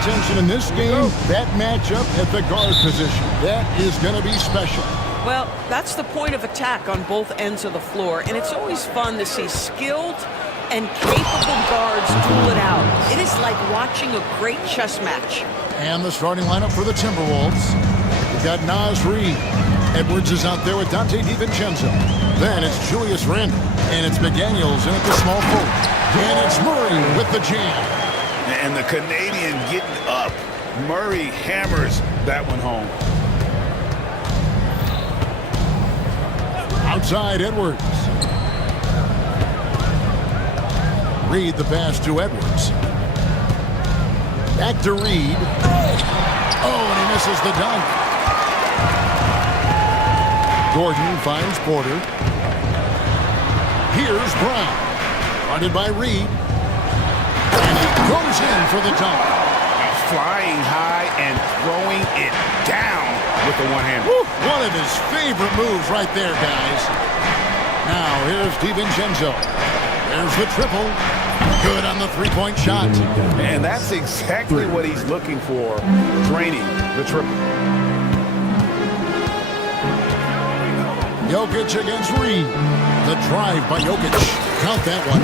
attention in this game, that matchup at the guard position. That is going to be special. Well, that's the point of attack on both ends of the floor, and it's always fun to see skilled and capable guards duel it out. It is like watching a great chess match. And the starting lineup for the Timberwolves. We've got Naz Reid. Edwards is out there with Dante DiVincenzo. Then it's Julius Randle. And it's McDaniels in at the small forward. And it's Murray with the jam. And the Canadian getting up. Murray hammers that one home. Outside Edwards. Reid the pass to Edwards. Back to Reid. Oh, and he misses the dunk. Gordon finds Porter. Here's Brown. Guarded by Reid. And he goes in for the dunk. Flying high and throwing it down with the one-hander. One of his favorite moves right there, guys. Now, here's DiVincenzo. There's the triple. Good on the three-point shot. And that's exactly what he's looking for, draining the triple. Jokic against Reid. The drive by Jokic. Count that one.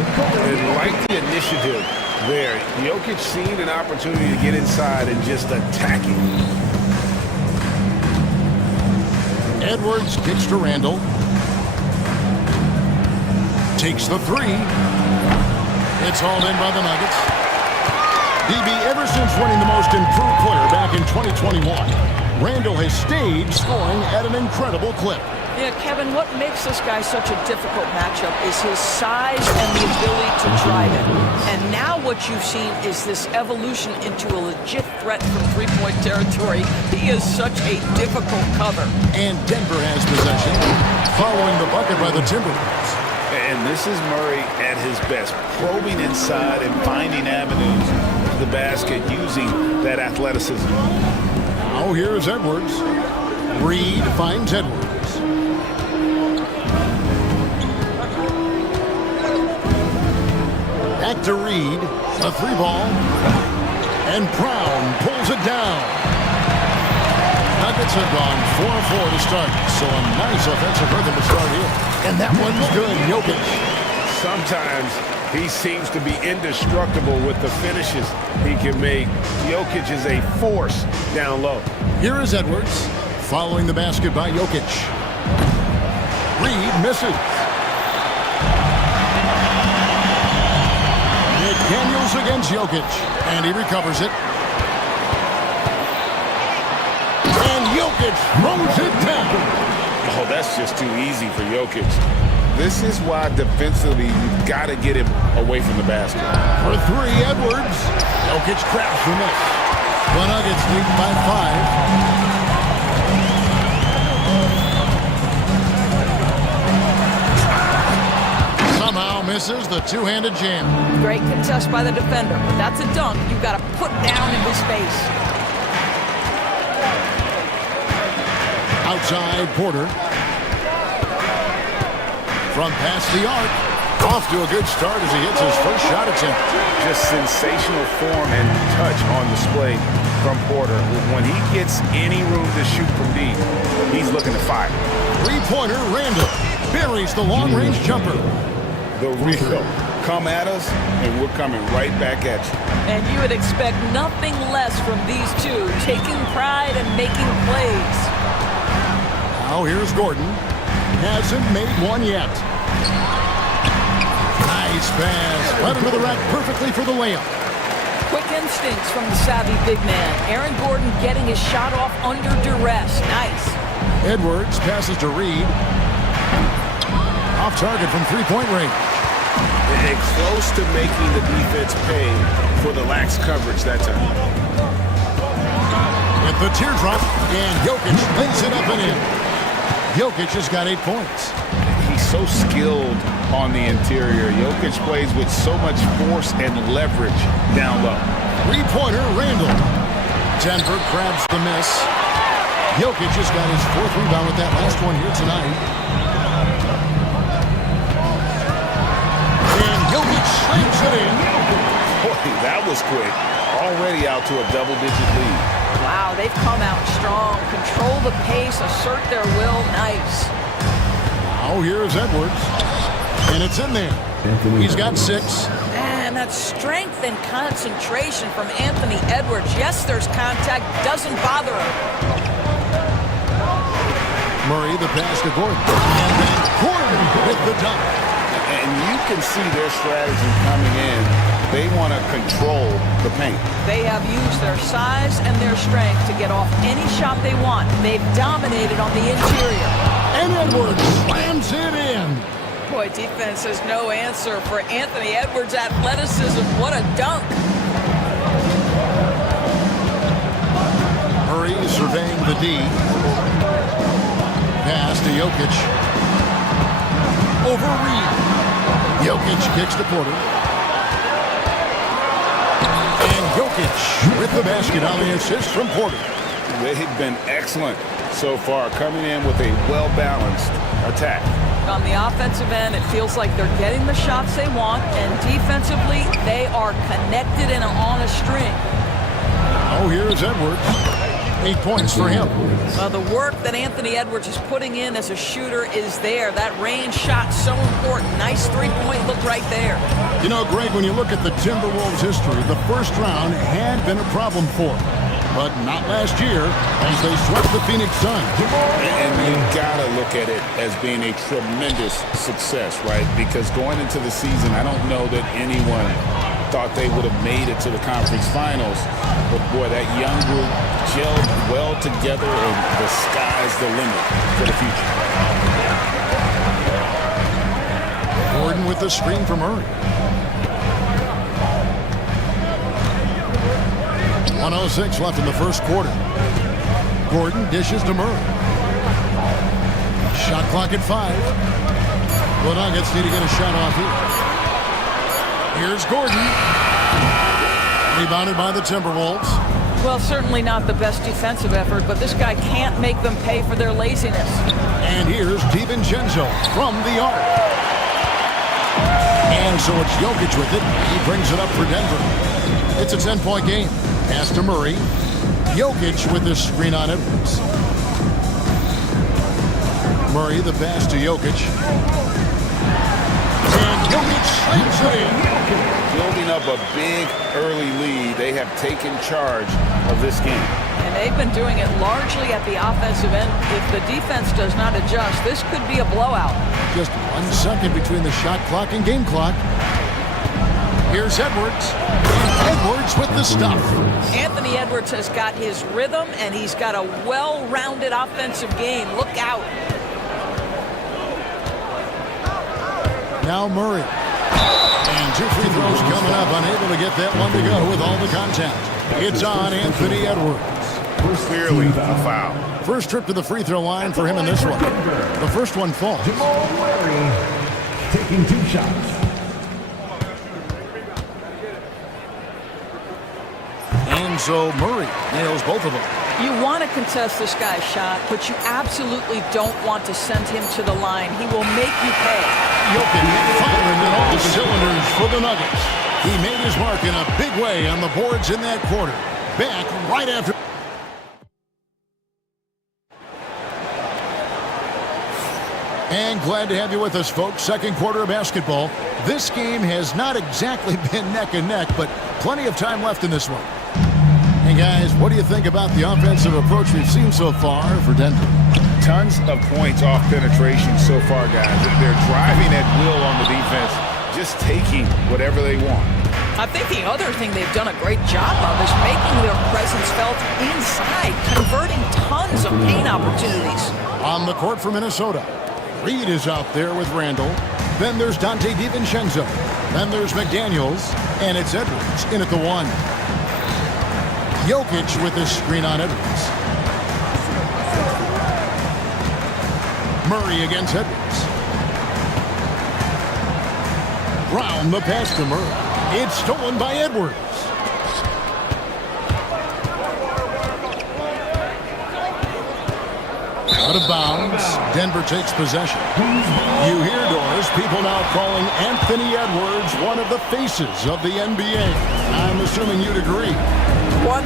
And like the initiative there, Jokic seen an opportunity to get inside and just attack it. Edwards kicks to Randle. Takes the three. It's hauled in by the Nuggets. DB, ever since winning the most improved player back in 2021, Randle has stayed scoring at an incredible clip. Yeah, Kevin, what makes this guy such a difficult matchup is his size and the ability to drive it. And now what you've seen is this evolution into a legit threat from three-point territory. He is such a difficult cover. And Denver has possession, following the bucket by the Timberwolves. And this is Murray at his best, probing inside and finding avenues to the basket using that athleticism. Now here's Edwards. Reid finds Edwards. Back to Reid, the three ball, and Brown pulls it down. Nuggets have gone 4-4 to start, so a nice offensive rhythm to start here. And that one's good, Jokic. Sometimes he seems to be indestructible with the finishes he can make. Jokic is a force down low. Here is Edwards, following the basket by Jokic. Reid misses. Daniels against Jokic, and he recovers it. And Jokic throws it down. Oh, that's just too easy for Jokic. This is why defensively you've got to get him away from the basket. For three, Edwards. Jokic cracks the miss. The Nuggets lead by 5. Misses the two-handed jam. Great contest by the defender, but that's a dunk you've got to put down in his face. Outside Porter. From past the arc. Off to a good start as he hits his first shot attempt. Just sensational form and touch on display from Porter. When he gets any room to shoot from deep, he's looking to fire. Three-pointer, Randle buries the long-range jumper. The real. Come at us, and we're coming right back at you. And you would expect nothing less from these two, taking pride and making plays. Now here's Gordon. Hasn't made one yet. Nice pass. Right under the rack perfectly for the layup. Quick instincts from the savvy big man. Aaron Gordon getting his shot off under duress. Nice. Edwards passes to Reid. Off target from three-point range. And close to making the defense pay for the lax coverage that time. With the teardrop, and Jokic lays it up and in. Jokic has got 8 points. He's so skilled on the interior. Jokic plays with so much force and leverage down low. Three-pointer, Randle. Denver grabs the miss. Jokic has got his 4th rebound with that last one here tonight. Jokic slams it in. Boy, that was quick. already out to a double-digit lead. Wow, they've come out strong. Control the pace, assert their will. Nice. Now here's Edwards. And it's in there. He's got 6. And that strength and concentration from Anthony Edwards. Yes, there's contact. Doesn't bother him. Murray, the pass to Gordon. And then Gordon with the dunk. And you can see their strategy coming in. They want to control the paint. They have used their size and their strength to get off any shot they want. They've dominated on the interior. And Edwards slams it in. Boy, defense has no answer for Anthony Edwards' athleticism. What a dunk. Murray surveying the D. Pass to Jokic. Over Reed. Jokic kicks to Porter. And Jokic with the basket on the assist from Porter. They've been excellent so far, coming in with a well-balanced attack. On the offensive end, it feels like they're getting the shots they want, and defensively, they are connected and on a string. Oh, here's Edwards. 8 points for him. Well, the work that Anthony Edwards is putting in as a shooter is there. That range shot so important. Nice three-point look right there. You know, Greg, when you look at the Timberwolves' history, the first round had been a problem for them. But not last year, as they swept the Phoenix Suns. And you gotta look at it as being a tremendous success, right? Because going into the season, I don't know that anyone thought they would have made it to the conference finals. But boy, that young group gelled well together, and the sky's the limit for the future. Gordon with the screen from Murray. 1:06 left in the first quarter. Gordon dishes to Murray. Shot clock at 5. The Nuggets need to get a shot off here. Here's Gordon. Rebounded by the Timberwolves. Well, certainly not the best defensive effort, but this guy can't make them pay for their laziness. And here's DiVincenzo from the arc. And so it's Jokic with it. He brings it up for Denver. It's a 10-point game. Pass to Murray. Jokic with the screen on Edwards. Murray, the pass to Jokic. And Jokic slams it in. Building up a big early lead, they have taken charge of this game. And they've been doing it largely at the offensive end. If the defense does not adjust, this could be a blowout. Just 1 second between the shot clock and game clock. Here's Edwards. Edwards with the stop. Anthony Edwards has got his rhythm, and he's got a well-rounded offensive game. Look out. Now Murray. And 2 free throws coming up. Unable to get that one to go with all the contact. It's on Anthony Edwards. Clearly a foul. First trip to the free throw line for him in this one. The first one falls. Murray taking 2 shots. And so Murray nails both of them. You want to contest this guy's shot, but you absolutely don't want to send him to the line. He will make you pay. Jokic firing in all cylinders for the Nuggets. He made his mark in a big way on the boards in that quarter. Back right after. And glad to have you with us, folks. Second quarter of basketball. This game has not exactly been neck and neck, but plenty of time left in this one. Hey, guys, what do you think about the offensive approach we've seen so far for Denver? Tons of points off penetration so far, guys. They're driving at will on the defense, just taking whatever they want. I think the other thing they've done a great job of is making their presence felt inside, converting tons of paint opportunities. On the court for Minnesota, Reed is out there with Randall. Then there's Dante DiVincenzo. Then there's McDaniels. And it's Edwards in at the 1. Jokic with the screen on Edwards. Murray against Edwards. Brown the pass to Murray. It's stolen by Edwards. Out of bounds. Denver takes possession. You hear, Doris, There's people now calling Anthony Edwards one of the faces of the NBA. I'm assuming you'd agree. 100%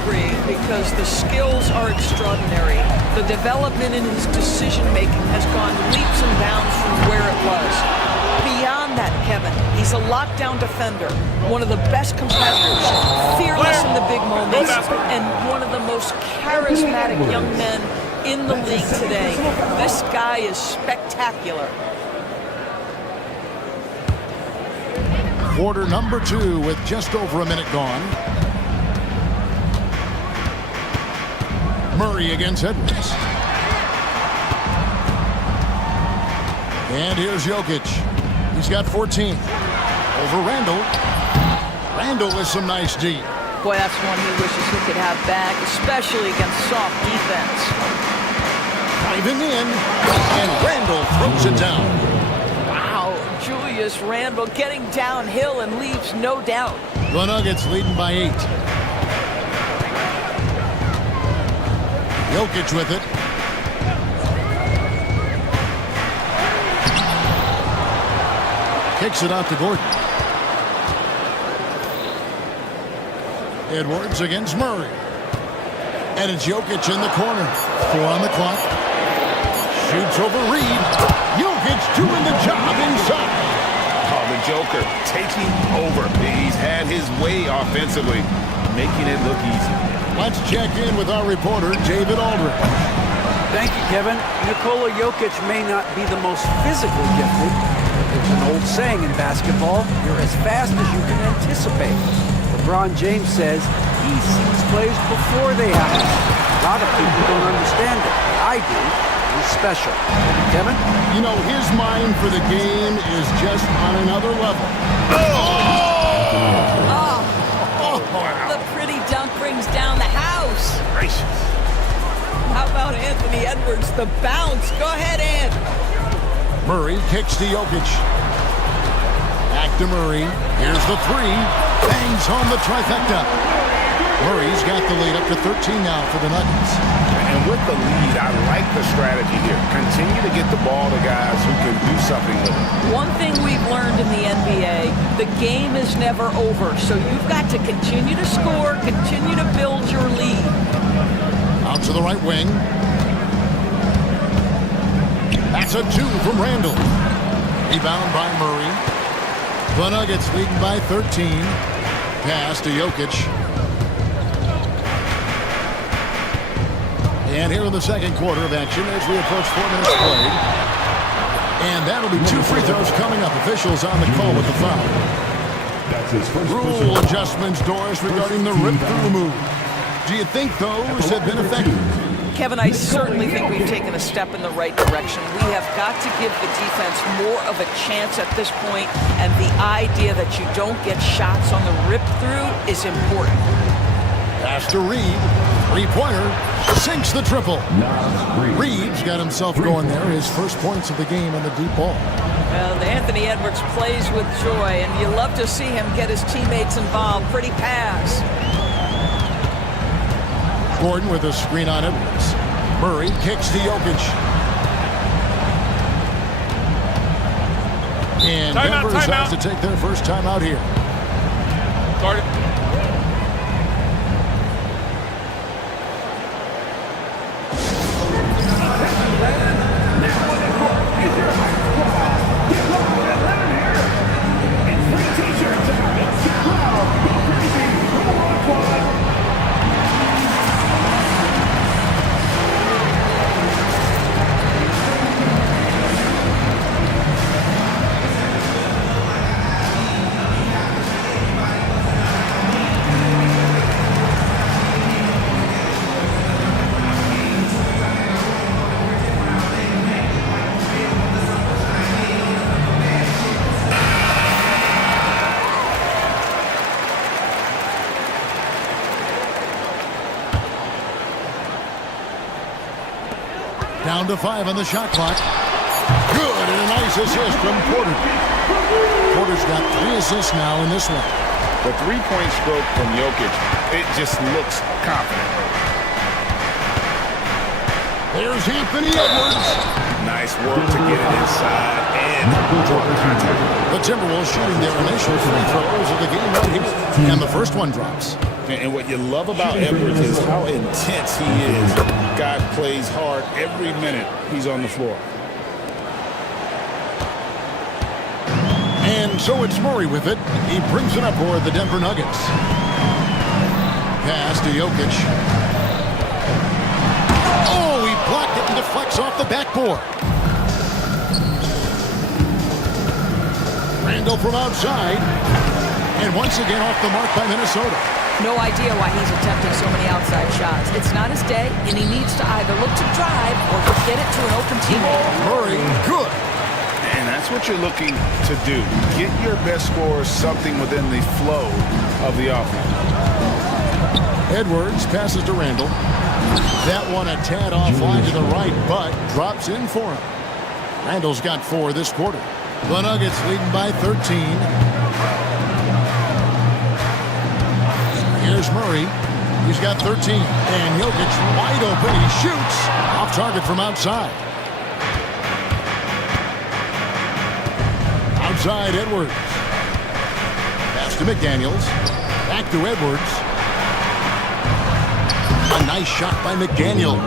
agree, because the skills are extraordinary. The development in his decision-making has gone leaps and bounds from where it was. Beyond that, Kevin, he's a lockdown defender, one of the best competitors, fearless in the big moments, and one of the most charismatic young men in the league today. This guy is spectacular. Quarter number 2 with just over a minute gone. Murray against Edwards. And here's Jokic. He's got 14. Over Randall. Randall with some nice D. Boy, that's one he wishes he could have back, especially against soft defense. Diving in, and Randall throws it down. Wow, Julius Randle getting downhill and leaves no doubt. The Nuggets leading by 8. Jokic with it. Kicks it out to Gordon. Edwards against Murray. And it's Jokic in the corner. 4 on the clock. Shoots over Reed. Jokic doing the job inside. Oh, the Joker taking over. He's had his way offensively, making it look easy. Let's check in with our reporter, David Aldridge. Thank you, Kevin. Nikola Jokic may not be the most physically gifted. There's an old saying in basketball, you're as fast as you can anticipate. LeBron James says he sees plays before they happen. A lot of people don't understand it. I do. He's special. Kevin? You know, his mind for the game is just on another level. The pretty dunk brings down the house. Gracious. How about Anthony Edwards, the bounce? Go ahead, Ant. Murray kicks to Jokic. Back to Murray. Here's the 3. Bangs home the trifecta. Murray's got the lead up to 13 now for the Nuggets. And with the lead, I like the strategy here. Continue to get the ball to guys who can do something with it. One thing we've learned in the NBA, the game is never over. So you've got to continue to score, continue to build your lead. Out to the right wing. That's a 2 from Randall. Rebound by Murray. The Nuggets leading by 13. Pass to Jokic. And here in the second quarter of action as we approach 4 minutes played. And that'll be 2 free throws coming up. Officials on the call with the foul. That's his first Rule adjustments, Doris, regarding the rip-through move. Do you think those have been effective? Kevin, I certainly think we've taken a step in the right direction. We have got to give the defense more of a chance at this point, and the idea that you don't get shots on the rip-through is important. Pass to Reed. Three-pointer. Sinks the triple. Reed's got himself going there. His first points of the game on the deep ball. Well, Anthony Edwards plays with joy, and you love to see him get his teammates involved. Pretty pass. Gordon with a screen on Edwards. Murray kicks to Jokic. And Denver decides to take their first time out here. Started. Down to 5 on the shot clock. Good, and a nice assist from Porter. Porter's got 3 assists now in this one. The three-point stroke from Jokic, it just looks confident. There's Anthony Edwards. Nice Nice work to get it inside and draw contact. The Timberwolves shooting their initial free throws of the game right here. And the first one drops. And what you love about Edwards is how intense he is. God plays hard every minute he's on the floor. And so it's Murray with it. He brings it up for the Denver Nuggets. Pass to Jokic. Oh, he blocked it and deflects off the backboard. Randall from outside. And once again off the mark by Minnesota. No idea why he's attempting so many outside shots. It's not his day, and he needs to either look to drive or to get it to an open teammate. Murray, good. And that's what you're looking to do. Get your best scorers something within the flow of the offense. Edwards passes to Randall. That one a tad offline to the right, but drops in for him. Randall's got 4 this quarter. The Nuggets leading by 13. Here's Murray. He's got 13. And Jokic wide open. He shoots. Off target from outside. Outside Edwards. Pass to McDaniels. Back to Edwards. A nice shot by McDaniels.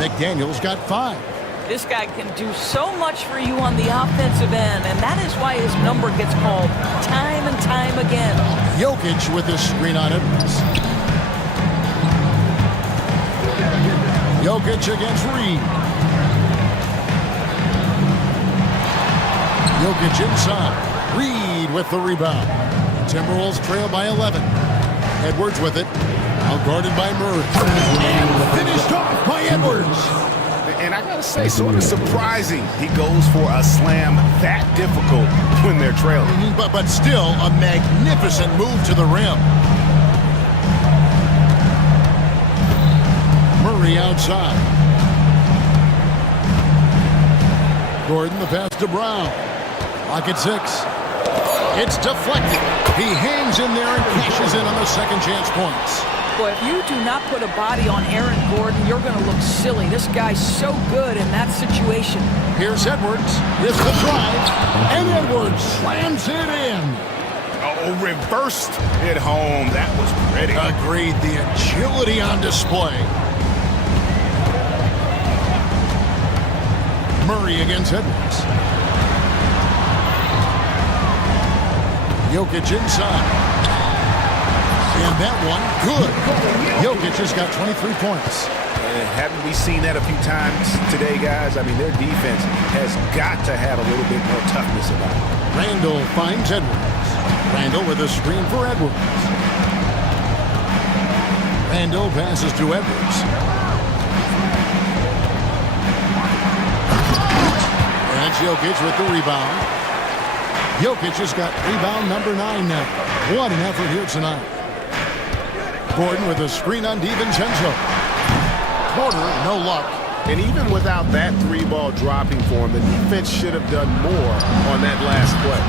McDaniels got 5. This guy can do so much for you on the offensive end, and that is why his number gets called time and time again. Jokic with his screen on Edwards. Jokic against Reed. Jokic inside. Reed with the rebound. Timberwolves trail by 11. Edwards with it. Now guarded by Murray. And finished off by Edwards. And I gotta say, sort of surprising he goes for a slam that difficult when they're trailing. But still a magnificent move to the rim. Murray outside. Gordon the pass to Brown. Clock at 6. It's deflected. He hangs in there and cashes in on the second chance points. Boy, if you do not put a body on Aaron Gordon, you're going to look silly. This guy's so good in that situation. Here's Edwards. Here's the drive. And Edwards slams it in. Oh, reversed it home. That was pretty. Agreed. The agility on display. Murray against Edwards. Jokic inside. And that one, good. Jokic has got 23 points. And haven't we seen that a few times today, guys? I mean, their defense has got to have a little bit more toughness about it. Randall finds Edwards. Randall with a screen for Edwards. Randall passes to Edwards. And it's Jokic with the rebound. Jokic has got rebound number 9 now. What an effort here tonight. Gordon with a screen on DiVincenzo. Porter, no luck. And even without that 3-ball dropping for him, the defense should have done more on that last play.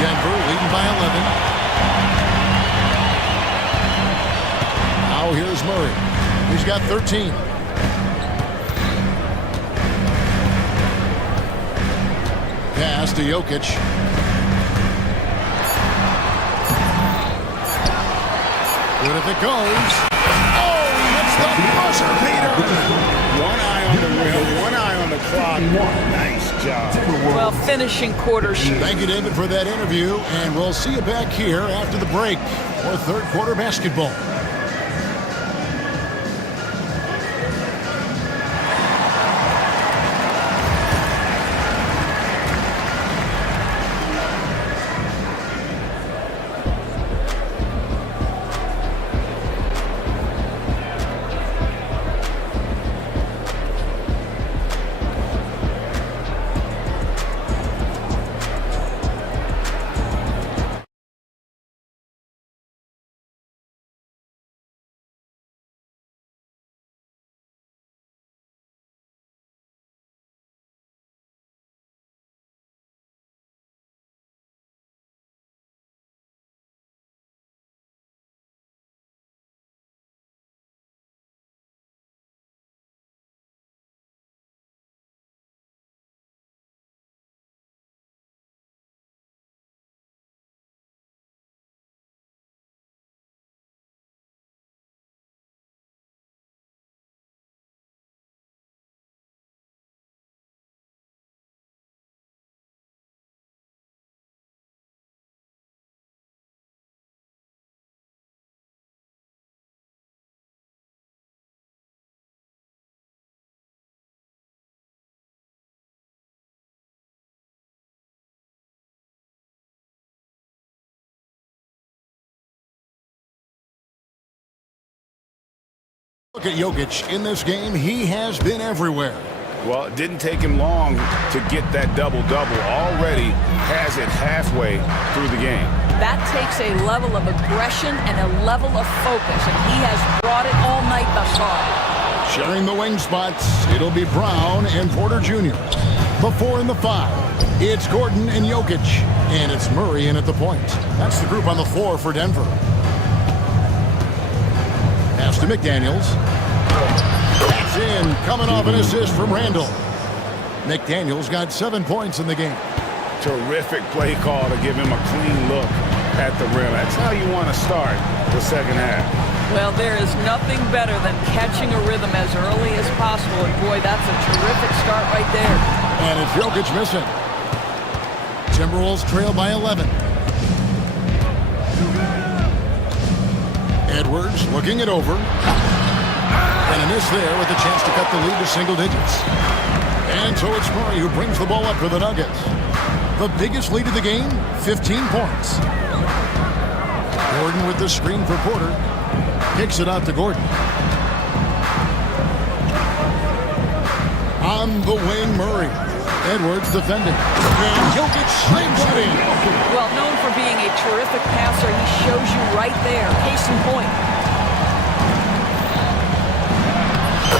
Denver leading by 11. Now here's Murray. He's got 13. Pass to Jokic. Good if it goes. Oh, hits the buzzer beater. One eye on the rim, one eye on the clock. Nice job. Well, finishing quarter shoot. Thank you, David, for that interview, and we'll see you back here after the break for third quarter basketball. Look at Jokic in this game. He has been everywhere. Well, it didn't take him long to get that double-double. Already has it halfway through the game. That takes a level of aggression and a level of focus, and he has brought it all night thus far. Sharing the wing spots, it'll be Brown and Porter Jr. The 4 and the 5. It's Gordon and Jokic, and it's Murray in at the point. That's the group on the floor for Denver. Pass to McDaniels. That's in, coming off an assist from Randall. McDaniels got 7 points in the game. Terrific play call to give him a clean look at the rim. That's how you want to start the second half. Well, there is nothing better than catching a rhythm as early as possible, and boy, that's a terrific start right there. And it's Jokic missing. Timberwolves trail by 11. Edwards looking it over. And a miss there with a chance to cut the lead to single digits. And so it's Murray who brings the ball up for the Nuggets. The biggest lead of the game, 15 points. Gordon with the screen for Porter. Kicks it out to Gordon. On the wing, Murray. Edwards defending. And Jokic slams it in. Well, known for being a terrific passer, he shows you right there. Case in point.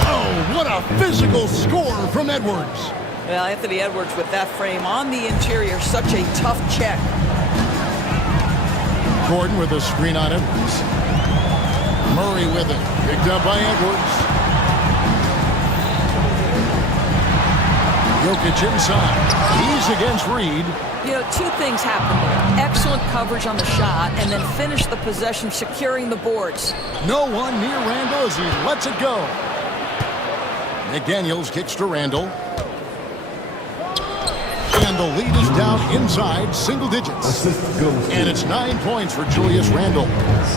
Oh, what a physical score from Edwards. Well, Anthony Edwards with that frame on the interior, such a tough check. Gordon with a screen on Edwards. Murray with it. Picked up by Edwards. Jokic inside. He's against Reed. You know, two things happen there. Excellent coverage on the shot, and then finish the possession securing the boards. No one near Randall as he lets it go. McDaniels kicks to Randall. And the lead is down inside single digits. And it's 9 points for Julius Randle.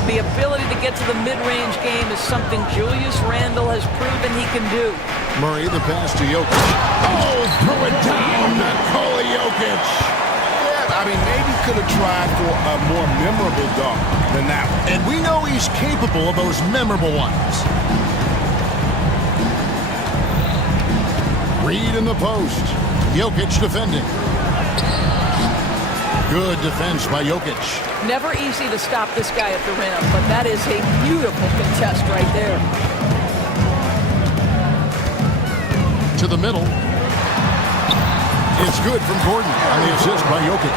The ability to get to the mid-range game is something Julius Randle has proven he can do. Murray, the pass to Jokic. Oh, throw it down, Nikola Jokic. Yeah, I mean, maybe could have tried for a more memorable dunk than that one. And we know he's capable of those memorable ones. Reed in the post. Jokic defending. Good defense by Jokic. Never easy to stop this guy at the rim, but that is a beautiful contest right there. To the middle. It's good from Gordon on the assist by Jokic.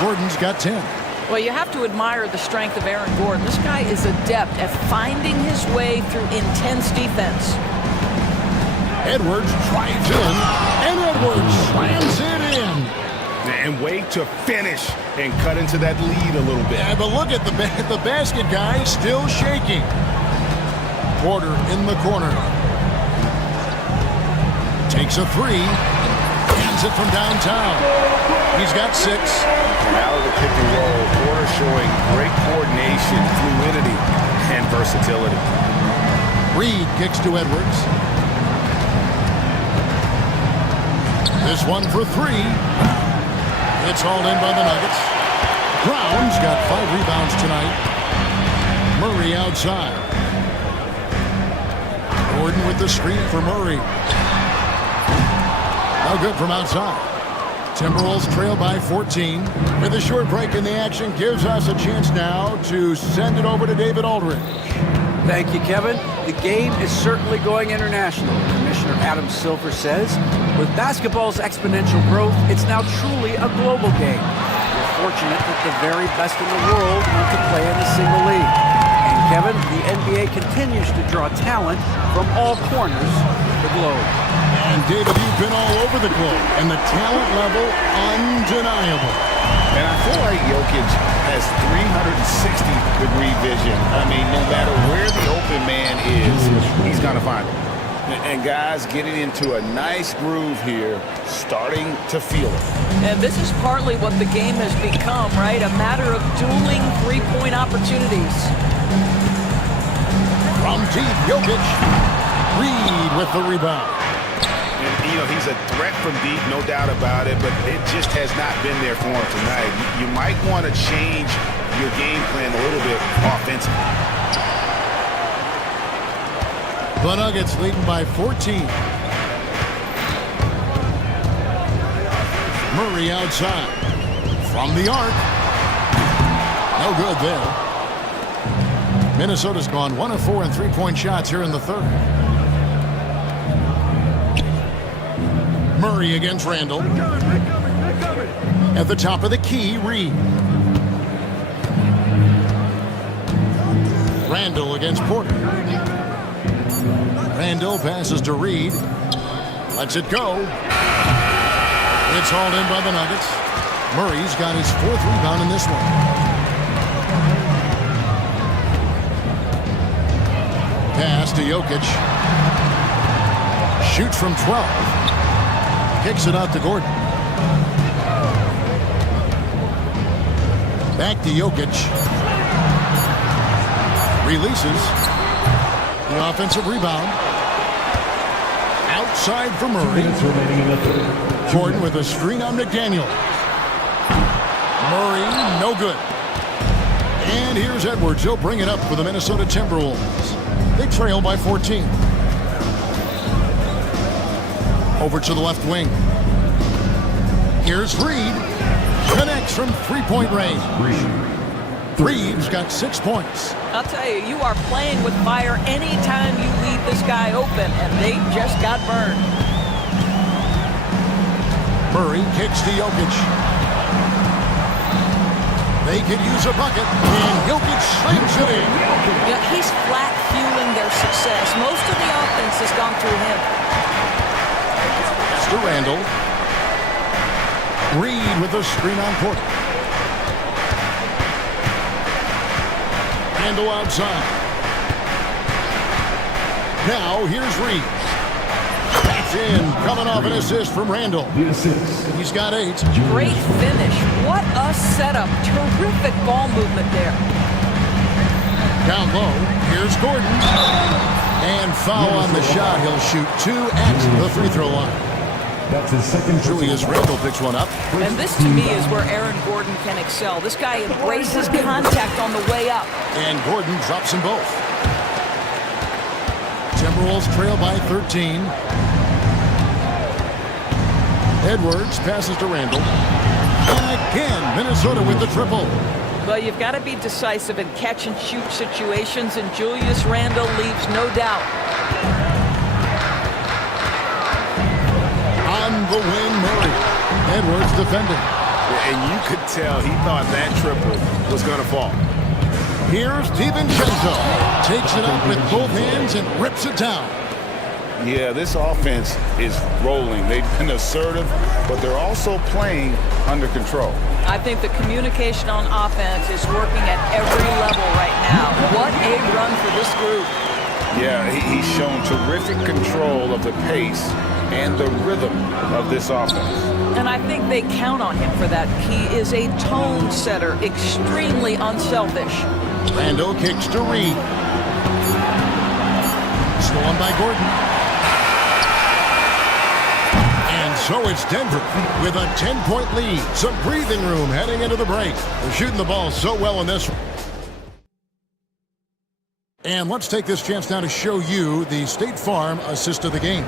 Gordon's got 10. Well, you have to admire the strength of Aaron Gordon. This guy is adept at finding his way through intense defense. Edwards drives in, and Edwards slams it in. And wait to finish and cut into that lead a little bit. Yeah, but look at the basket guy still shaking. Porter in the corner. Takes a three. Hands it from downtown. He's got 6. Out of the pick and roll, Porter showing great coordination, fluidity, and versatility. Reed kicks to Edwards. This one for 3. It's hauled in by the Nuggets. Brown's got 5 rebounds tonight. Murray outside. Gordon with the screen for Murray. No good from outside. Timberwolves trail by 14. With a short break in the action, gives us a chance now to send it over to David Aldridge. Thank you, Kevin. The game is certainly going international. Commissioner Adam Silver says, with basketball's exponential growth, it's now truly a global game. We're fortunate that the very best in the world want to play in a single league. And Kevin, the NBA continues to draw talent from all corners of the globe. And David, you've been all over the globe, and the talent level undeniable. And I feel like Jokic has 360-degree vision. I mean, no matter where the open man is, he's going to find him. And guys getting into a nice groove here, starting to feel it. And this is partly what the game has become, right? A matter of dueling three-point opportunities. From deep, Jokic. Reed with the rebound. And, you know, he's a threat from deep, no doubt about it, but it just has not been there for him tonight. You might want to change your game plan a little bit offensively. The Nuggets leading by 14. Murray outside. From the arc. No good there. Minnesota's gone 1 of 4 in three-point shots here in the third. Murray against Randall. At the top of the key, Reed. Randall against Porter. Randall passes to Reed. Lets it go. It's hauled in by the Nuggets. Murray's got his 4th rebound in this one. Pass to Jokic. Shoots from 12. Kicks it out to Gordon. Back to Jokic. Releases. The offensive rebound. Outside for Murray. Gordon with a screen on McDaniel. Murray, no good. And here's Edwards. He'll bring it up for the Minnesota Timberwolves. They trail by 14. Over to the left wing. Here's Reed. Connects from three-point range. Reed's got 6 points. I'll tell you, you are playing with fire anytime you leave this guy open, and they just got burned. Murray kicks to Jokic. They could use a bucket, and Jokic slams it in. Yeah, he's flat fueling their success. Most of the offense has gone through him. That's to Randall. Reed with a screen on Porter. Randall outside. Now here's Reed. That's in, coming off an assist from Randall. He's got 8. Great finish. What a setup. Terrific ball movement there. Down low, here's Gordon. And foul on the shot. He'll shoot 2 at the free throw line. That's his second. Julius Randle picks one up. And this, to me, is where Aaron Gordon can excel. This guy embraces contact on the way up. And Gordon drops them both. Timberwolves trail by 13. Edwards passes to Randall. And again, Minnesota with the triple. Well, you've got to be decisive in catch-and-shoot situations, and Julius Randle leaves no doubt. On the wing, Murray. Edwards defending. And you could tell he thought that triple was going to fall. Here's DiVincenzo. Takes it up with both hands and rips it down. Yeah, this offense is rolling. They've been assertive, but they're also playing under control. I think the communication on offense is working at every level right now. What a run for this group. Yeah, he's shown terrific control of the pace and the rhythm of this offense. And I think they count on him for that. He is a tone setter, extremely unselfish. Randall kicks to Reed. Stolen by Gordon. And so it's Denver with a 10-point lead. Some breathing room heading into the break. They're shooting the ball so well in this one. And let's take this chance now to show you the State Farm assist of the game.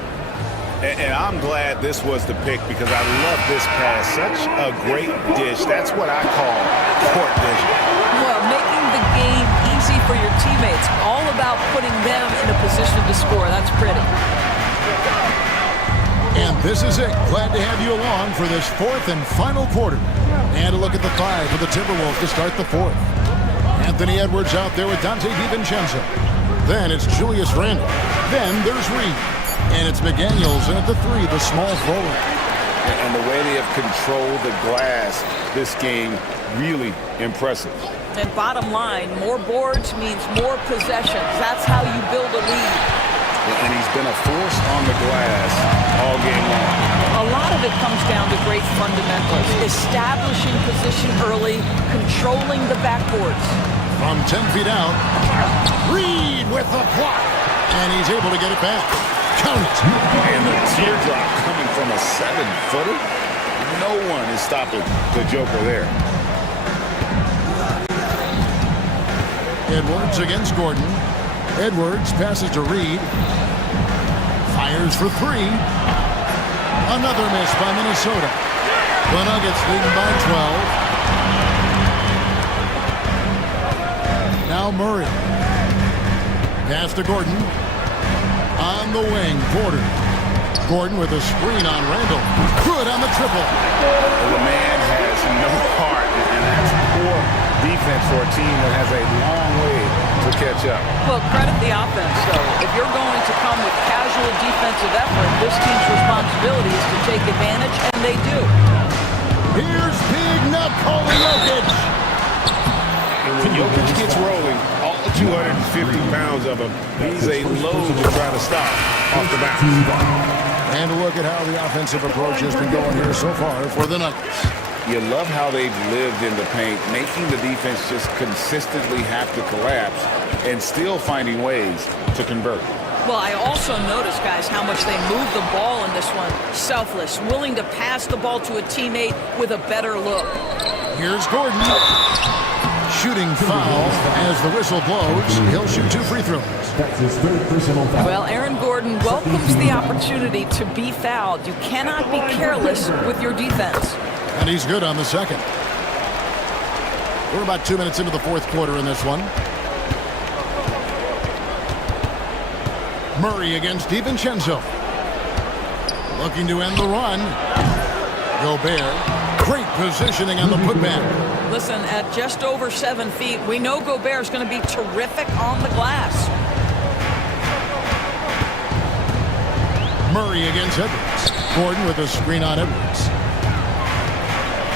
And I'm glad this was the pick because I love this pass. Such a great dish. That's what I call court vision. Well, making the game easy for your teammates. All about putting them in a position to score. That's pretty. And this is it. Glad to have you along for this 4th and final quarter. And a look at the 5 for the Timberwolves to start the 4th. Anthony Edwards out there with Dante DiVincenzo. Then it's Julius Randle. Then there's Reed. And it's McDaniels, and at the 3, the small forward. And the way they have controlled the glass this game, really impressive. And bottom line, more boards means more possessions. That's how you build a lead. And he's been a force on the glass all game long. A lot of it comes down to great fundamentals. Establishing position early, controlling the backboards. From 10 feet out, Reed with the block. And he's able to get it back. Count it. And the teardrop coming from a 7-footer. No one is stopping the Joker there. Edwards against Gordon. Edwards passes to Reed. Fires for three. Another miss by Minnesota. The Nuggets leading by 12. Now Murray. Pass to Gordon. On the wing, Porter. Gordon with a screen on Randall. Good on the triple. The man has no heart, and that's poor defense for a team that has a long way to catch up. Well, credit the offense, though. If you're going to come with casual defensive effort, this team's responsibility is to take advantage, and they do. Here's Big Nikola Jokic. And when Jokic gets rolling, all 250 pounds of him, he's a load to try to stop off the bounce. And look at how the offensive approach has been going here so far for the Nuggets. You love how they've lived in the paint, making the defense just consistently have to collapse and still finding ways to convert. Well, I also noticed, guys, how much they moved the ball in this one. Selfless, willing to pass the ball to a teammate with a better look. Here's Gordon. Shooting foul as the whistle blows. He'll shoot 2 free throws. That's his third personal foul. Well, Aaron Gordon welcomes the opportunity to be fouled. You cannot be careless with your defense. And he's good on the second. We're about 2 minutes into the fourth quarter in this one. Murray against DiVincenzo. Looking to end the run. Gobert. Great positioning on the putback. Listen, at just over 7 feet, we know Gobert's going to be terrific on the glass. Murray against Edwards. Gordon with a screen on Edwards.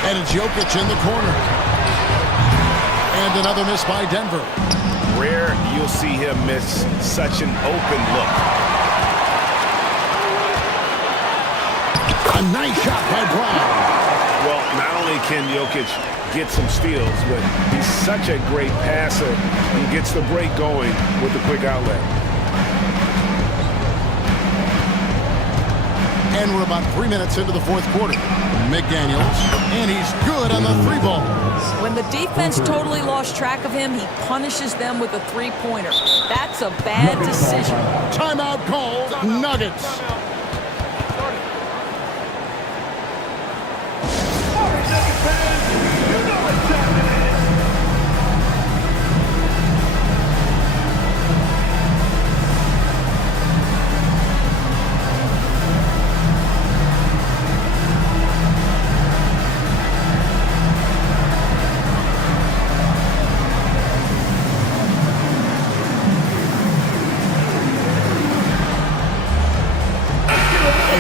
And it's Jokic in the corner. And another miss by Denver. Rare you'll see him miss such an open look. A nice shot by Brown. Well, not only can Jokic get some steals, but he's such a great passer. He gets the break going with the quick outlet. And we're about 3 minutes into the fourth quarter. McDaniels, and he's good on the 3-ball. When the defense totally lost track of him, he punishes them with a three-pointer. That's a bad decision. Timeout called. Nuggets.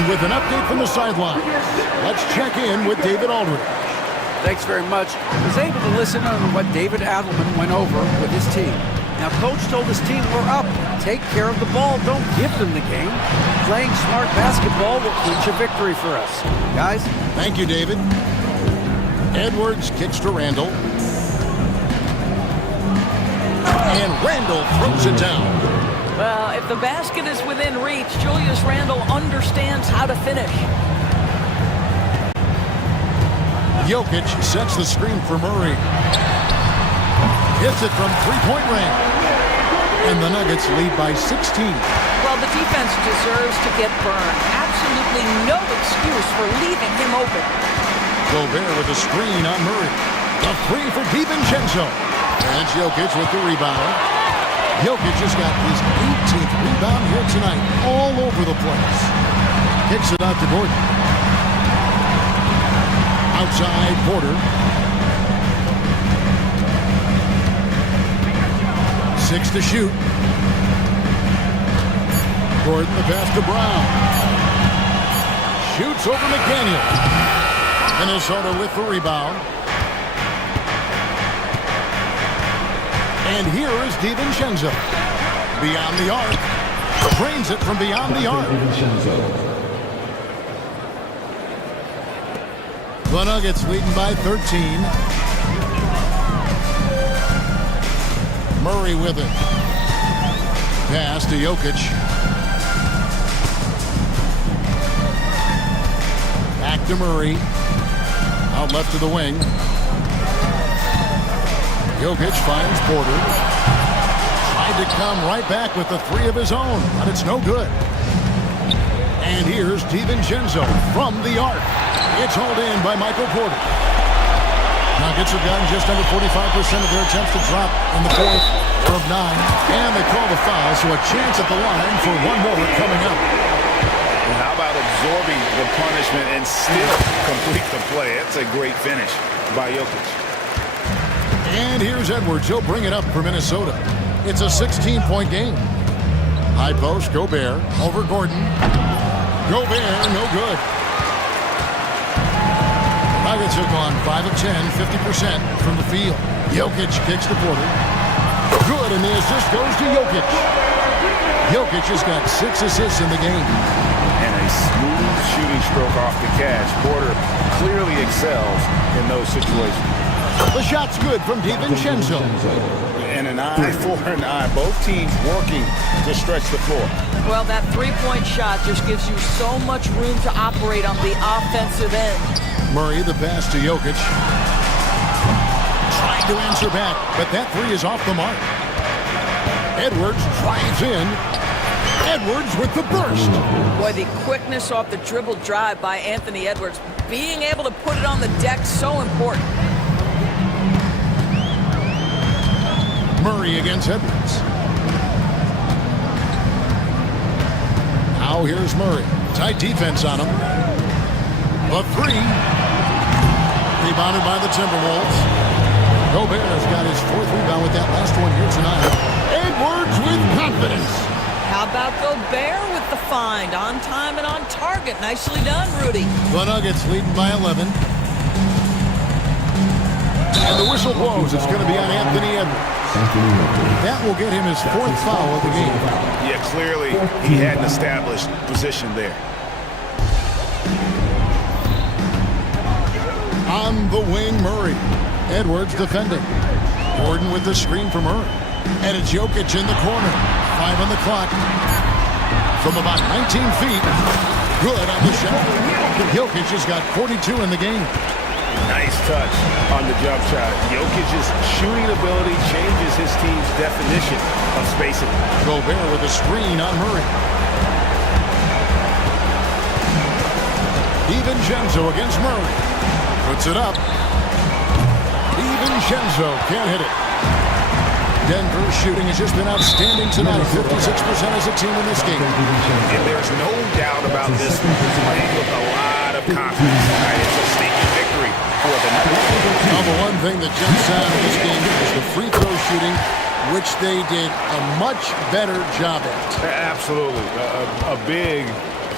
With an update from the sideline, let's check in with David Aldridge. Thanks very much. I was able to listen to what David Adelman went over with his team. Now, Coach told his team, we're up. Take care of the ball. Don't give them the game. Playing smart basketball will clinch a victory for us. Guys? Thank you, David. Edwards kicks to Randall. And Randall throws it down. Well, if the basket is within reach, Julius Randle understands how to finish. Jokic sets the screen for Murray. Hits it from three-point range. And the Nuggets lead by 16. Well, the defense deserves to get burned. Absolutely no excuse for leaving him open. Gobert with a screen on Murray. The three for DiVincenzo. And Jokic with the rebound. Jokic just got his 18th rebound here tonight, all over the place. Kicks it out to Gordon. Outside, Porter. 6 to shoot. Gordon, the pass to Brown. Shoots over McDaniel. Minnesota with the rebound. And here is DiVincenzo. Beyond the arc. Drains it from beyond the arc. The Nuggets leading by 13. Murray with it. Pass to Jokic. Back to Murray. Out left to the wing. Jokic finds Porter. Tried to come right back with the three of his own, but it's no good. And here's DiVincenzo from the arc. It's hauled in by Michael Porter. Nuggets have gotten just under 45% of their attempts to drop in the fourth of 9. And they call the foul, so a chance at the line for one more coming up. And how about absorbing the punishment and still complete the play? That's a great finish by Jokic. And here's Edwards. He'll bring it up for Minnesota. It's a 16-point game. High post, Gobert over Gordon. Gobert, no good. Nuggets have gone 5 of 10, 50% from the field. Jokic kicks to Porter. Good, and the assist goes to Jokic. Jokic has got 6 assists in the game. And a smooth shooting stroke off the catch. Porter clearly excels in those situations. The shot's good from DiVincenzo. And an eye for an eye. Both teams working to stretch the floor. Well, that three-point shot just gives you so much room to operate on the offensive end. Murray, the pass to Jokic. Trying to answer back, but that three is off the mark. Edwards drives in. Edwards with the burst. Boy, the quickness off the dribble drive by Anthony Edwards. Being able to put it on the deck, so important. Murray against Edwards. Now here's Murray. Tight defense on him. The three. Rebounded by the Timberwolves. Gobert has got his 4th rebound with that last one here tonight. Edwards with confidence. How about Gobert with the find? On time and on target. Nicely done, Rudy. The Nuggets leading by 11. And the whistle blows. It's going to be on Anthony Edwards. That will get him his 4th foul of the game. Yeah, clearly he had an established position there. On the wing, Murray. Edwards defending. Gordon with the screen for Murray. And it's Jokic in the corner. 5 on the clock. From about 19 feet. Good on the shot. Jokic has got 42 in the game. Nice touch on the jump shot. Jokic's shooting ability changes his team's definition of spacing. Gobert with a screen on Murray. DiVincenzo against Murray. Puts it up. DiVincenzo can't hit it. Denver's shooting has just been outstanding tonight. 56% as a team in this game. And there's no doubt about this playing with a lot of confidence tonight. It's a sneaky victory for the Nuggets. Now, the one thing that jumps out of this game is the free throw shooting, which they did a much better job at. Absolutely. A big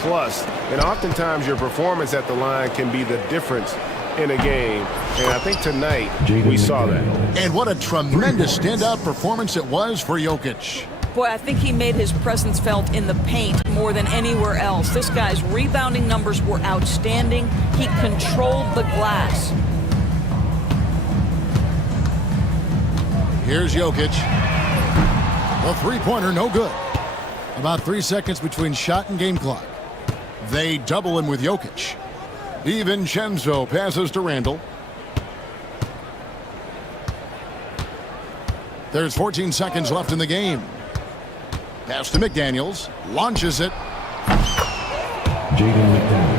plus. And oftentimes your performance at the line can be the difference in a game. And I think tonight we saw that. And what a tremendous standout performance it was for Jokic. Boy, I think he made his presence felt in the paint more than anywhere else. This guy's rebounding numbers were outstanding. He controlled the glass. Here's Jokic. The three-pointer, no good. About 3 seconds between shot and game clock. They double him with Jokic. DiVincenzo passes to Randall. There's 14 seconds left in the game. Pass to McDaniels. Launches it. Jaden McDaniels.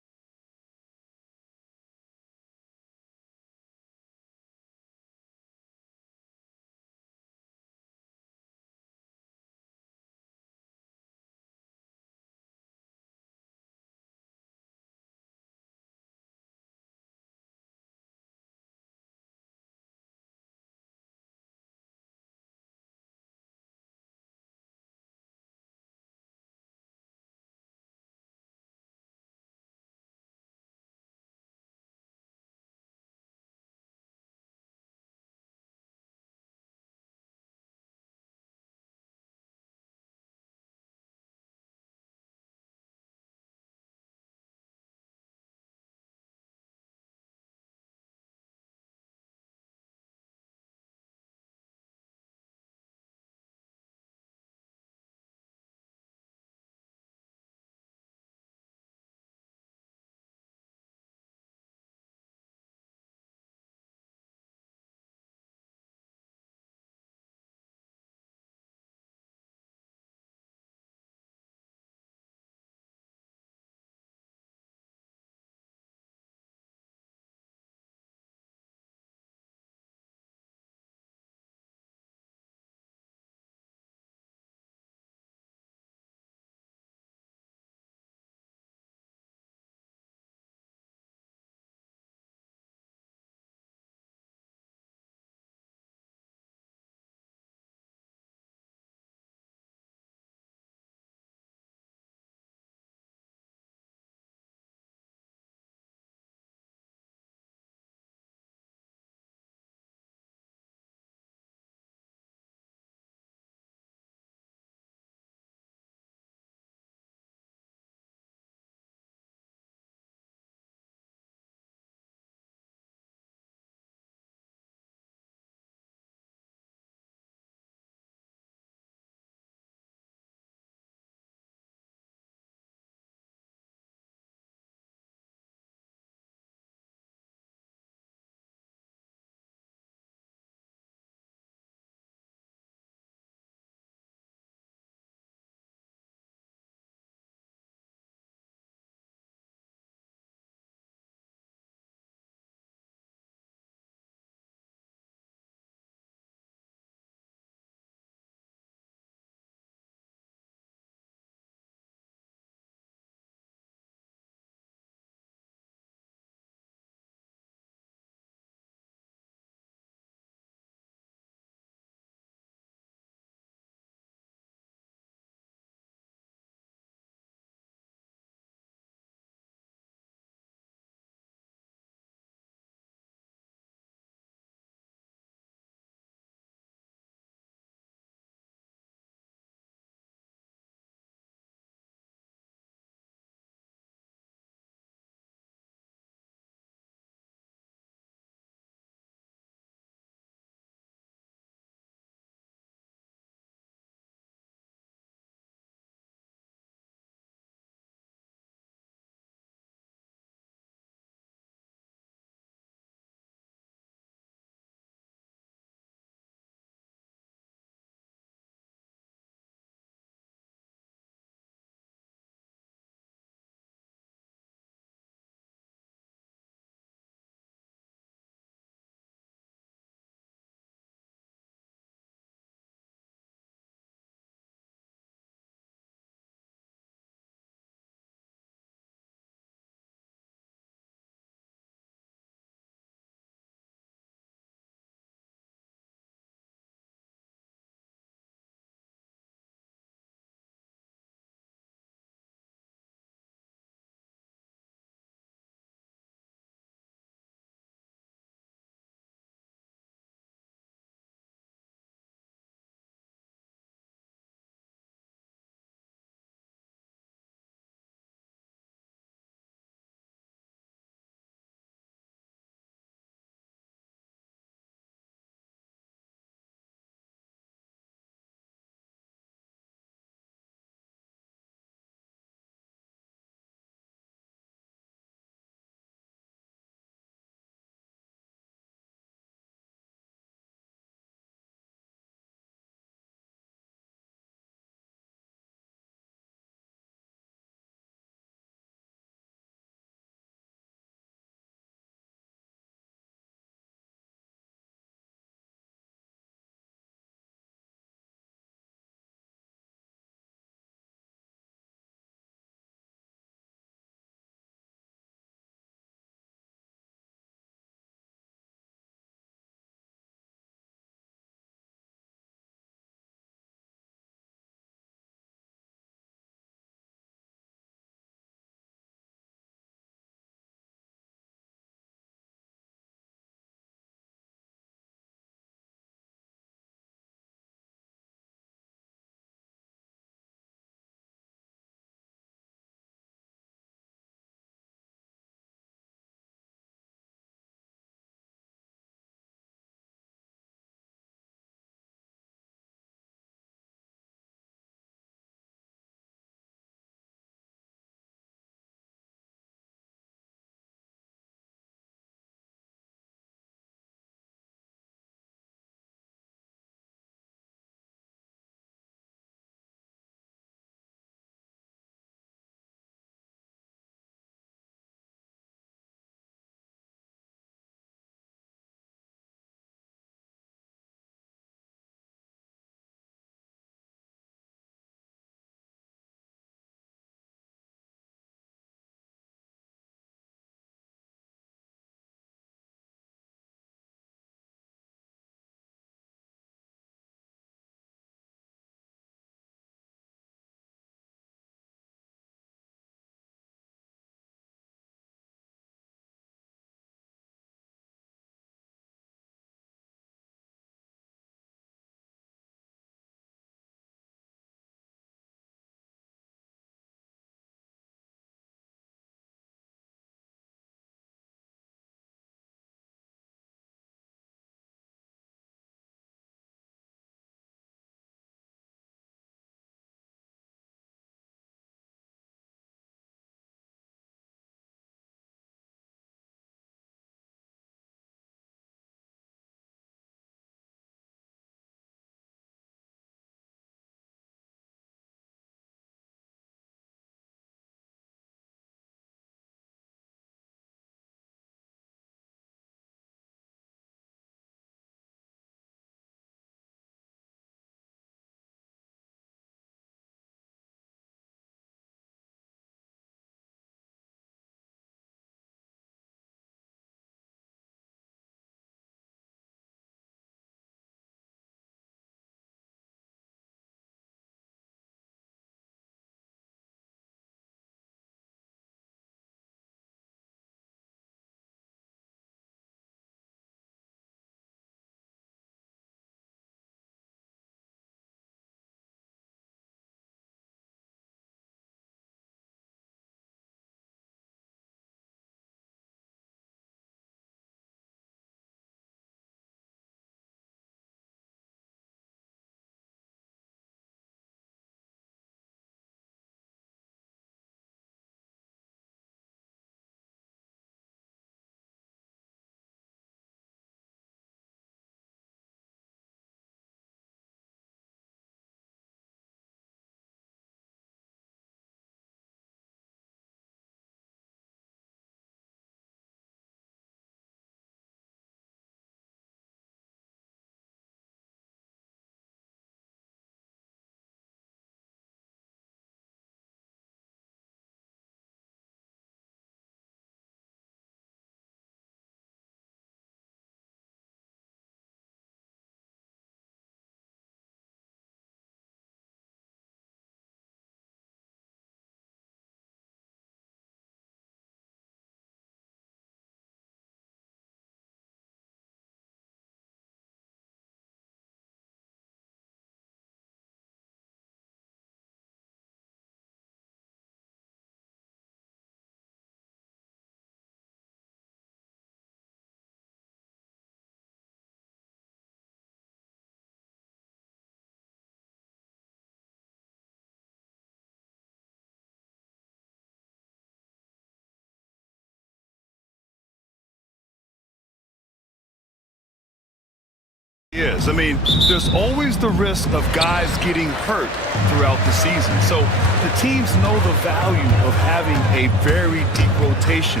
Is. I mean, there's always the risk of guys getting hurt throughout the season. So the teams know the value of having a very deep rotation,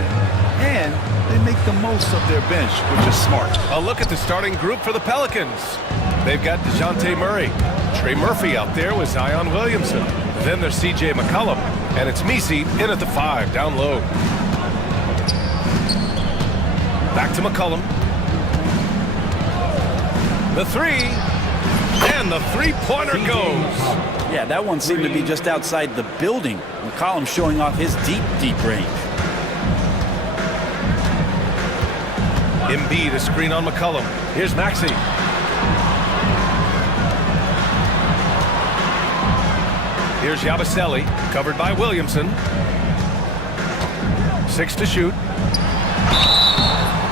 and they make the most of their bench, which is smart. A look at the starting group for the Pelicans. They've got DeJounte Murray, Trey Murphy out there with Zion Williamson. Then there's C.J. McCollum, and it's Messi in at the 5, down low. Back to McCollum. The 3, and the three-pointer goes. Yeah, that one seemed to be just outside the building. McCollum showing off his deep range. Embiid, a screen on McCollum. Here's Maxey. Here's Yabusele, covered by Williamson. 6 to shoot.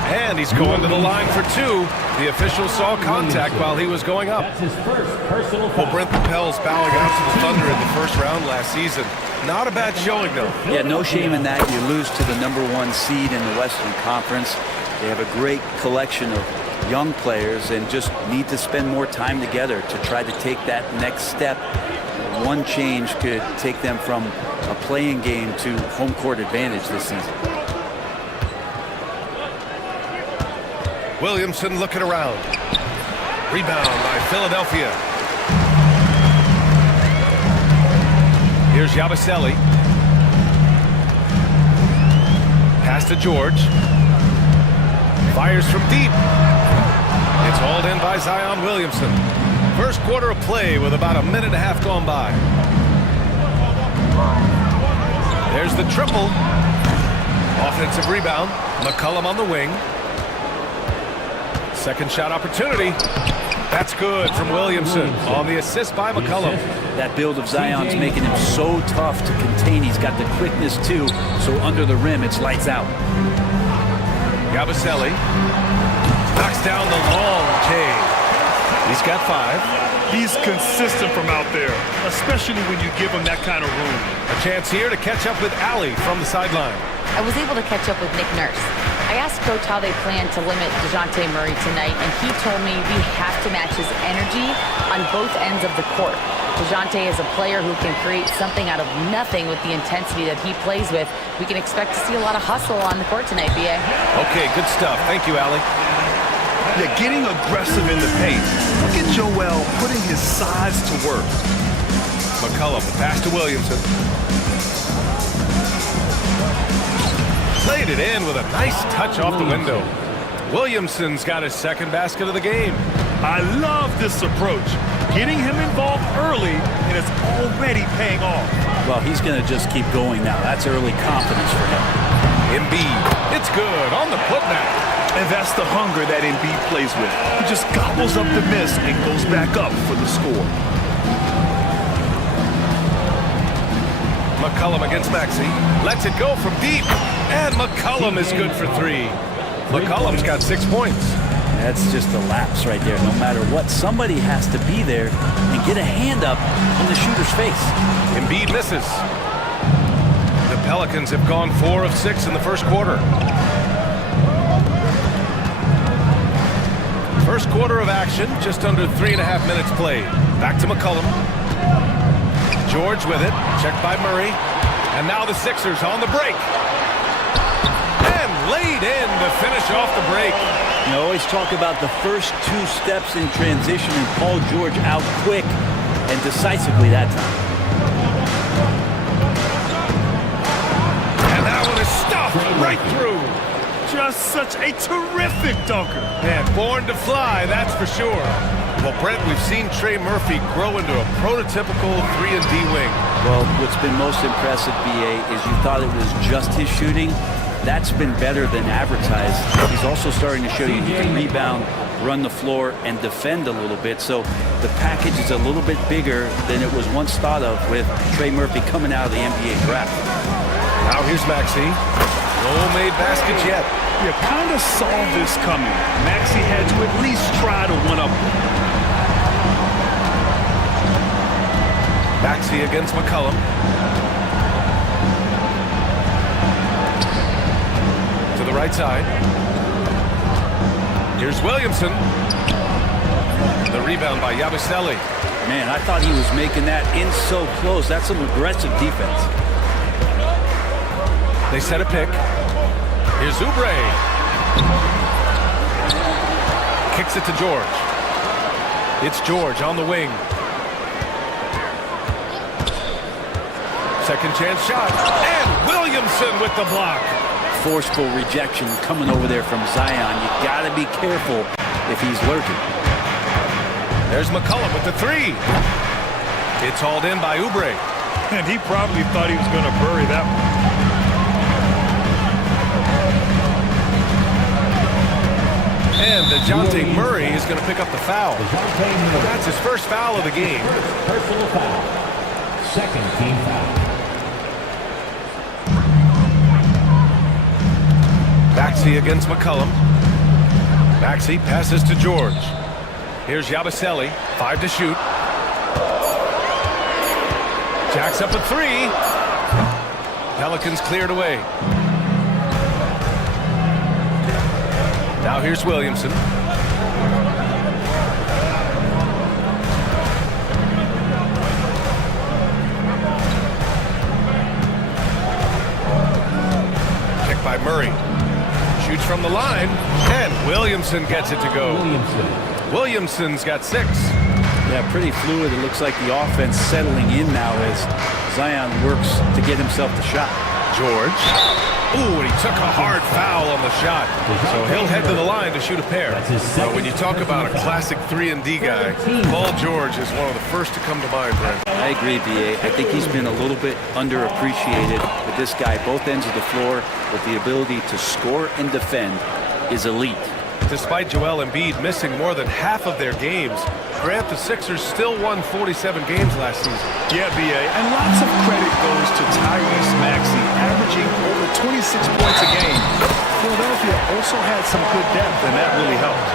And he's going to the line for 2. The official saw contact while he was going up. That's his first personal foul. Well, Brent Papel's bowing out to the Thunder in the first round last season. Not a bad showing, though. Yeah, no shame in that. You lose to the #1 seed in the Western Conference. They have a great collection of young players and just need to spend more time together to try to take that next step. One change could take them from a playing game to home court advantage this season. Williamson looking around. Rebound by Philadelphia. Here's Yabusele. Pass to George. Fires from deep. It's hauled in by Zion Williamson. First quarter of play with about a minute and a half gone by. There's the triple. Offensive rebound. McCollum on the wing. Second shot opportunity. That's good from Williamson on the assist by McCollum. That build of Zion's making him so tough to contain. He's got the quickness too, so under the rim it's lights out. Yabusele knocks down the long K. He's got 5. He's consistent from out there, especially when you give him that kind of room. A chance here to catch up with Allie from the sideline. I was able to catch up with Nick Nurse. I asked Coach how they plan to limit DeJounte Murray tonight, and he told me we have to match his energy on both ends of the court. DeJounte is a player who can create something out of nothing with the intensity that he plays with. We can expect to see a lot of hustle on the court tonight, B.A. Okay, good stuff. Thank you, Allie. Yeah, getting aggressive in the paint. Look at Joel putting his size to work. McCollum, pass to Williamson. Played it in with a nice touch off the window. Williamson's got his second basket of the game. I love this approach. Getting him involved early, and it's already paying off. Well, he's going to just keep going now. That's early confidence for him. Embiid, it's good on the putback. And that's the hunger that Embiid plays with. He just gobbles up the miss and goes back up for the score. McCollum against Maxey. Lets it go from deep. And McCollum is good for 3. McCollum's got 6 points. That's just a lapse right there. No matter what, somebody has to be there and get a hand up in the shooter's face. Embiid misses. The Pelicans have gone 4 of 6 in the first quarter. First quarter of action, just under 3.5 minutes played. Back to McCollum. George with it, checked by Murray. And now the Sixers on the break. And laid in to finish off the break. You always talk about the first 2 steps in transition, and Paul George out quick and decisively that time. And that one is stuffed right through. Just such a terrific dunker. Man, born to fly, that's for sure. Well, Brent, we've seen Trey Murphy grow into a prototypical 3-and-D wing. Well, what's been most impressive, B.A., is you thought it was just his shooting. That's been better than advertised. He's also starting to show you he can rebound, run the floor, and defend a little bit. So the package is a little bit bigger than it was once thought of with Trey Murphy coming out of the NBA draft. Now here's Maxey. No made baskets yet. You kind of saw this coming. Maxey had to at least try to one-up him. Maxey against McCollum. To the right side. Here's Williamson. The rebound by Yabusele. Man, I thought he was making that in so close. That's some aggressive defense. They set a pick. Here's Oubre. Kicks it to George. It's George on the wing. Second chance shot. And Williamson with the block. Forceful rejection coming over there from Zion. You got to be careful if he's lurking. There's McCollum with the three. It's hauled in by Oubre. And he probably thought he was going to bury that one. And DeJounte Murray is going to pick up the foul. That's his first foul of the game. Personal foul. Second team foul. Maxey against McCollum. Maxey passes to George. Here's Yabusele, 5 to shoot. Jacks up a three. Pelicans cleared away. Now here's Williamson. Kick by Murray. Shoots from the line, and Williamson gets it to go. Williamson's got 6. Yeah, pretty fluid. It looks like the offense settling in now as Zion works to get himself the shot. George. Ooh, and he took a hard foul on the shot. So he'll head to the line to shoot a pair. But when you talk about a classic 3-and-D guy, Paul George is one of the first to come to mind, Brent. I agree, B.A. I think he's been a little bit underappreciated. But this guy, both ends of the floor, with the ability to score and defend, is elite. Despite Joel Embiid missing more than half of their games, Grant, the Sixers still won 47 games last season. Yeah, B.A. And lots of credit goes to Tyrese Maxey, averaging over 26 points a game. Philadelphia also had some good depth, and that really helped.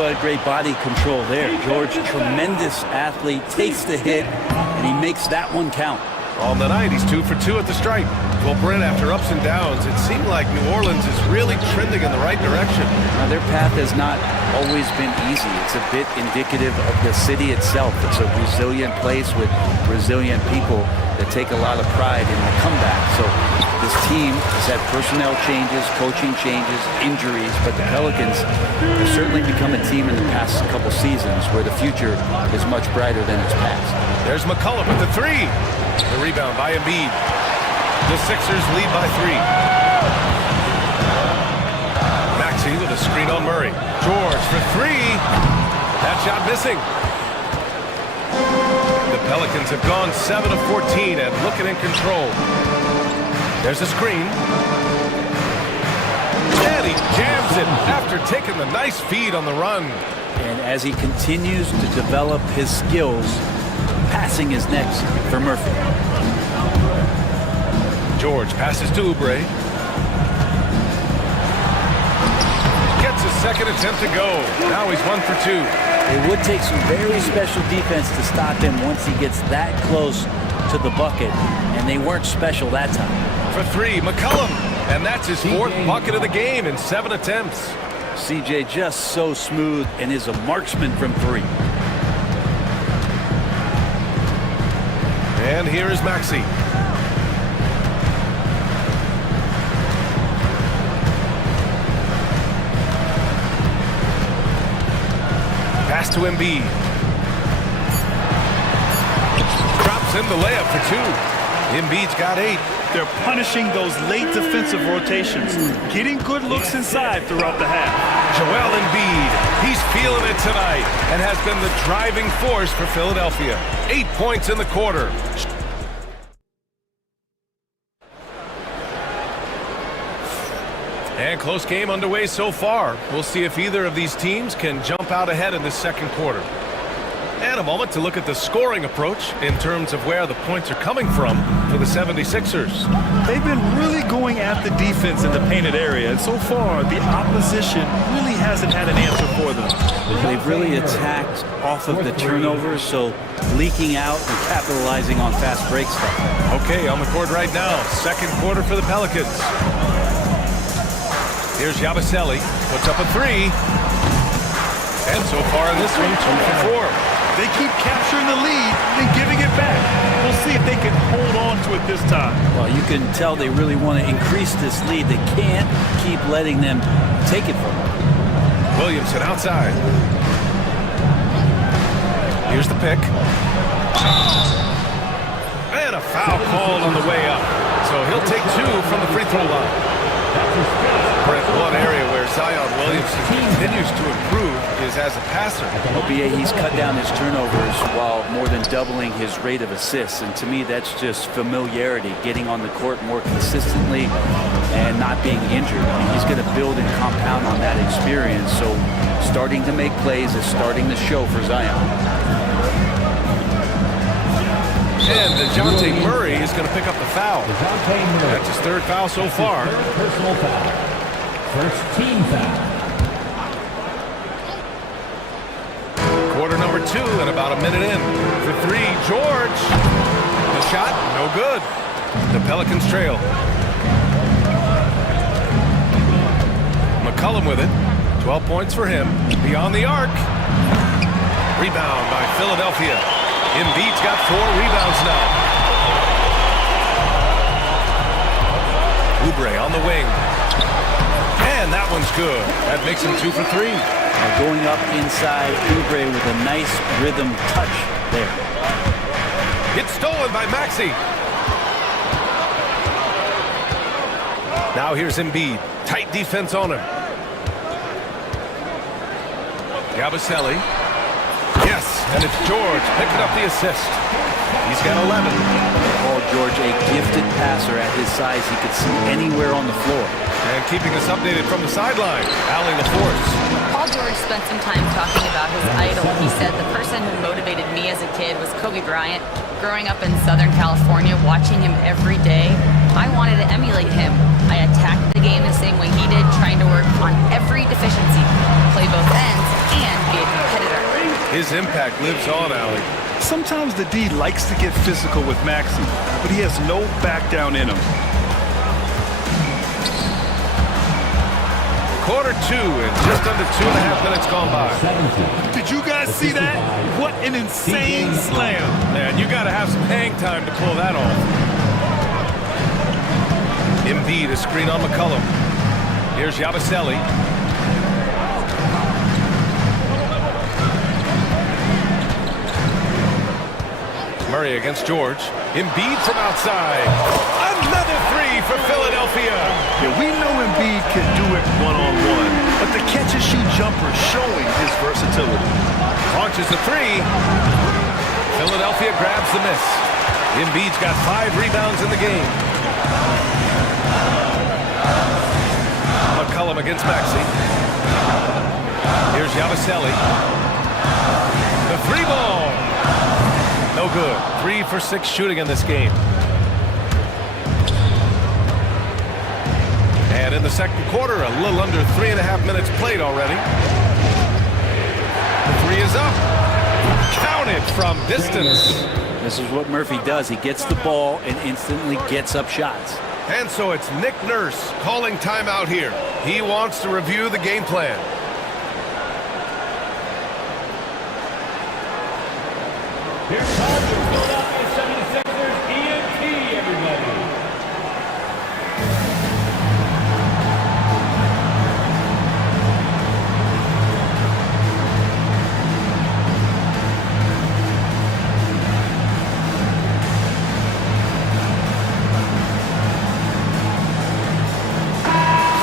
What a great body control there. George, tremendous athlete, takes the hit, and he makes that one count. On the night, he's 2 for 2 at the stripe. Well, Brent, after ups and downs, it seemed like New Orleans is really trending in the right direction. Now, their path has not always been easy. It's a bit indicative of the city itself. It's a resilient place with resilient people that take a lot of pride in the comeback. So this team has had personnel changes, coaching changes, injuries, but the Pelicans have certainly become a team in the past couple seasons where the future is much brighter than its past. There's McCollum with the three. The rebound by Embiid. The Sixers lead by 3. Maxey with a screen on Murray. George for 3. That shot missing. The Pelicans have gone 7 of 14 and looking in control. There's a screen. And he jams it after taking the nice feed on the run. And as he continues to develop his skills, passing is next for Murphy. George passes to Oubre. Gets his second attempt to go. Now he's 1 for 2. It would take some very special defense to stop him once he gets that close to the bucket, and they weren't special that time. For 3, McCollum. And that's his 4th bucket of the game in 7 attempts. CJ just so smooth and is a marksman from 3. And here is Maxey. Pass to Embiid. Drops in the layup for 2. Embiid's got 8. They're punishing those late defensive rotations, getting good looks inside throughout the half. Joel Embiid, he's feeling it tonight and has been the driving force for Philadelphia. 8 points in the quarter. And close game underway so far. We'll see if either of these teams can jump out ahead in this second quarter. And a moment to look at the scoring approach in terms of where the points are coming from for the 76ers. They've been really going at the defense in the painted area, and so far the opposition really hasn't had an answer for them. They've really attacked off of the turnovers, so leaking out and capitalizing on fast break stuff. Okay, on the court right now, second quarter for the Pelicans. Here's Yabusele, puts up a 3. And so far in this one, 2 for 4. They keep capturing the lead and giving it back. We'll see if they can hold on to it this time. Well, you can tell they really want to increase this lead. They can't keep letting them take it from them. Williamson outside. Here's the pick. And a foul called on the way up. So he'll take 2 from the free throw line. Brent, one area where Zion Williamson continues to improve is as a passer. OBA, he's cut down his turnovers while more than doubling his rate of assists. And to me, that's just familiarity, getting on the court more consistently and not being injured. I mean, he's going to build and compound on that experience. So starting to make plays is starting to show for Zion. And DeJounte Murray is going to pick up the foul. That's his 3rd foul so far. Personal foul. First team foul. Quarter number 2 and about a minute in. For 3, George. The shot, no good. The Pelicans trail. McCollum with it. 12 points for him. Beyond the arc. Rebound by Philadelphia. Embiid's got 4 rebounds now. Oubre on the wing. And that one's good. That makes him 2 for 3. Going up inside Oubre with a nice rhythm touch there. It's stolen by Maxey. Now here's Embiid. Tight defense on him. Yabusele. Yes, and it's George picking up the assist. He's got 11. Paul George, a gifted passer at his size. He could see anywhere on the floor. And keeping us updated from the sideline, Allie LaForce. Paul George spent some time talking about his idol. He said the person who motivated me as a kid was Kobe Bryant. Growing up in Southern California, watching him every day, I wanted to emulate him. I attacked the game the same way he did, trying to work on every deficiency, play both ends, and be a competitor. His impact lives on, Allie. Sometimes the D likes to get physical with Maxey, but he has no back down in him. Quarter 2 and just under 2.5 minutes gone by. Did you guys see that? What an insane slam. Man, you got to have some hang time to pull that off. Embiid, a screen on McCollum. Here's Yabusele. Murray against George. Embiid from outside. Another 3 for Philadelphia. Yeah, we know Embiid can do it one-on-one, but the catch-and-shoot jumper is showing his versatility. Launches a 3. Philadelphia grabs the miss. Embiid's got 5 rebounds in the game. McCollum against Maxey. Here's Yabusele. The 3-ball. No good. 3 for 6 shooting in this game. And in the second quarter, a little under 3.5 minutes played already. The 3 is up. Counted from distance. This is what Murphy does. He gets the ball and instantly gets up shots. And so it's Nick Nurse calling timeout here. He wants to review the game plan. Here comes the Philadelphia 76ers ENT, everybody.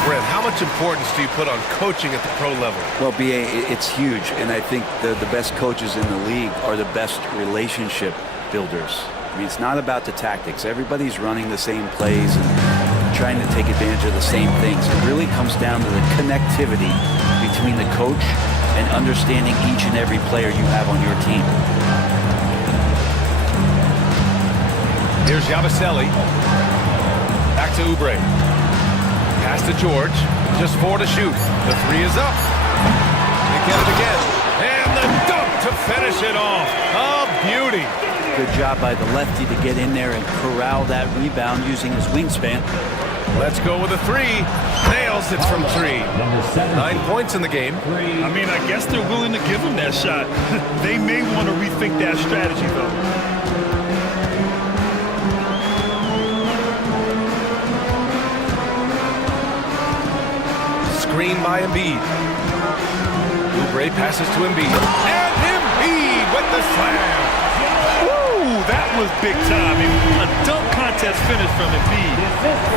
Brent, how much importance do you put on coaching at the pro level? Well, BA, it's huge, and I think the best coaches in the league are the best relationship builders. I mean, it's not about the tactics. Everybody's running the same plays and trying to take advantage of the same things. It really comes down to the connectivity between the coach and understanding each and every player you have on your team. Here's Yabusele. Back to Oubre. Pass to George. Just 4 to shoot. The 3 is up. They get it again. And the dunk to finish it off. A beauty. Good job by the lefty to get in there and corral that rebound using his wingspan. Let's go with a three. Nails it from three. 9 points in the game. I mean, I guess they're willing to give him that shot. They may want to rethink that strategy, though. Screen by Embiid. Oubre passes to Embiid. And Embiid with the slam. Woo, that was big time. I mean, a dunk contest finish from Embiid.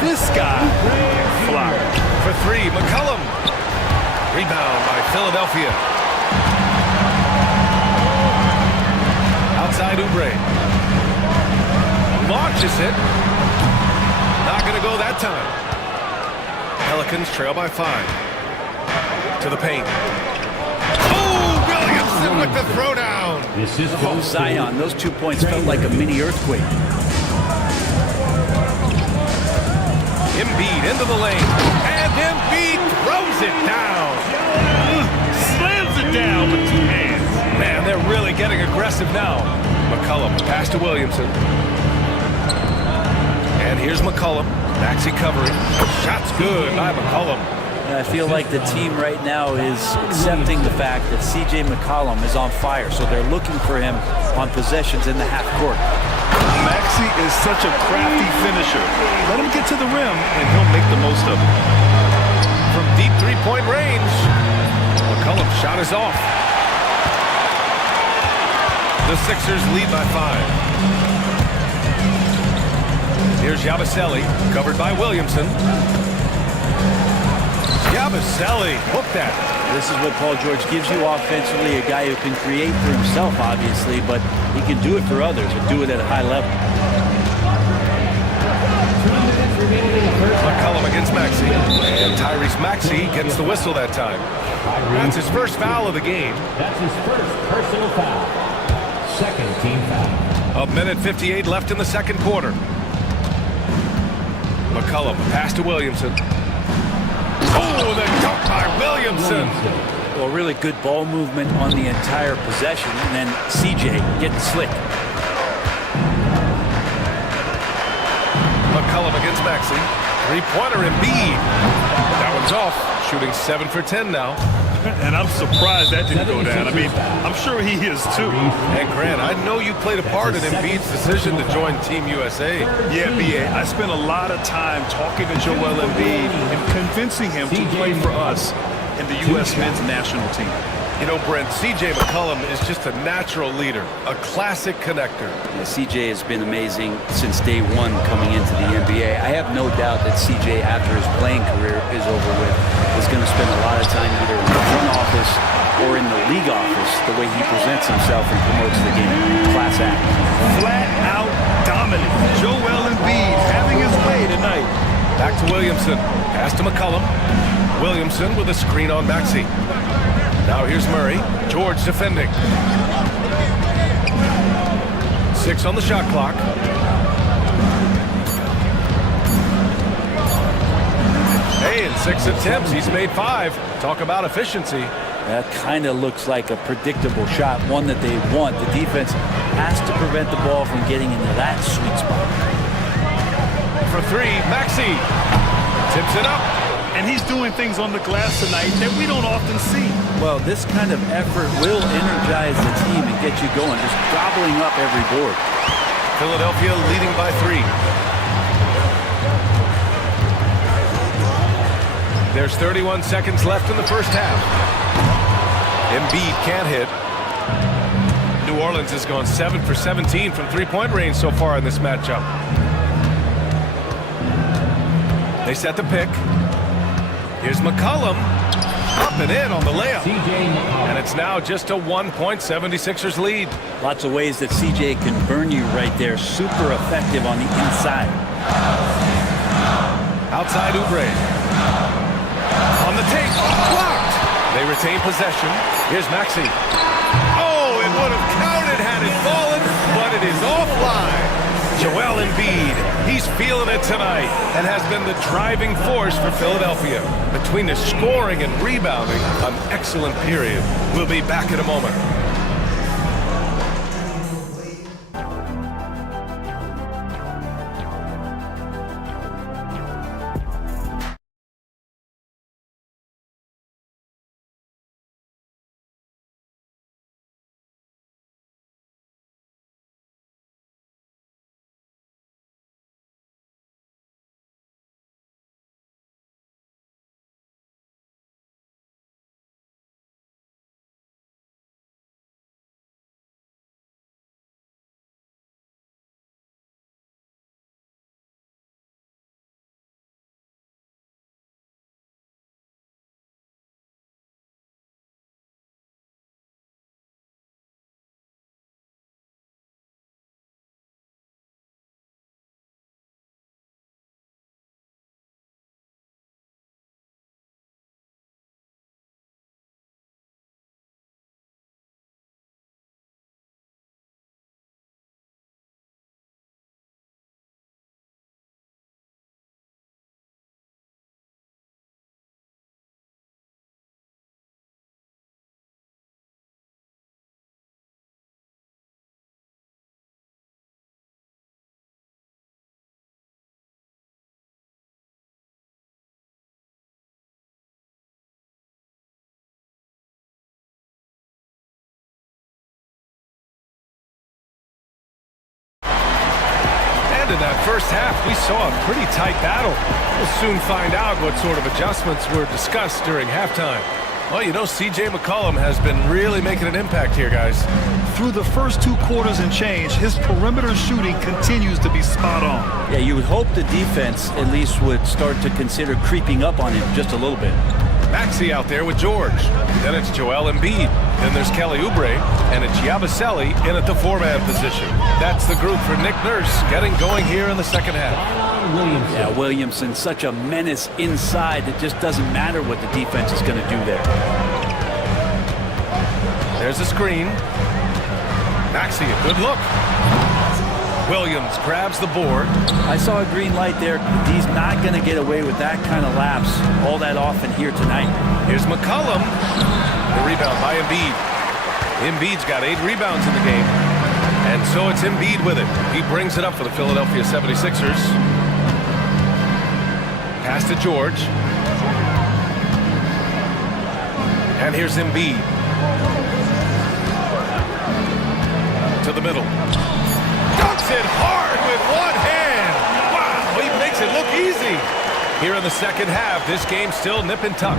This guy, fly. For three, McCollum. Rebound by Philadelphia. Outside Oubre. Launches it. Not going to go that time. Pelicans trail by 5. To the paint. Oh, Williamson with the throwdown. Oh, Zion, those 2 points felt like a mini earthquake. Embiid into the lane. And Embiid throws it down. Slams it down with 2 hands. Man, they're really getting aggressive now. McCollum, pass to Williamson. And here's McCollum. Maxey covering. Shot's good by McCollum. And I feel like the team right now is accepting the fact that C.J. McCollum is on fire, so they're looking for him on possessions in the half court. Maxey is such a crafty finisher. Let him get to the rim, and he'll make the most of it. From deep three-point range, McCollum's shot is off. The Sixers lead by 5. Here's Yabusele, covered by Williamson. Yabusele, hook that. This is what Paul George gives you offensively, a guy who can create for himself, obviously, but he can do it for others and do it at a high level. McCollum against Maxey. And Tyrese Maxey gets the whistle that time. That's his first foul of the game. That's his first personal foul. Second team foul. 1:58 left in the second quarter. McCollum, pass to Williamson. Oh, the dunk by Williamson. Well, really good ball movement on the entire possession, and then CJ getting slick. McCollum against Maxey. Three-pointer Embiid. That one's off. Shooting 7 for 10 now. And I'm surprised that didn't go down. I mean, I'm sure he is too. And Grant, I know you played a part in Embiid's decision to join Team USA. Yeah, B.A., I spent a lot of time talking to Joel Embiid and convincing him to play for us in the U.S. men's national team. You know, Brent, C.J. McCollum is just a natural leader, a classic connector. Yeah, CJ has been amazing since day one coming into the NBA. I have no doubt that CJ, after his playing career is over with, is going to spend a lot of time either in the front office or in the league office, the way he presents himself and promotes the game. Class act. Flat out dominant. Joel Embiid having his way tonight. Back to Williamson. Pass to McCollum. Williamson with a screen on Maxey. Now here's Murray. George defending. 6 on the shot clock. Hey, in 6 attempts, he's made 5. Talk about efficiency. That kind of looks like a predictable shot, one that they want. The defense has to prevent the ball from getting into that sweet spot. For 3, Maxey. Tips it up. And he's doing things on the glass tonight that we don't often see. Well, this kind of effort will energize the team and get you going, just gobbling up every board. Philadelphia leading by 3. There's 31 seconds left in the first half. Embiid can't hit. New Orleans has gone 7 for 17 from three-point range so far in this matchup. They set the pick. Here's McCollum. Up and in on the layup. And it's now just a 1-point 76ers lead. Lots of ways that CJ can burn you right there. Super effective on the inside. Outside Oubre. On the take. Blocked. They retain possession. Here's Maxey. Oh, it would have counted had it fallen, but it is offline. Joel Embiid, he's feeling it tonight and has been the driving force for Philadelphia. Between the scoring and rebounding, an excellent period. We'll be back in a moment. that first half, we saw a pretty tight battle. We'll soon find out what sort of adjustments were discussed during halftime. Well, you know, C.J. McCollum has been really making an impact here, guys. Through the first 2 quarters and change, his perimeter shooting continues to be spot on. Yeah, you would hope the defense at least would start to consider creeping up on him just a little bit. Maxey out there with George. Then it's Joel Embiid. Then there's Kelly Oubre. And it's Yabusele in at the 4-man position. That's the group for Nick Nurse getting going here in the second half. Yeah, Williamson, such a menace inside. It just doesn't matter what the defense is going to do there. There's a screen. Maxey, a good look. Williams grabs the board. I saw a green light there. He's not going to get away with that kind of lapse all that often here tonight. Here's McCollum. The rebound by Embiid. Embiid's got 8 rebounds in the game. And so it's Embiid with it. He brings it up for the Philadelphia 76ers. Pass to George. And here's Embiid. To the middle. Dunks it hard with one hand. Wow, he makes it look easy. Here in the second half, this game's still nip and tuck.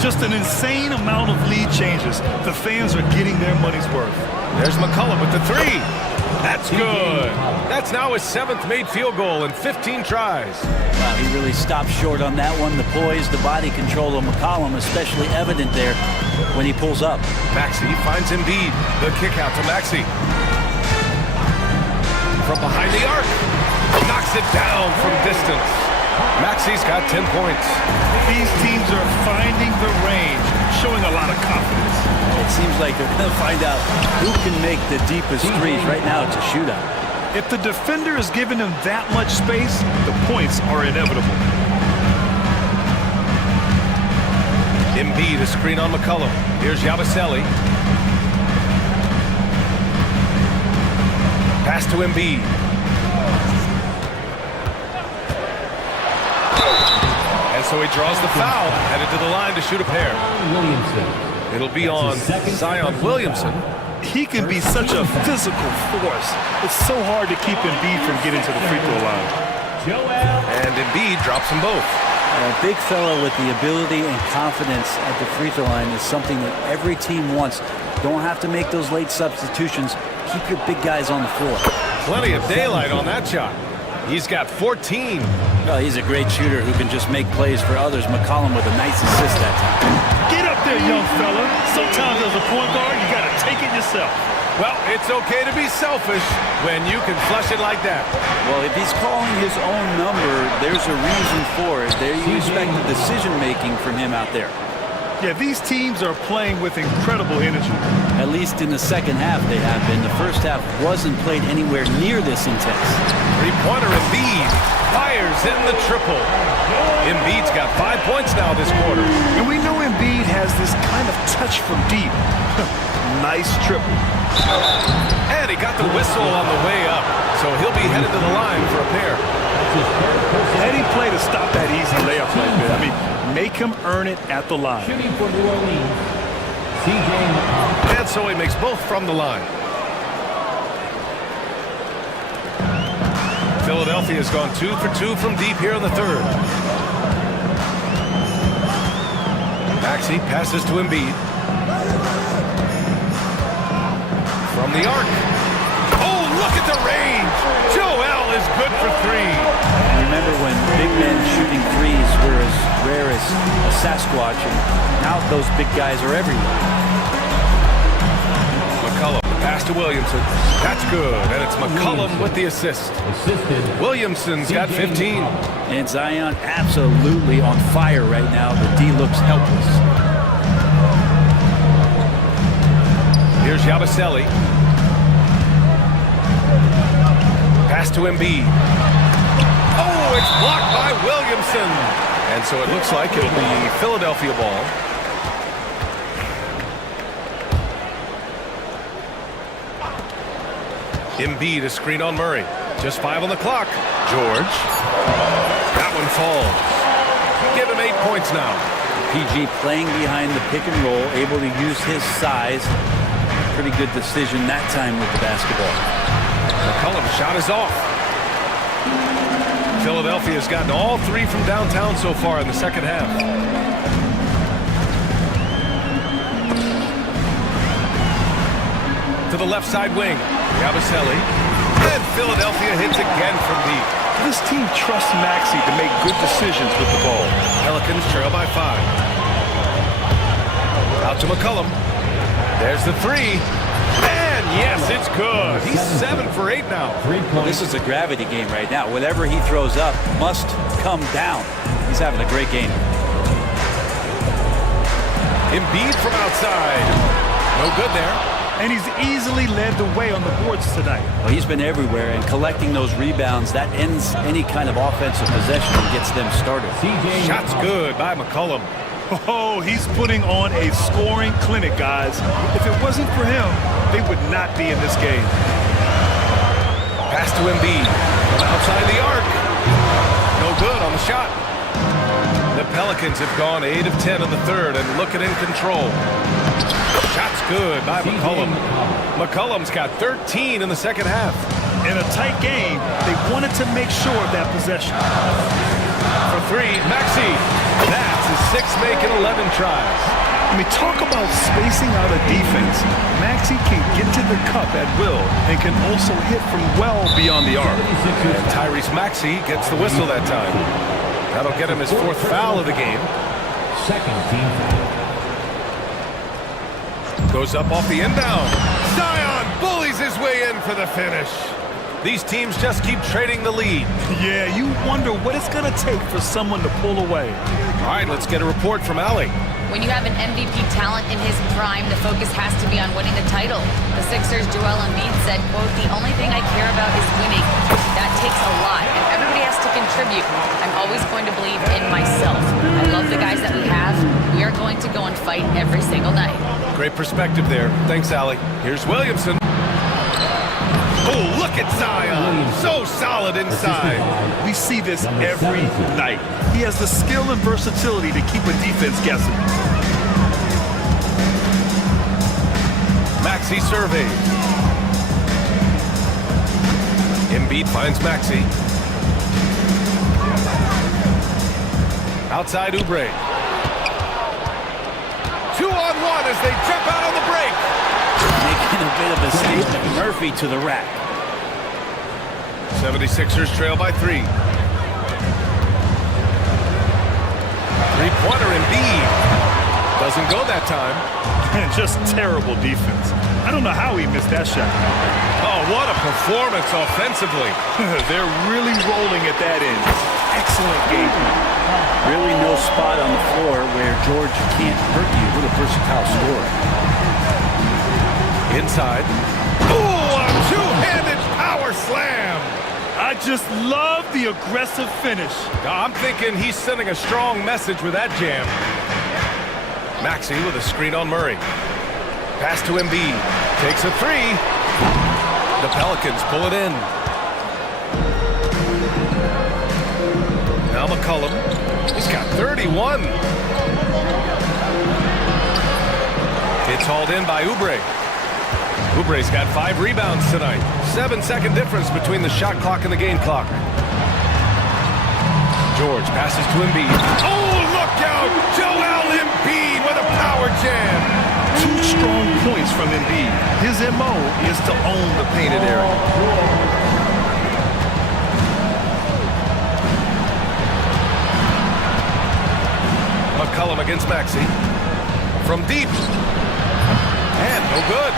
Just an insane amount of lead changes. The fans are getting their money's worth. There's McCollum with the 3. That's good. That's now his 7th made field goal in 15 tries. Wow, he really stopped short on that one. The poise, the body control of McCollum, especially evident there when he pulls up. Maxey finds Embiid. The kick out to Maxey. From behind the arc. Knocks it down from distance. Maxey's got 10 points. These teams are finding the range, showing a lot of confidence. It seems like they're going to find out who can make the deepest threes. Right now, it's a shootout. If the defender is giving them that much space, the points are inevitable. Embiid, a screen on McCollum. Here's Yabusele. Pass to Embiid. And so he draws the foul, headed to the line to shoot a pair. It'll be on Zion Williamson. He can be such a physical force. It's so hard to keep Embiid from getting to the free throw line. And Embiid drops them both. A big fella with the ability and confidence at the free throw line is something that every team wants. Don't have to make those late substitutions. Keep your big guys on the floor. Plenty of daylight on that shot. He's got 14. Well, he's a great shooter who can just make plays for others. McCollum with a nice assist that time. Get up there, young fella. Sometimes as a point guard, you got to take it yourself. Well, it's okay to be selfish when you can flush it like that. Well, if he's calling his own number, there's a reason for it. You expect the decision-making from him out there. Yeah, these teams are playing with incredible energy. At least in the second half they have been. The first half wasn't played anywhere near this intense. Three-pointer Embiid fires in the triple. Embiid's got 5 points now this quarter. And we know Embiid has this kind of touch from deep. Nice triple. And he got the whistle on the way up, so he'll be headed to the line for a pair. Heady play to stop that easy layup like that. I mean, make him earn it at the line. Shooting for New Orleans, C.J. And so he makes both from the line. Philadelphia has gone 2 for 2 from deep here in the third. Maxey passes to Embiid. From the arc. Oh, look at the range. Joel is good for 3. Remember when big men shooting threes were as rare as a Sasquatch, and now those big guys are everywhere. McCollum, pass to Williamson. That's good, and it's McCollum with the assist. Williamson's got 15. And Zion absolutely on fire right now. The D looks helpless. Here's Yabusele. Pass to Embiid. Oh, it's blocked by Williamson. And so it looks like it'll be Philadelphia ball. Embiid, a screen on Murray. Just 5 on the clock. George. That one falls. Give him 8 points now. PG playing behind the pick and roll, able to use his size. Pretty good decision that time with the basketball. McCollum's shot is off. Philadelphia's gotten all 3 from downtown so far in the second half. To the left side wing, Yabusele. And Philadelphia hits again from deep. This team trusts Maxey to make good decisions with the ball. Pelicans trail by 5. Out to McCollum. There's the 3. And yes, it's good. He's 7 for 8 now. This is a gravity game right now. Whatever he throws up must come down. He's having a great game. Embiid from outside. No good there. And he's easily led the way on the boards tonight. Well, he's been everywhere, and collecting those rebounds, that ends any kind of offensive possession and gets them started. Shot's good by McCollum. Oh, he's putting on a scoring clinic, guys. If it wasn't for him, they would not be in this game. Pass to Embiid. Outside the arc. No good on the shot. The Pelicans have gone 8 of 10 in the third and looking in control. Shot's good by McCollum. McCollum's got 13 in the second half. In a tight game, they wanted to make sure of that possession. For 3, Maxey. That's his 6th make in 11 tries. I mean, talk about spacing out a defense. Maxey can get to the cup at will and can also hit from well beyond the arc. And Tyrese Maxey gets the whistle that time. That'll get him his 4th foul of the game. Second team foul. Goes up off the inbound. Zion bullies his way in for the finish. These teams just keep trading the lead. Yeah, you wonder what it's going to take for someone to pull away. All right, let's get a report from Allie. When you have an MVP talent in his prime, the focus has to be on winning the title. The Sixers' Joel Embiid said, quote, "The only thing I care about is winning. That takes a lot, and everybody has to contribute. I'm always going to believe in myself. I love the guys that we have. We are going to go and fight every single night." Great perspective there. Thanks, Allie. Here's Williamson. Oh, look at Zion. So solid inside. We see this every night. He has the skill and versatility to keep a defense guessing. Maxey surveys. Embiid finds Maxey. Outside Oubre. 2-on-1 as they jump out on the break. Making a bit of a statement. Murphy to the rack. 76ers trail by 3. Three-pointer Embiid. Doesn't go that time. Just terrible defense. I don't know how he missed that shot. Oh, what a performance offensively. They're really rolling at that end. Excellent game. Really no spot on the floor where George can't hurt you with a versatile scorer. Inside. Oh, a two-handed power slam. I just love the aggressive finish. I'm thinking he's sending a strong message with that jam. Maxey with a screen on Murray. Pass to Embiid. Takes a 3. The Pelicans pull it in. Now McCollum. He's got 31. It's hauled in by Oubre. Oubre's got 5 rebounds tonight. 7-second difference between the shot clock and the game clock. George passes to Embiid. Oh, look out! Joel Embiid with a power jam. 2 strong points from Embiid. His MO is to own the painted area. McCollum against Maxey. From deep. And no good.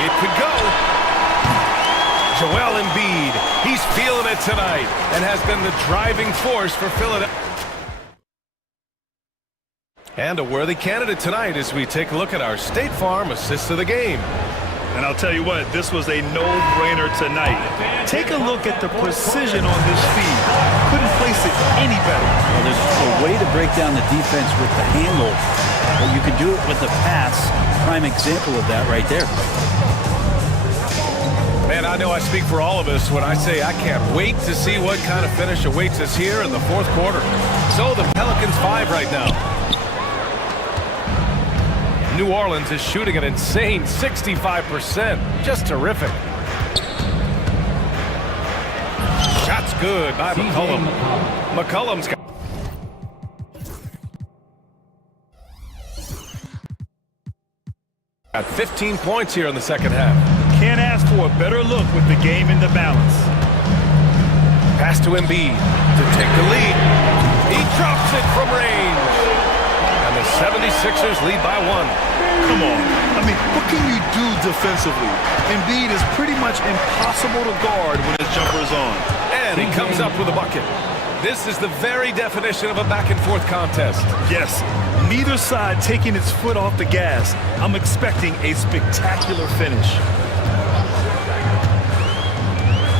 It could go. Joel Embiid. He's feeling it tonight and has been the driving force for Philadelphia. And a worthy candidate tonight as we take a look at our State Farm assist of the game. And I'll tell you what, this was a no-brainer tonight. Take a look at the precision on this feed. Couldn't place it any better. Well, there's a way to break down the defense with the handle, but you can do it with the pass. Prime example of that right there. Man, I know I speak for all of us when I say I can't wait to see what kind of finish awaits us here in the fourth quarter. So the Pelicans 5 right now. New Orleans is shooting an insane 65%. Just terrific. good by McCollum. McCollum's got... Got 15 points here in the second half. Can't ask for a better look with the game in the balance. Pass to Embiid to take the lead. He drops it from range. And the 76ers lead by 1. Come on. I mean, what can you do defensively? Embiid is pretty much impossible to guard when his jumper is on. And he comes up with a bucket. This is the very definition of a back-and-forth contest. Yes, neither side taking its foot off the gas. I'm expecting a spectacular finish.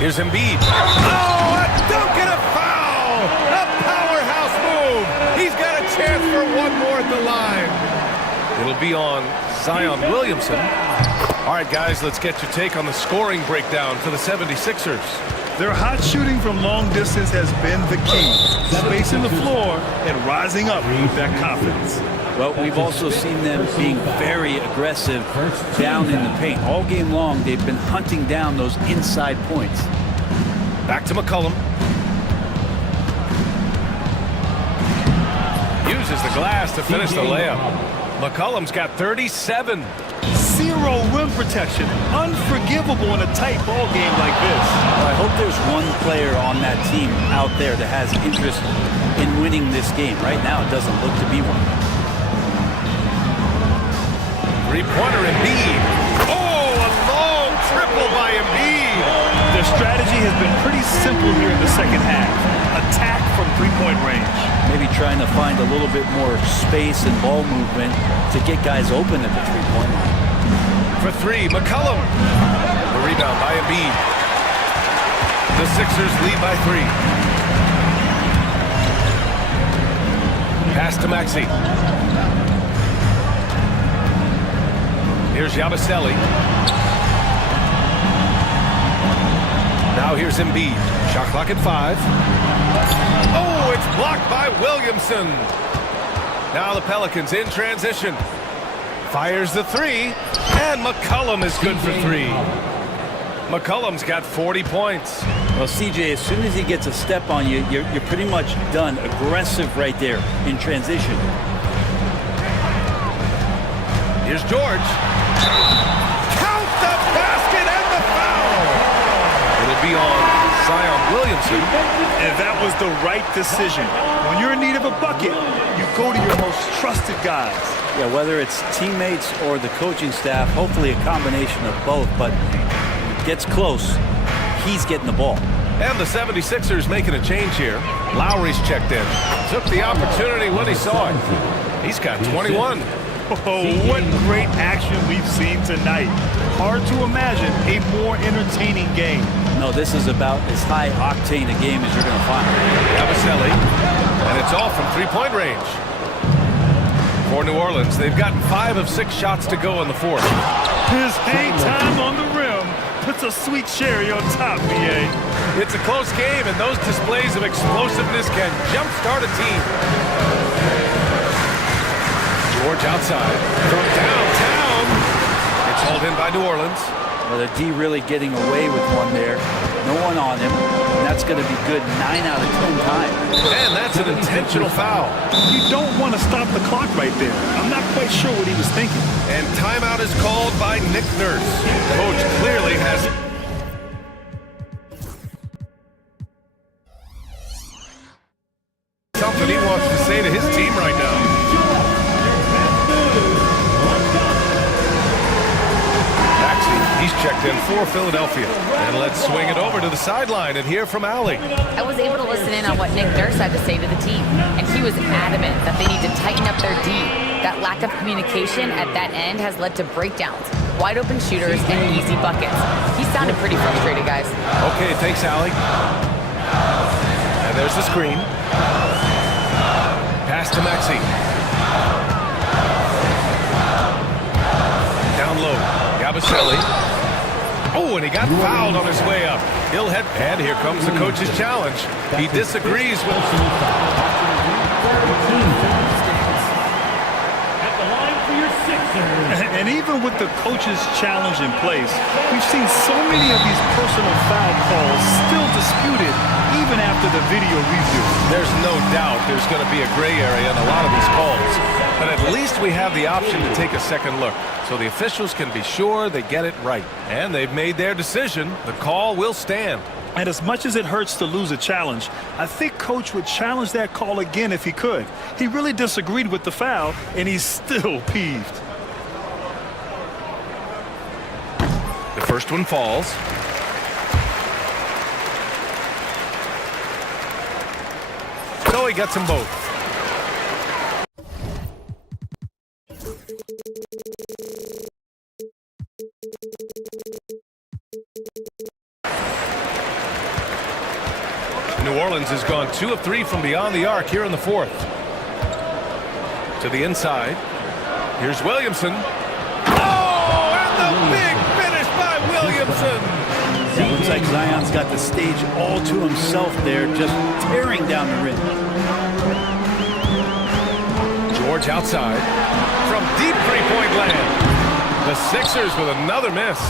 Here's Embiid. Oh, a dunk and a foul! A powerhouse move! He's got a chance for one more at the line. It'll be on Zion Williamson. All right, guys, let's get your take on the scoring breakdown for the 76ers. Their hot shooting from long distance has been the key. Spacing the floor and rising up with that confidence. Well, we've also seen them being very aggressive down in the paint. All game long, they've been hunting down those inside points. Back to McCollum. Uses the glass to finish the layup. McCollum's got 37. Zero rim protection. Unforgivable in a tight ball game like this. Well, I hope there's one player on that team out there that has interest in winning this game. Right now, it doesn't look to be one. Three-pointer Embiid. Oh, a long triple by Embiid. Their strategy has been pretty simple here in the second half. Attack from three-point range. Maybe trying to find a little bit more space and ball movement to get guys open at the three-point line. For three, McCollum. The rebound by Embiid. The Sixers lead by 3. Pass to Maxey. Here's Yabusele. Now here's Embiid. Shot clock at 5. Oh, it's blocked by Williamson. Now the Pelicans in transition. Fires the 3, and McCollum is good for 3. McCollum's got 40 points. Well, CJ, as soon as he gets a step on you, you're pretty much done. Aggressive right there in transition. Here's George. Count the basket and the foul. It'll be on Zion Williamson. And that was the right decision. When you're in need of a bucket, you go to your most trusted guys. Yeah, whether it's teammates or the coaching staff, hopefully a combination of both, but gets close, he's getting the ball. And the 76ers making a change here. Lowry's checked in. Took the opportunity when he saw it. He's got 21. Oh, what great action we've seen tonight. Hard to imagine a more entertaining game. No, this is about as high octane a game as you're going to find. Yabusele, and it's all from three-point range. For New Orleans, they've gotten 5 of 6 shots to go in the fourth. His hang time on the rim puts a sweet cherry on top, BA. It's a close game, and those displays of explosiveness can jumpstart a team. George outside from downtown. It's hauled in by New Orleans. Well, the D really getting away with one there. No one on him. And that's going to be good 9 out of 10 times. And that's an intentional foul. You don't want to stop the clock right there. I'm not quite sure what he was thinking. And timeout is called by Nick Nurse. Coach clearly has something he wants to say to his team right now. He's checked in for Philadelphia. And let's swing it over to the sideline and hear from Allie. I was able to listen in on what Nick Nurse had to say to the team, and he was adamant that they need to tighten up their D. That lack of communication at that end has led to breakdowns, wide open shooters, and easy buckets. He sounded pretty frustrated, guys. Okay, thanks, Allie. And there's the screen. Pass to Maxey. Down low. Yabusele. Oh, and he got fouled on his way up. He'll head, and here comes the coach's challenge. He disagrees with... At the line for your And even with the coach's challenge in place, we've seen so many of these personal foul calls still disputed even after the video review. There's no doubt there's going to be a gray area in a lot of these calls. But at least we have the option to take a second look, so the officials can be sure they get it right. And they've made their decision. The call will stand. And as much as it hurts to lose a challenge, I think Coach would challenge that call again if he could. He really disagreed with the foul, and he's still peeved. The first one falls. So he gets them both. New Orleans has gone 2 of 3 from beyond the arc here in the fourth. To the inside. Here's Williamson. Oh, and the big finish by Williamson. It looks like Zion's got the stage all to himself there, just tearing down the rim. George outside. From deep three-point land. The Sixers with another miss.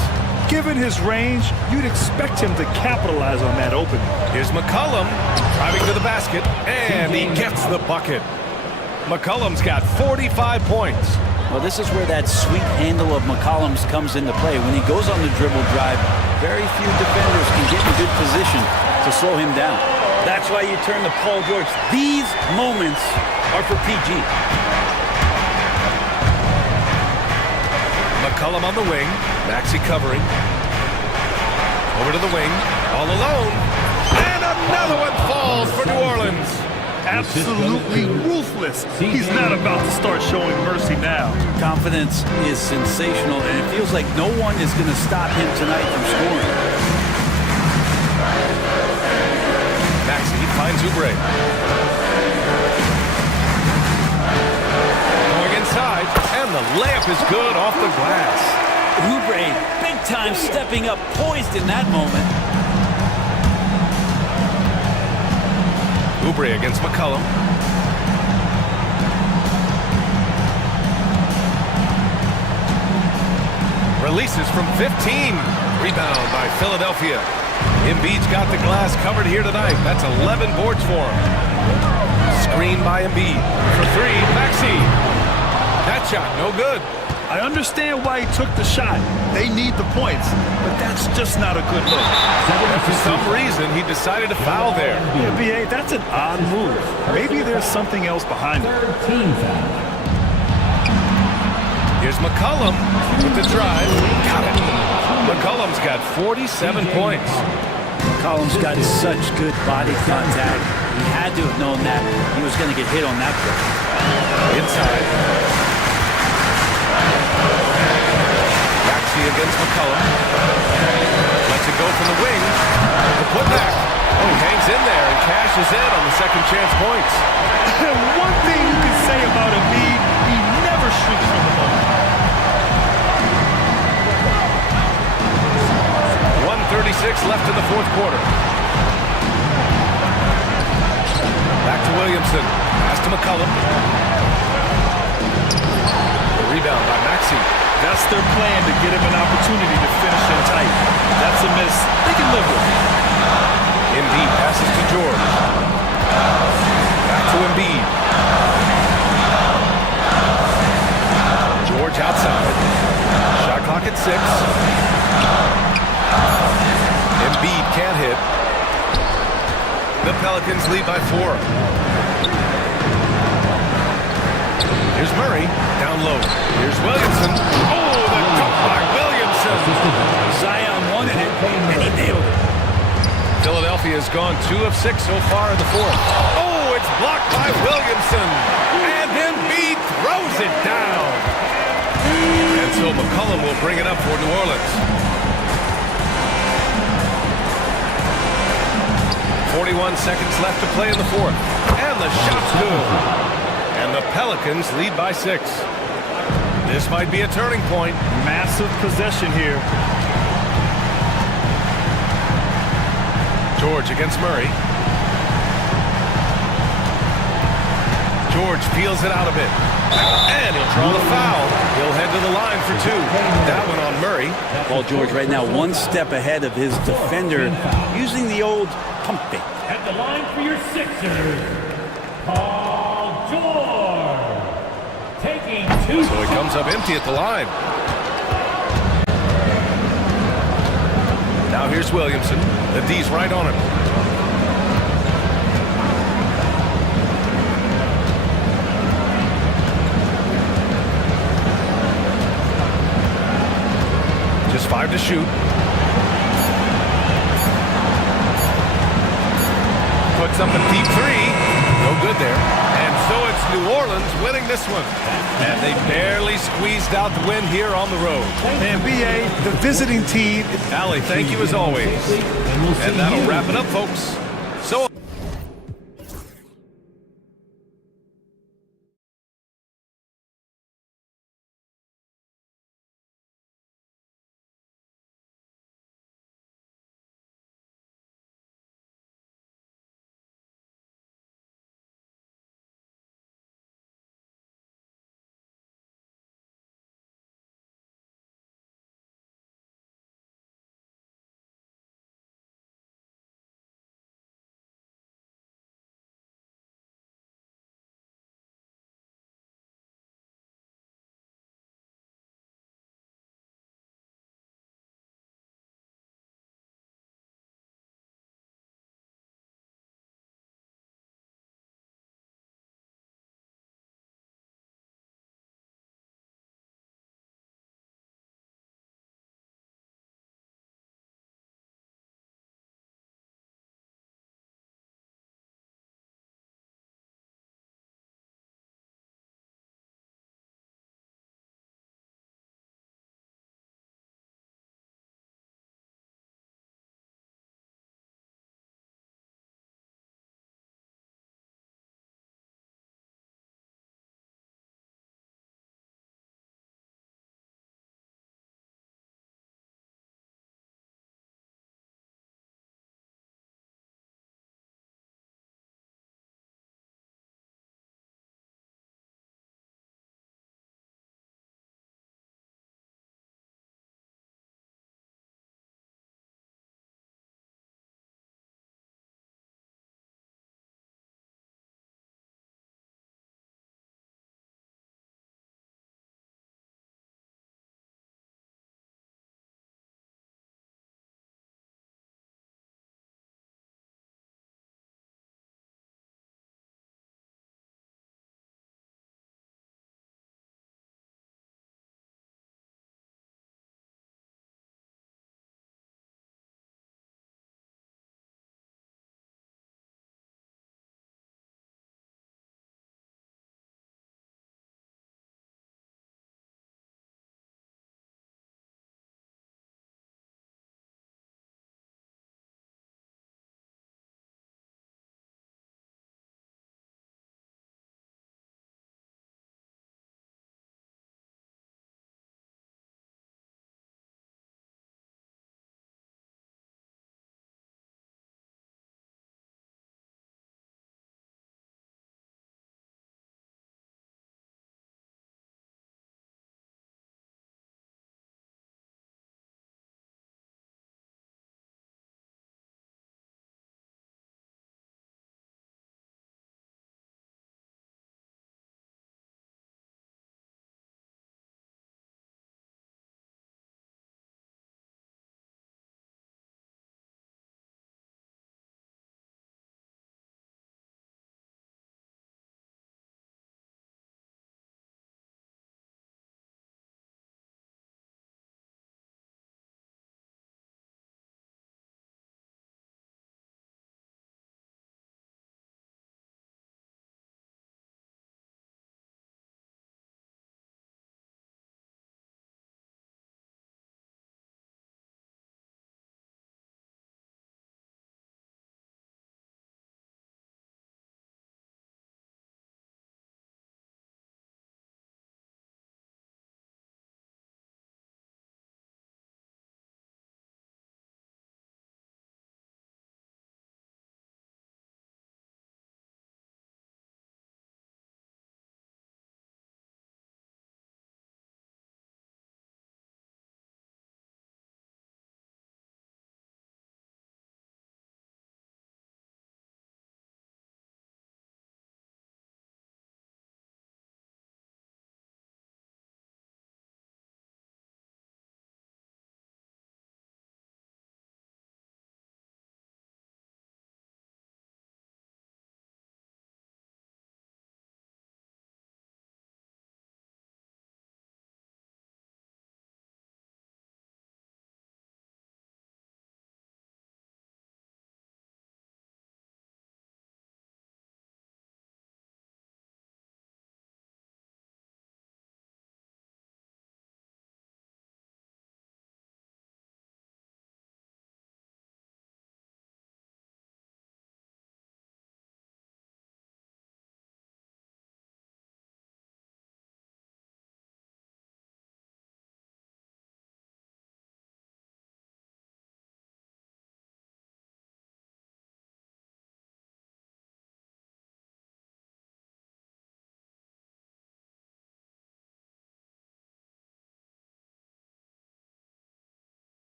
Given his range, you'd expect him to capitalize on that opening. Here's McCollum driving to the basket, and he gets the bucket. McCollum's got 45 points. Well, this is where that sweet handle of McCollum's comes into play. When he goes on the dribble drive, very few defenders can get in good position to slow him down. That's why you turn to Paul George. These moments are for PG. McCollum on the wing. Maxey covering. Over to the wing. All alone. And another one falls for New Orleans. Absolutely ruthless. He's not about to start showing mercy now. Confidence is sensational, and it feels like no one is going to stop him tonight from scoring. Maxey finds Oubre. Going inside, and the layup is good off the glass. Oubre, big time stepping up, poised in that moment. Oubre against McCollum. Releases from 15. Rebound by Philadelphia. Embiid's got the glass covered here tonight. That's 11 boards for him. Screen by Embiid. For 3, Maxey. That shot, no good. I understand why he took the shot. They need the points, but that's just not a good look. For some reason, he decided to foul there. Yeah, B.A., that's an odd move. Maybe there's something else behind it. Here's McCollum with the drive. Got it. McCollum's got 47 points. McCollum's got such good body contact. He had to have known that he was going to get hit on that play. Inside. Maxey against McCollum. Lets it go from the wing. The putback. Oh, he hangs in there and cashes in on the second chance points. One thing you can say about Embiid, he never shrinks from the moment. 1:36 left in the fourth quarter. Back to Williamson. Pass to McCollum. The rebound by Maxey. That's their plan, to get him an opportunity to finish in tight. That's a miss they can live with. Embiid passes to George. Back to Embiid. George outside. Shot clock at 6. Embiid can't hit. The Pelicans lead by 4. Here's Murray, down low. Here's Williamson. Oh, the dunk by Williamson. Zion wanted it, and he nailed it. Philadelphia has gone 2 of 6 so far in the fourth. Oh, it's blocked by Williamson. And Embiid throws it down. And so McCollum will bring it up for New Orleans. 41 seconds left to play in the fourth. And the shot's good. And the Pelicans lead by 6. This might be a turning point. Massive possession here. George against Murray. George George feels it out a bit. And he'll draw the foul. He'll head to the line for two. That one on Murray. Paul George right now one step ahead of his defender, using the old pump fake. At the line for your Sixers, Paul George. Taking two. So he comes up empty at the line. Now here's Williamson. The D's right on him. Just 5 to shoot. Puts up a deep three. No good there. And so it's New Orleans winning this one. And they barely squeezed out the win here on the road. And BA, the visiting team. Allie, thank you as always. And that'll wrap it up, folks. So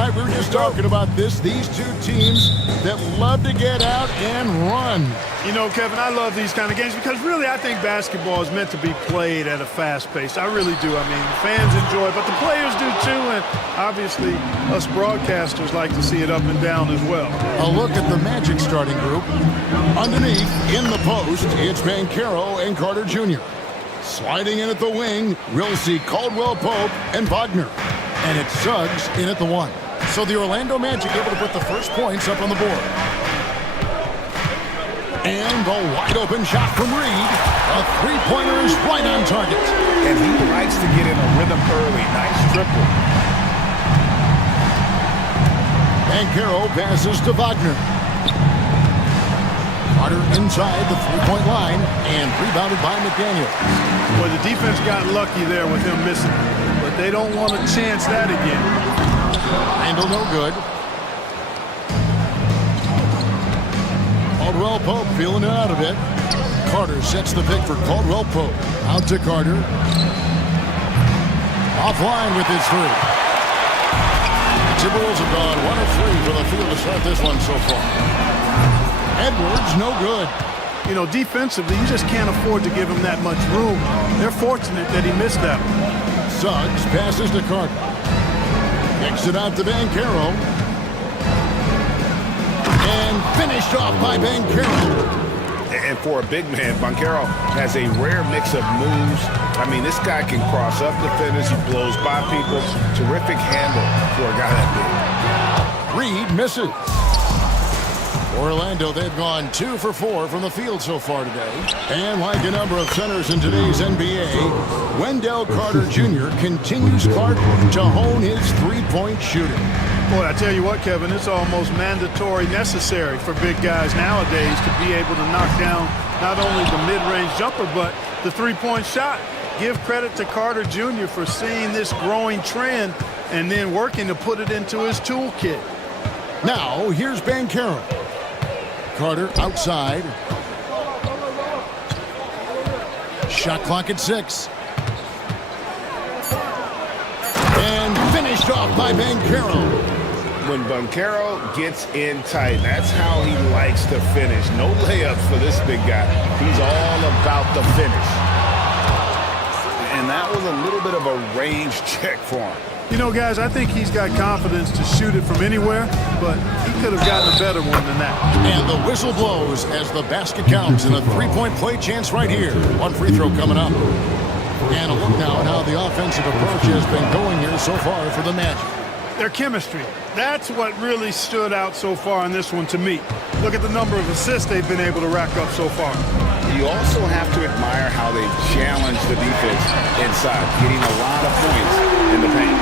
tonight. We were just talking about this. These two teams that love to get out and run. You know, Kevin, I love these kind of games because really I think basketball is meant to be played at a fast pace. I really do. I mean, fans enjoy it, but the players do too, and obviously us broadcasters like to see it up and down as well. A look at the Magic starting group. Underneath, in the post, it's Banchero and Carter Jr. Sliding in at the wing, we'll see Caldwell Pope and Wagner. And it's Suggs in at the 1. So the Orlando Magic able to put the first points up on the board. And the wide open shot from Reed. A three-pointer is right on target. And he likes to get in a rhythm early. Nice triple. Banchero passes to Wagner. Carter inside the three-point line and rebounded by McDaniel. Boy, the defense got lucky there with him missing, but they don't want to chance that again. Handle no good. Caldwell Pope feeling it out a bit. Carter sets the pick for Caldwell Pope. Out to Carter. Offline with his three. The Timberwolves have gone 1 of 3 for the field to start this one so far. Edwards, no good. You know, defensively, you just can't afford to give him that much room. They're fortunate that he missed that one. Suggs passes to Carter. Kicks it out to Banchero. And finished off by Banchero. And for a big man, Banchero has a rare mix of moves. I mean, this guy can cross up defenders. He blows by people. Terrific handle for a guy that big. Reed misses. Orlando, they've gone 2 for 4 from the field so far today. And like a number of centers in today's NBA, Wendell Carter Jr. continues Clark to hone his three-point shooting. Boy, I tell you what, Kevin, it's almost mandatory necessary for big guys nowadays to be able to knock down not only the mid-range jumper, but the three-point shot. Give credit to Carter Jr. for seeing this growing trend and then working to put it into his toolkit. Now, here's Banchero. Carter outside. Shot clock at 6. And finished off by Banchero. When Banchero gets in tight, that's how he likes to finish. No layups for this big guy. He's all about the finish. And that was a little bit of a range check for him. You know, guys, I think he's got confidence to shoot it from anywhere, but he could have gotten a better one than that. And the whistle blows as the basket counts and a three-point play chance right here. One free throw coming up. And a look now at how the offensive approach has been going here so far for the Magic. Their chemistry. That's what really stood out so far in this one to me. Look at the number of assists they've been able to rack up so far. You also have to admire how they've challenged the defense inside, getting a lot of points in the paint.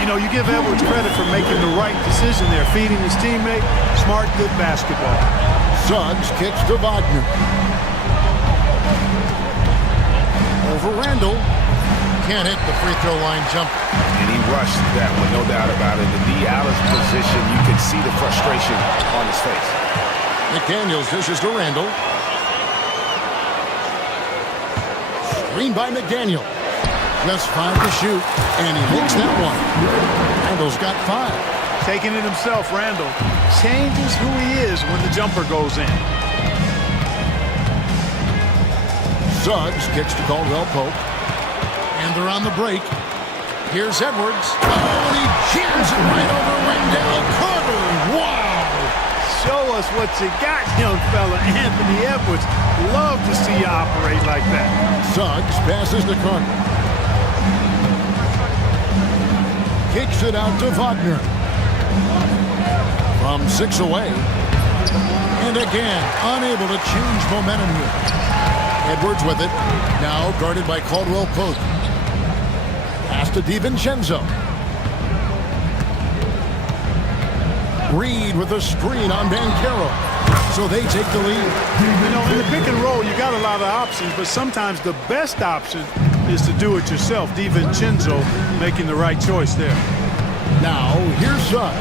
You know, you give Edwards credit for making the right decision there, feeding his teammate. Smart, good basketball. Suggs kicks to Wagner. Over Randall. Can't hit the free throw line jumper. And he rushed that one, no doubt about it. In the out of position, you can see the frustration on his face. McDaniels dishes to Randall. Screen by McDaniel. Just 5 to shoot, and he makes that one. Randall's got 5. Taking it himself, Randall changes who he is when the jumper goes in. Suggs kicks to Caldwell Pope. And they're on the break. Here's Edwards. Oh, and he jams it right over Wendell Carter. Wow! Show us what you got, young fella. Anthony Edwards. Love to see you operate like that. Suggs passes to Carter. Kicks it out to Wagner. From 6 away. And again, unable to change momentum here. Edwards with it. Now guarded by Caldwell Pope. Pass to DiVincenzo. Reed with a screen on Banchero. So they take the lead. You know, in the pick and roll, you got a lot of options, but sometimes the best option is to do it yourself. DiVincenzo making the right choice there. Now, here's Suggs.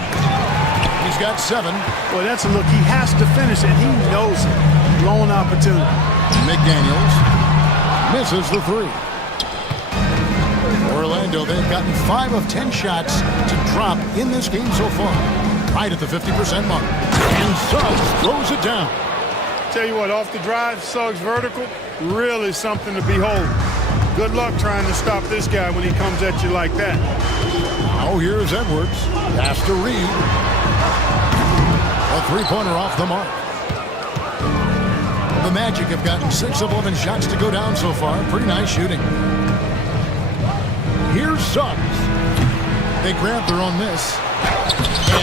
He's got 7. Boy, that's a look. He has to finish it. He knows it. Blown opportunity. McDaniels misses the 3. Orlando Randle, they've gotten 5 of 10 shots to drop in this game so far. Right at the 50% mark. And Suggs throws it down. Tell you what, off the drive, Suggs vertical, really something to behold. Good luck trying to stop this guy when he comes at you like that. Now here's Edwards. Pass to Reed. A three-pointer off the mark. The Magic have gotten 6 of 11 shots to go down so far. Pretty nice shooting. Here's Suggs. They grab their own miss.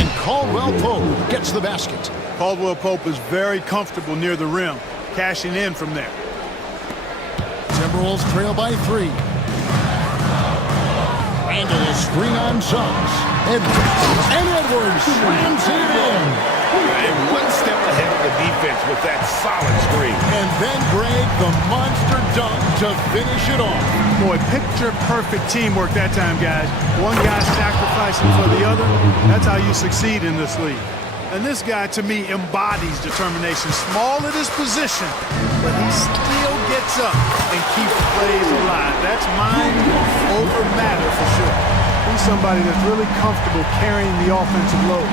And Caldwell Pope gets the basket. Caldwell Pope is very comfortable near the rim, cashing in from there. Timberwolves trail by 3. Randle is screen on Suggs. Edwards. And Edwards slams it in. And one step ahead of the defense with that solid screen. And then Greg, the monster dunk to finish it off. Boy, picture-perfect teamwork that time, guys. One guy sacrificing for the other. That's how you succeed in this league. And this guy, to me, embodies determination. Small at his position, but he still gets up and keeps plays alive. That's mind over matter for sure. He's somebody that's really comfortable carrying the offensive load.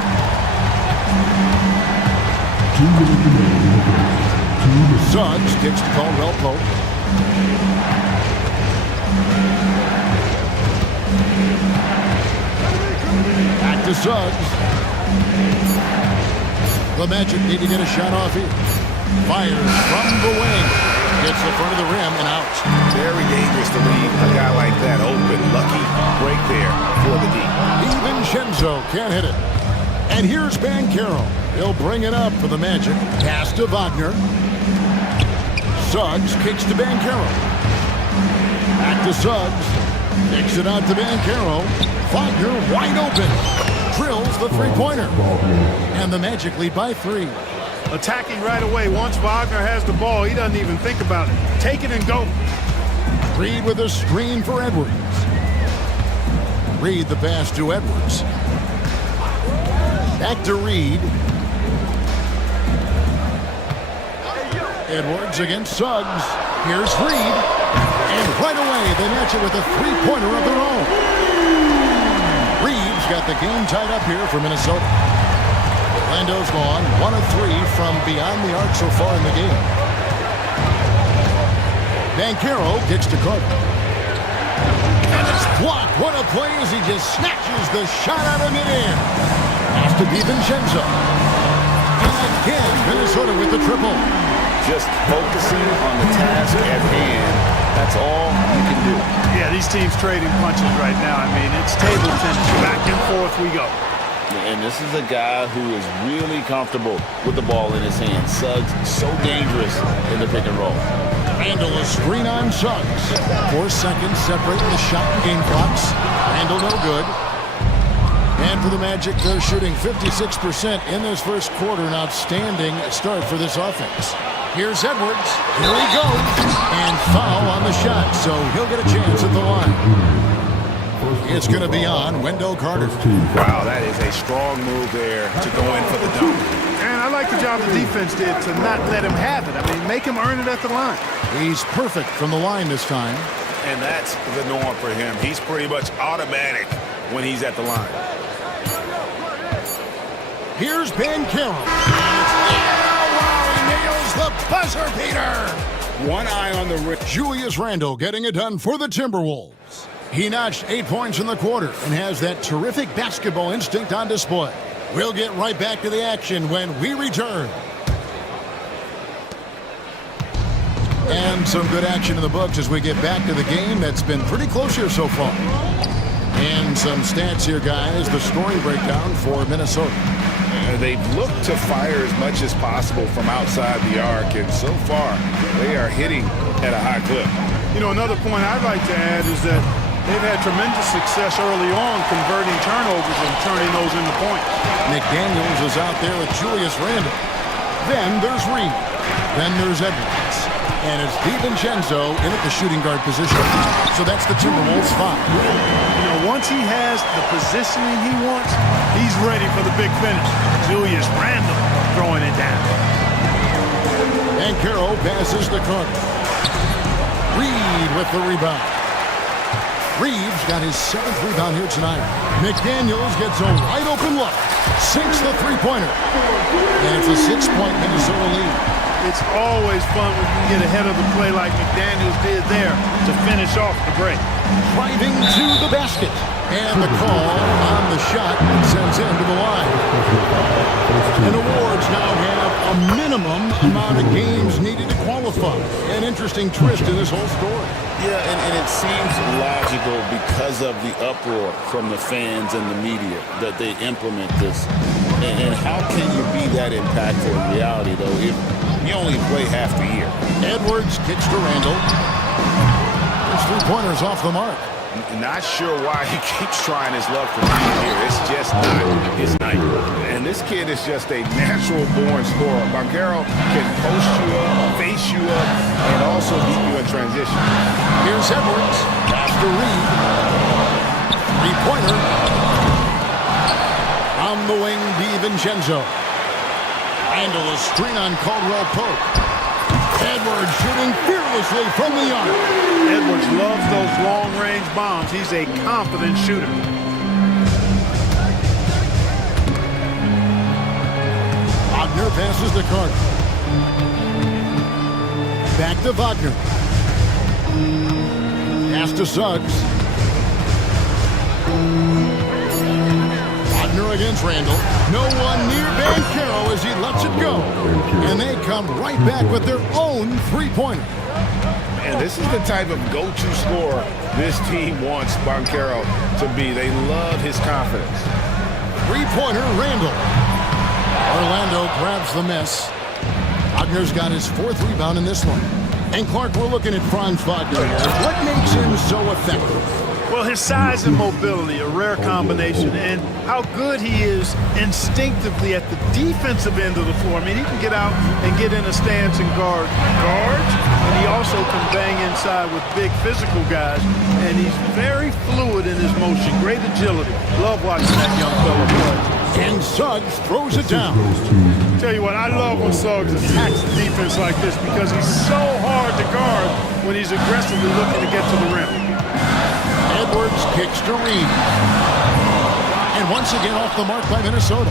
Suggs kicks to Caldwell Pope. Back to Suggs. The Magic need to get a shot off here. Fires from the wing. Gets the front of the rim and out. Very dangerous to leave a guy like that open. Lucky break there for the D. DiVincenzo can't hit it. And here's Banchero. He'll bring it up for the Magic. Pass to Wagner. Suggs kicks to Banchero. Back to Suggs. Kicks it out to Banchero. Wagner wide open. Drills the three-pointer. And the Magic lead by 3. Attacking right away. Once Wagner has the ball, he doesn't even think about it. Take it and go. Reed with a screen for Edwards. Reed the pass to Edwards. Back to Reed. Edwards against Suggs. Here's Reed. And right away, they match it with a three-pointer of their own. Reed's got the game tied up here for Minnesota. Orlando's gone 1 of 3 from beyond the arc so far in the game. Banchero kicks to Carter. And it's blocked. What a play as he just snatches the shot out of midair. Pass to DiVincenzo. And again, Minnesota with the triple. Just focusing on the task at hand. That's all you can do. Yeah, these teams trading punches right now. I mean, it's table tennis. Back and forth we go. And this is a guy who is really comfortable with the ball in his hands. Suggs, so dangerous in the pick and roll. Randle a screen on Suggs. 4 seconds separating the shot and game clocks. Randle no good. And for the Magic, they're shooting 56% in this first quarter. An outstanding start for this offense. Here's Edwards. Here he goes. And foul on the shot, so he'll get a chance at the line. It's going to be on Wendell Carter. Wow, that is a strong move there to go in for the dunk. And I like the job the defense did to not let him have it. I mean, make him earn it at the line. He's perfect from the line this time. And that's the norm for him. He's pretty much automatic when he's at the line. Here's Banchero. Wow, he nails the buzzer beater. One eye on the rim. Julius Randle getting it done for the Timberwolves. He notched 8 points in the quarter and has that terrific basketball instinct on display. We'll get right back to the action when we return. And some good action in the books as we get back to the game that's been pretty close here so far. And some stats here, guys. The scoring breakdown for Minnesota. They've looked to fire as much as possible from outside the arc, and so far they are hitting at a high clip. You know, another point I'd like to add is that they've had tremendous success early on converting turnovers and turning those into points. McDaniels is out there with Julius Randle. Then there's Reed. Then there's Edwards. And it's DiVincenzo in at the shooting guard position. So that's the Timberwolves 5. You know, once he has the positioning he wants, he's ready for the big finish. Julius Randle throwing it down. And Banchero passes to Carter. Reed with the rebound. Reeves got his 7th rebound here tonight. McDaniels gets a wide open look. Sinks the three-pointer. And it's a 6-point Minnesota lead. It's always fun when you get ahead of the play like McDaniels did there to finish off the break. Driving to the basket. And the call on the shot sends him to the line. And the Wards now have a minimum amount of games needed to qualify. An interesting twist in this whole story. Yeah, and it seems logical because of the uproar from the fans and the media that they implement this. And how can you be that impactful in reality, though, if you only play half the year? Edwards kicks to Randall. His three-pointer's off the mark. Not sure why he keeps trying his luck from here. It's just not his night. And this kid is just a natural-born scorer. Banchero can post you up, face you up, and also beat you in transition. Here's Edwards. Pass to Reed. Three-pointer. On the wing, DiVincenzo. Randall a screen on Caldwell Pope. Edwards shooting fearlessly from the arc. Edwards loves those long-range bombs. He's a confident shooter. Wagner passes to Carter. Back to Wagner. Pass to Suggs. Wagner against Randall. No one near Banchero as he lets it go. And they come right back with their own three-pointer. And this is the type of go-to scorer this team wants Banchero to be. They love his confidence. Three-pointer, Randall. Orlando grabs the miss. Wagner's got his 4th rebound in this one. And Clark, we're looking at Franz Wagner here. What makes him so effective? Well, his size and mobility, a rare combination, and how good he is instinctively at the defensive end of the floor. I mean, he can get out and get in a stance and guard guards, and he also can bang inside with big physical guys, and he's very fluid in his motion, great agility. Love watching that young fella play. And Suggs throws it down. Tell you what, I love when Suggs attacks the defense like this because he's so hard to guard when he's aggressively looking to get to the rim. Edwards kicks to Reed. And once again off the mark by Minnesota.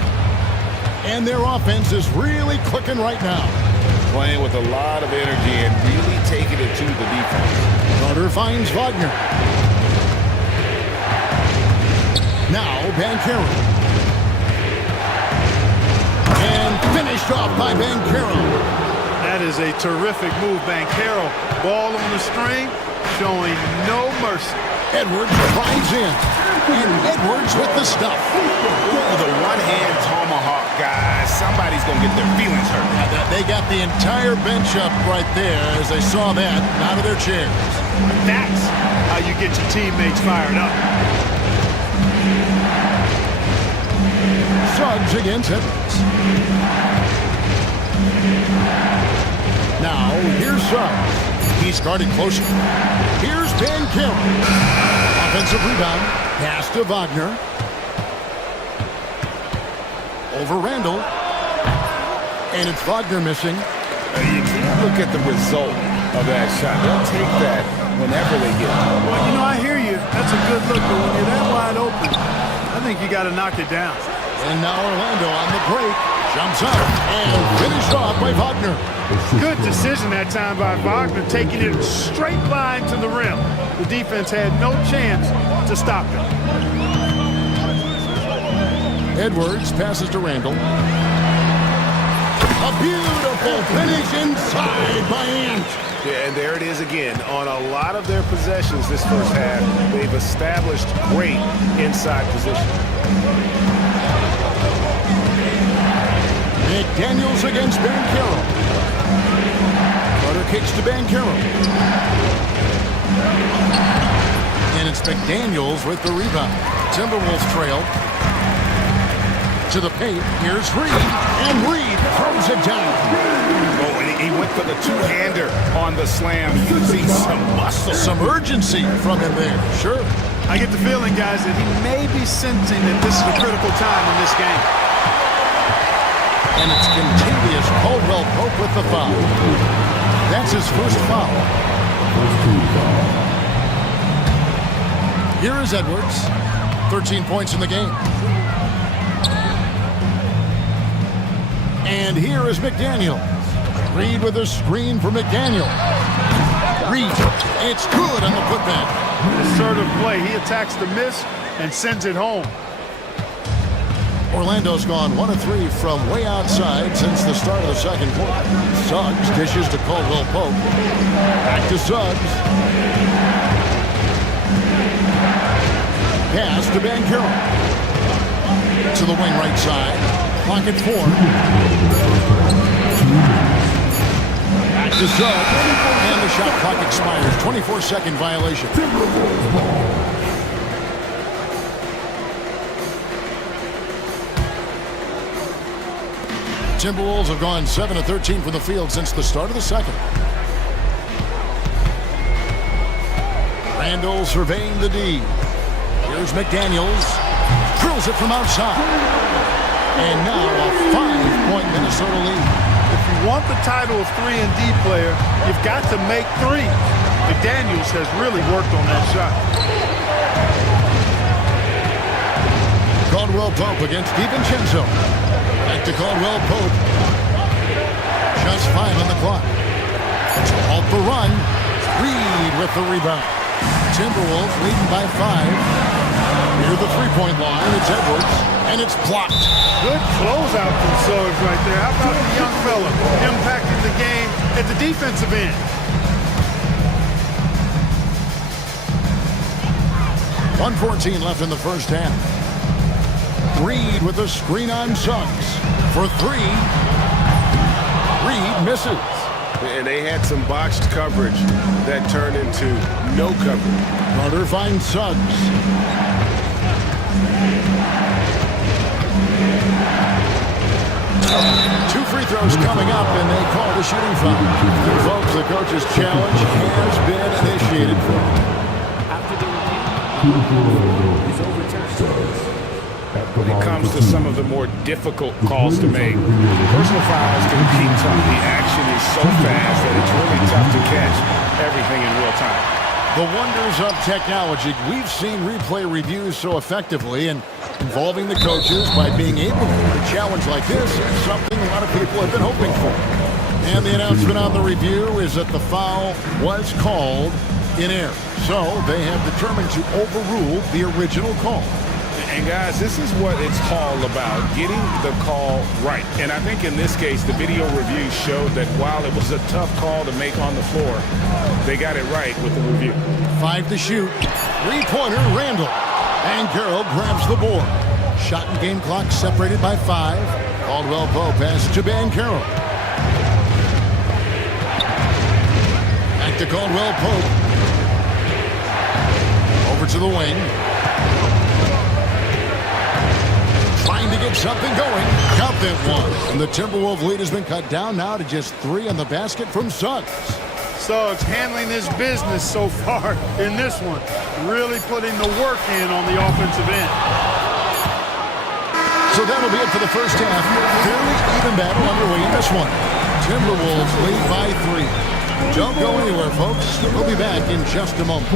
And their offense is really clicking right now. Playing with a lot of energy and really taking it to the defense. Carter finds Wagner. Now Banchero. And finished off by Banchero. That is a terrific move, Banchero. Ball on the string, showing no mercy. Edwards drives in. And Edwards with the stuff. Oh, the one-hand tomahawk, guys. Somebody's going to get their feelings hurt. They got the entire bench up right there as they saw that out of their chairs. That's how you get your teammates fired up. Suggs against Edwards. Now, here's Suggs. He's guarded closer. Here's Banchero. Offensive rebound. Pass to Wagner. Over Randall. And it's Wagner missing. You can't look at the result of that shot. They'll take that whenever they get it. Well, you know, I hear you. That's a good look, but when you're that wide open, I think you got to knock it down. And now Orlando on the break. Jumps up and finished off by Wagner. Good decision that time by Wagner, taking it straight line to the rim. The defense had no chance to stop it. Edwards passes to Randall. A beautiful finish inside by Ant. Yeah, and there it is again. On a lot of their possessions this first half, they've established great inside position. McDaniels against Banchero. Carter kicks to Banchero. And it's McDaniels with the rebound. Timberwolves trail. To the paint. Here's Reed. And Reed throws it down. Oh, and he went for the two-hander on the slam. You can see some muscle. Some urgency from him there. Sure. I get the feeling, guys, that he may be sensing that this is a critical time in this game. And it's contagious. Caldwell Pope with the foul. That's his first foul. Here is Edwards. 13 points in the game. And here is McDaniel. Reed with a screen for McDaniel. Reed, it's good on the putback. Assertive play. He attacks the miss and sends it home. Orlando's gone 1 of 3 from way outside since the start of the second quarter. Suggs dishes to Caldwell Pope. Back to Suggs. Pass to Van Carroll. To the wing right side. Pocket 4. Back to Suggs. And the shot clock expires. 24-second violation. Timberwolves have gone 7 of 13 from the field since the start of the second. Randall surveying the D. Here's McDaniels. Drills it from outside. And now a 5-point Minnesota lead. If you want the title of 3 and D player, you've got to make 3. McDaniels has really worked on that shot. Caldwell Pope against DiVincenzo. Back to Caldwell Pope. Just 5 on the clock. So halt the run. Reed with the rebound. Timberwolves leading by 5. Near the three-point line, it's Edwards, and it's blocked. Good closeout from Suggs right there. How about the young fella impacting the game at the defensive end? .114 left in the first half. Reed with a screen on Suggs for 3. Reed misses. And they had some botched coverage that turned into no coverage. Carter finds Suggs. Two free throws coming up, and they call the shooting foul. Folks, the coach's challenge has been initiated. After the review, is overturned. When it comes to some of the more difficult calls to make, personal fouls can be tough. The action is so fast that it's really tough to catch everything in real time. The wonders of technology. We've seen replay reviews so effectively, and involving the coaches by being able to do a challenge like this is something a lot of people have been hoping for. And the announcement on the review is that the foul was called in error. So they have determined to overrule the original call. And guys, this is what it's all about, getting the call right. And I think in this case, the video review showed that while it was a tough call to make on the floor, they got it right with the review. 5 to shoot. 3-pointer, Randall. And Carroll grabs the board. Shot and game clock separated by 5. Caldwell Pope passes to Van Carroll. Back to Caldwell Pope. Over to the wing. Trying to get something going. Count that one. And the Timberwolves lead has been cut down now to just 3 on the basket from Suggs. Suggs handling his business so far in this one. Really putting the work in on the offensive end. So that'll be it for the first half. Fairly even battle underway in this one. Timberwolves lead by 3. Don't go anywhere, folks. We'll be back in just a moment.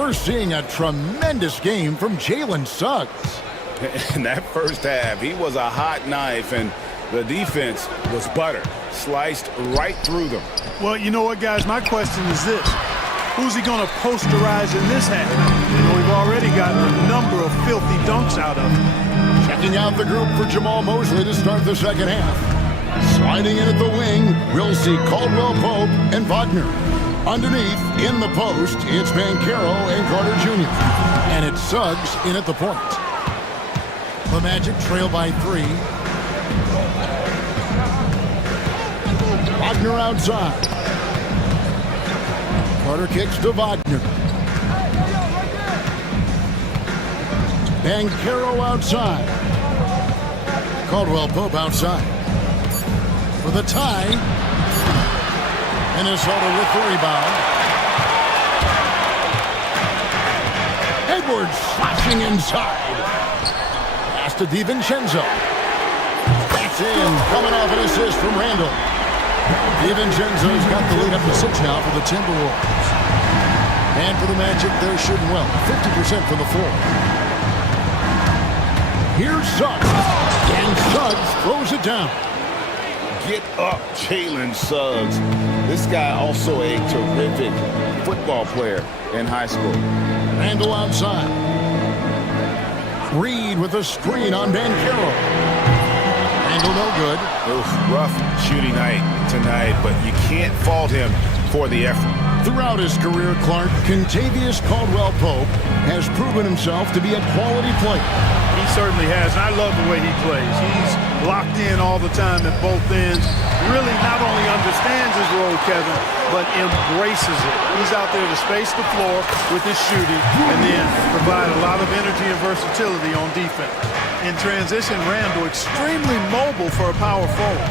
We're seeing a tremendous game from Jalen Suggs. In that first half, he was a hot knife, and the defense was butter, sliced right through them. Well, you know what, guys? My question is this. Who's he going to posterize in this half? You know, we've already gotten a number of filthy dunks out of him. Checking out the group for Jamal Mosley to start the second half. Sliding in at the wing, we'll see Caldwell Pope and Wagner. Underneath, in the post, it's Banchero and Carter Jr. And it's Suggs in at the point. The Magic trail by 3. Wagner outside. Carter kicks to Wagner. Banchero outside. Caldwell Pope outside. For the tie. Minnesota with the rebound. Edwards slashing inside. Pass to DiVincenzo. That's in. Coming off an assist from Randall. DiVincenzo's got the lead up to 6 now for the Timberwolves. And for the Magic, they're shooting well. 50% from the floor. Here's Suggs. And Suggs throws it down. Get up, Jalen Suggs. This guy also a terrific football player in high school. Randall outside. Reed with a screen on Banchero. Randall no good. Oof, rough shooting night tonight, but you can't fault him for the effort. Throughout his career, Clark, Kentavious Caldwell Pope has proven himself to be a quality player. He certainly has, and I love the way he plays. He's locked in all the time at both ends. Really not only understands his role, Kevin, but embraces it. He's out there to space the floor with his shooting and then provide a lot of energy and versatility on defense. In transition, Randall extremely mobile for a power forward.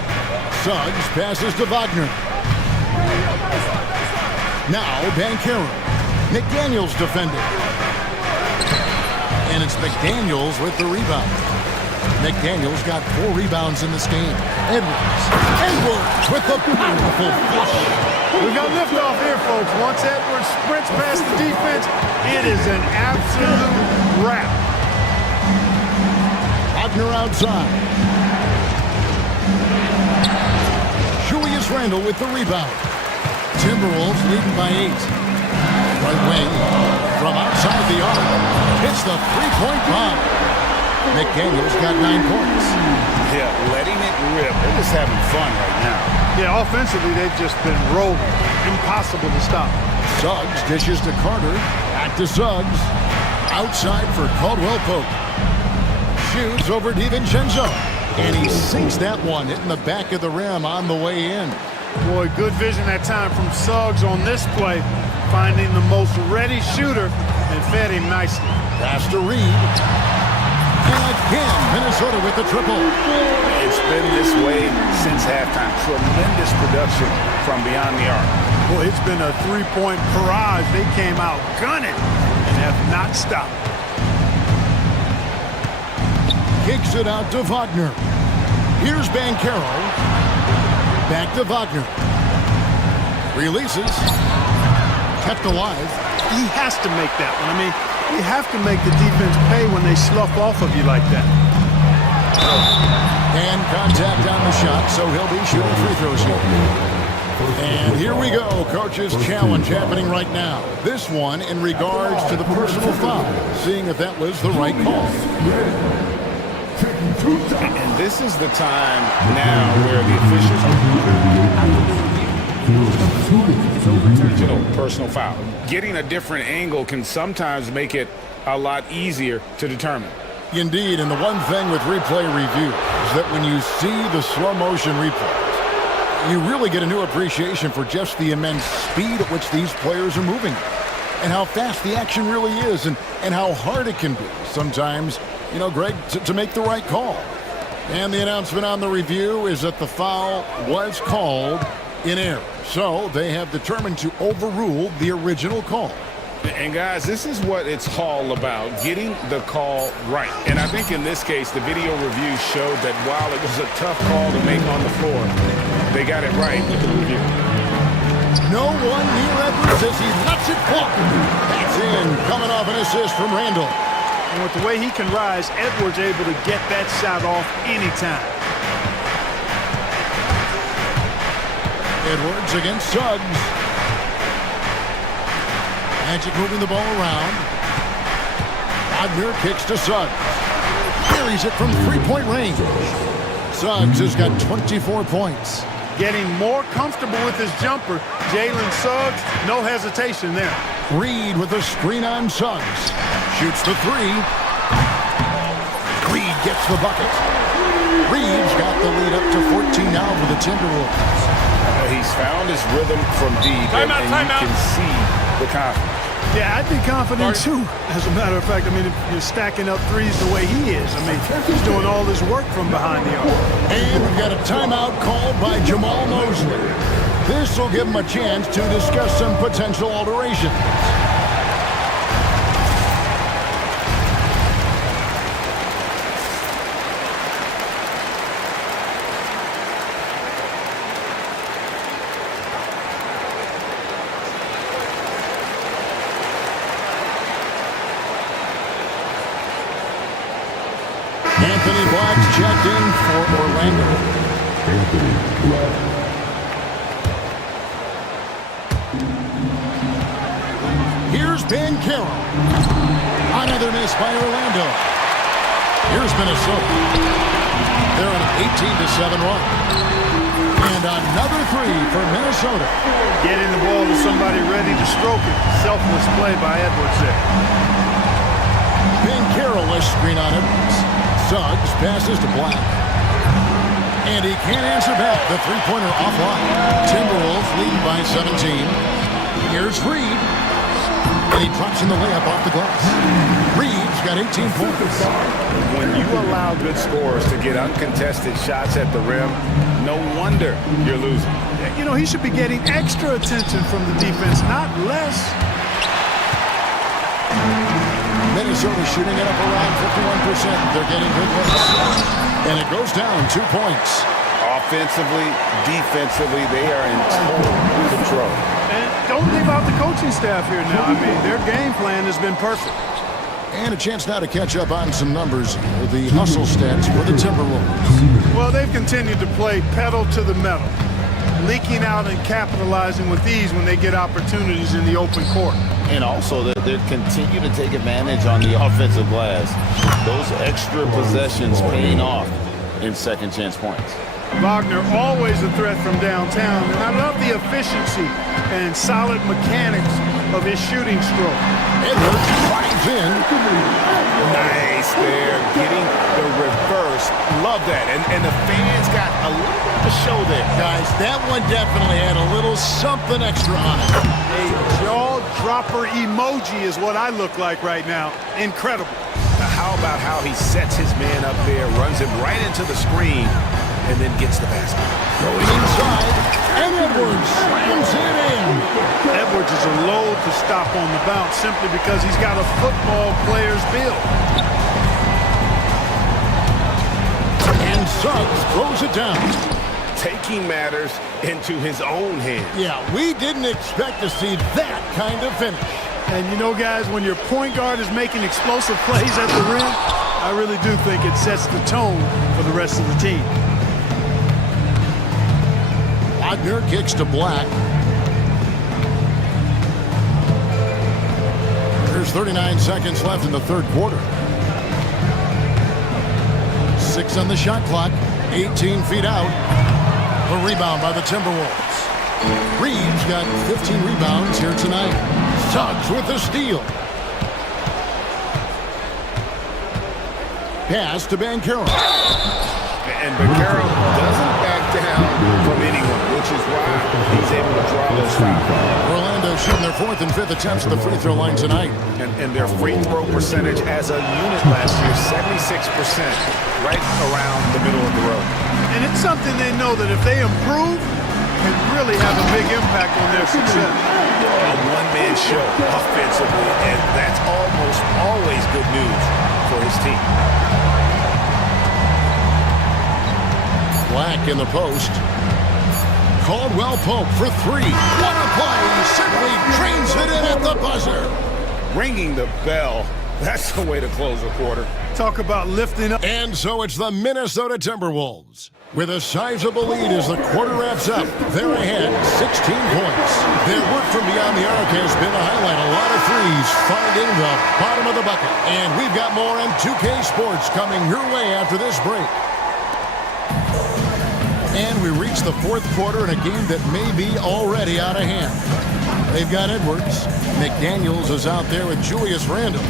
Suggs passes to Wagner. Now Banchero. McDaniels defending. And it's McDaniels with the rebound. McDaniels got 4 rebounds in this game. Edwards with the powerful push. We got liftoff here, folks. Once Edwards sprints past the defense, it is an absolute wrap. Wagner outside. Julius Randle with the rebound. Timberwolves leading by 8. Right wing from outside the arc. Hits the three-point bomb. McDaniels got 9 points. Yeah, letting it rip. They're just having fun right now. Yeah, offensively, they've just been rolling. Impossible to stop. Suggs dishes to Carter. Back to Suggs. Outside for Caldwell Pope. Shoots over DiVincenzo. And he sinks that one, hitting the back of the rim on the way in. Boy, good vision that time from Suggs on this play. Finding the most ready shooter and fed him nicely. Pass to Reed. And again, Minnesota with the triple. It's been this way since halftime. Tremendous production from beyond the arc. Boy, it's been a three-point barrage. They came out gunning and have not stopped. Kicks it out to Wagner. Here's Banchero. Back to Wagner. Releases. Kept alive. He has to make that one. I mean, you have to make the defense pay when they slough off of you like that. And contact on the shot, so he'll be shooting free throws here. And here we go. Coach's challenge happening right now. This one in regards to the personal foul. Seeing if that was the right call. And this is the time now where the officials personal foul. Getting a different angle can sometimes make it a lot easier to determine. Indeed, and the one thing with replay review is that when you see the slow motion replays, you really get a new appreciation for just the immense speed at which these players are moving and how fast the action really is and how hard it can be sometimes, you know, Greg, to make the right call. And the announcement on the review is that the foul was called in error. So they have determined to overrule the original call. And guys, this is what it's all about, getting the call right. And I think in this case, the video review showed that while it was a tough call to make on the floor, they got it right with the review. No one near Edwards as he lets it fly. That's in, coming off an assist from Randall. And with the way he can rise, Edwards able to get that shot off anytime. Edwards against Suggs. Magic moving the ball around. Wagner kicks to Suggs. Carries it from three-point range. Suggs has got 24 points. Getting more comfortable with his jumper. Jalen Suggs, no hesitation there. Reed with a screen on Suggs. Shoots the three. Reed gets the bucket. Reed's got the lead up to 14 now for the Timberwolves. He's found his rhythm from deep, and you can see the confidence. Yeah, I'd be confident too, as a matter of fact. I mean, if you're stacking up threes the way he is, I mean, he's doing all this work from behind the arc. And we've got a timeout called by Jamal Mosley. This will give him a chance to discuss some potential alterations. Anthony Black's checked in for Orlando. Anthony Black. Here's Ben Carroll. Another miss by Orlando. Here's Minnesota. They're on an 18-7 run. And another three for Minnesota. Getting the ball to somebody ready to stroke it. Selfless play by Edwards there. Ben Carroll, a screen on Edwards. Suggs passes to Black. And he can't answer back. The three-pointer offline. Timberwolves lead by 17. Here's Reed. And he drops in the layup off the glass. Reed's got 18 points. When you allow good scorers to get uncontested shots at the rim, no wonder you're losing. You know, he should be getting extra attention from the defense, not less. Minnesota shooting it up around 51%. They're getting good looks. And it goes down 2 points. Offensively, defensively, they are in total control. And don't leave out the coaching staff here now. I mean, their game plan has been perfect. And a chance now to catch up on some numbers with the hustle stats for the Timberwolves. Well, they've continued to play pedal to the metal, leaking out and capitalizing with ease when they get opportunities in the open court. And also that they continue to take advantage on the offensive glass. Those extra possessions paying off in second chance points. Wagner always a threat from downtown, and I love the efficiency and solid mechanics of his shooting stroke. Edwards drives in. Nice there, getting the reverse. Love that. And the fans got a little bit of a show there. Guys, that one definitely had a little something extra on it. A jaw-dropper emoji is what I look like right now. Incredible. Now how about how he sets his man up there, runs him right into the screen, and then gets the basket. Going inside, and Edwards slams it in. Edwards is a load to stop on the bounce simply because he's got a football player's build. And Suggs throws it down. Taking matters into his own hands. Yeah, we didn't expect to see that kind of finish. And you know, guys, when your point guard is making explosive plays at the rim, I really do think it sets the tone for the rest of the team. Wagner kicks to Black. There's 39 seconds left in the third quarter. 6 on the shot clock. 18 feet out. A rebound by the Timberwolves. Reed's got 15 rebounds here tonight. Suggs with the steal. Pass to Ben Carroll. And Baccaro doesn't back down from anyone, which is why he's able to draw those fouls. Orlando shooting their 4th and 5th attempts at the free throw line tonight. And their free throw percentage as a unit last year, 76%, right around the middle of the road. And it's something they know that if they improve, can really have a big impact on their success. A one-man show offensively, and that's almost always good news for his team. Black in the post. Caldwell Pope for three. What a play! Simply drains it in at the buzzer. Ringing the bell. That's the way to close a quarter. Talk about lifting up. And so it's the Minnesota Timberwolves with a sizable lead as the quarter wraps up. They're ahead, 16 points. Their work from beyond the arc has been a highlight. A lot of threes finding the bottom of the bucket. And we've got more on 2K Sports coming your way after this break. And we reach the fourth quarter in a game that may be already out of hand. They've got Edwards. McDaniels is out there with Julius Randle.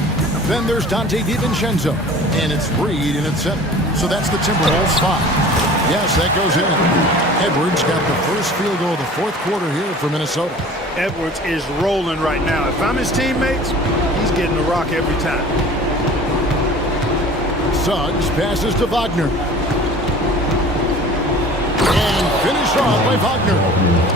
Then there's Dante DiVincenzo. And it's Reed in its center. So that's the Timberwolves 5. Yes, that goes in. Edwards got the first field goal of the fourth quarter here for Minnesota. Edwards is rolling right now. If I'm his teammates, he's getting the rock every time. Suggs passes to Wagner. And finished off by Wagner.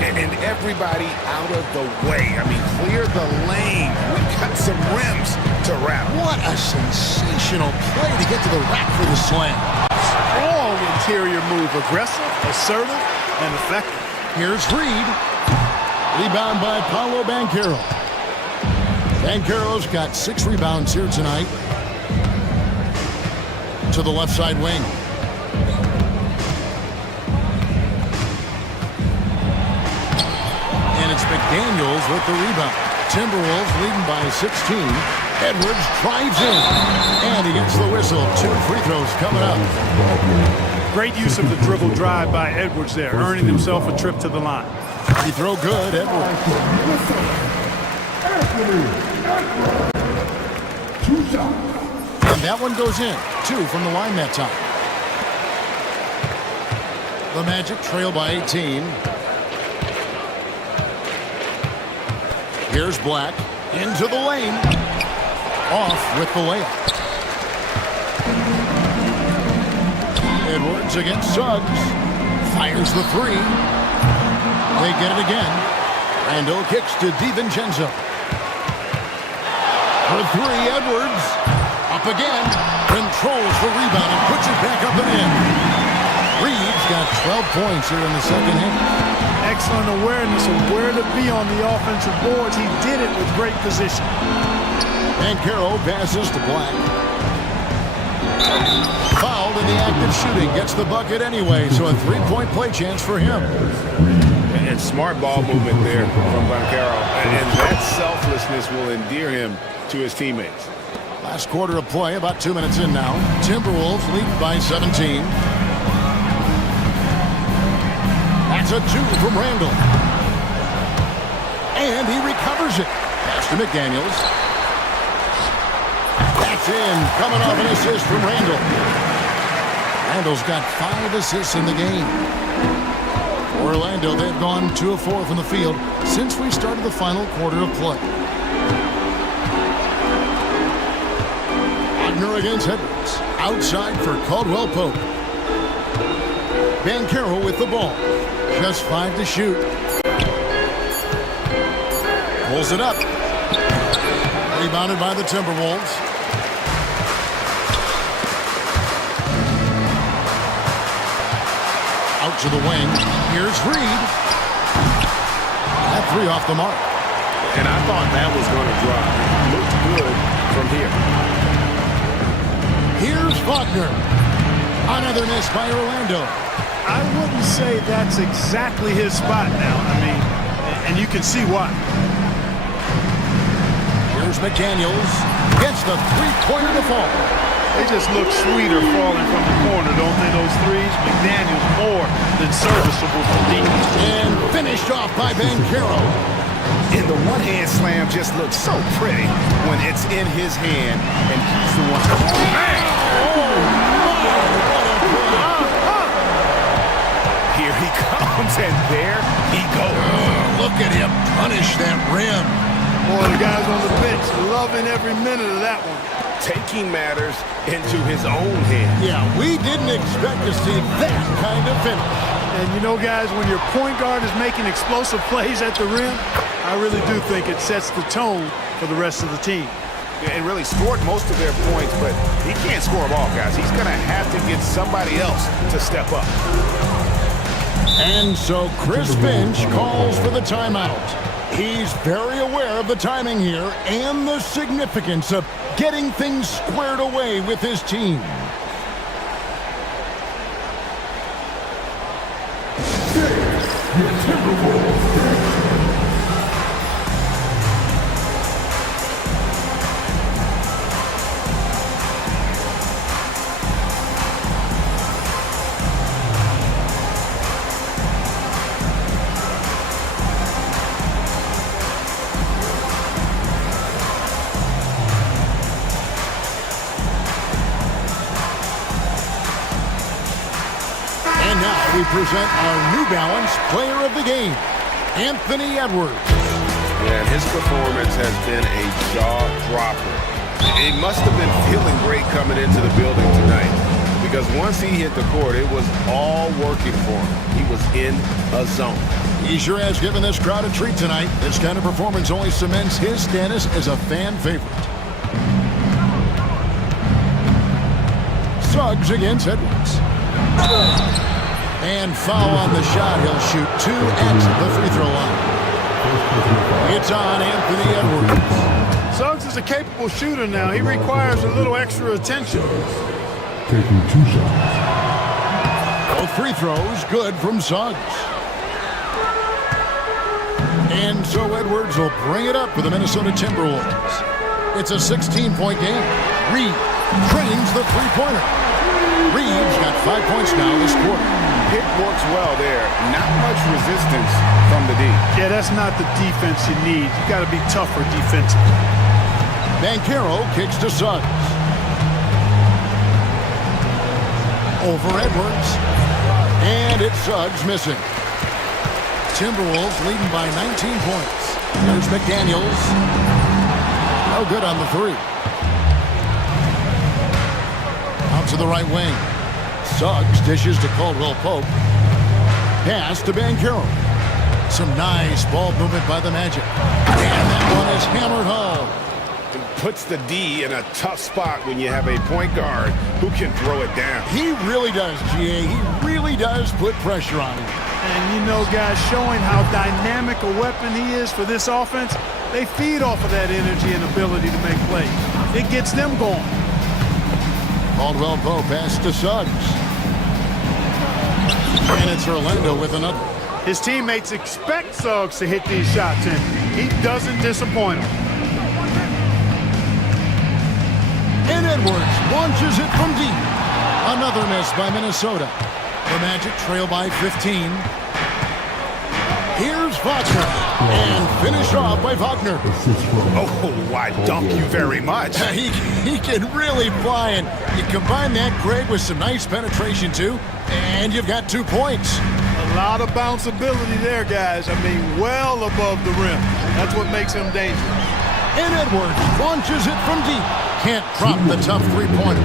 And everybody out of the way. I mean, clear the lane. We've got some rims to wrap. What a sensational play to get to the rack for the slam. Strong interior move. Aggressive, assertive, and effective. Here's Reed. Rebound by Paolo Banchero. Banchero's got 6 rebounds here tonight. To the left side wing. And it's McDaniels with the rebound. Timberwolves leading by 16. Edwards drives in. And he gets the whistle. 2 free throws coming up. Great use of the dribble drive by Edwards there, earning himself a trip to the line. Free throw good, Edwards. And that one goes in. 2 from the line that time. The Magic trail by 18. Here's Black into the lane. Off with the layup. Edwards against Suggs. Fires the 3. They get it again. Randle kicks to DiVincenzo. For 3, Edwards. Up again. Controls the rebound and puts it back up and in. Reed's got 12 points here in the second half. Excellent awareness of where to be on the offensive boards. He did it with great position. Banchero passes to Black. Fouled in the act of shooting. Gets the bucket anyway, so a 3-point play chance for him. And smart ball movement there from Banchero. And that selflessness will endear him to his teammates. Last quarter of play, about 2 minutes in now. Timberwolves lead by 17. That's a 2 from Randle. And he recovers it. Pass to McDaniels. That's in. Coming off an assist from Randle. Randle's got 5 assists in the game. Orlando, they've gone 2 of 4 from the field since we started the final quarter of play. Wagner against Edwards. Outside for Caldwell Pope. Banchero with the ball. Just 5 to shoot. Pulls it up. Rebounded by the Timberwolves. Out to the wing. Here's Reed. That 3 off the mark. And I thought that was going to drop. Looked good from here. Here's Wagner. Another miss by Orlando. I wouldn't say that's exactly his spot now. I mean, and you can see why. Here's McDaniels. Gets the 3-pointer to fall. They just look sweeter falling from the corner, don't they, those threes? McDaniels more than serviceable for deep. And finished off by Banchero. And the one-hand slam just looks so pretty when it's in his hand, and he's the one. Man! Here he comes, and there he goes. Look at him punish that rim. Boy, the guys on the bench loving every minute of that one. Taking matters into his own hands. Yeah, we didn't expect to see that kind of finish. And you know, guys, when your point guard is making explosive plays at the rim, I really do think it sets the tone for the rest of the team. And really scored most of their points, but he can't score them all, guys. He's going to have to get somebody else to step up. And so Chris Finch calls for the timeout. He's very aware of the timing here and the significance of getting things squared away with his team. And now we present our New Balance Player of the Game, Anthony Edwards. And his performance has been a jaw-dropper. He must have been feeling great coming into the building tonight, because once he hit the court, it was all working for him. He was in a zone. He sure has given this crowd a treat tonight. This kind of performance only cements his status as a fan favorite. Suggs against Edwards. And foul on the shot. He'll shoot 2 at the free throw line. It's on Anthony Edwards. Suggs is a capable shooter now. He requires a little extra attention. Taking 2 shots. Both free throws good from Suggs. And so Edwards will bring it up for the Minnesota Timberwolves. It's a 16-point game. Reed trains the three-pointer. Reed's got 5 points now this quarter. It works well there. Not much resistance from the D. Yeah, that's not the defense you need. You got to be tougher defensively. Banchero kicks to Suggs. Over Edwards. And it's Suggs missing. Timberwolves leading by 19 points. There's McDaniels. No good on the three. Out to the right wing. Suggs dishes to Caldwell Pope. Pass to Banchero. Some nice ball movement by the Magic. And that one is hammered home. Puts the D in a tough spot when you have a point guard who can throw it down. He really does, GA. He really does put pressure on him. And you know, guys, showing how dynamic a weapon he is for this offense, they feed off of that energy and ability to make plays. It gets them going. Caldwell Pope pass to Suggs. And it's Orlando with another. His teammates expect Suggs to hit these shots, and he doesn't disappoint them. And Edwards launches it from deep. Another miss by Minnesota. The Magic trail by 15. Here's Wagner. And finish off by Wagner. Oh, why dump you very much. He can really fly, and you combine that, Greg, with some nice penetration, too, and you've got 2 points. A lot of bounceability there, guys. I mean, well above the rim. That's what makes him dangerous. And Edwards launches it from deep. Can't drop the tough three-pointer.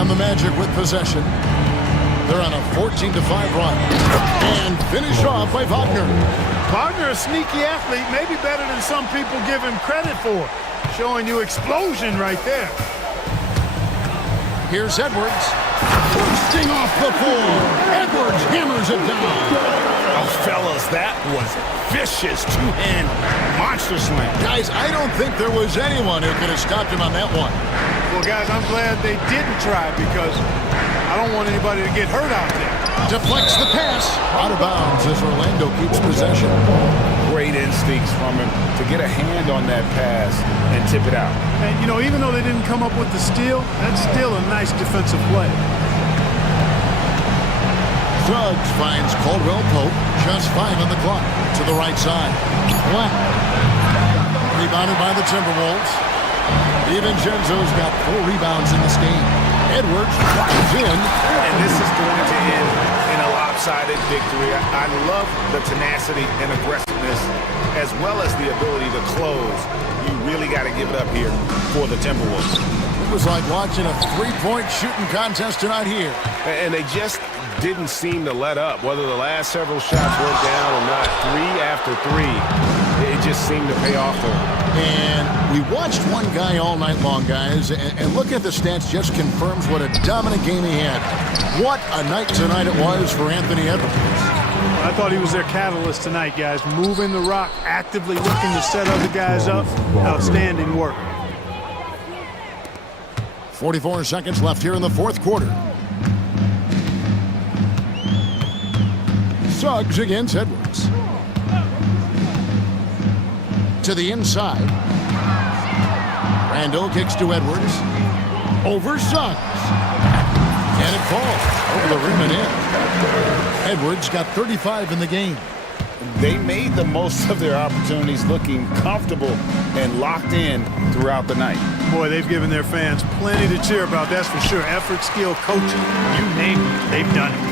And the Magic with possession. They're on a 14-5 run. And finish off by Wagner. Wagner, a sneaky athlete, maybe better than some people give him credit for. Showing you explosion right there. Here's Edwards. Bursting off the floor. Edwards hammers it down. Oh, fellas, that was vicious two-hand monster slam. Guys, I don't think there was anyone who could have stopped him on that one. Well, guys, I'm glad they didn't try, because I don't want anybody to get hurt out there. Deflects the pass. Out of bounds as Orlando keeps possession. Great instincts from him to get a hand on that pass and tip it out. And, you know, even though they didn't come up with the steal, that's still a nice defensive play. Suggs finds Caldwell Pope. Just 5 on the clock. To the right side. Black. Rebounded by the Timberwolves. DiVincenzo's got 4 rebounds in this game. Edwards drives in. And this is going to end in a lopsided victory. I love the tenacity and aggressiveness, as well as the ability to close. You really got to give it up here for the Timberwolves. It was like watching a 3-point shooting contest tonight here. And they just didn't seem to let up, whether the last several shots went down or not. 3 after after three. It just seemed to pay off for him. And we watched one guy all night long, guys, and look at the stats, just confirms what a dominant game he had. What a night tonight it was for Anthony Edwards. I thought he was their catalyst tonight, guys. Moving the rock, actively looking to set other guys up. Outstanding work. 44 seconds left here in the fourth quarter. Suggs against Edwards. To the inside. Randall kicks to Edwards. Over Suggs. And it falls over the rim and in. Edwards got 35 in the game. They made the most of their opportunities, looking comfortable and locked in throughout the night. Boy, they've given their fans plenty to cheer about, that's for sure. Effort, skill, coaching, you name it, they've done it.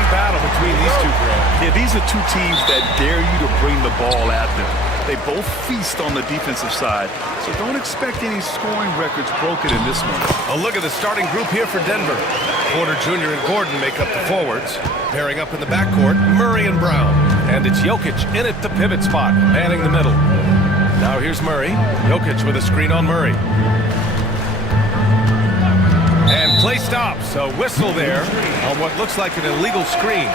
exciting battle between these two, Grant. Yeah, these are two teams that dare you to bring the ball at them. They both feast on the defensive side, so don't expect any scoring records broken in this one. A look at the starting group here for Denver. Porter Jr. and Gordon make up the forwards. Pairing up in the backcourt, Murray and Brown. And it's Jokic in at the pivot spot, manning the middle. Now here's Murray. Jokic with a screen on Murray. And play stops. A whistle there on what looks like an illegal screen.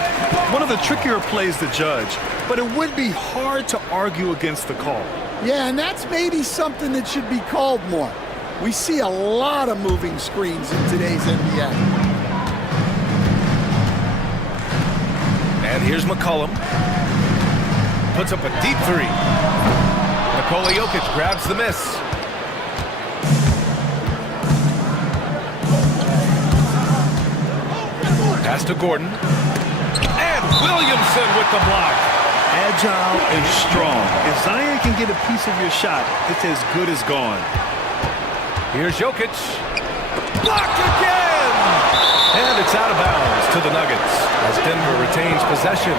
One of the trickier plays to judge, but it would be hard to argue against the call. Yeah, and that's maybe something that should be called more. We see a lot of moving screens in today's NBA. And here's McCollum. Puts up a deep three. Nikola Jokic grabs the miss. Pass to Gordon. And Williamson with the block. Agile and strong. If Zion can get a piece of your shot, it's as good as gone. Here's Jokic. Blocked again! And it's out of bounds to the Nuggets as Denver retains possession.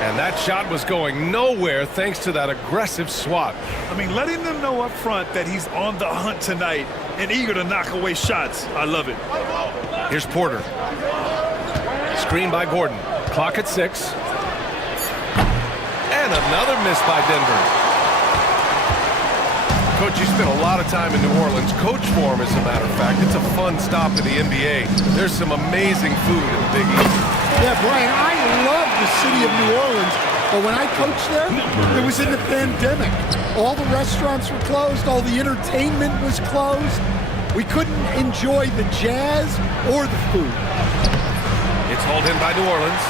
And that shot was going nowhere thanks to that aggressive swat. I mean, letting them know up front that he's on the hunt tonight and eager to knock away shots. I love it. Here's Porter. Screen by Gordon. Clock at 6. And another miss by Denver. Coach, you spent a lot of time in New Orleans. Coach form, as a matter of fact. It's a fun stop in the NBA. There's some amazing food in the Big East. Yeah, Brian, I love the city of New Orleans, but when I coached there, it was in the pandemic. All the restaurants were closed, all the entertainment was closed. We couldn't enjoy the jazz or the food. It's hauled in by New Orleans.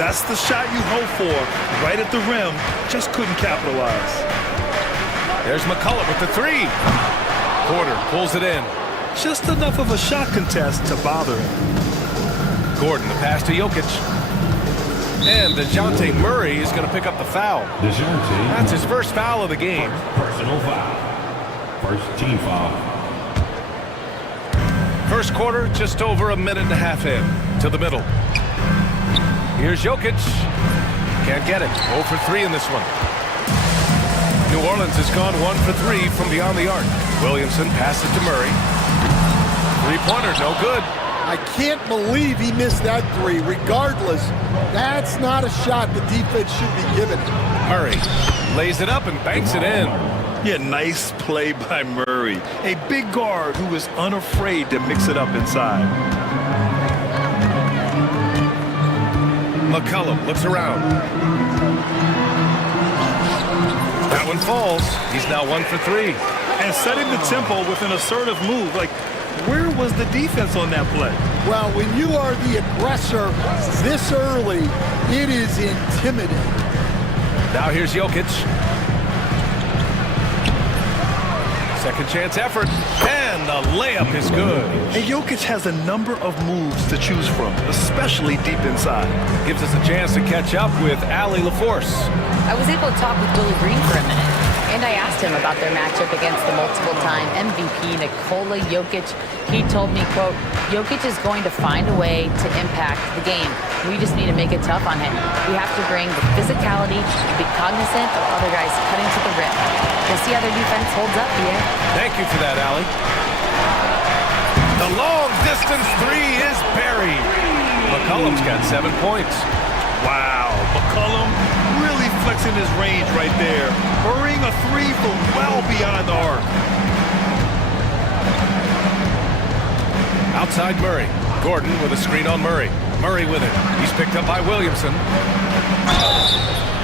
That's the shot you hope for, right at the rim. Just couldn't capitalize. There's McCullough with the three. Porter pulls it in. Just enough of a shot contest to bother him. Gordon, the pass to Jokic. And DeJounte Murray is going to pick up the foul. That's his first foul of the game. Personal foul. First team foul. First quarter, just over a minute and a half in. To the middle. Here's Jokic. Can't get it. 0 for 3 in this one. New Orleans has gone 1 for 3 from beyond the arc. Williamson passes to Murray. Three-pointer, no good. I can't believe he missed that three. Regardless, that's not a shot the defense should be given. Murray lays it up and banks it in. Yeah, nice play by Murray. A big guard who is unafraid to mix it up inside. McCollum looks around. That one falls. He's now 1 for 3. And setting the tempo with an assertive move. Like, where was the defense on that play? Well, when you are the aggressor this early, it is intimidating. Now here's Jokic. Second chance effort. And the layup is good. And Jokic has a number of moves to choose from, especially deep inside. Gives us a chance to catch up with Allie LaForce. I was able to talk with Willie Green for a minute, and I asked him about their matchup against the multiple-time MVP Nikola Jokic. He told me, quote, Jokic is going to find a way to impact the game. We just need to make it tough on him. We have to bring the physicality and be cognizant of other guys cutting to the rim. We'll see how their defense holds up here. Thank you for that, Allie. The long-distance three is buried. McCollum's got 7 points. Wow, McCollum really flexing his range right there. Burying a three from well beyond the arc. Outside Murray. Gordon with a screen on Murray. Murray with it. He's picked up by Williamson.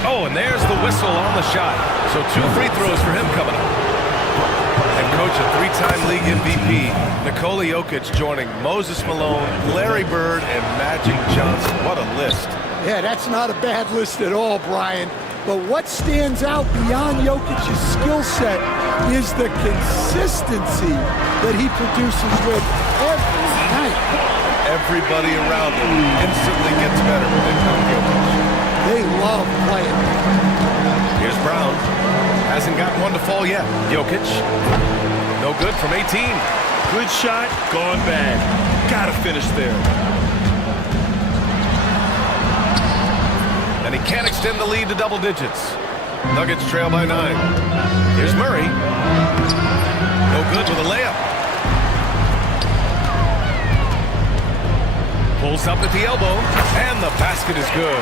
Oh, and there's the whistle on the shot. So 2 free throws for him coming up. And coach, a 3-time league MVP, Nikola Jokic joining Moses Malone, Larry Bird, and Magic Johnson. What a list. Yeah, that's not a bad list at all, Brian. But what stands out beyond Jokic's skill set is the consistency that he produces with every night. Everybody around him instantly gets better when they come Jokic. They love playing. Here's Brown. Hasn't gotten one to fall yet. Jokic. No good from 18. Good shot, gone bad. Gotta finish there. Can't extend the lead to double digits. Nuggets trail by 9. Here's Murray. No good with a layup. Pulls up at the elbow, and the basket is good.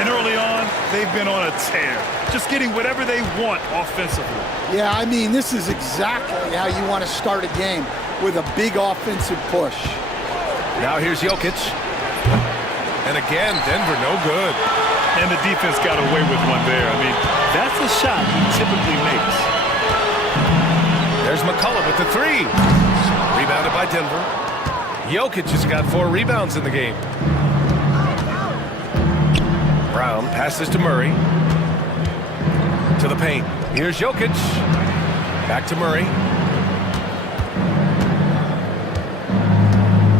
And early on, they've been on a tear. Just getting whatever they want offensively. Yeah, I mean, this is exactly how you want to start a game, with a big offensive push. Now here's Jokic. And again, Denver no good. And the defense got away with one there. I mean, that's a shot he typically makes. There's McCollum with the 3. Rebounded by Denver. Jokic has got 4 rebounds in the game. Brown passes to Murray. To the paint. Here's Jokic. Back to Murray.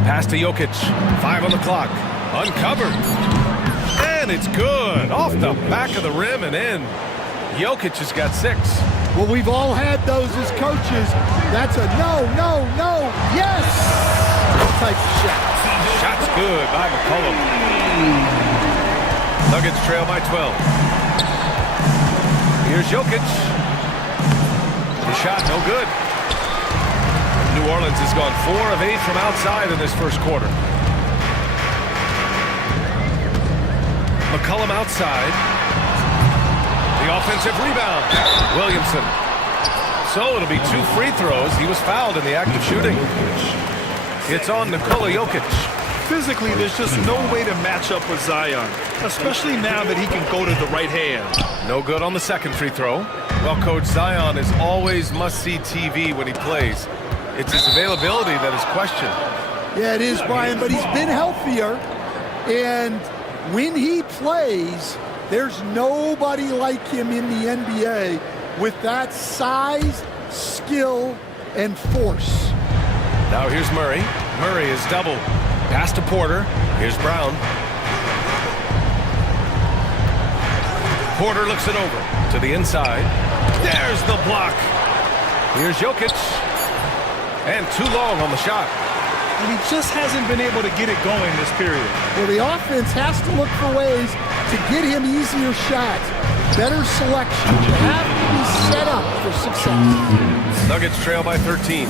Pass to Jokic. 5 on the clock. Uncovered. And it's good. Off the back of the rim and in. Jokic has got 6. Well, we've all had those as coaches. That's a no, no, no, yes type shot. Shot's good by McCollum. Nuggets trail by 12. Here's Jokic. The shot no good. New Orleans has gone 4 of 8 from outside in this first quarter. McCollum outside. The offensive rebound. Williamson. So it'll be 2 free throws. He was fouled in the act of shooting. It's on Nikola Jokic. Physically, there's just no way to match up with Zion, especially now that he can go to the right hand. No good on the second free throw. Well, Coach, Zion is always must-see TV when he plays. It's his availability that is questioned. Yeah, it is, Brian, but he's been healthier. And when he plays, there's nobody like him in the NBA with that size, skill, and force. Now here's Murray. Murray is double. Pass to Porter. Here's Brown. Porter looks it over to the inside. There's the block. Here's Jokic. And too long on the shot. And he just hasn't been able to get it going this period. Well, the offense has to look for ways to get him easier shots, better selection. You have to be set up for success. Nuggets trail by 13.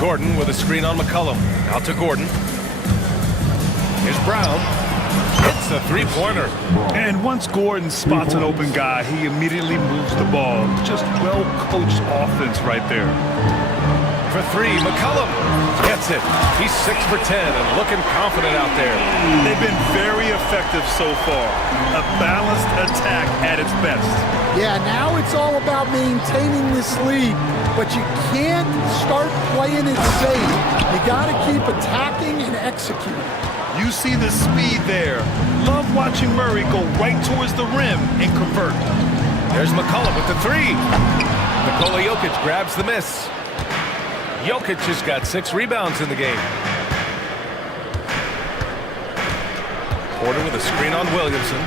Gordon with a screen on McCollum. Out to Gordon. Here's Brown. Hits a three-pointer. And once Gordon spots an open guy, he immediately moves the ball. Just well-coached offense right there. For 3, McCollum gets it. He's 6 for 10 and looking confident out there. They've been very effective so far. A balanced attack at its best. Yeah, now it's all about maintaining this lead, but you can't start playing it safe. You got to keep attacking and executing. You see the speed there. Love watching Murray go right towards the rim and convert. There's McCollum with the 3. Nikola Jokic grabs the miss. Jokic has got 6 rebounds in the game. Porter with a screen on Williamson.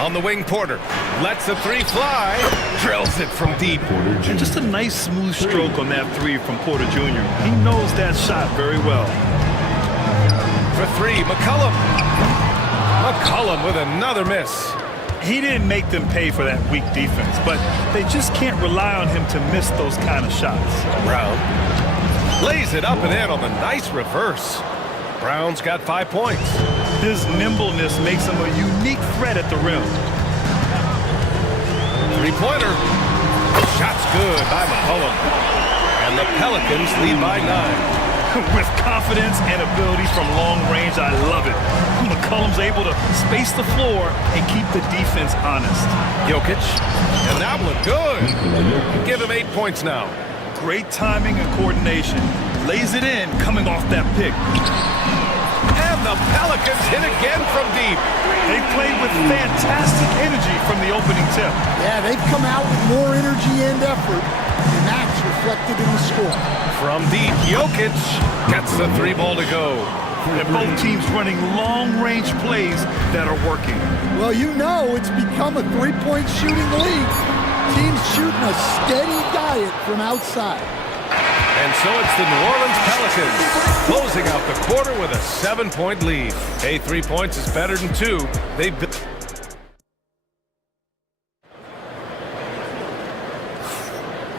On the wing, Porter lets the 3 fly. Drills it from deep. And just a nice smooth stroke on that 3 from Porter Jr. He knows that shot very well. For 3, McCollum. McCollum with another miss. He didn't make them pay for that weak defense, but they just can't rely on him to miss those kind of shots. Brown lays it up and in on the nice reverse. Brown's got 5 points. His nimbleness makes him a unique threat at the rim. 3-pointer. Shot's good by McCollum. And the Pelicans lead by 9. With confidence and ability from long range, I love it. McCollum's able to space the floor and keep the defense honest. Jokic, and that one good. Give him 8 points now. Great timing and coordination. Lays it in coming off that pick. And the Pelicans hit again from deep. They played with fantastic energy from the opening tip. Yeah, they've come out with more energy and effort, and that's reflected in the score. From deep, Jokic gets the 3 ball to go. And both teams running long-range plays that are working. Well, you know it's become a three-point shooting league. Teams shooting a steady diet from outside. And so it's the New Orleans Pelicans closing out the quarter with a 7-point lead. Hey, 3 points is better than 2. They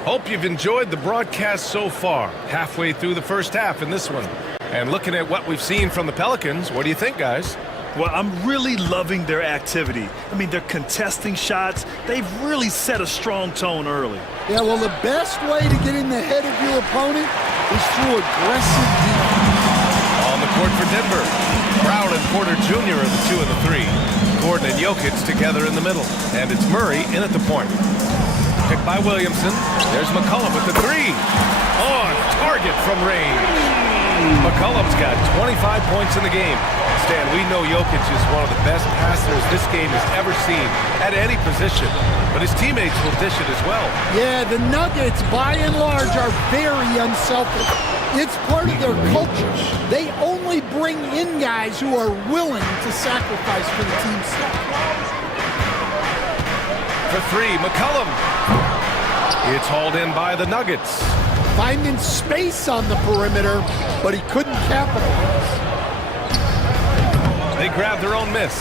Hope you've enjoyed the broadcast so far. Halfway through the first half in this one. And looking at what we've seen from the Pelicans, what do you think, guys? Well, I'm really loving their activity. I mean, they're contesting shots. They've really set a strong tone early. Yeah, well, the best way to get in the head of your opponent is through aggressive defense. On the court for Denver, Brown and Porter Jr. are the 2 and the 3. Gordon and Jokic together in the middle. And it's Murray in at the point. Picked by Williamson. There's McCollum with the 3. On target from range. McCollum's got 25 points in the game. Stan, we know Jokic is one of the best passers this game has ever seen at any position, but his teammates will dish it as well. Yeah, the Nuggets, by and large, are very unselfish. It's part of their culture. They only bring in guys who are willing to sacrifice for the team's sake. For 3, McCollum. It's hauled in by the Nuggets. Finding space on the perimeter, but he couldn't capitalize. They grab their own miss.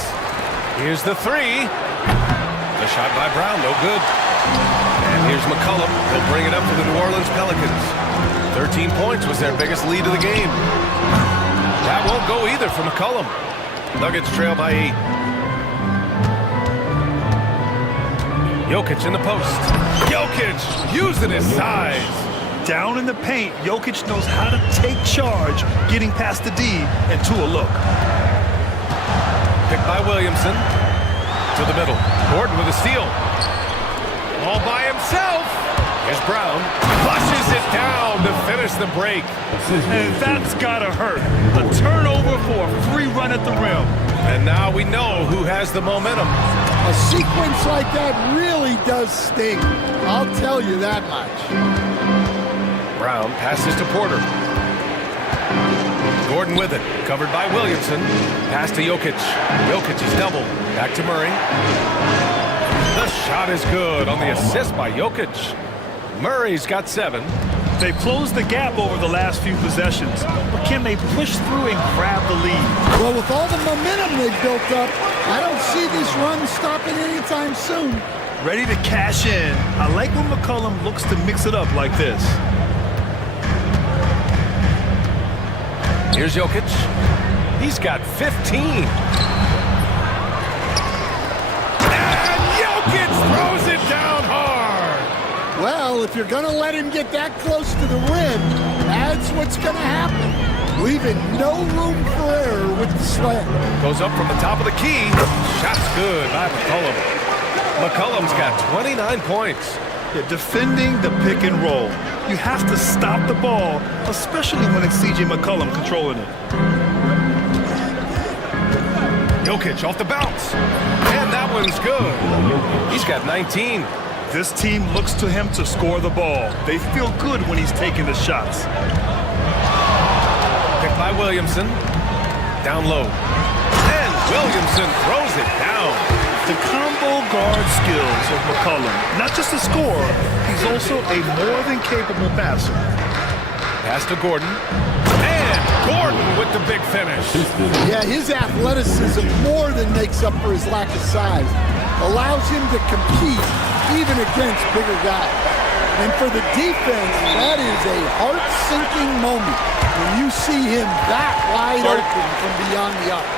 Here's the 3. The shot by Brown, no good. And here's McCollum. He'll bring it up for the New Orleans Pelicans. 13 points was their biggest lead of the game. That won't go either for McCollum. Nuggets trail by 8. Jokic in the post. Jokic using his size. Down in the paint, Jokic knows how to take charge, getting past the D and to a look. Picked by Williamson. To the middle. Gordon with a steal. All by himself. Here's Brown. Flushes it down to finish the break. And that's gotta hurt. A turnover for a free run at the rim. And now we know who has the momentum. A sequence like that really does sting. I'll tell you that much. Brown passes to Porter. Gordon with it. Covered by Williamson. Pass to Jokic. Jokic is doubled. Back to Murray. The shot is good on the assist by Jokic. Murray's got 7. They've closed the gap over the last few possessions, but can they push through and grab the lead? Well, with all the momentum they've built up, I don't see this run stopping anytime soon. Ready to cash in. I like when McCollum looks to mix it up like this. Here's Jokic. He's got 15. And Jokic throws it down hard. Well, if you're going to let him get that close to the rim, that's what's going to happen. Leaving no room for error with the slam. Goes up from the top of the key. Shot's good by McCollum. McCollum's got 29 points. Yeah, defending the pick and roll. You have to stop the ball, especially when it's C.J. McCollum controlling it. Jokic off the bounce. And that one's good. He's got 19. This team looks to him to score the ball. They feel good when he's taking the shots. Picked by Williamson. Down low. And Williamson throws it down. The combo guard skills of McCollum. Not just a scorer, he's also a more than capable passer. Pass to Gordon. And Gordon with the big finish. Yeah, his athleticism more than makes up for his lack of size. Allows him to compete even against bigger guys. And for the defense, that is a heart-sinking moment when you see him that wide open from beyond the arc.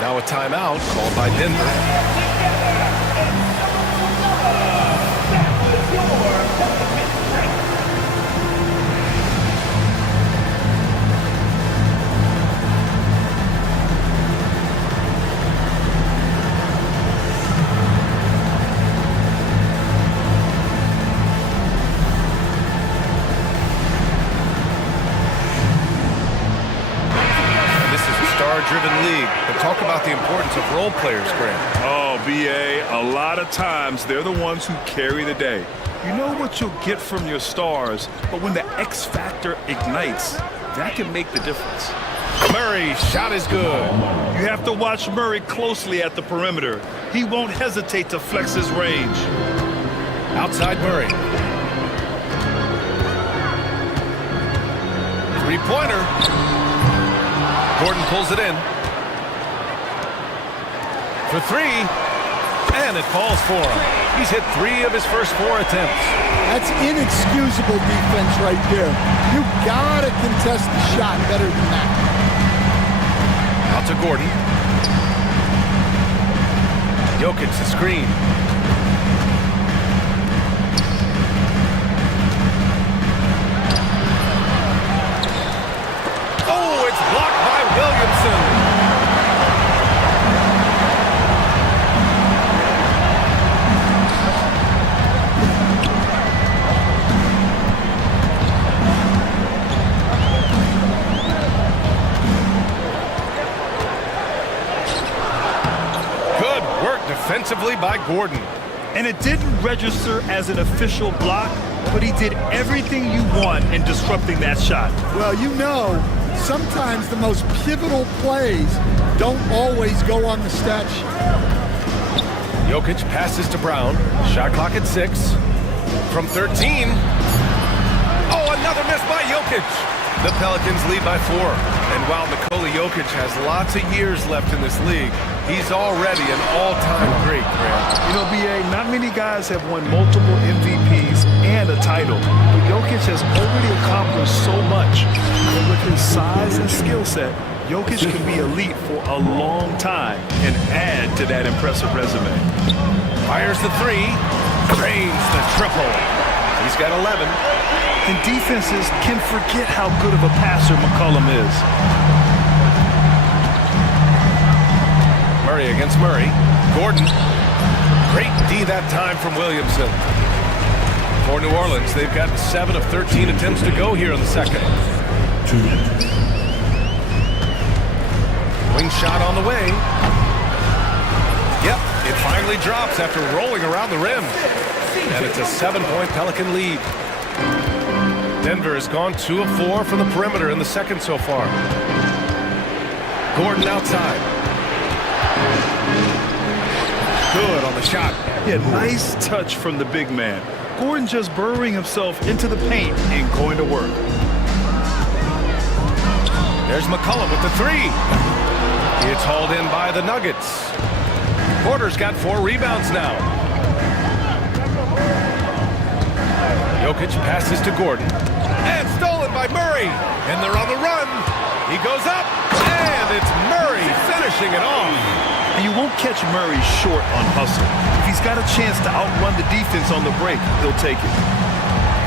Now a timeout called by Denver. Driven league, but talk about the importance of role players, Grant. Oh, B.A., a lot of times they're the ones who carry the day. You know what you'll get from your stars, but when the X factor ignites, that can make the difference. Murray's shot is good. You have to watch Murray closely at the perimeter. He won't hesitate to flex his range. Outside Murray. Three-pointer. Gordon pulls it in. For three. And it falls for him. He's hit 3 of his first 4 attempts. That's inexcusable defense right there. You gotta contest the shot better than that. Out to Gordon. Jokic the screen. Oh, it's blocked by Williamson. Defensively by Gordon. And it didn't register as an official block, but he did everything you want in disrupting that shot. Well, you know, sometimes the most pivotal plays don't always go on the stat sheet. Jokic passes to Brown. Shot clock at 6. From 13. Oh, another miss by Jokic. The Pelicans lead by 4. And while Nikola Jokic has lots of years left in this league, he's already an all-time great, Grant. You know, B.A., not many guys have won multiple MVPs and a title. But Jokic has already accomplished so much. And with his size and skill set, Jokic can be elite for a long time and add to that impressive resume. Fires the 3. Drains the triple. He's got 11. And defenses can forget how good of a passer McCollum is. Murray against Murray. Gordon. Great D that time from Williamson. For New Orleans, they've got 7 of 13 attempts to go here in the second. 2 minutes. Wing shot on the way. Yep, it finally drops after rolling around the rim. And it's a 7-point Pelican lead. Denver has gone 2 of 4 from the perimeter in the second so far. Gordon outside. Good on the shot. Yeah, nice touch from the big man. Gordon just burrowing himself into the paint and going to work. There's McCollum with the 3. It's hauled in by the Nuggets. Porter's got 4 rebounds now. Jokic passes to Gordon. And stolen by Murray. And they're on the run. He goes up. And it's Murray finishing it off. And you won't catch Murray short on hustle. If he's got a chance to outrun the defense on the break, he'll take it.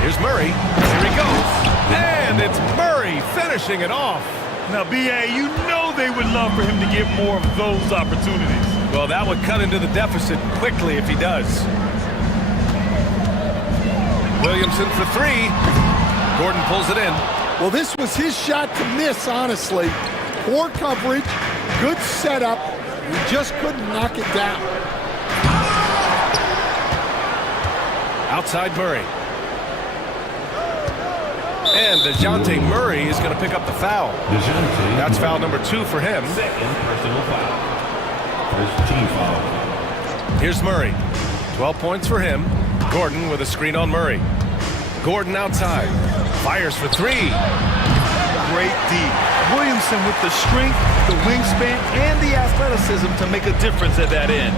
Here's Murray. Here he goes. And it's Murray finishing it off. Now, B.A., you know they would love for him to get more of those opportunities. Well, that would cut into the deficit quickly if he does. Williamson for 3. Gordon pulls it in. Well, this was his shot to miss, honestly. Poor coverage, good setup. We just couldn't knock it down. Outside Murray. And DeJounte Murray is going to pick up the foul. That's foul number 2 for him. Second personal foul. First team foul. Here's Murray. 12 points for him. Gordon with a screen on Murray. Gordon outside. Fires for 3. Great D. Williamson with the strength, the wingspan, and the athleticism to make a difference at that end.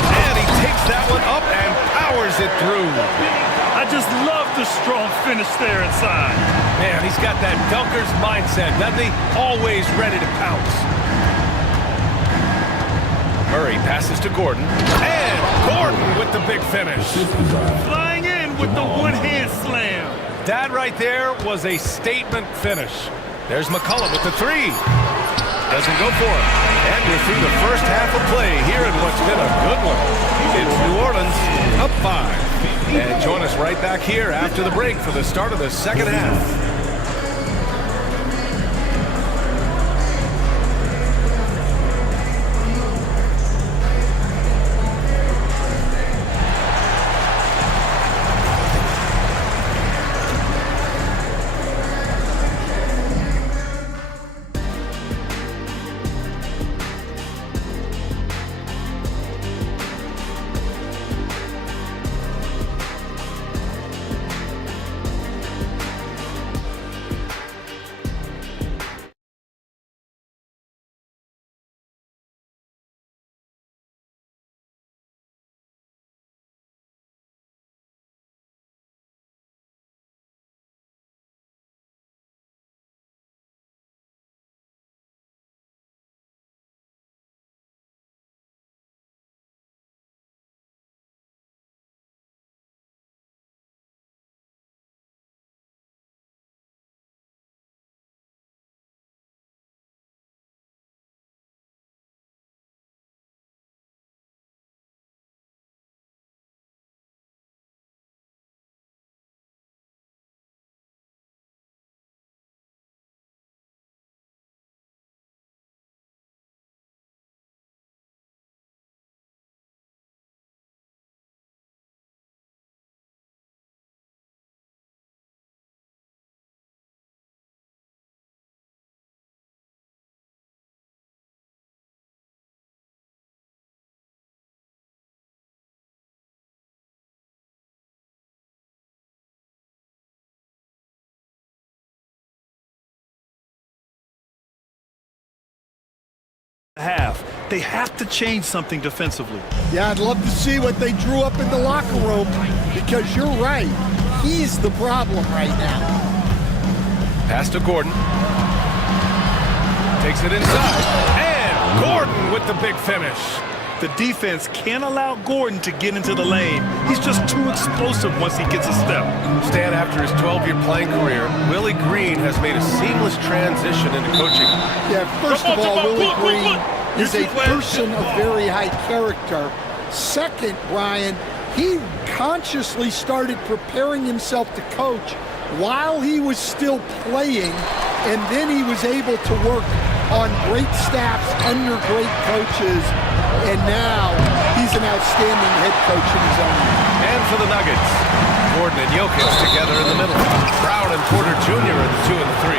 And he takes that one up and powers it through. I just love the strong finish there inside. Man, he's got that dunker's mindset, doesn't he? Always ready to pounce. Murray passes to Gordon. And Gordon with the big finish. Flying in with the one-hand slam. That right there was a statement finish. There's McCollum with the 3. Doesn't go for it. And we're through the first half of play here in what's been a good one. It's New Orleans up 5. And join us right back here after the break for the start of the second half. half. They have to change something defensively. Yeah, I'd love to see what they drew up in the locker room, because you're right. He's the problem right now. Pass to Gordon. Takes it inside. And Gordon with the big finish. The defense can't allow Gordon to get into the lane. He's just too explosive once he gets a step. Stan, after his 12-year playing career, Willie Green has made a seamless transition into coaching. Yeah, first of all, Willie Green is a person of very high character. Second, Brian, he consciously started preparing himself to coach while he was still playing, and then he was able to work on great staffs under great coaches, and now he's an outstanding head coach in his own right. And for the Nuggets, Gordon and Jokic together in the middle. Brown and Porter Jr. are the 2 and the 3.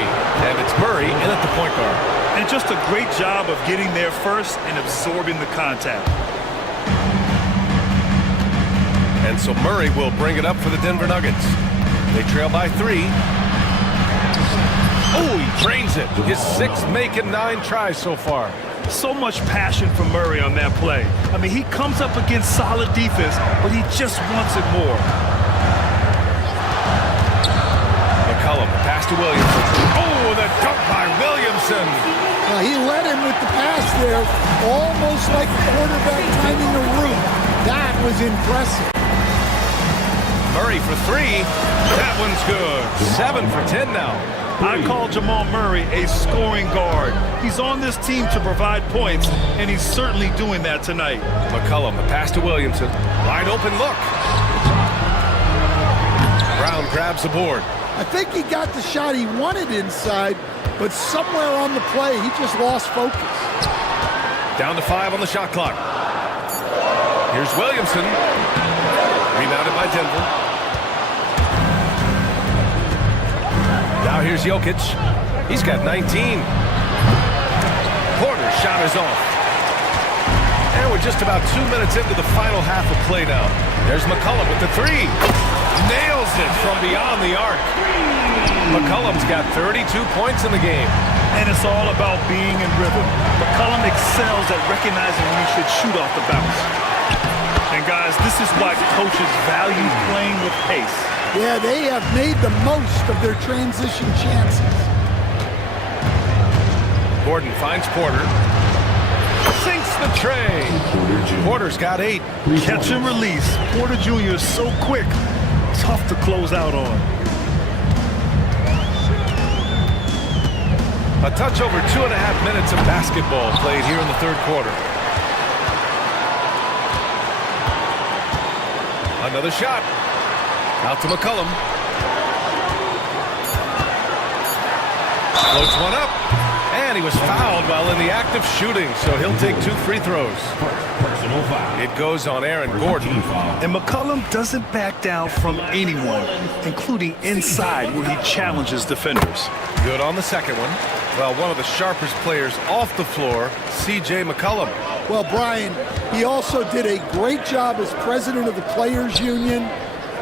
And it's Murray in at the point guard. And just a great job of getting there first and absorbing the contact. And so Murray will bring it up for the Denver Nuggets. They trail by 3. Oh, he drains it. His 6th make and 9 tries so far. So much passion from Murray on that play. I mean, he comes up against solid defense, but he just wants it more. McCollum, pass to Williamson. Oh, the dunk by Williamson. He led him with the pass there, almost like a quarterback timing a route. That was impressive. Murray for 3. That one's good. 7 for 10 now. I call Jamal Murray a scoring guard. He's on this team to provide points, and he's certainly doing that tonight. McCollum, the pass to Williamson. Wide open look. Brown grabs the board. I think he got the shot he wanted inside, but somewhere on the play, he just lost focus. Down to 5 on the shot clock. Here's Williamson. Rebounded by Denver. Now here's Jokic. He's got 19. Porter's shot is off. And we're just about 2 minutes into the final half of play now. There's McCollum with the 3. Nails it from beyond the arc. McCollum's got 32 points in the game. And it's all about being in rhythm. McCollum excels at recognizing when he should shoot off the bounce. And guys, this is why coaches value playing with pace. Yeah, they have made the most of their transition chances. Gordon finds Porter. Sinks the tray. Porter's got 8. Catch and release. Porter Jr. is so quick. Tough to close out on. A touch over 2.5 minutes of basketball played here in the third quarter. Another shot. Out to McCollum. Floats one up. And he was fouled while in the act of shooting, so he'll take 2 free throws. Personal foul. It goes on Aaron Gordon. And McCollum doesn't back down from anyone, including inside where he challenges defenders. Good on the second one. Well, one of the sharpest players off the floor, C.J. McCollum. Well, Brian, he also did a great job as president of the Players Union,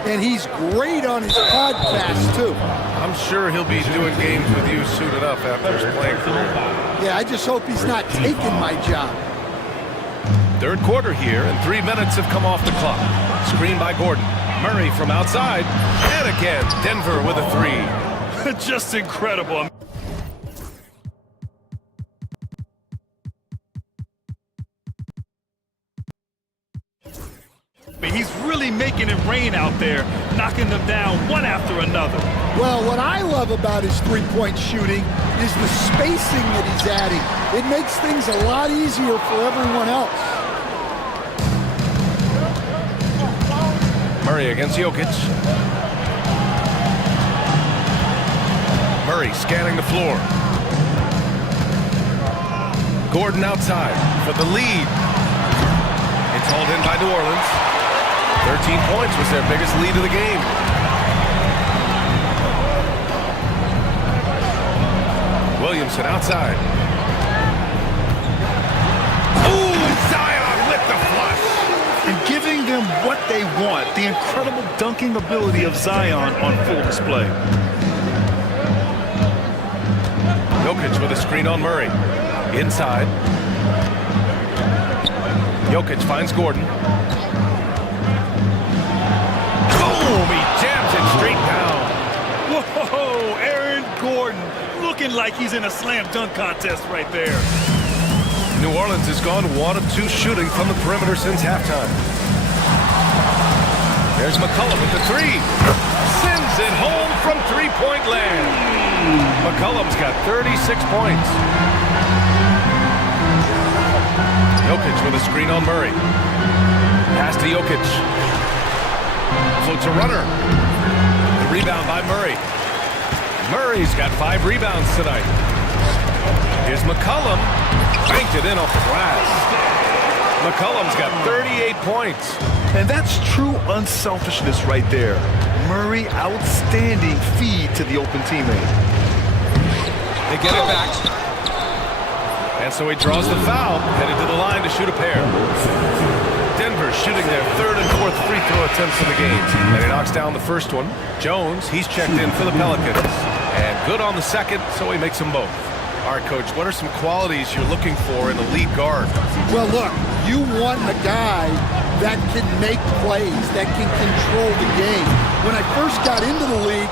and he's great on his podcast, too. I'm sure he'll be doing games with you soon enough after his playing career. Yeah, I just hope he's not taking my job. Third quarter here, and 3 minutes have come off the clock. Screen by Gordon. Murray from outside. And again, Denver with a 3. Just incredible. He's really making it rain out there, knocking them down one after another. Well, what I love about his three-point shooting is the spacing that he's adding. It makes things a lot easier for everyone else. Murray against Jokic. Murray scanning the floor. Gordon outside for the lead. It's hauled in by New Orleans. 13 points was their biggest lead of the game. Williamson outside. Ooh, Zion with the flush. And giving them what they want, the incredible dunking ability of Zion on full display. Jokic with a screen on Murray. Inside. Jokic finds Gordon. Boom! He jams it straight down. Whoa, Aaron Gordon looking like he's in a slam dunk contest right there. New Orleans has gone 1 of 2 shooting from the perimeter since halftime. There's McCollum with the 3. Sends it home from three-point land. McCollum's got 36 points. Jokic with a screen on Murray. Pass to Jokic. Floats a runner. The rebound by Murray. Murray's got 5 rebounds tonight. Here's McCollum. Banked it in off the glass. McCollum's got 38 points. And that's true unselfishness right there. Murray, outstanding feed to the open teammate. They get it back. And so he draws the foul, headed to the line to shoot a pair. Denver shooting their 3rd and 4th free throw attempts of the game. And he knocks down the first one. Jones, he's checked in for the Pelicans. And good on the second, so he makes them both. All right, Coach, what are some qualities you're looking for in a lead guard? Well, look, you want a guy that can make plays, that can control the game. When I first got into the league,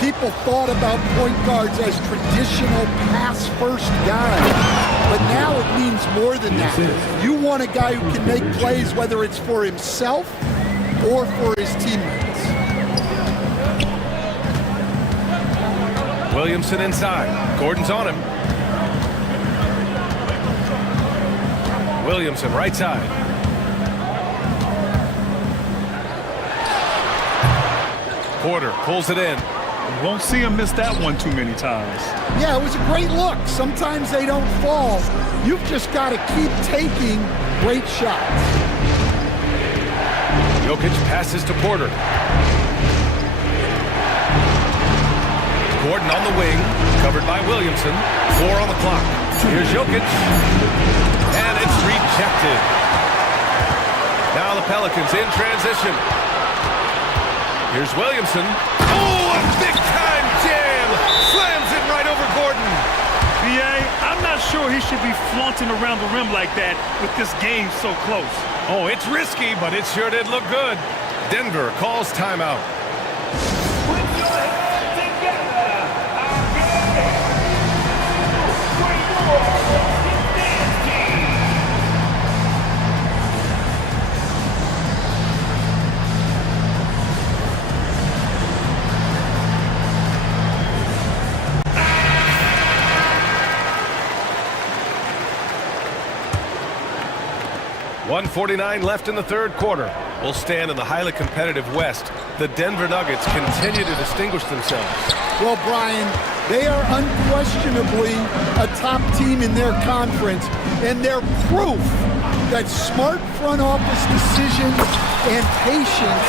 people thought about point guards as traditional pass-first guys. But now it means more than that. You want a guy who can make plays, whether it's for himself or for his teammates. Williamson inside. Gordon's on him. Williamson right side. Porter pulls it in. You won't see him miss that one too many times. Yeah, it was a great look. Sometimes they don't fall. You've just got to keep taking great shots. Jokic passes to Porter. Gordon on the wing, covered by Williamson. 4 on the clock. Here's Jokic. And it's rejected. Now the Pelicans in transition. Here's Williamson. Oh, a big-time jam! Slams it right over Gordon. B.A., I'm not sure he should be flaunting around the rim like that with this game so close. Oh, it's risky, but it sure did look good. Denver calls timeout. .149 left in the 3rd quarter. We'll stand in the highly competitive West. The Denver Nuggets continue to distinguish themselves. Well, Brian, they are unquestionably a top team in their conference, and they're proof that smart front office decisions and patience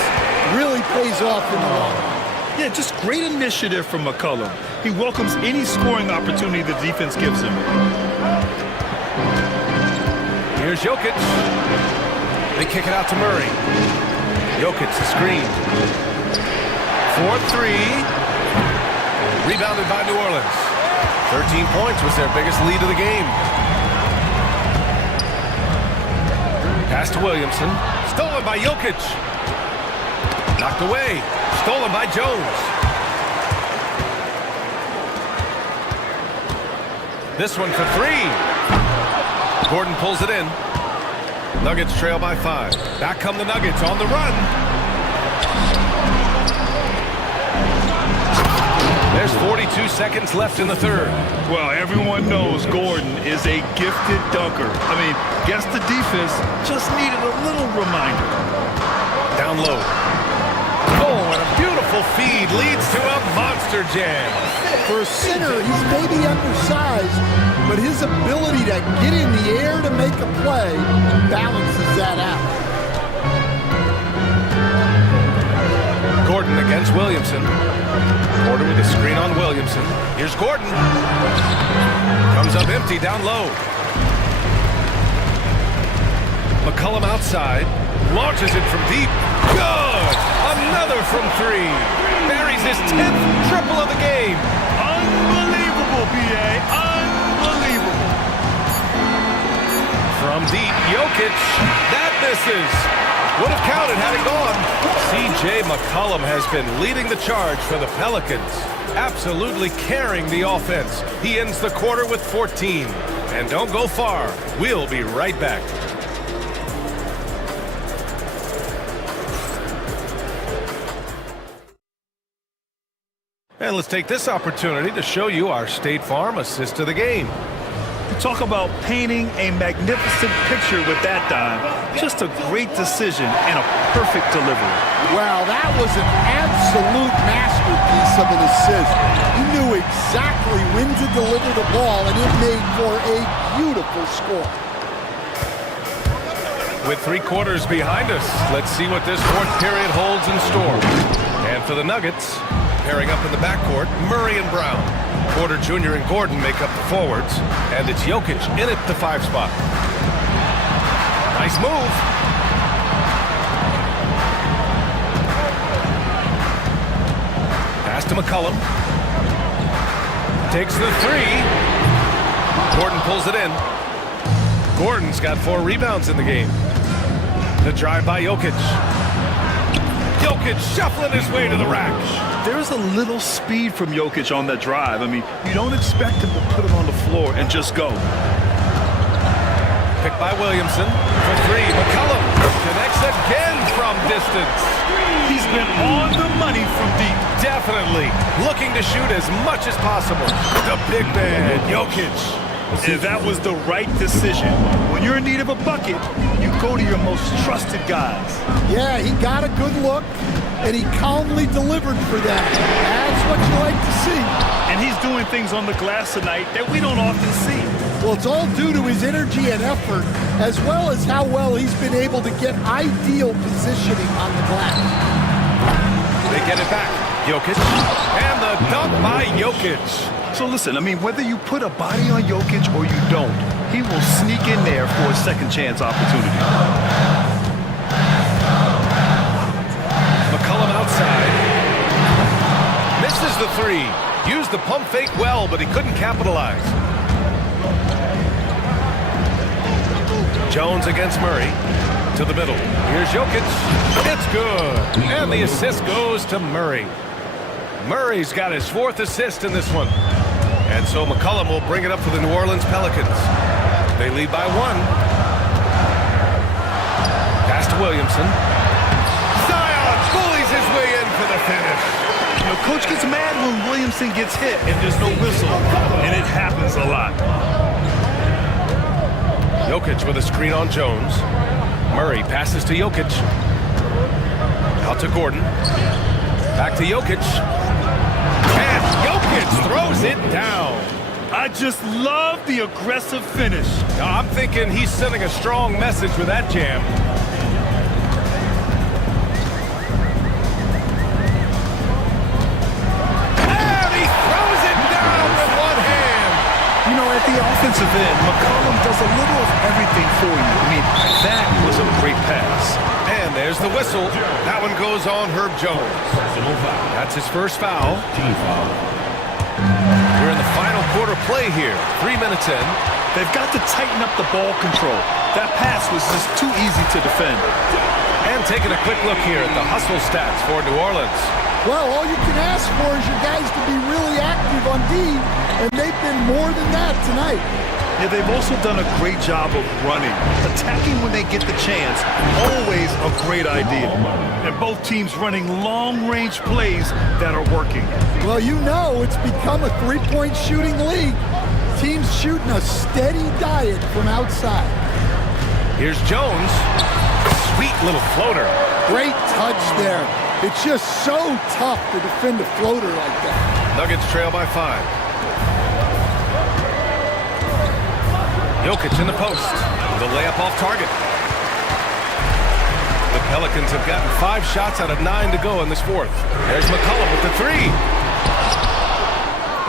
really pays off in the long run. Yeah, just great initiative from McCollum. He welcomes any scoring opportunity the defense gives him. Here's Jokic. They kick it out to Murray. Jokic, the screen. 4-3. Rebounded by New Orleans. 13 points was their biggest lead of the game. Pass to Williamson. Stolen by Jokic. Knocked away. Stolen by Jones. This one for 3. Gordon pulls it in. Nuggets trail by 5. Back come the Nuggets on the run. There's 42 seconds left in the 3rd. Well, everyone knows Gordon is a gifted dunker. I mean, guess the defense just needed a little reminder. Down low. Oh, and a beautiful feed leads to a monster jam. For a center, he's maybe undersized, but his ability to get in the air to make a play balances that out. Gordon against Williamson. Porter with a screen on Williamson. Here's Gordon. Comes up empty down low. McCollum outside. Launches it from deep. Good! Another from 3. Buries his 10th triple of the game. Unbelievable, B.A. Unbelievable. From deep, Jokic. That misses. Would have counted had it gone. C.J. McCollum has been leading the charge for the Pelicans. Absolutely carrying the offense. He ends the quarter with 14. And don't go far. We'll be right back. And let's take this opportunity to show you our State Farm assist to the game. Talk about painting a magnificent picture with that dime. Just a great decision and a perfect delivery. Well, that was an absolute masterpiece of an assist. He knew exactly when to deliver the ball, and it made for a beautiful score. With 3 quarters behind us, let's see what this fourth period holds in store. And for the Nuggets, pairing up in the backcourt, Murray and Brown. Porter Jr. and Gordon make up the forwards, and it's Jokic in at the 5 spot. Nice move. Pass to McCollum. Takes the 3. Gordon pulls it in. Gordon's got 4 rebounds in the game. The drive by Jokic. Jokic shuffling his way to the rack. There's a little speed from Jokic on that drive. I mean, you don't expect him to put it on the floor and just go. Picked by Williamson for 3. McCollum connects again from distance. He's been on the money from deep. Definitely looking to shoot as much as possible. The big man, Jokic. And that was the right decision. When you're in need of a bucket, you go to your most trusted guys. Yeah, he got a good look, and he calmly delivered for them. That's what you like to see. And he's doing things on the glass tonight that we don't often see. Well, it's all due to his energy and effort, as well as how well he's been able to get ideal positioning on the glass. They get it back. Jokic. And the dunk by Jokic. So listen, I mean, whether you put a body on Jokic or you don't, he will sneak in there for a second chance opportunity. McCollum outside. Misses the 3. Used the pump fake well, but he couldn't capitalize. Jones against Murray. To the middle. Here's Jokic. It's good. And the assist goes to Murray. Murray's got his 4th assist in this one. And so McCollum will bring it up for the New Orleans Pelicans. They lead by 1. Pass to Williamson. Zion bullies his way in for the finish. You know, coach gets mad when Williamson gets hit and there's no whistle. And it happens a lot. Jokic with a screen on Jones. Murray passes to Jokic. Out to Gordon. Back to Jokic. And Jokic throws it down. I just love the aggressive finish. Now, I'm thinking he's sending a strong message with that jam. And he throws it down with one hand. You know, at the offensive end, McCollum does a little of everything for you. I mean, that was a great pass. And there's the whistle. That one goes on Herb Jones. That's his first foul. We're in the final quarter play here. 3 minutes in. They've got to tighten up the ball control. That pass was just too easy to defend. And taking a quick look here at the hustle stats for New Orleans. Well, all you can ask for is your guys to be really active on D, and they've been more than that tonight. Yeah, they've also done a great job of running. Attacking when they get the chance, always a great idea. And both teams running long-range plays that are working. Well, you know it's become a 3-point shooting league. Teams shooting a steady diet from outside. Here's Jones. Sweet little floater. Great touch there. It's just so tough to defend a floater like that. Nuggets trail by 5. Jokic in the post. The layup off target. The Pelicans have gotten 5 shots out of 9 to go in this 4th. There's McCollum with the 3.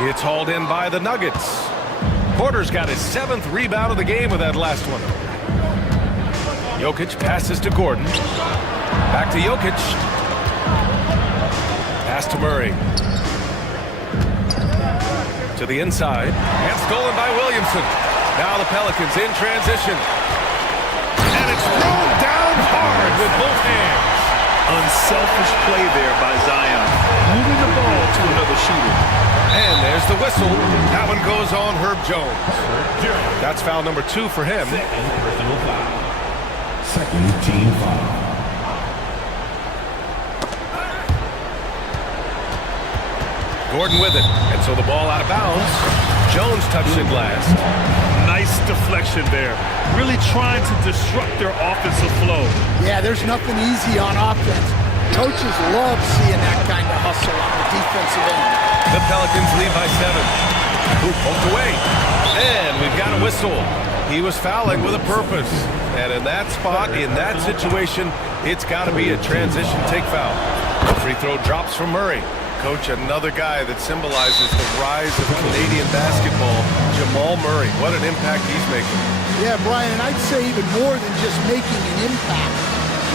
It's hauled in by the Nuggets. Porter's got his 7th rebound of the game with that last one. Jokic passes to Gordon. Back to Jokic. Pass to Murray. To the inside. And stolen by Williamson. Now the Pelicans in transition. And it's thrown down hard with both hands. Unselfish play there by Zion. Moving the ball to another shooter. And there's the whistle. That one goes on Herb Jones. That's foul number 2 for him. Second personal foul. Second team foul. Gordon with it. And so the ball out of bounds. Jones touched it last. Nice deflection there. Really trying to disrupt their offensive flow. Yeah, there's nothing easy on offense. Coaches love seeing that kind of hustle on the defensive end. The Pelicans lead by 7. Hoop poked away. And we've got a whistle. He was fouling with a purpose. And in that spot, in that situation, it's got to be a transition take foul. The free throw drops from Murray. Coach, another guy that symbolizes the rise of Canadian basketball, Jamal Murray. What an impact he's making. Yeah, Brian, and I'd say even more than just making an impact.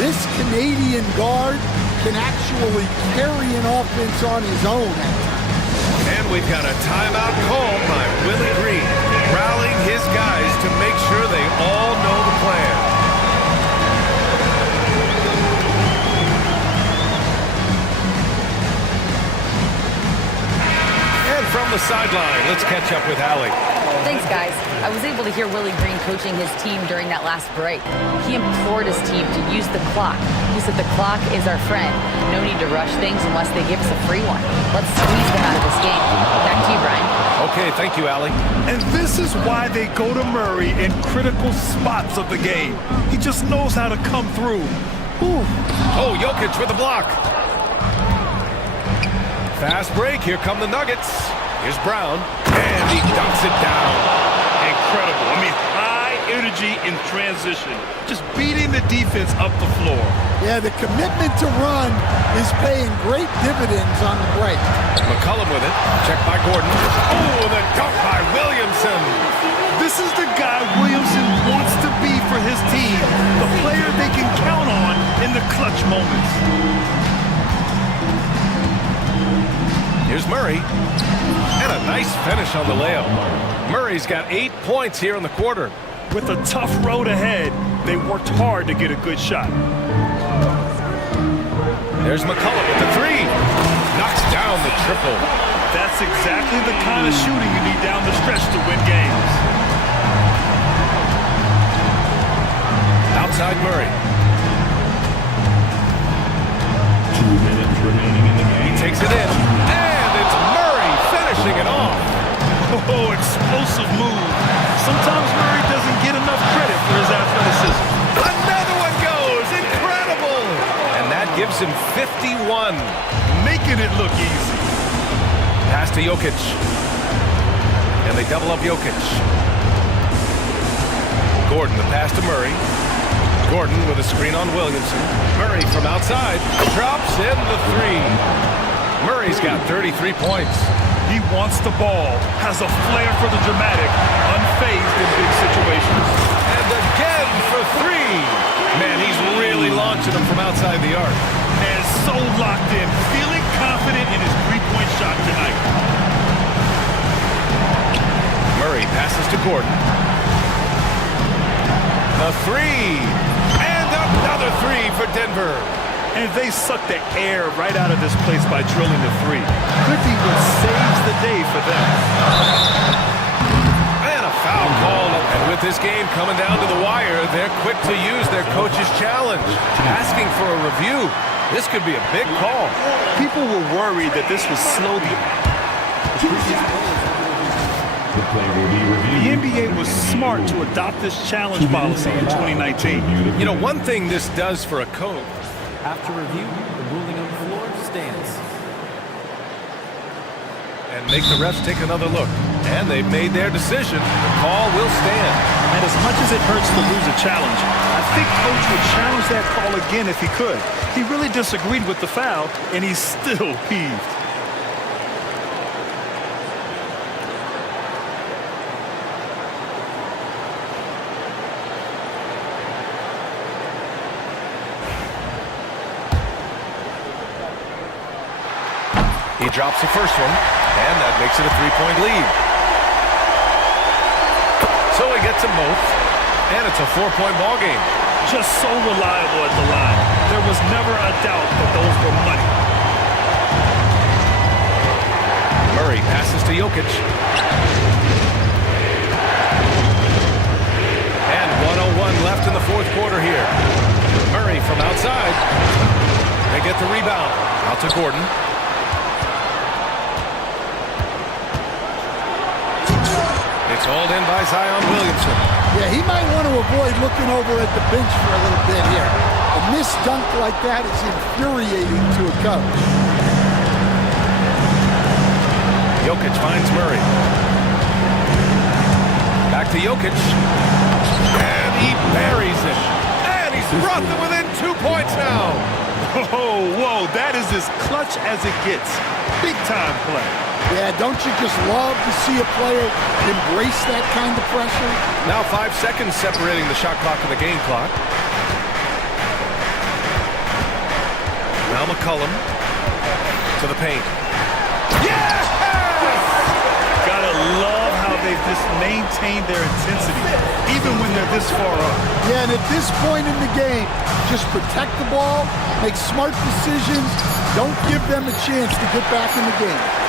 This Canadian guard can actually carry an offense on his own at times. And we've got a timeout called by Willie Green, rallying his guys to make sure they all know the plan. From the sideline, let's catch up with Allie. Thanks, guys. I was able to hear Willie Green coaching his team during that last break. He implored his team to use the clock. He said the clock is our friend. No need to rush things unless they give us a free one. Let's squeeze them out of this game. Back to you, Brian. Okay, thank you, Allie. And this is why they go to Murray in critical spots of the game. He just knows how to come through. Whew. Oh, Jokic with the block. Fast break. Here come the Nuggets. Here's Brown. And he dunks it down. Incredible. I mean, high energy in transition. Just beating the defense up the floor. Yeah, the commitment to run is paying great dividends on the break. McCollum with it. Checked by Gordon. Oh, the dunk by Williamson. This is the guy Williamson wants to be for his team. The player they can count on in the clutch moments. Here's Murray. And a nice finish on the layup. Murray's got 8 points here in the quarter. With a tough road ahead, they worked hard to get a good shot. There's McCollum with the 3. Knocks down the triple. That's exactly the kind of shooting you need down the stretch to win games. Outside Murray. 2 minutes remaining in the game. He takes it in. And it's Murray finishing it off. Oh, explosive move. Sometimes Murray doesn't get enough credit for his athleticism. Another one goes. Incredible. And that gives him 51. Making it look easy. Pass to Jokic. And they double up Jokic. Gordon, the pass to Murray. Gordon with a screen on Williamson. Murray from outside. Drops in the 3. Murray's got 33 points. He wants the ball. Has a flair for the dramatic. Unfazed in big situations. And again for 3. Man, he's really launching them from outside the arc. And so locked in. Feeling confident in his three-point shot tonight. Murray passes to Gordon. A 3. And another 3 for Denver. And they suck the air right out of this place by drilling the 3. Could be what saves the day for them. And a foul call. And with this game coming down to the wire, they're quick to use their coach's challenge. Asking for a review. This could be a big call. People were worried that this would slow the NBA was smart to adopt this challenge policy in 2019. You know, one thing this does for a coach. After review, the ruling on the floor stands. And make the refs take another look. And they've made their decision. The call will stand. And as much as it hurts to lose a challenge, I think Coach would challenge that call again if he could. He really disagreed with the foul, and he's still peeved. He drops the first one, and that makes it a 3-point lead. So he gets them both, and it's a 4-point ball game. just so reliable at the line. There was never a doubt that those were money. Murray passes to Jokic. And 1:01 left in the fourth quarter here. Murray from outside. They get the rebound. Out to Gordon. It's hauled in by Zion Williamson. Yeah, he might want to avoid looking over at the bench for a little bit here. A missed dunk like that is infuriating to a coach. Jokic finds Murray. Back to Jokic. And he buries it. And he's brought them within 2 points now. Oh, whoa, that is as clutch as it gets. Big time play. Yeah, don't you just love to see a player embrace that kind of pressure? Now 5 seconds separating the shot clock and the game clock. Now McCollum to the paint. Yes! Gotta love how they've just maintained their intensity, even when they're this far up. Yeah, and at this point in the game, just protect the ball, make smart decisions, don't give them a chance to get back in the game.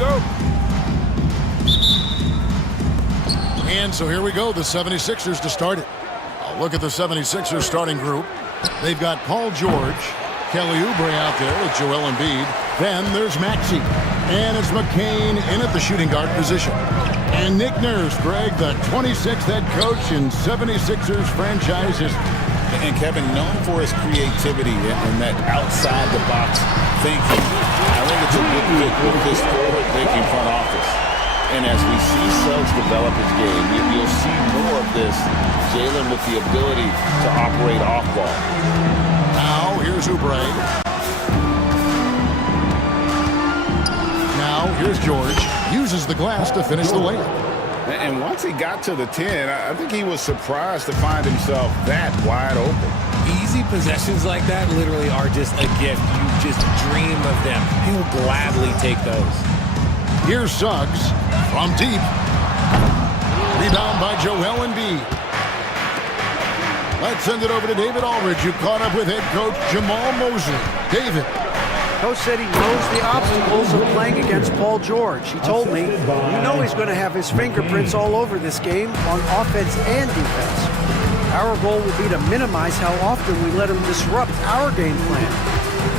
go. And so here we go, the 76ers to start it. I'll look at the 76ers starting group. They've got Paul George, Kelly Oubre out there with Joel Embiid. Then there's Maxey. And it's McCain in at the shooting guard position. And Nick Nurse, Greg, the 26th head coach in 76ers franchise history. And Kevin, known for his creativity and that outside-the-box thinking, I think it's a good fit with this forward-thinking front office. And as we see Suggs develop his game, you'll see more of this. Jalen with the ability to operate off ball. Now, here's Oubre. Now, here's George. Uses the glass to finish the layup. And once he got to the 10, I think he was surprised to find himself that wide open. Easy possessions like that literally are just a gift. You just dream of them. He'll gladly take those. Here's Suggs from deep. Rebound by Joel Embiid. Let's send it over to David Aldridge, who caught up with head coach Jamal Mosley. David. Coach said he knows the obstacles of playing against Paul George. He told me, you know he's going to have his fingerprints all over this game on offense and defense. Our goal will be to minimize how often we let him disrupt our game plan.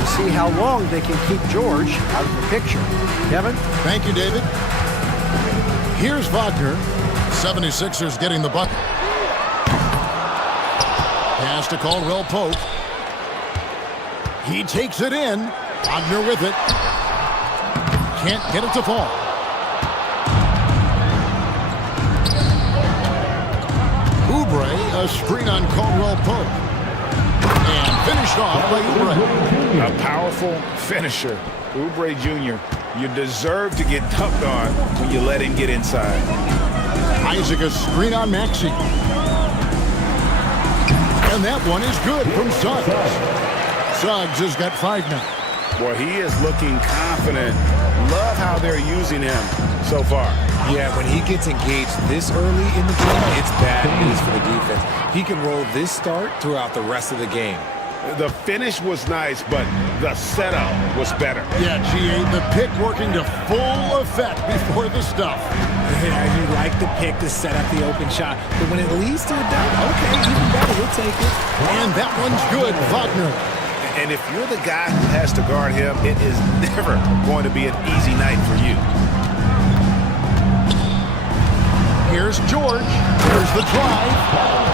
To see how long they can keep George out of the picture. Kevin? Thank you, David. Here's Wagner. 76ers getting the bucket. Pass to Caldwell Pope. He takes it in. Wagner with it. Can't get it to fall. Oubre, a screen on Caldwell Pope. And finished off by Oubre. A powerful finisher. Oubre Jr., you deserve to get dunked on when you let him get inside. Isaac, a screen on Maxey. And that one is good from Suggs. Suggs has got 5 now. Well, he is looking confident. Love how they're using him so far. Yeah, when he gets engaged this early in the game, it's bad news for the defense. He can roll this start throughout the rest of the game. The finish was nice, but the setup was better. Yeah, GA, the pick working to full effect before the stuff. Yeah, you like the pick to set up the open shot, but when it leads to a dunk, okay, even better, we'll take it. And that one's good, Wagner. And if you're the guy who has to guard him, it is never going to be an easy night for you. Here's George. Here's the drive.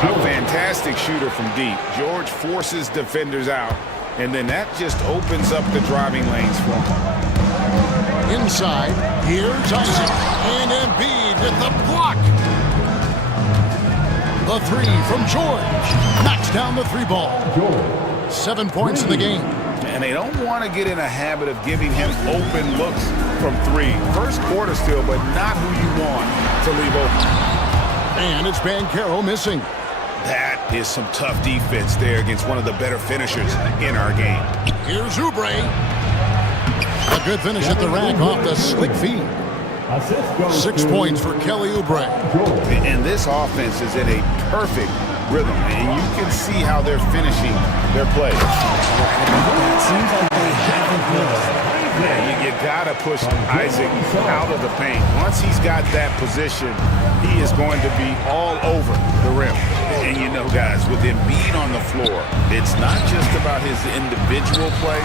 A fantastic shooter from deep. George forces defenders out, and then that just opens up the driving lanes for him. Inside, here's Isaac. And Embiid with the block. The 3 from George. Knocks down the 3 ball. 7 points in the game. And they don't want to get in a habit of giving him open looks from 3. First quarter still, but not who you want to leave open. And it's Banchero missing. That is some tough defense there against one of the better finishers in our game. Here's Oubre. A good finish at the rack off the slick feed. 6 points for Kelly Oubre. And this offense is in a perfect rhythm, and you can see how they're finishing their play. It seems like they haven't missed. Yeah, you gotta push Isaac out of the paint. Once he's got that position, he is going to be all over the rim. And you know, guys, with Embiid on the floor, it's not just about his individual play.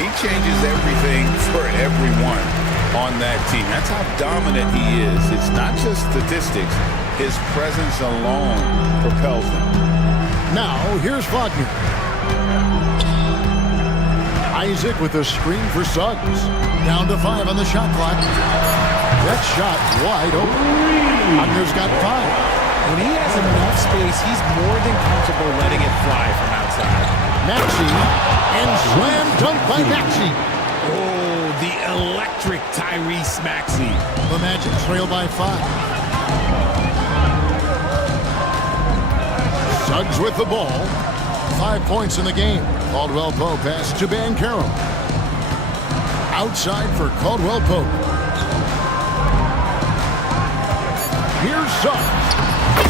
He changes everything for everyone on that team. That's how dominant he is. It's not just statistics. His presence alone propels them. Now, here's Wagner. Isaac with a screen for Suggs. Down to 5 on the shot clock. That shot wide open. Wagner's got 5. When he has enough space, he's more than comfortable letting it fly from outside. Maxey, and slam dunk by Maxey. Oh, the electric Tyrese Maxey. The Magic trail by 5. Suggs with the ball. 5 points in the game. Caldwell Pope pass to Banchero. Outside for Caldwell Pope. Here's Suggs.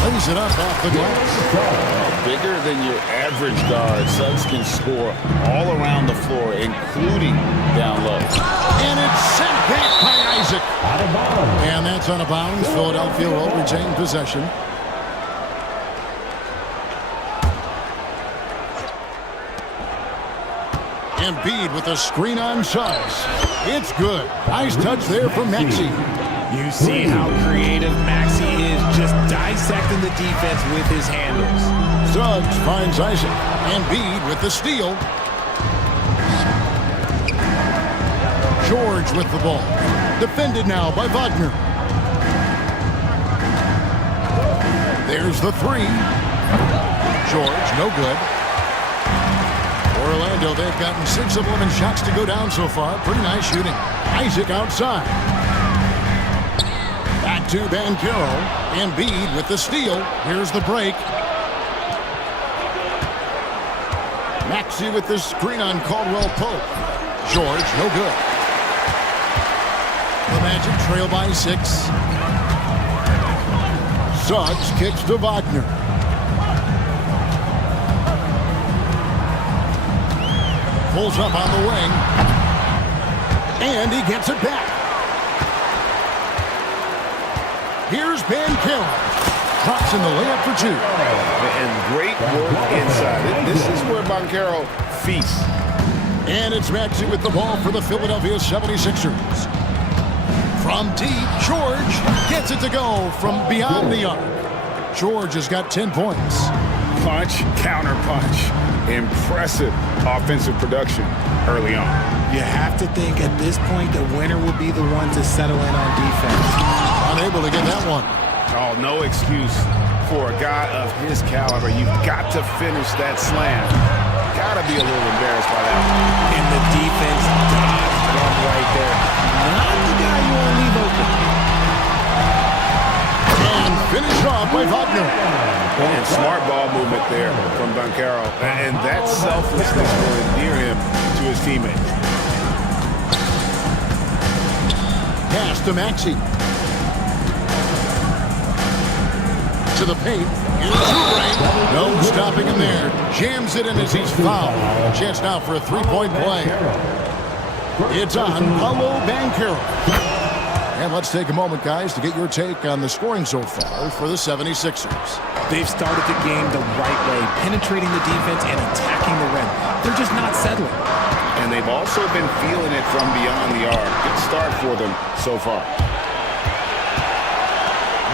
lays it up off the glass. Bigger than your average guard, Suggs can score all around the floor, including down low. And it's sent back by Isaac. Out of bounds. And that's out of bounds. Philadelphia will retain possession. Embiid with a screen on Suggs. It's good. Nice touch there from Maxey. You see how creative Maxey is, just dissecting the defense with his handles. Suggs finds Isaac. Embiid with the steal. George with the ball. Defended now by Wagner. There's the three. George, no good. Orlando, they've gotten 6 of 11 shots to go down so far. Pretty nice shooting. Isaac outside. Back to Banchero. Embiid with the steal. Here's the break. Maxey with the screen on Caldwell Pope. George, no good. The Magic trail by 6. Suggs kicks to Wagner. Pulls up on the wing. And he gets it back. Here's Banchero. Drops in the layup for 2. And great work inside. This is where Banchero feasts. And it's Maxey with the ball for the Philadelphia 76ers. From deep, George gets it to go from beyond the arc. George has got 10 points. Punch, counter punch. Impressive offensive production early on. You have to think at this point the winner will be the one to settle in on defense. Unable to get that one. Oh, no excuse for a guy of his caliber. You've got to finish that slam. Got to be a little embarrassed by that one. And the defense dodged one right there. Not the guy you want to leave open. And finished off by Wagner. And smart ball movement there from Banchero. And that selflessness will endear him to his teammates. Pass to Maxey. To the paint. No stopping him there. Jams it in as he's fouled. Chance now for a three-point play. It's on Paolo Banchero. And let's take a moment, guys, to get your take on the scoring so far for the 76ers. They've started the game the right way, penetrating the defense and attacking the rim. They're just not settling. And they've also been feeling it from beyond the arc. Good start for them so far.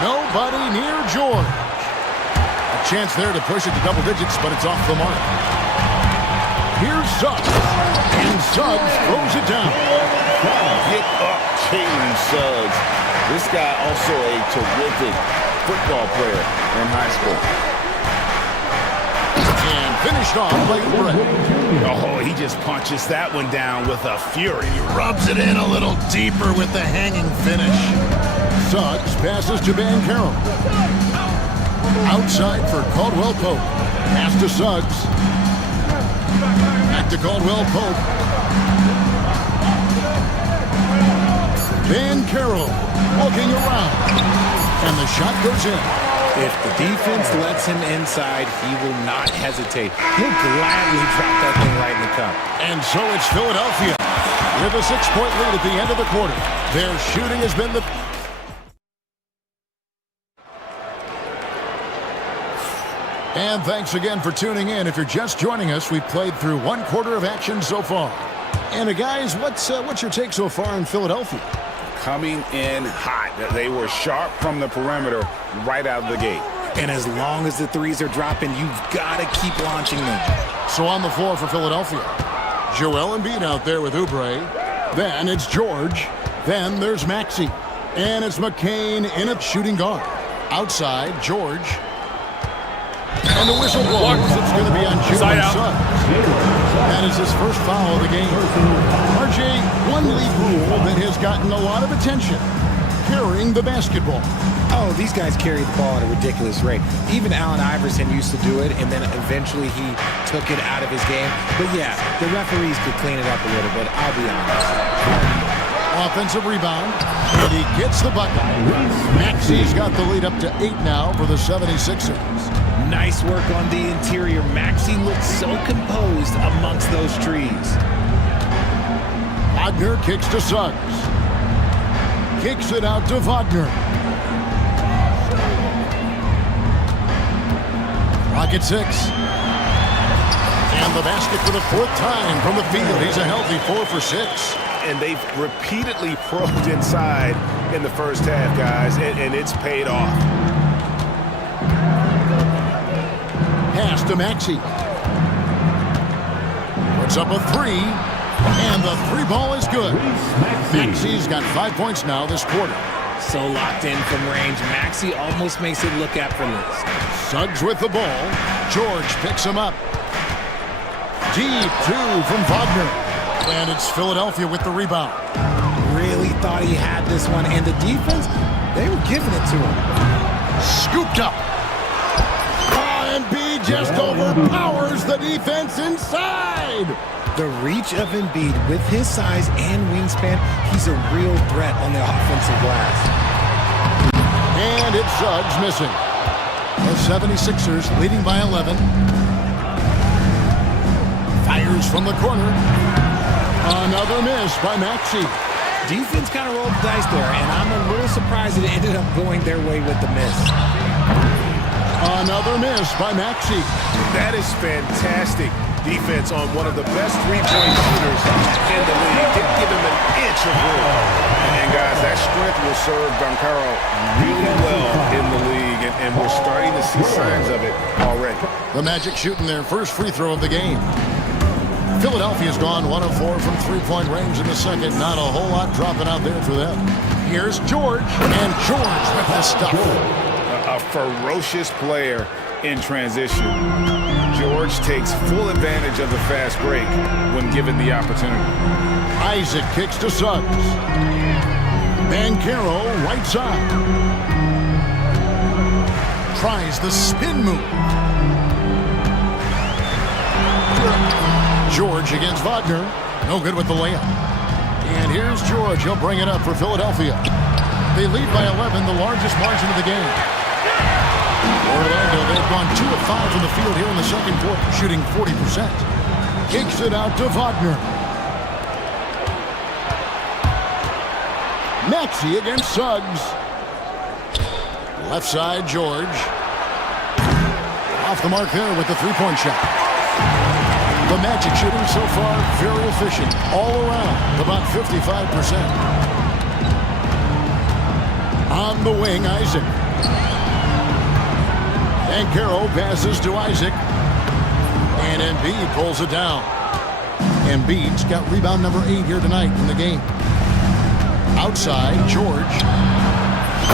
Nobody near George. A chance there to push it to double digits, but it's off the mark. Here's Suggs. And Suggs throws it down. Get up, Jalen Suggs. This guy also a terrific football player in high school. And finished off by Oubre. Oh, he just punches that one down with a fury. He rubs it in a little deeper with the hanging finish. Suggs passes to Banchero. Outside for Caldwell Pope. Pass to Suggs. Back to Caldwell Pope. Banchero looking around. And the shot goes in. If the defense lets him inside, he will not hesitate. He'll gladly drop that thing right in the cup. And so it's Philadelphia with a 6-point lead at the end of the quarter. Their shooting has been the... And thanks again for tuning in. If you're just joining us, we've played through one quarter of action so far. And guys, what's your take so far in Philadelphia? Coming in hot. They were sharp from the perimeter right out of the gate. And as long as the threes are dropping, you've got to keep launching them. So on the floor for Philadelphia, Joel Embiid out there with Oubre. Then it's George. Then there's Maxey. And it's McCain in a shooting guard. Outside, George. And the whistle blows. It's going to be on Jalen Suggs. That is his first foul of the game. RJ, one league rule that has gotten a lot of attention. Carrying the basketball. Oh, these guys carry the ball at a ridiculous rate. Even Allen Iverson used to do it, and then eventually he took it out of his game. But yeah, the referees could clean it up a little bit, I'll be honest. Offensive rebound, and he gets the bucket. Maxi's got the lead up to 8 now for the 76ers. Nice work on the interior. Maxi looks so composed amongst those trees. Wagner kicks to Suggs. Kicks it out to Wagner. Rocket 6. And the basket for the 4th time from the field. He's a healthy 4 for 6. And they've repeatedly probed inside in the first half, guys, and it's paid off. Pass to Maxi. Puts up a 3, and the 3 ball is good. Maxi's got 5 points now this quarter. So locked in from range. Maxi almost makes it look effortless. Suggs with the ball. George picks him up. Deep 2 from Wagner. And it's Philadelphia with the rebound. Really thought he had this one, and the defense, they were giving it to him. Scooped up. Embiid just overpowers the defense inside. The reach of Embiid with his size and wingspan, he's a real threat on the offensive glass. And it's Suggs missing. The 76ers leading by 11. Fires from the corner. Another miss by Maxi. Defense kind of rolled the dice there, and I'm a little surprised it ended up going their way with the miss. Another miss by Maxi. That is fantastic defense on one of the best three-point shooters in the league. Didn't give him an inch of room. And guys, that strength will serve Bancaro really well in the league, and we're starting to see signs of it already. The Magic shooting their first free throw of the game. Philadelphia's gone 1 of 4 from three-point range in the second. Not a whole lot dropping out there for them. Here's George, and George with the stuff. A ferocious player in transition. George takes full advantage of the fast break when given the opportunity. Isaac kicks to Suggs. Bancaro right side. Tries the spin move. George against Wagner. No good with the layup. And here's George. He'll bring it up for Philadelphia. They lead by 11, the largest margin of the game. Orlando, they've gone 2 of 5 from the field here in the second quarter, shooting 40%. Kicks it out to Wagner. Maxi against Suggs. Left side, George. Off the mark there with the three-point shot. The Magic shooting so far very efficient. All around, about 55%. On the wing, Isaac. And Bancaro passes to Isaac. And Embiid pulls it down. Embiid's got rebound number 8 here tonight in the game. Outside, George.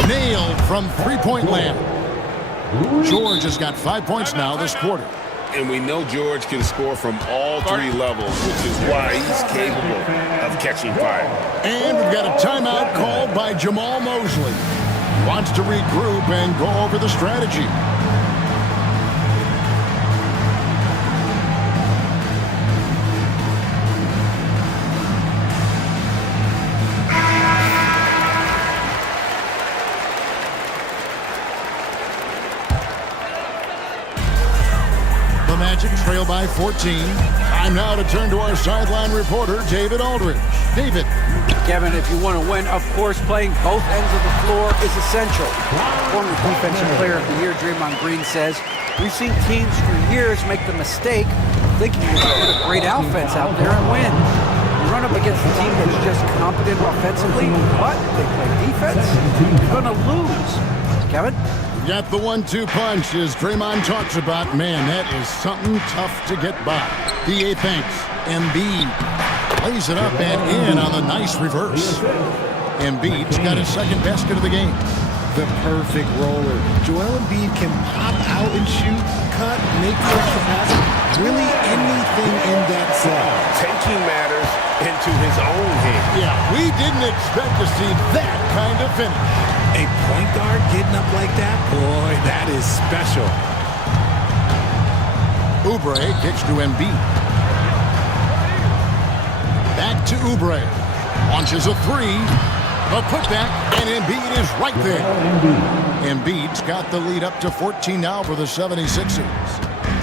Nailed from three-point land. George has got 5 points now this quarter. And we know George can score from all 3 levels, which is why he's capable of catching fire. And we've got a timeout called by Jamal Mosley. Wants to regroup and go over the strategy. Magic trail by 14. Time now to turn to our sideline reporter, David Aldridge. David. Kevin, if you want to win, of course, playing both ends of the floor is essential. Former Defensive Player of the Year, Draymond Green, says, we've seen teams for years make the mistake of thinking you can put a great offense out there and win. You run up against a team that's just competent offensively, but they play defense, you're going to lose. Kevin? Got the 1-2 punch as Draymond talks about. Man, that is something tough to get by. PA thanks. Embiid lays it up and in on the nice reverse. Embiid's got his second basket of the game. The perfect roller. Joel Embiid can pop out and shoot, cut, make the extra pass. Really anything in that set. Taking matters into his own hands. Yeah, we didn't expect to see that kind of finish. A point guard getting up like that? Boy, that is special. Oubre kicks to Embiid. Back to Oubre. Launches a three. A putback, and Embiid is right there. Embiid's got the lead up to 14 now for the 76ers.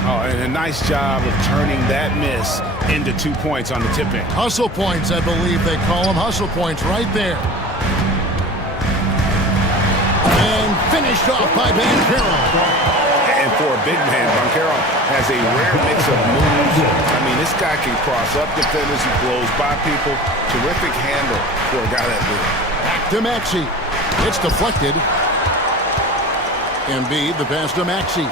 Oh, and a nice job of turning that miss into 2 points on the tip-in. Hustle points, I believe they call them. Hustle points right there. And finished off by Banchero. And for a big man, Banchero has a rare mix of moves. I mean, this guy can cross up defenders. He blows by people. Terrific handle for a guy that big. Back to Maxey. It's deflected. Embiid, the pass to Maxey.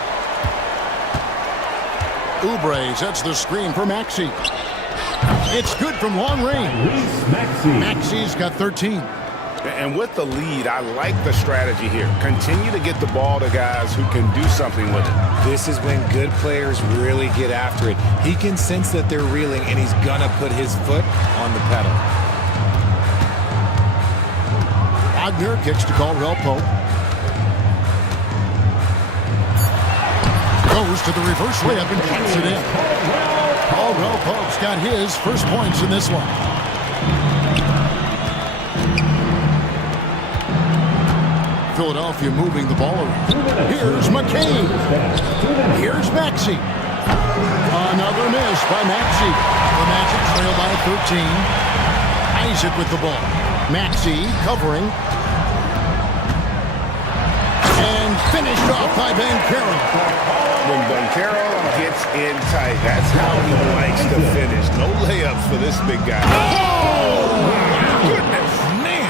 Oubre sets the screen for Maxey. It's good from long range. Maxey's got 13. And with the lead, I like the strategy here. Continue to get the ball to guys who can do something with it. This is when good players really get after it. He can sense that they're reeling, and he's gonna put his foot on the pedal. Wagner kicks to Caldwell Pope. Goes to the reverse layup and puts it in. Caldwell Pope's got his first points in this one. Philadelphia moving the ball around. Here's McCain. Here's Maxey. Another miss by Maxey. The Magic trail by 13. Isaac with the ball. Maxey covering. And finished off by Banchero. When Banchero gets in tight, that's how he likes to finish. No layups for this big guy. Oh, my goodness, man.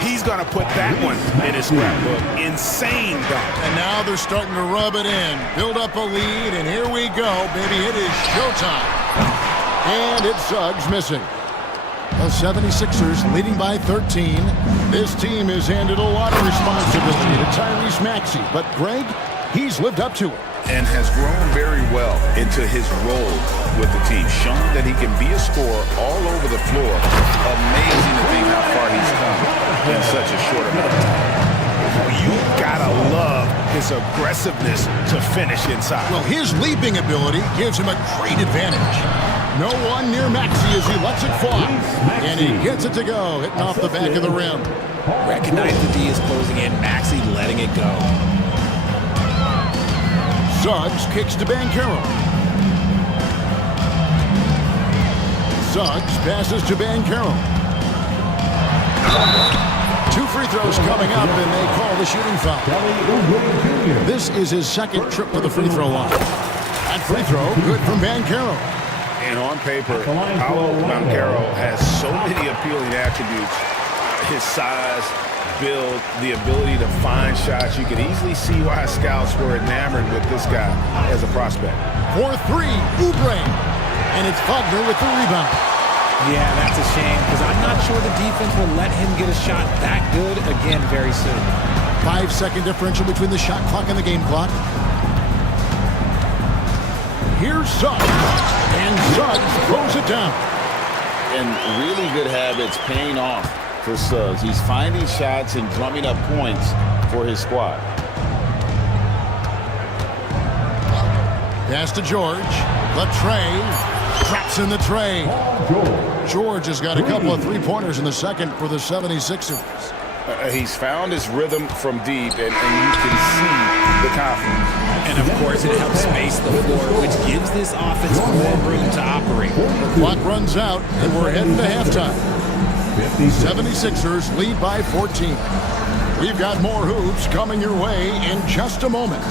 He's going to put that one in his scrapbook. Insane dunk. And now they're starting to rub it in. Build up a lead, and here we go, baby. It is showtime. And it's Suggs missing. The 76ers leading by 13. This team has handed a lot of responsibility to Tyrese Maxey, but Greg, he's lived up to it. And has grown very well into his role with the team, showing that he can be a scorer all over the floor. Amazing to think how far he's come in such a short amount of time. You've got to love his aggressiveness to finish inside. Well, his leaping ability gives him a great advantage. No one near Maxey as he lets it fly. And he gets it to go, hitting off the back of the rim. Recognize the D is closing in. Maxey letting it go. Suggs kicks to Banchero. Suggs passes to Banchero. 2 free throws coming up, and they call the shooting foul. This is his second trip to the free throw line. That free throw, good from Banchero. And on paper, Paolo Banchero has so many appealing attributes. His size, build, the ability to find shots. You can easily see why scouts were enamored with this guy as a prospect. 4-3, Oubre. And it's Wagner with the rebound. Yeah, that's a shame, because I'm not sure the defense will let him get a shot that good again very soon. 5-second differential between the shot clock and the game clock. Here's Suggs. And Suggs throws it down. And really good habits paying off for Suggs. He's finding shots and drumming up points for his squad. Pass to George. The tray. Traps in the tray. George has got a couple of three-pointers in the second for the 76ers. He's found his rhythm from deep, and you can see the confidence. And, of course, it helps space the floor, which gives this offense more room to operate. The clock runs out, and we're heading to halftime. 76ers lead by 14. We've got more hoops coming your way in just a moment.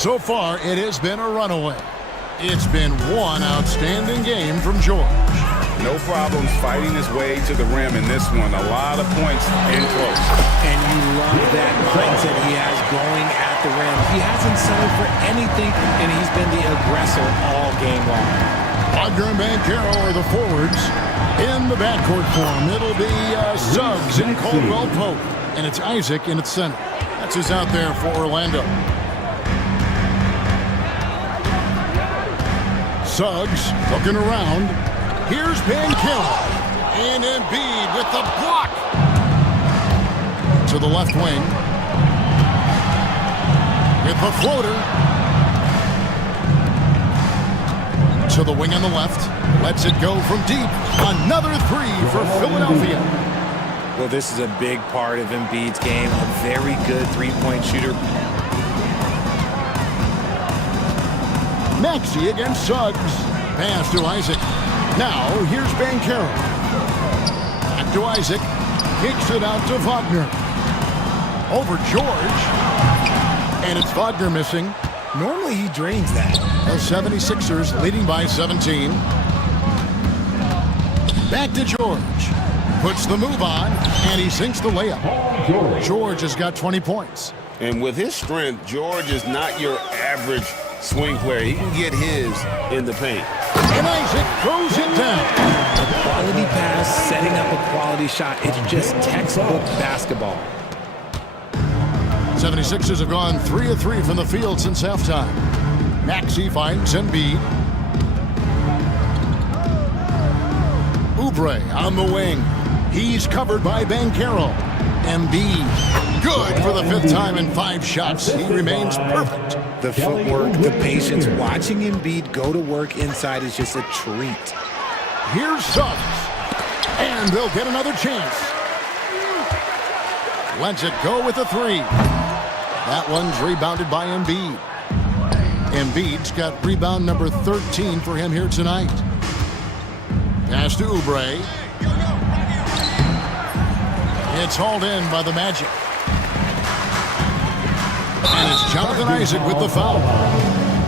So far, it has been a runaway. It's been one outstanding game from George. No problems fighting his way to the rim in this one. A lot of points in close. And you love that mindset he has going at the rim. He hasn't settled for anything, and he's been the aggressor all game long. Wagner and Banchero are the forwards. In the backcourt form, it'll be Suggs and Caldwell Pope. And it's Isaac in its center. That's who's out there for Orlando. Suggs looking around. Here's Banchero. And Embiid with the block. To the left wing. With the floater. To the wing on the left. Lets it go from deep. Another three for Philadelphia. Well, this is a big part of Embiid's game. A very good three-point shooter. Maxey against Suggs. Pass to Isaac. Now, here's Banchero. Back to Isaac. Kicks it out to Wagner. Over George. And it's Wagner missing. Normally he drains that. The 76ers leading by 17. Back to George. Puts the move on, and he sinks the layup. George has got 20 points. And with his strength, George is not your average swing player. He can get his in the paint. And Isaac throws it down. A quality pass, setting up a quality shot. It's just textbook basketball. 76ers have gone 3 of 3 from the field since halftime. Maxey finds Embiid. Oubre on the wing. He's covered by Banchero. Embiid, good for the 5th time in 5 shots. He remains perfect. The footwork, the patience, watching Embiid go to work inside is just a treat. Here's Suggs, and they'll get another chance. Lets it go with a 3. That one's rebounded by Embiid. Embiid's got rebound number 13 for him here tonight. Pass to Oubre. It's hauled in by the Magic. And it's Jonathan Isaac with the foul.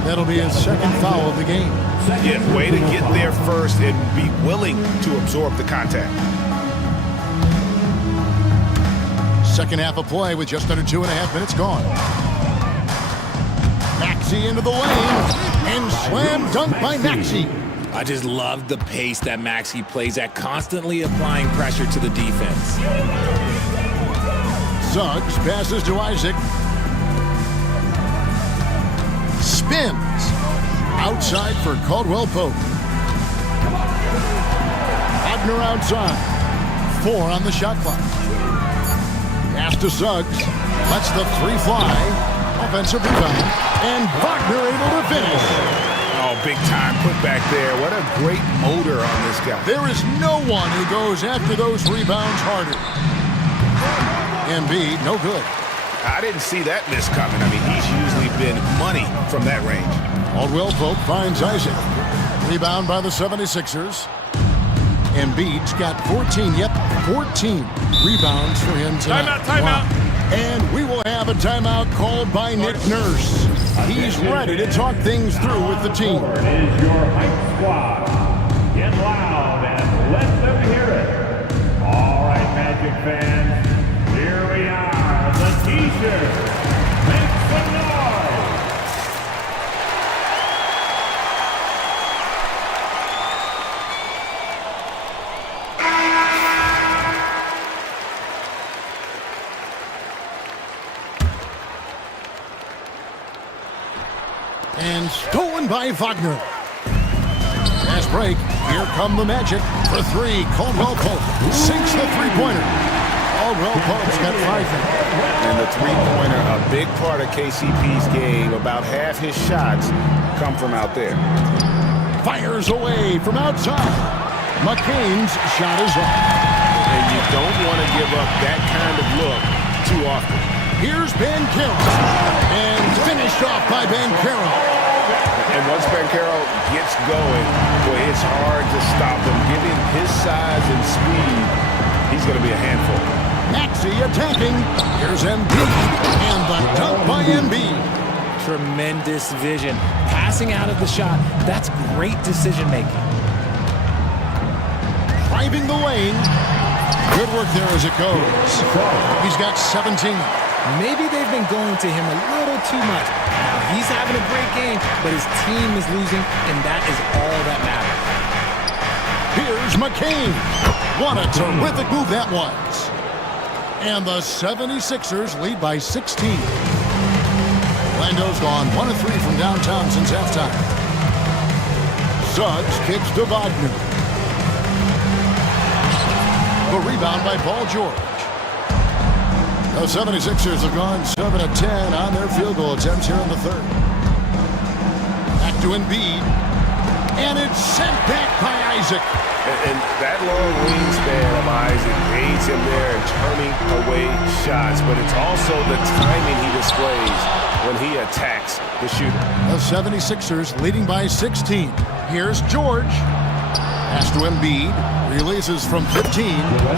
That'll be his 2nd foul of the game. Yeah, way to get there first and be willing to absorb the contact. Second half of play with just under 2.5 minutes gone. Maxey into the lane, and slam dunk by Maxey. I just love the pace that Maxey plays at, constantly applying pressure to the defense. Suggs passes to Isaac. Spins. Outside for Caldwell Pope. Wagner outside. 4 on the shot clock. Pass to Suggs. Lets the 3 fly. Offensive rebound. And Wagner able to finish. Oh, big time put back there. What a great motor on this guy. There is no one who goes after those rebounds harder. Embiid, no good. I didn't see that miss coming. I mean, he's usually been money from that range. Caldwell Pope finds Isaac. Rebound by the 76ers. Embiid's got 14, 14 rebounds for him tonight. Timeout. And we will have a timeout called by Nick Nurse. He's ready to talk things through with the team. Is your hype squad. Get loud and let them hear it. All right, Magic fans, here we are, the T-shirt. Make some noise. And stolen by Wagner. Fast break. Here come the Magic for 3. Caldwell Pope sinks the 3-pointer. Caldwell Pope's got 5. And the 3-pointer, a big part of KCP's game. About half his shots come from out there. Fires away from outside. McCain's shot is off. And you don't want to give up that kind of look too often. Here's Banchero. And finished off by Banchero. And once Banchero gets going, boy, it's hard to stop him. Given his size and speed, he's going to be a handful. Maxey attacking. Here's Embiid. And the dunk by Embiid. tremendous vision. Passing out of the shot, that's great decision-making. Driving the lane. Good work there as it goes. He's got 17. Maybe they've been going to him a little too much. Now, he's having a great game, but his team is losing, and that is all that matters. Here's McCain. What a terrific move that was. And the 76ers lead by 16. Orlando's gone 1 of 3 from downtown since halftime. Suggs kicks to Wagner. The rebound by Paul George. The 76ers have gone 7 of 10 on their field goal attempts here in the third. Back to Embiid. And it's sent back by Isaac. And that long wingspan of Isaac aids him there in turning away shots, but it's also the timing he displays when he attacks the shooter. The 76ers leading by 16. Here's George. Pass to Embiid. Releases from 15.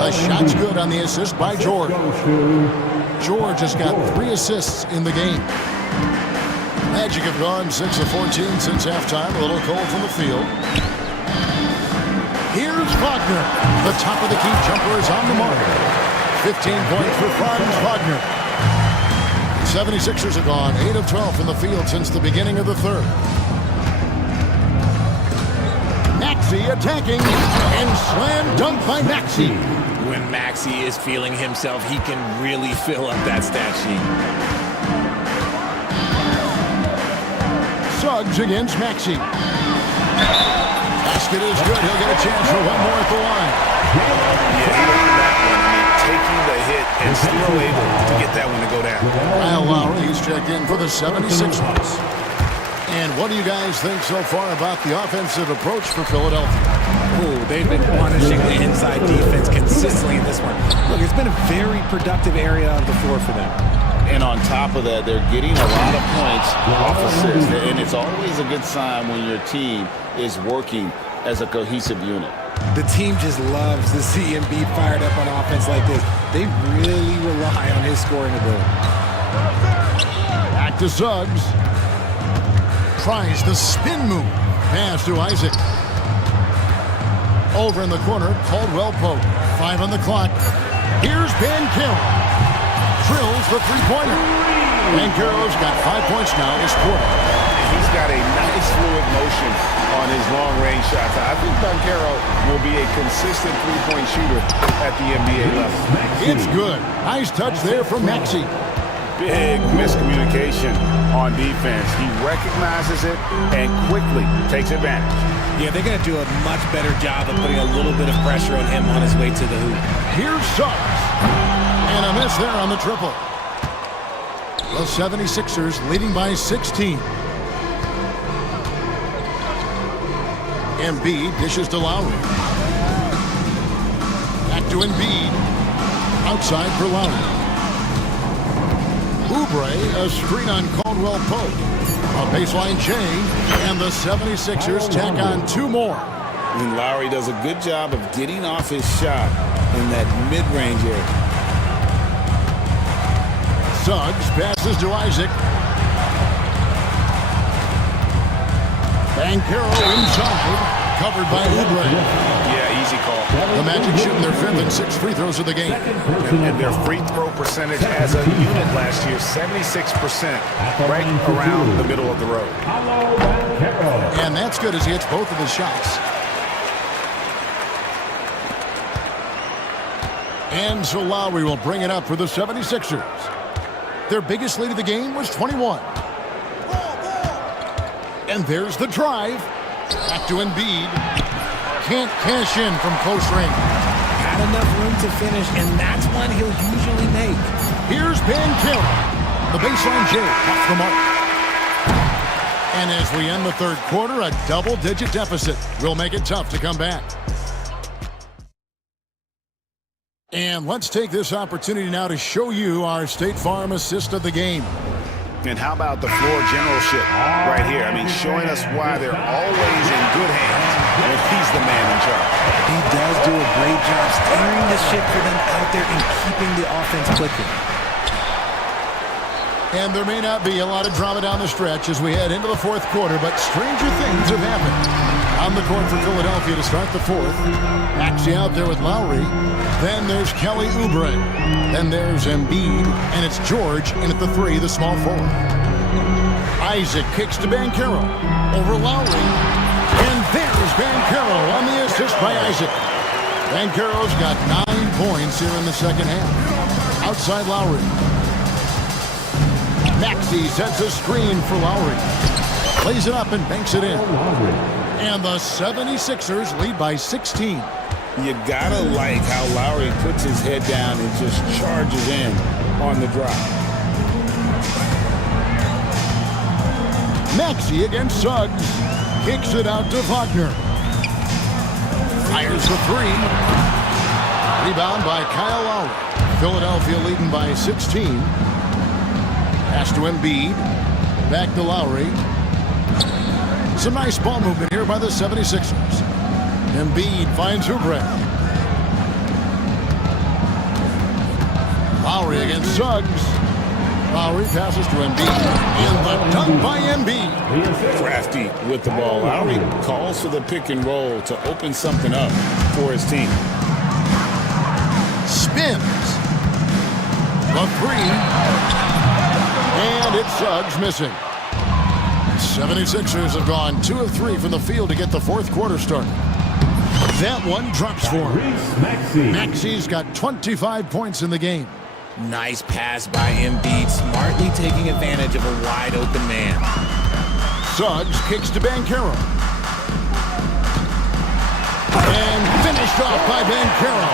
The shot's good on the assist by George. George has got 3 assists in the game. Magic have gone 6 of 14 since halftime. A little cold from the field. Here's Wagner. The top of the key jumper is on the mark. 15 points for Franz Wagner. The 76ers have gone 8 of 12 from the field since the beginning of the third. Maxey attacking and slam dunk by Maxey. When Maxey is feeling himself, he can really fill up that stat sheet. Suggs against Maxey. Basket is good. He'll get a chance for one more at the line. Yeah, he earned that one. I mean, taking the hit and still able to get that one to go down. Kyle Lowry, he's checked in for the 76ers. And what do you guys think so far about the offensive approach for Philadelphia? Oh, they've been punishing the inside defense consistently in this one. Look, it's been a very productive area of the floor for them. And on top of that, they're getting a lot of points off assists. And it's always a good sign when your team is working as a cohesive unit. The team just loves to see Embiid fired up on offense like this. They really rely on his scoring ability. Back to Suggs. Tries the spin move. Pass to Isaac. Over in the corner, Caldwell Pope. 5 on the clock. Here's Banchero. Drills the three-pointer. Banchero's got 5 points now this quarter. He's got a nice fluid motion on his long-range shots. I think Banchero will be a consistent three-point shooter at the NBA level. It's good. Nice touch there from Maxey. Big miscommunication on defense. He recognizes it and quickly takes advantage. Yeah, they're going to do a much better job of putting a little bit of pressure on him on his way to the hoop. Here's Suggs. And a miss there on the triple. The 76ers leading by 16. Embiid dishes to Lowry. Back to Embiid. Outside for Lowry. Oubre, a screen on Caldwell Pope. A baseline change, and the 76ers tack on 2 more. And Lowry does a good job of getting off his shot in that mid-range area. Suggs passes to Isaac. Banchero inside, covered by Oubre. Yeah, easy call. The Magic shooting their 5th and 6th free throws of the game. And their free throw percentage as a unit last year, 76%, right around the middle of the road. And that's good as he hits both of his shots. And so Lowry will bring it up for the 76ers. Their biggest lead of the game was 21. And there's the drive. Back to Embiid. Can't cash in from close range. Had enough room to finish, and that's one he'll usually make. Here's Banchero. The baseline J off the mark. And as we end the third quarter, a double-digit deficit will make it tough to come back. And let's take this opportunity now to show you our State Farm assist of the game. And how about the floor generalship right here? I mean, showing us why they're always in good hands when he's the man in charge. He does do a great job steering the ship for them out there and keeping the offense clicking. And there may not be a lot of drama down the stretch as we head into the fourth quarter, but stranger things have happened. On the court for Philadelphia to start the fourth. Maxey out there with Lowry. Then there's Kelly Oubre. Then there's Embiid. And it's George in at the three, the small forward. Isaac kicks to Banchero. Over Lowry. And there's Banchero on the assist by Isaac. Banchero's got 9 points here in the second half. Outside Lowry. Maxey sets a screen for Lowry. Plays it up and banks it in. And the 76ers lead by 16. You gotta like how Lowry puts his head down and just charges in on the drive. Maxey against Suggs. Kicks it out to Wagner. Fires the three. Rebound by Kyle Lowry. Philadelphia leading by 16. Pass to Embiid. Back to Lowry. Some nice ball movement here by the 76ers. Embiid finds Oubre. Lowry against Suggs. Lowry passes to Embiid. And the dunk by Embiid. Crafty with the ball. Lowry calls for the pick and roll to open something up for his team. Spins. The three. And it's Suggs missing. 76ers have gone 2 of 3 from the field to get the fourth quarter started. That one drops for him. Maxey's got 25 points in the game. Nice pass by Embiid, smartly taking advantage of a wide-open man. Suggs kicks to Banchero. And finished off by Banchero.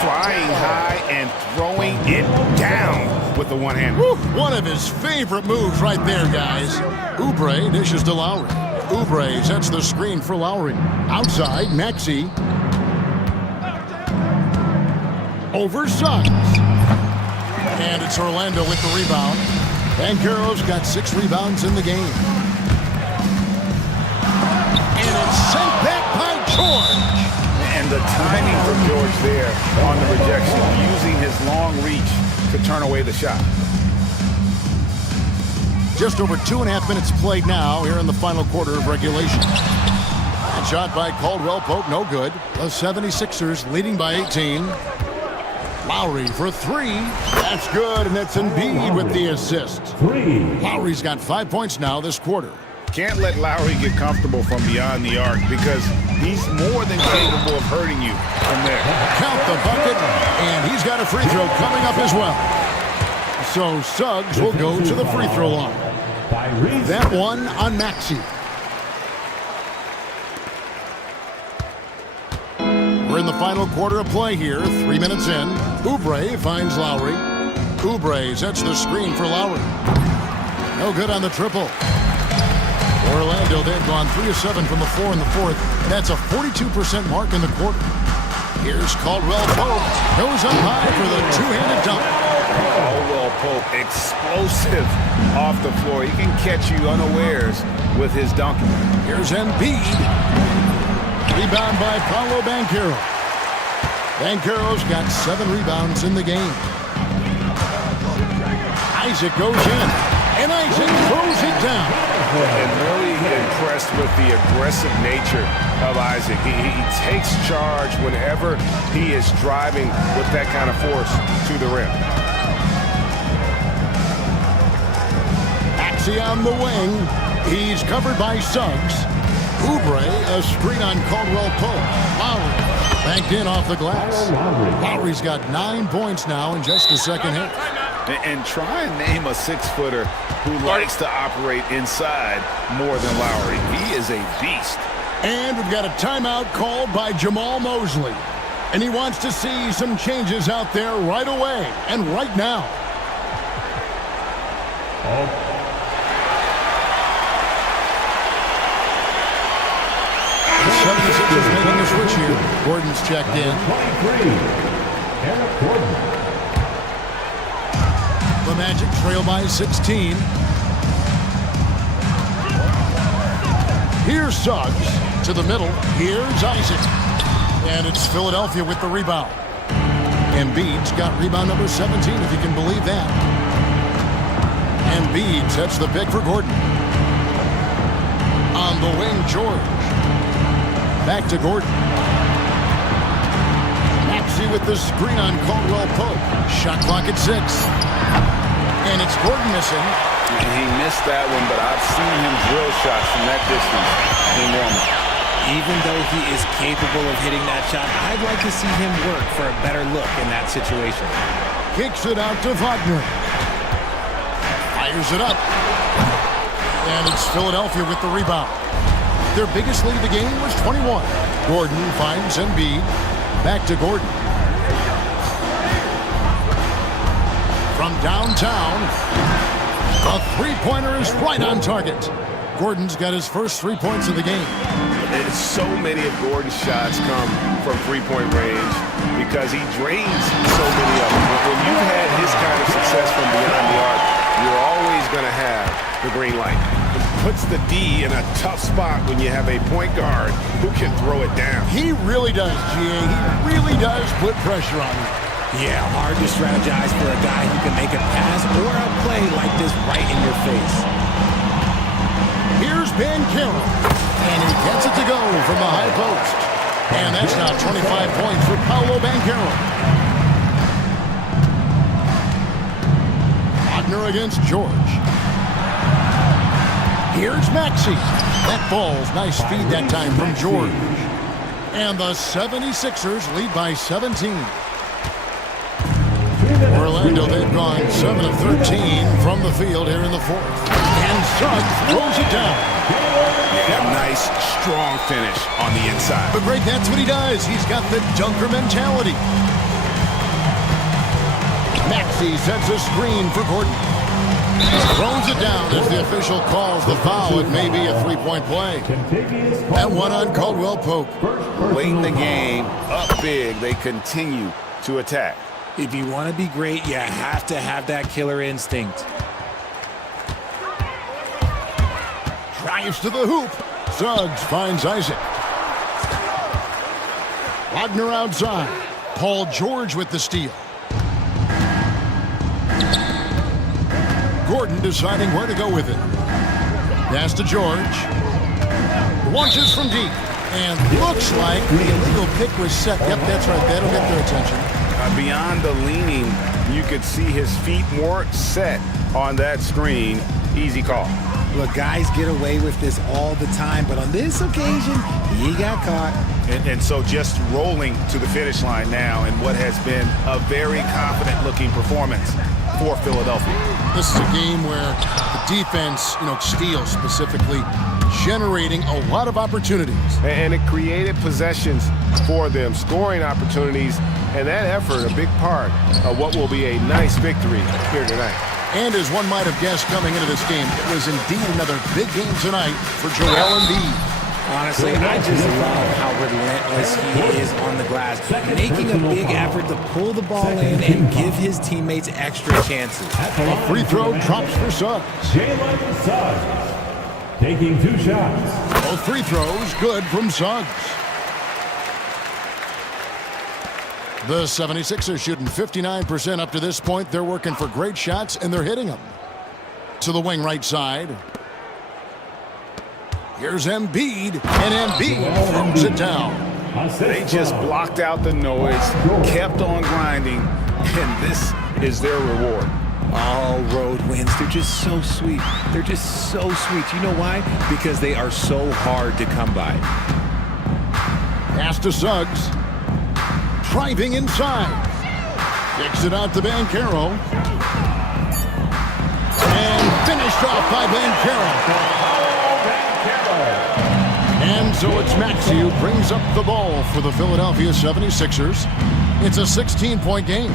Flying high and throwing it down with the one-hander. One of his favorite moves right there, guys. Oubre dishes to Lowry. Oubre sets the screen for Lowry. Outside, Maxey. Over Suggs. And it's Orlando with the rebound. Banchero's got 6 rebounds in the game. And it's sent back by George. And the timing from George there on the rejection, using his long reach to turn away the shot. Just over 2.5 minutes played now here in the final quarter of regulation. And shot by Caldwell Pope, no good. The 76ers leading by 18. Lowry for 3. That's good, and it's Embiid with the assist. Lowry's got 5 points now this quarter. Can't let Lowry get comfortable from beyond the arc because he's more than capable of hurting you from there. Count the bucket, and he's got a free throw coming up as well. So Suggs will go to the free throw line. That one on Maxey. We're in the final quarter of play here, 3 minutes in. Oubre finds Lowry. Oubre sets the screen for Lowry. No good on the triple. Orlando, they've gone 3 of 7 from the floor in the fourth. That's a 42% mark in the quarter. Here's Caldwell Pope. Goes up high for the two-handed dunk. Caldwell Pope, explosive off the floor. He can catch you unawares with his dunking. Here's Embiid. Rebound by Paolo Banchero. Banchero's got 7 rebounds in the game. Isaac goes in. And Isaac throws it down. And really impressed with the aggressive nature of Isaac. He takes charge whenever he is driving with that kind of force to the rim. Maxey on the wing. He's covered by Suggs. Oubre, a screen on Caldwell Pope. Lowry banked in off the glass. Lowry's got 9 points now in just the second half. And try and name a 6-footer who likes to operate inside more than Lowry. He is a beast. And we've got a timeout called by Jamal Mosley. And he wants to see some changes out there right away and right now. The 76ers making a switch here. Gordon's checked in. The Magic trail by 16. Here's Suggs to the middle. Here's Isaac. And it's Philadelphia with the rebound. Embiid's got rebound number 17, if you can believe that. Embiid sets the pick for Gordon. On the wing, George. Back to Gordon. Maxey with the screen on Caldwell Pope. Shot clock at 6. And it's Gordon missing. He missed that one, but I've seen him drill shots from that distance in normal. Even though he is capable of hitting that shot, I'd like to see him work for a better look in that situation. Kicks it out to Wagner. Fires it up. And it's Philadelphia with the rebound. Their biggest lead of the game was 21. Gordon finds Embiid. Back to Gordon. From downtown, a three-pointer is right on target. Gordon's got his first 3 points of the game. So many of Gordon's shots come from three-point range because he drains so many of them. When you've had his kind of success from beyond the arc, you're always going to have the green light. It puts the D in a tough spot when you have a point guard who can throw it down. He really does, GA. He really does put pressure on him. Yeah, hard to strategize for a guy who can make a pass or a play like this right in your face. Here's Banchero, and he gets it to go from the high post. And that's now 25 points for Paolo Banchero. Wagner against George. Here's Maxey. That ball's nice feed that time from George. And the 76ers lead by 17. Orlando, they've gone 7 of 13 from the field here in the fourth. And Suggs throws it down. Yeah, nice, strong finish on the inside. But Greg, that's what he does. He's got the dunker mentality. Maxey sets a screen for Gordon. Throws it down as the official calls the foul. It may be a three-point play. And one on Caldwell Pope. Late in the game, up big, they continue to attack. If you want to be great, you have to have that killer instinct. Drives to the hoop. Suggs finds Isaac. Wagner outside. Paul George with the steal. Gordon deciding where to go with it. Pass to George. Launches from deep. And looks like the illegal pick was set. Yep, that's right. That'll get their attention. Beyond the leaning, you could see his feet more set on that screen. Easy call. Look, guys get away with this all the time, but on this occasion, he got caught. And so just rolling to the finish line now in what has been a very confident-looking performance for Philadelphia. This is a game where the defense, steals specifically, generating a lot of opportunities. And it created possessions for them, scoring opportunities, and that effort, a big part of what will be a nice victory here tonight. And as one might have guessed coming into this game, it was indeed another big game tonight for Joel Embiid. Honestly, I just love how relentless he is on the glass, making a big effort to pull the ball in and give his teammates extra chances. A free throw drops for Suggs. Jalen Suggs taking 2 shots. Both free throws good from Suggs. The 76ers shooting 59% up to this point. They're working for great shots, and they're hitting them. To the wing right side. Here's Embiid, and Embiid throws it down. They just blocked out the noise, kept on grinding, and this is their reward. All road wins. They're just so sweet. They're just so sweet. You know why? Because they are so hard to come by. Pass to Suggs. Driving inside. Kicks it out to Banchero. And finished off by Banchero. And so it's Maxey who brings up the ball for the Philadelphia 76ers. It's a 16-point game.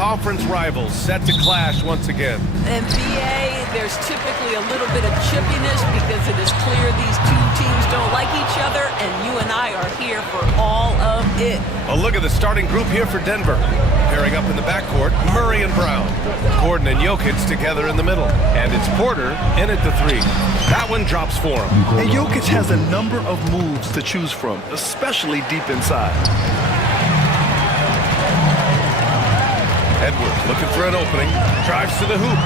conference rivals set to clash once again. NBA, there's typically a little bit of chippiness because it is clear these two teams don't like each other, and you and I are here for all of it. A look at the starting group here for Denver. Pairing up in the backcourt, Murray and Brown. Gordon and Jokic together in the middle. And it's Porter in at the three. That one drops for him. And Jokic has a number of moves to choose from, especially deep inside. Edwards looking for an opening. Drives to the hoop.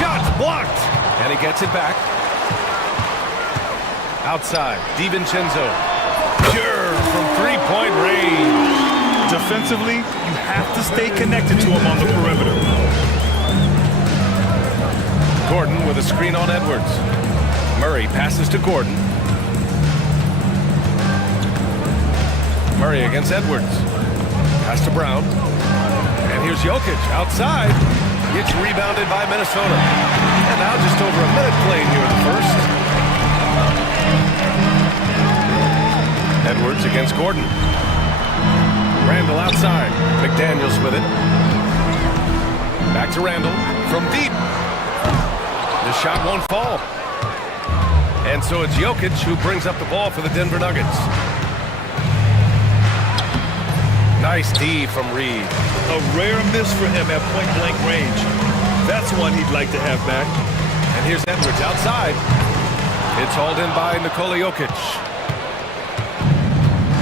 Shot's blocked. And he gets it back. Outside, DiVincenzo. Pure from three-point range. Defensively, you have to stay connected to him on the perimeter. Gordon with a screen on Edwards. Murray passes to Gordon. Murray against Edwards. Pass to Brown. And here's Jokic outside. It's rebounded by Minnesota. And now just over a minute played here in the first. Edwards against Gordon. Randall outside. McDaniels with it. Back to Randall from deep. The shot won't fall. And so it's Jokic who brings up the ball for the Denver Nuggets. Nice D from Reed. A rare miss for him at point-blank range. That's one he'd like to have back. And here's Edwards outside. It's hauled in by Nikola Jokic.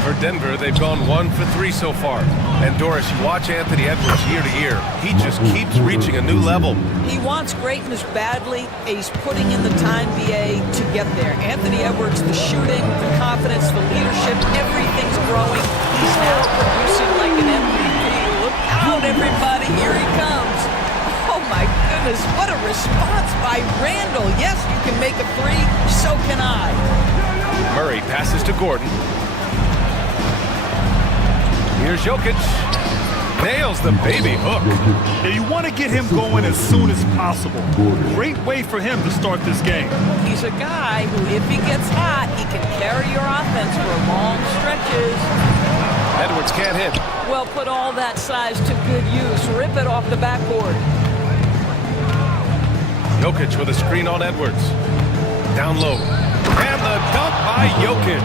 For Denver, they've gone 1 for 3 so far. And Doris, you watch Anthony Edwards year to year. He just keeps reaching a new level. He wants greatness badly. He's putting in the time, BA, to get there. Anthony Edwards, the shooting, the confidence, the leadership, everything's growing. He's now producing like an MVP. Look out, everybody. Here he comes. Oh, my goodness. What a response by Randall. Yes, you can make a three. So can I. Murray passes to Gordon. Here's Jokic. Nails the baby hook. And you want to get him going as soon as possible. Great way for him to start this game. He's a guy who, if he gets hot, he can carry your offense for long stretches. Edwards can't hit. Well, put all that size to good use. Rip it off the backboard. Jokic with a screen on Edwards. Down low. And the dunk by Jokic.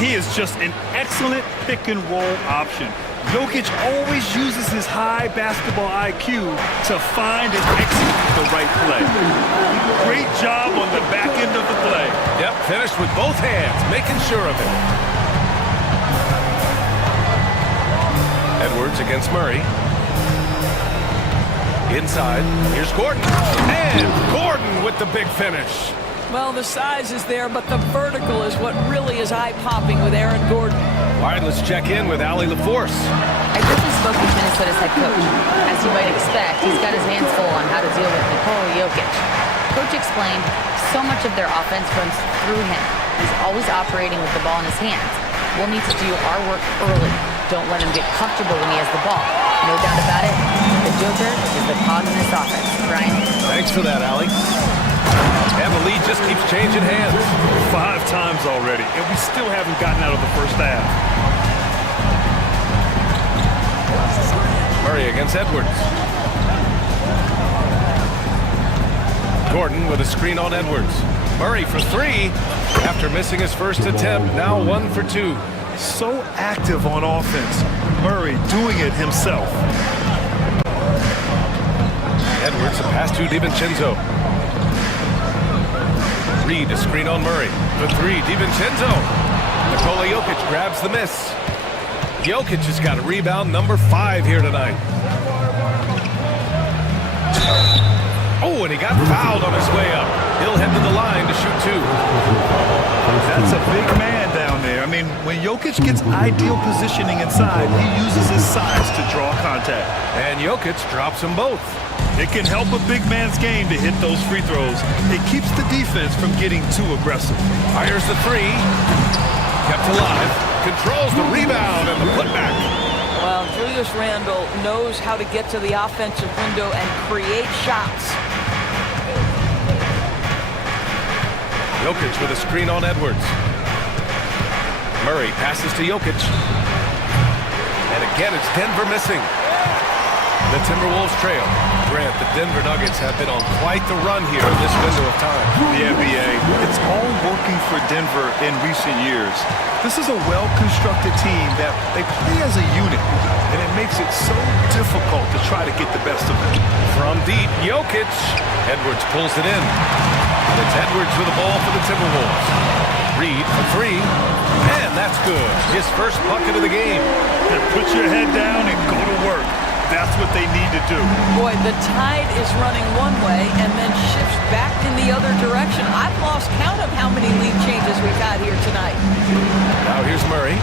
He is just an excellent pick-and-roll option. Jokic always uses his high basketball IQ to find and execute the right play. Great job on the back end of the play. Yep, finished with both hands, making sure of it. Edwards against Murray. Inside, here's Gordon. And Gordon with the big finish. Well, the size is there, but the vertical is what really is eye-popping with Aaron Gordon. All right, let's check in with Allie LaForce. I briefly spoke with Minnesota's head coach. As you might expect, he's got his hands full on how to deal with Nikola Jokic. Coach explained so much of their offense runs through him. He's always operating with the ball in his hands. We'll need to do our work early. Don't let him get comfortable when he has the ball. No doubt about it, the Joker is the cog in this offense. Brian? Thanks for that, Allie. And the lead just keeps changing hands. 5 times already, and we still haven't gotten out of the first half. Murray against Edwards. Gordon with a screen on Edwards. Murray for 3 after missing his first attempt. Now 1 for 2. So active on offense. Murray doing it himself. Edwards, a pass to DiVincenzo. Reed, a screen on Murray. For 3, DiVincenzo. Nikola Jokic grabs the miss. Jokic has got a rebound number 5 here tonight. Oh, and he got fouled on his way up. He'll head to the line to shoot 2. That's a big man down there. I mean, when Jokic gets ideal positioning inside, he uses his size to draw contact. And Jokic drops them both. It can help a big man's game to hit those free throws. It keeps the defense from getting too aggressive. Fires the 3. Kept alive. Controls the rebound and the putback. Well, Julius Randle knows how to get to the offensive window and create shots. Jokic with a screen on Edwards. Murray passes to Jokic. And again, it's Denver missing. The Timberwolves trail. Grant, the Denver Nuggets have been on quite the run here in this window of time. The NBA, it's all working for Denver in recent years. This is a well-constructed team that they play as a unit, and it makes it so difficult to try to get the best of them. From deep, Jokic. Edwards pulls it in. And it's Edwards with the ball for the Timberwolves. Reed for three. And that's good. His first bucket of the game. And put your head down and go to work. That's what they need to do. Boy, the tide is running one way and then shifts back in the other direction. I've lost count of how many lead changes we've had here tonight. Now here's Murray.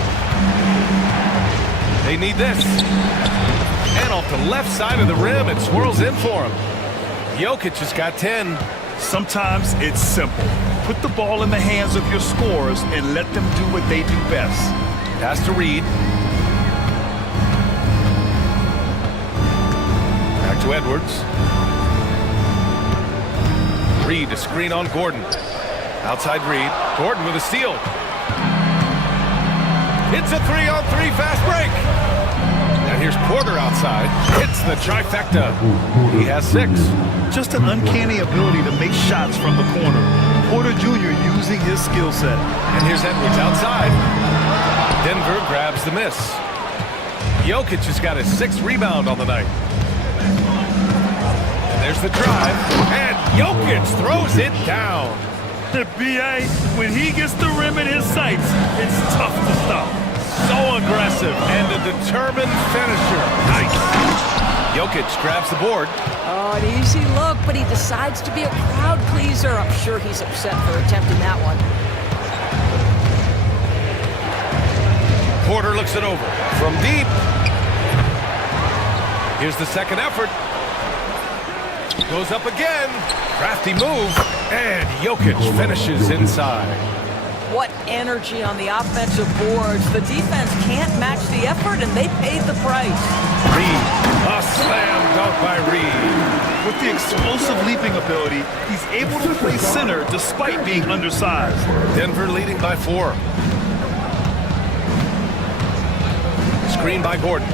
They need this. And off the left side of the rim, it swirls in for him. Jokic has got 10. Sometimes it's simple. Put the ball in the hands of your scorers and let them do what they do best. Pass to Reed. Back to Edwards. Reed to screen on Gordon. Outside Reed. Gordon with a steal. It's a 3-on-3 fast break. Now here's Porter outside. Hits the trifecta. He has 6. Just an uncanny ability to make shots from the corner. Porter Jr. using his skill set. And here's Edwards outside. Denver grabs the miss. Jokic has got his 6th rebound on the night. And there's the drive. And Jokic throws it down. The BA, when he gets the rim in his sights, it's tough to stop. So aggressive and a determined finisher. Nice. Jokic grabs the board. Oh, an easy look, but he decides to be a crowd pleaser. I'm sure he's upset for attempting that one. Porter looks it over. From deep. Here's the second effort. Goes up again. Crafty move. And Jokic finishes inside. What energy on the offensive boards. The defense can't match the effort, and they paid the price. Reed. A slam dunk by Reed. With the explosive leaping ability, he's able to play center despite being undersized. Denver leading by 4. Screen by Gordon.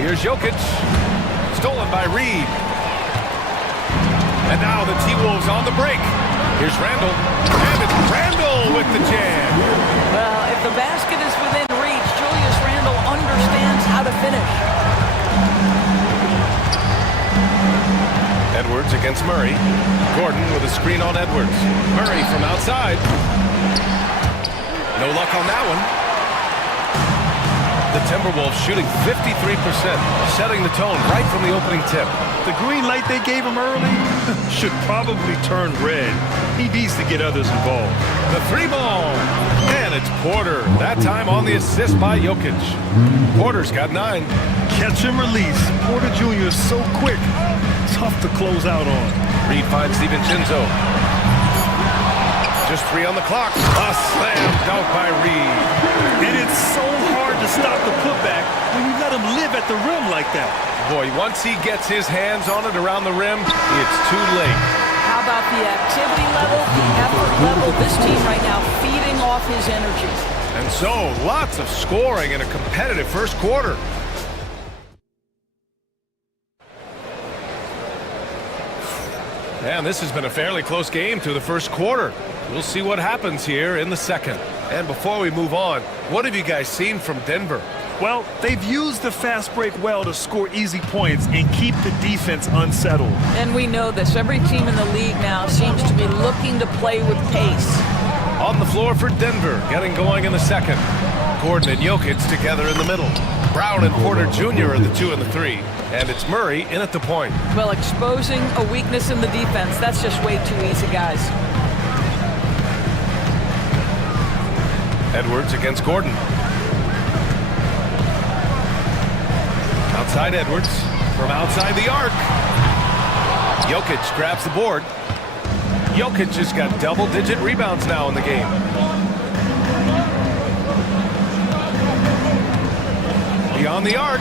Here's Jokic. Stolen by Reed. And now the T-Wolves on the break. Here's Randall. And it's Randall with the jam. Well, if the basket is within reach, Julius Randall understands how to finish. Edwards against Murray. Gordon with a screen on Edwards. Murray from outside. No luck on that one. The Timberwolves shooting 53%, setting the tone right from the opening tip. The green light they gave him early should probably turn red. He needs to get others involved. The 3-ball. And it's Porter. That time on the assist by Jokic. Porter's got 9. Catch and release. Porter Jr. is so quick. Tough to close out on. Reed finds DiVincenzo. Just 3 on the clock. A slam dunk by Reed. And it's so hard to stop the putback when you let him live at the rim like that. Boy, once he gets his hands on it around the rim, it's too late. How about the activity level, the effort level? This team right now feeding off his energy. And so, lots of scoring in a competitive first quarter. And this has been a fairly close game through the first quarter. We'll see what happens here in the second. And before we move on, what have you guys seen from Denver? Well, they've used the fast break well to score easy points and keep the defense unsettled. And we know this. Every team in the league now seems to be looking to play with pace. On the floor for Denver, getting going in the second. Gordon and Jokic together in the middle. Brown and Porter Jr. are the 2 and the 3. And it's Murray in at the point. Well, exposing a weakness in the defense, that's just way too easy, guys. Edwards against Gordon. Outside Edwards. From outside the arc. Jokic grabs the board. Jokic has got double-digit rebounds now in the game. Beyond the arc.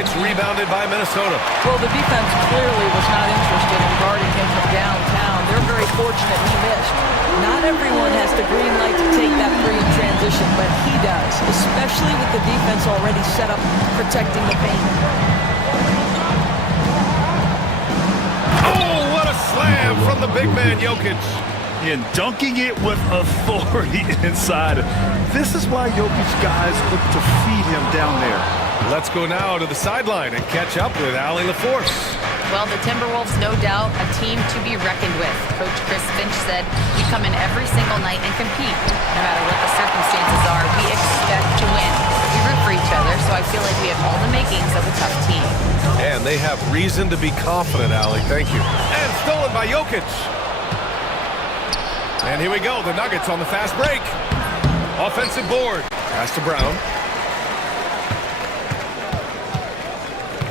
It's rebounded by Minnesota. Well, the defense clearly was not interested in guarding him from downtown. They're very fortunate he missed. Not everyone has the green light to take that 3 in transition. transition, but he does, especially with the defense already set up protecting the paint. Oh, what a slam from the big man, Jokic. And dunking it with authority inside. This is why Jokic guys look to feed him down there. Let's go now to the sideline and catch up with Allie LaForce. Well, the Timberwolves, no doubt, a team to be reckoned with. Coach Chris Finch said, we come in every single night and compete. No matter what the circumstances are, we expect to win. We root for each other, so I feel like we have all the makings of a tough team. And they have reason to be confident, Allie. Thank you. And stolen by Jokic. And here we go, the Nuggets on the fast break. Offensive board. Pass to Brown.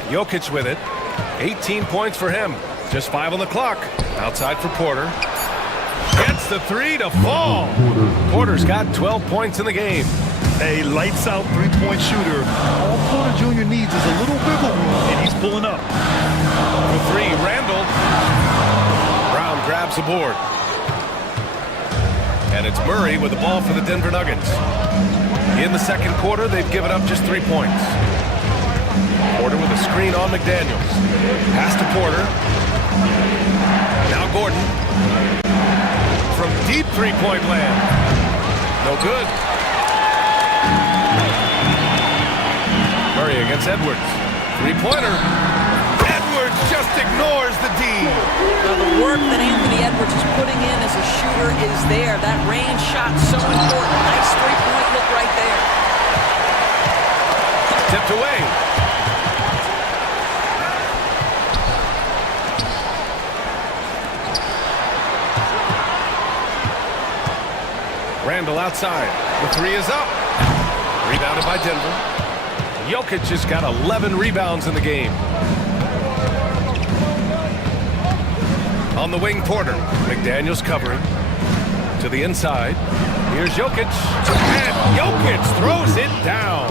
Jokic with it. 18 points for him. Just 5 on the clock. Outside for Porter. Gets the three to fall. Porter's got 12 points in the game. A lights-out three-point shooter. All Porter Jr. needs is a little wiggle room, and he's pulling up. For three, Randall. Brown grabs the board. And it's Murray with the ball for the Denver Nuggets. In the second quarter, they've given up just 3 points. Porter with a screen on McDaniels. Pass to Porter. Now Gordon. From deep three-point land. No good. Murray against Edwards. Three-pointer. Edwards just ignores the D. Now the work that Anthony Edwards is putting in as a shooter is there. That range shot so important. Nice three-point look right there. Tipped away. Randall outside. The three is up. Rebounded by Denver. Jokic has got 11 rebounds in the game. On the wing, Porter. McDaniels covering. To the inside. Here's Jokic. And Jokic throws it down.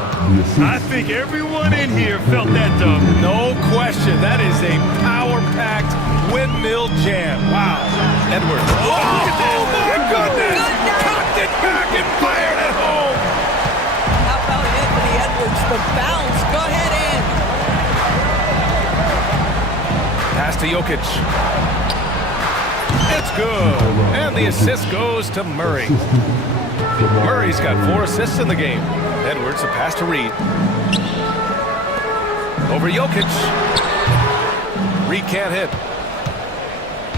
I think everyone in here felt that dunk. No question. That is a power-packed windmill jam. Wow. Edwards. Oh, my goodness. Cocked it back and fired it home. How about Anthony Edwards? The bounce. Go ahead in. Pass to Jokic. It's good. And the assist goes to Murray. Murray's got 4 assists in the game. Edwards, a pass to Reed. Over Jokic. Reed can't hit.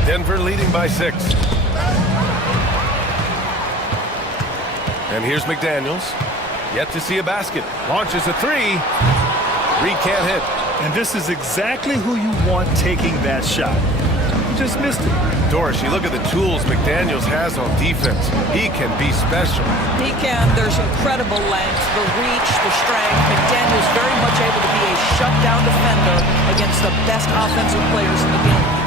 Denver leading by 6. And here's McDaniels. Yet to see a basket. Launches a three. Reed can't hit. And this is exactly who you want taking that shot. Just missed it. Doris, you look at the tools McDaniels has on defense. He can be special. He can. There's incredible length, the reach, the strength. McDaniels very much able to be a shutdown defender against the best offensive players in the game.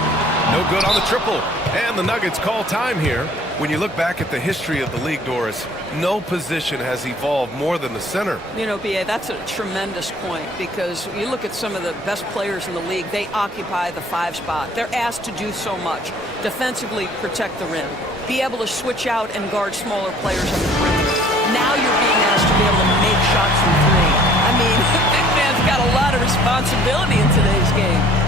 No good on the triple. And the Nuggets call time here. When you look back at the history of the league, Doris, no position has evolved more than the center. You know, B.A., that's a tremendous point because you look at some of the best players in the league, they occupy the 5 spot. They're asked to do so much. Defensively, protect the rim. Be able to switch out and guard smaller players on the perimeter. Now you're being asked to be able to make shots from 3. I mean, the big man's got a lot of responsibility in today's game.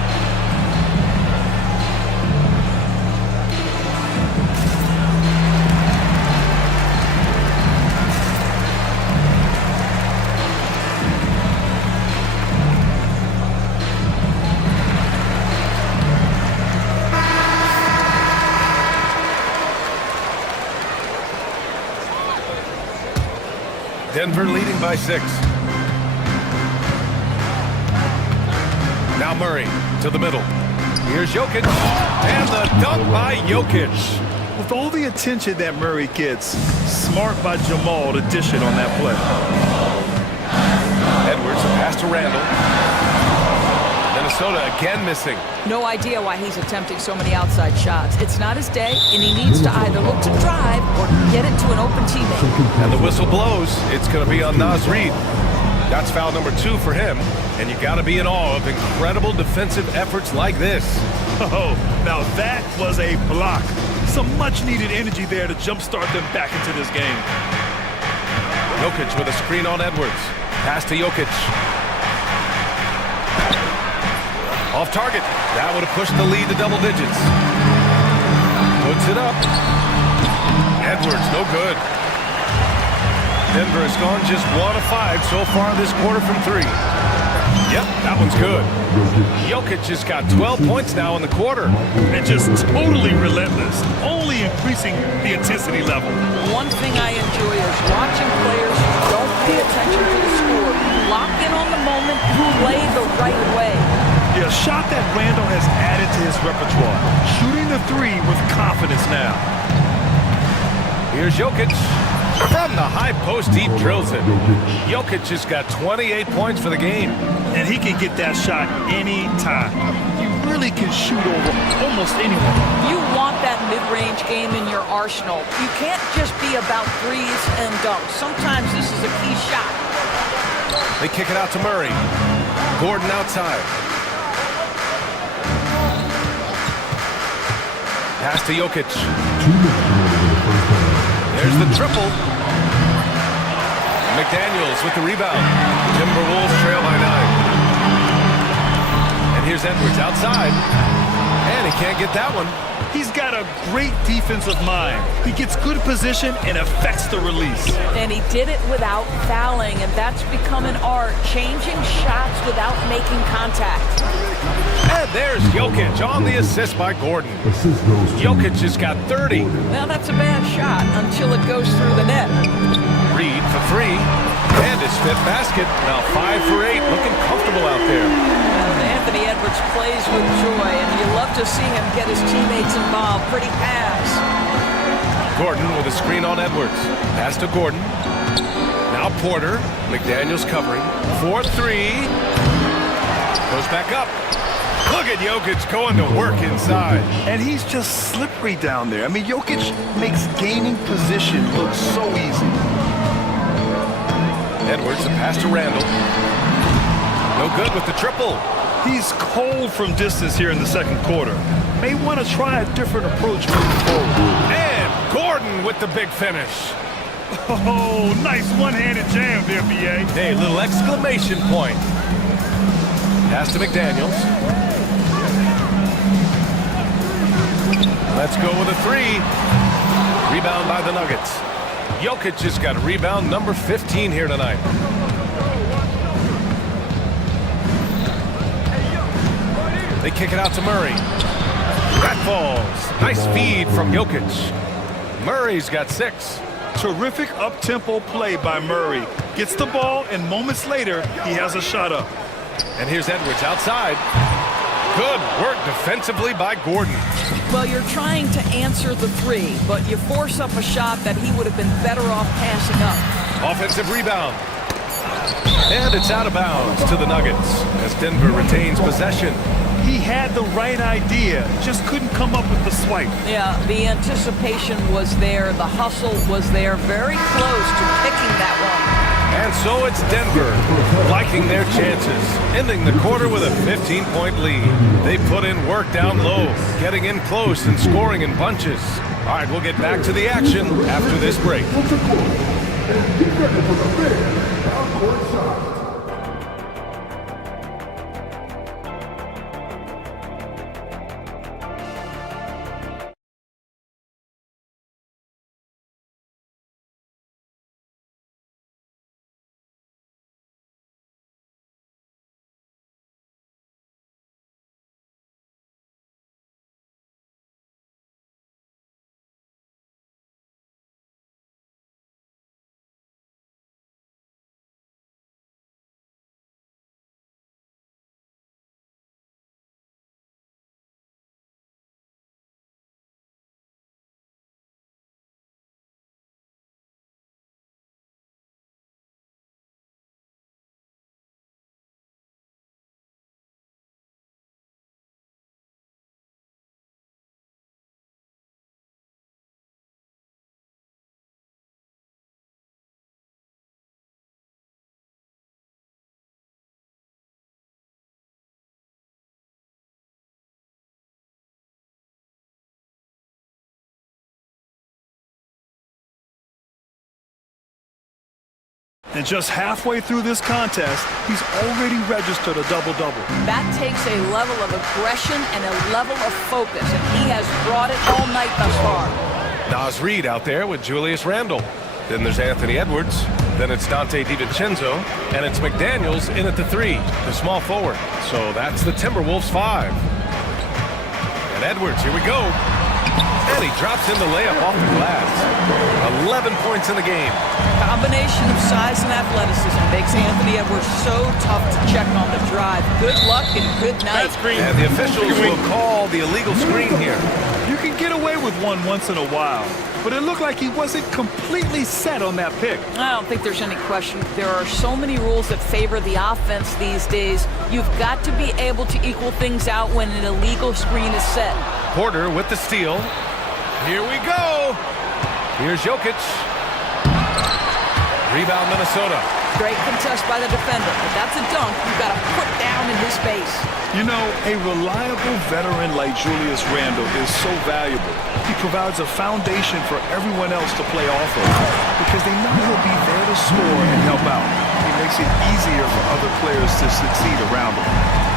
Denver leading by 6. Now Murray to the middle. Here's Jokic. And the dunk by Jokic. With all the attention that Murray gets, smart by Jamal to dish it on that play. Edwards, a pass to Randall. Minnesota again missing. No idea why he's attempting so many outside shots. It's not his day, and he needs to either look to drive or get it to an open teammate. And the whistle blows. It's going to be on Naz Reid. That's foul number 2 for him. And you got to be in awe of incredible defensive efforts like this. Oh, now that was a block. Some much-needed energy there to jumpstart them back into this game. Jokic with a screen on Edwards. Pass to Jokic. Off target. That would have pushed the lead to double digits. Puts it up. Edwards, no good. Denver has gone just 1 of 5 so far this quarter from 3. Yep, that one's good. Jokic has got 12 points now in the quarter. And just totally relentless, only increasing the intensity level. One thing I enjoy is watching players who don't pay attention to the score, lock in on the moment, play the right way. Yeah, a shot that Randall has added to his repertoire. Shooting the 3 with confidence now. Here's Jokic. From the high post, deep drills it. Jokic has got 28 points for the game. And he can get that shot anytime. He really can shoot over almost anyone. You want that mid-range game in your arsenal. You can't just be about threes and dunks. Sometimes this is a key shot. They kick it out to Murray. Gordon outside. Pass to Jokic. There's the triple. McDaniels with the rebound. Timberwolves trail by 9. And here's Edwards outside. And he can't get that one. He's got a great defensive mind. He gets good position and affects the release. And he did it without fouling, and that's become an art, changing shots without making contact. And there's Jokic on the assist by Gordon. Jokic has got 30. Well, that's a bad shot until it goes through the net. Reed for 3. And his 5th basket. Now 5 for 8. Looking comfortable out there. Anthony Edwards plays with joy, and you love to see him get his teammates involved. Pretty pass. Gordon with a screen on Edwards. Pass to Gordon. Now Porter. McDaniels covering. 4-3. Goes back up. Look at Jokic going to work inside. And he's just slippery down there. I mean, Jokic makes gaining position look so easy. Edwards, a pass to Randall. No good with the triple. He's cold from distance here in the second quarter. May want to try a different approach moving forward. And Gordon with the big finish. Oh, nice one-handed jam there, BA. Hey, little exclamation point. Pass to McDaniels. Let's go with a 3. Rebound by the Nuggets. Jokic has got rebound number 15 here tonight. They kick it out to Murray. That falls. Nice feed from Jokic. Murray's got 6. Terrific up-tempo play by Murray. Gets the ball, and moments later, he has a shot up. And here's Edwards outside. Good work defensively by Gordon. Well, you're trying to answer the 3, but you force up a shot that he would have been better off passing up. Offensive rebound. And it's out of bounds to the Nuggets as Denver retains possession. He had the right idea, just couldn't come up with the swipe. Yeah, the anticipation was there, the hustle was there, very close to picking that one. And so it's Denver liking their chances, ending the quarter with a 15-point lead. They put in work down low, getting in close and scoring in bunches. All right, we'll get back to the action after this break. And just halfway through this contest, he's already registered a double-double. That takes a level of aggression and a level of focus, and he has brought it all night thus far. Naz Reid out there with Julius Randle. Then there's Anthony Edwards. Then it's Dante DiVincenzo. And it's McDaniels in at the 3, the small forward. So that's the Timberwolves 5. And Edwards, here we go. And he drops in the layup off the glass. 11 points in the game. Combination of size and athleticism makes Anthony Edwards so tough to check on the drive. Good luck and good night. And the officials will call the illegal screen here. You can get away with one once in a while, but it looked like he wasn't completely set on that pick. I don't think there's any question. There are so many rules that favor the offense these days. You've got to be able to equal things out when an illegal screen is set. Porter with the steal. Here we go. Here's Jokic. Rebound, Minnesota. Great contest by the defender, but that's a dunk you've got to put down in his face. You know, a reliable veteran like Julius Randle is so valuable. He provides a foundation for everyone else to play off of because they know he'll be there to score and help out. He makes it easier for other players to succeed around him.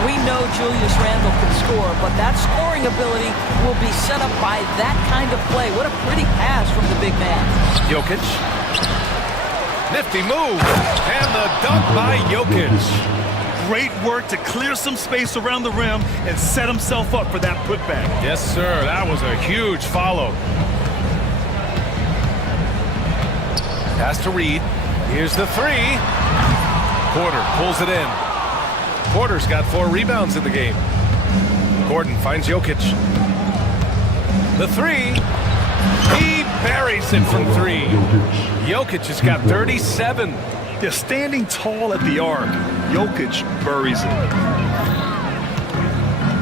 We know Julius Randle can score, but that scoring ability will be set up by that kind of play. What a pretty pass from the big man. Jokic. Nifty move. And the dunk by Jokic. Great work to clear some space around the rim and set himself up for that putback. Yes, sir. That was a huge follow. Pass to Reid. Here's the 3. Porter pulls it in. Porter's got 4 rebounds in the game. Gordon finds Jokic. The 3. He buries it from 3. Jokic has got 37. They're standing tall at the arc. Jokic buries it.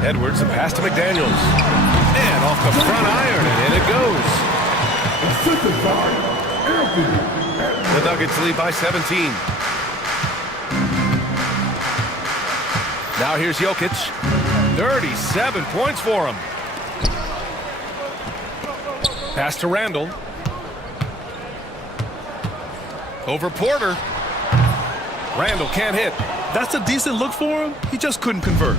Edwards, a pass to McDaniels. And off the front iron, and in it goes. The Nuggets lead by 17. Now here's Jokic. 37 points for him. Pass to Randle. Over Porter. Randle can't hit. That's a decent look for him. He just couldn't convert.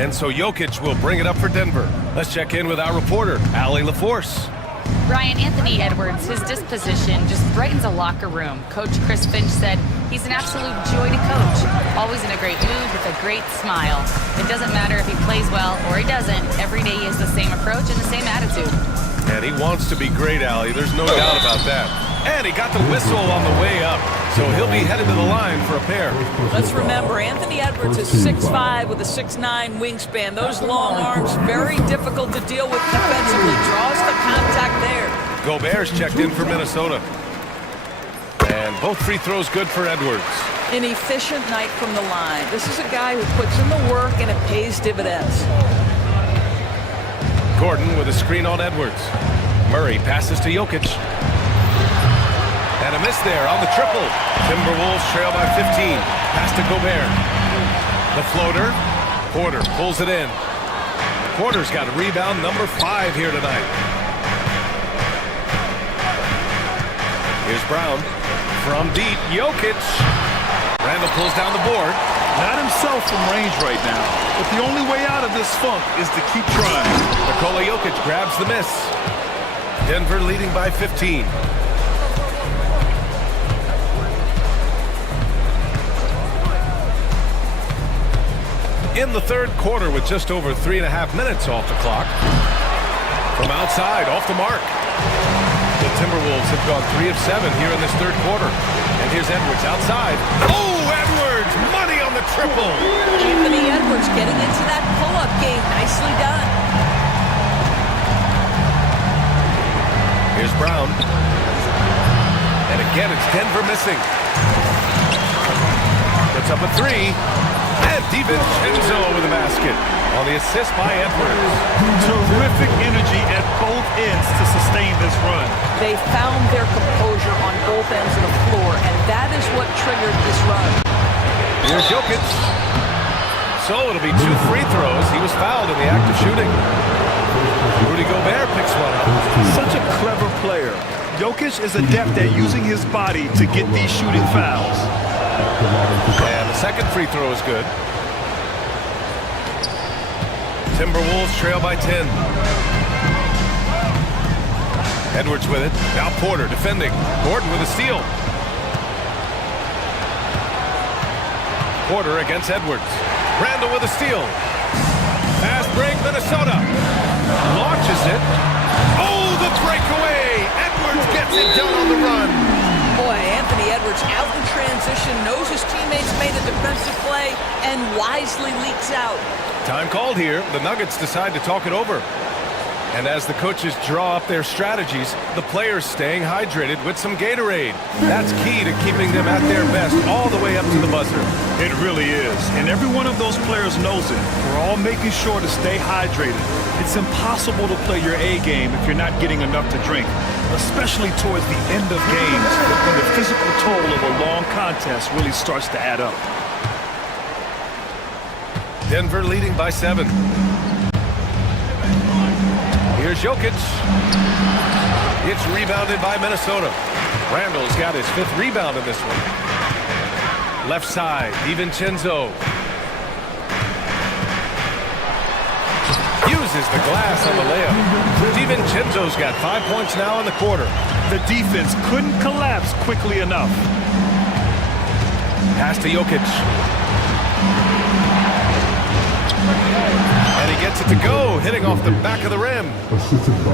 And so Jokic will bring it up for Denver. Let's check in with our reporter, Allie LaForce. Ryan, Anthony Edwards, his disposition just brightens a locker room. Coach Chris Finch said he's an absolute joy to coach. Always in a great mood with a great smile. It doesn't matter if he plays well or he doesn't. Every day he has the same approach and the same attitude. And he wants to be great, Allie. There's no doubt about that. And he got the whistle on the way up. So he'll be headed to the line for a pair. Let's remember, Anthony Edwards is 6'5" with a 6'9" wingspan. Those long arms, very difficult to deal with defensively. Draws the contact there. Gobert's checked in for Minnesota. And both free throws good for Edwards. An efficient night from the line. This is a guy who puts in the work and it pays dividends. Gordon with a screen on Edwards. Murray passes to Jokic. And a miss there on the triple. Timberwolves trail by 15. Pass to Gobert. The floater. Porter pulls it in. Porter's got a rebound number 5 here tonight. Here's Brown. From deep, Jokic. Randle pulls down the board. Not himself from range right now, but the only way out of this funk is to keep trying. Nikola Jokic grabs the miss. Denver leading by 15. In the third quarter with just over 3.5 minutes off the clock. From outside, off the mark. The Timberwolves have gone 3 of 7 here in this third quarter. And here's Edwards outside. Oh, Edwards! Money on the triple! Anthony Edwards getting into that pull-up game. Nicely done. Here's Brown. And again, it's Denver missing. Puts up a 3. And DiVincenzo with a basket on the assist by Edwards. Terrific energy at both ends to sustain this run. They found their composure on both ends of the floor, and that is what triggered this run. Here's Jokic. So it'll be 2 free throws. He was fouled in the act of shooting. Rudy Gobert picks one up. Such a clever player. Jokic is adept at using his body to get these shooting fouls. And the second free throw is good. Timberwolves trail by 10. Edwards with it. Now Porter defending. Gordon with a steal. Porter against Edwards. Randall with a steal. Fast break, Minnesota. Launches it. Oh, the breakaway! Edwards gets it done on the run. Boy, Anthony Edwards out in transition, knows his teammates made a defensive play, and wisely leaks out. Time called here. The Nuggets decide to talk it over. And as the coaches draw up their strategies, the players staying hydrated with some Gatorade. That's key to keeping them at their best all the way up to the buzzer. It really is. And every one of those players knows it. We're all making sure to stay hydrated. It's impossible to play your A game if you're not getting enough to drink, especially towards the end of games when the physical toll of a long contest really starts to add up. Denver leading by 7. Here's Jokic. It's rebounded by Minnesota. Randall's got his 5th rebound in this one. Left side, DiVincenzo. Uses the glass on the layup. DiVincenzo's got 5 points now in the quarter. The defense couldn't collapse quickly enough. Pass to Jokic. And he gets it to go, hitting off the back of the rim.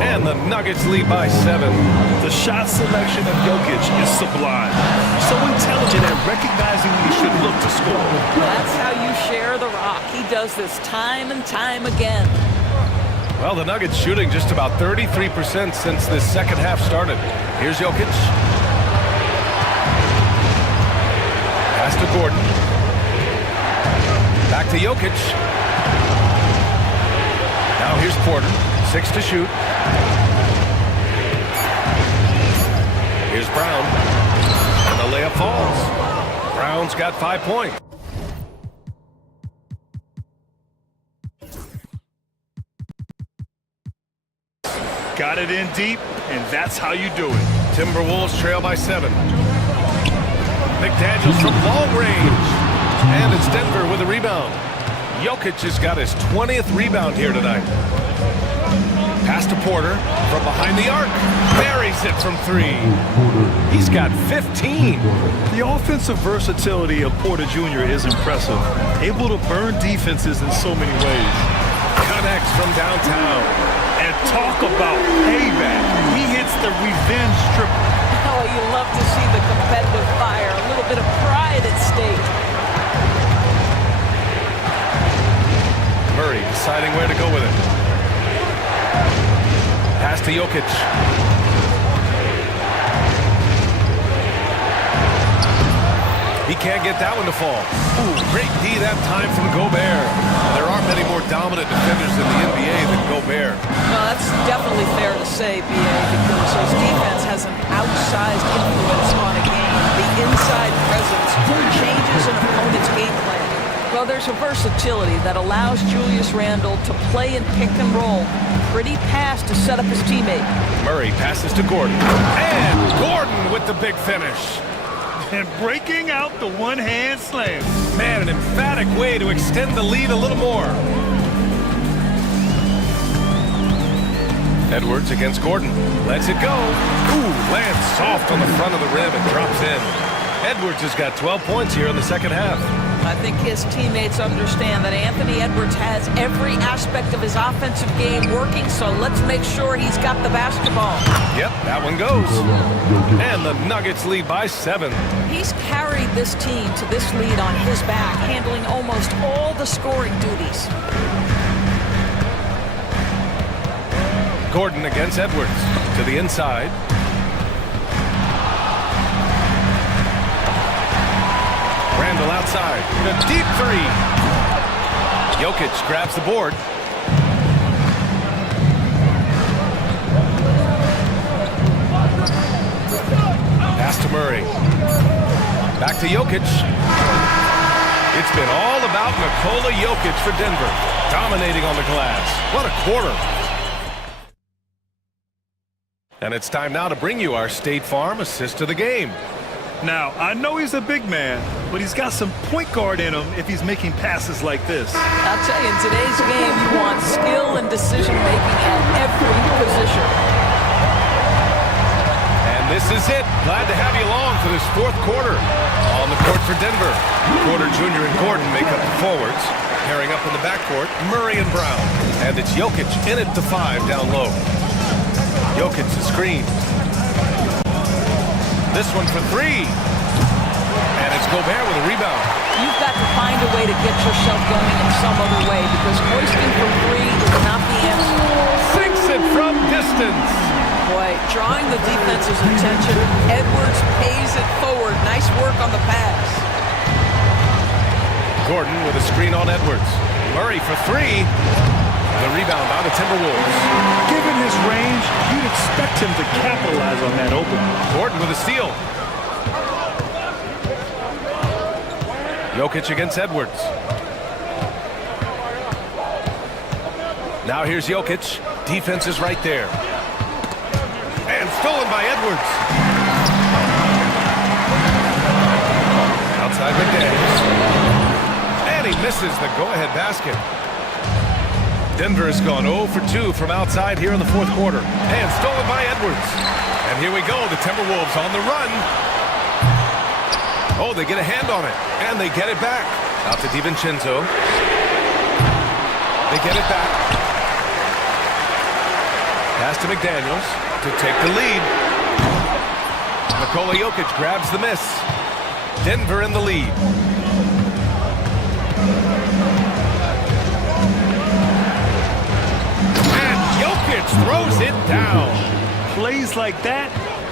And the Nuggets lead by 7. The shot selection of Jokic is sublime. So intelligent at recognizing when he should look to score. That's how you share the rock. He does this time and time again. Well, the Nuggets shooting just about 33% since this second half started. Here's Jokic. Pass to Gordon. Back to Jokic. Now here's Porter. 6 to shoot. Here's Brown. And the layup falls. Brown's got 5 points. Got it in deep, and that's how you do it. Timberwolves trail by 7. McDaniels from long range. And it's Denver with a rebound. Jokic has got his 20th rebound here tonight. Pass to Porter from behind the arc. Buries it from 3. He's got 15. The offensive versatility of Porter Jr. is impressive. Able to burn defenses in so many ways. Connects from downtown. And talk about payback. He hits the revenge triple. Oh, you love to see the competitive fire. A little bit of pride at stake. Murray deciding where to go with it. Pass to Jokic. He can't get that one to fall. Ooh, great D that time from Gobert. There aren't many more dominant defenders in the NBA than Gobert. No, that's definitely fair to say, B.A., because his defense has an outsized influence on a game. The inside presence changes an opponent's game plan. Well, there's a versatility that allows Julius Randle to play in pick and roll. Pretty pass to set up his teammate. Murray passes to Gordon. And Gordon with the big finish. And breaking out the one-hand slam. Man, an emphatic way to extend the lead a little more. Edwards against Gordon. Lets it go. Ooh, lands soft on the front of the rim and drops in. Edwards has got 12 points here in the second half. I think his teammates understand that Anthony Edwards has every aspect of his offensive game working, so let's make sure he's got the basketball. Yep, that one goes. And the Nuggets lead by 7. He's carried this team to this lead on his back, handling almost all the scoring duties. Gordon against Edwards. To the inside. Randall outside. The deep 3. Jokic grabs the board. Pass to Murray. Back to Jokic. It's been all about Nikola Jokic for Denver. Dominating on the glass. What a quarter. And it's time now to bring you our State Farm assist of the game. Now, I know he's a big man, but he's got some point guard in him if he's making passes like this. I'll tell you, in today's game, you want skill and decision-making at every position. And this is it. Glad to have you along for this fourth quarter. On the court for Denver, Porter Jr. and Gordon make up the forwards. Pairing up in the backcourt, Murray and Brown. And it's Jokic in at the 5 down low. Jokic the screen. This one for 3. And it's Gobert with a rebound. You've got to find a way to get yourself going in some other way because hoisting from 3 is not the answer. Sinks it from distance. Boy, drawing the defense's attention, Edwards pays it forward. Nice work on the pass. Gordon with a screen on Edwards. Murray for 3. The rebound by the Timberwolves. Given his range, you'd expect him to capitalize on that opening. Gordon with a steal. Jokic against Edwards. Now here's Jokic. Defense is right there. And stolen by Edwards. Outside McDaniels. And he misses the go-ahead basket. Denver has gone 0 for 2 from outside here in the fourth quarter. And stolen by Edwards. And here we go, the Timberwolves on the run. Oh, they get a hand on it. And they get it back. Out to DiVincenzo. They get it back. Pass to McDaniels to take the lead. Nikola Jokic grabs the miss. Denver in the lead. Jokic throws it down. Plays like that,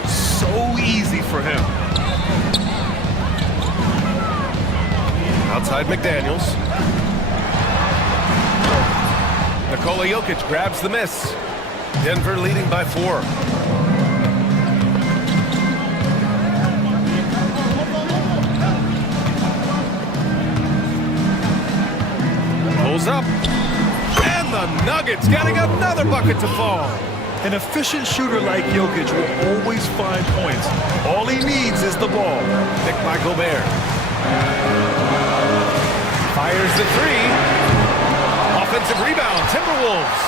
so easy for him. Outside McDaniels. Nikola Jokic grabs the miss. Denver leading by 4. Pulls up. The Nuggets getting another bucket to fall. An efficient shooter like Jokic will always find points. All he needs is the ball. Picked by Gobert. Fires the 3. Offensive rebound, Timberwolves.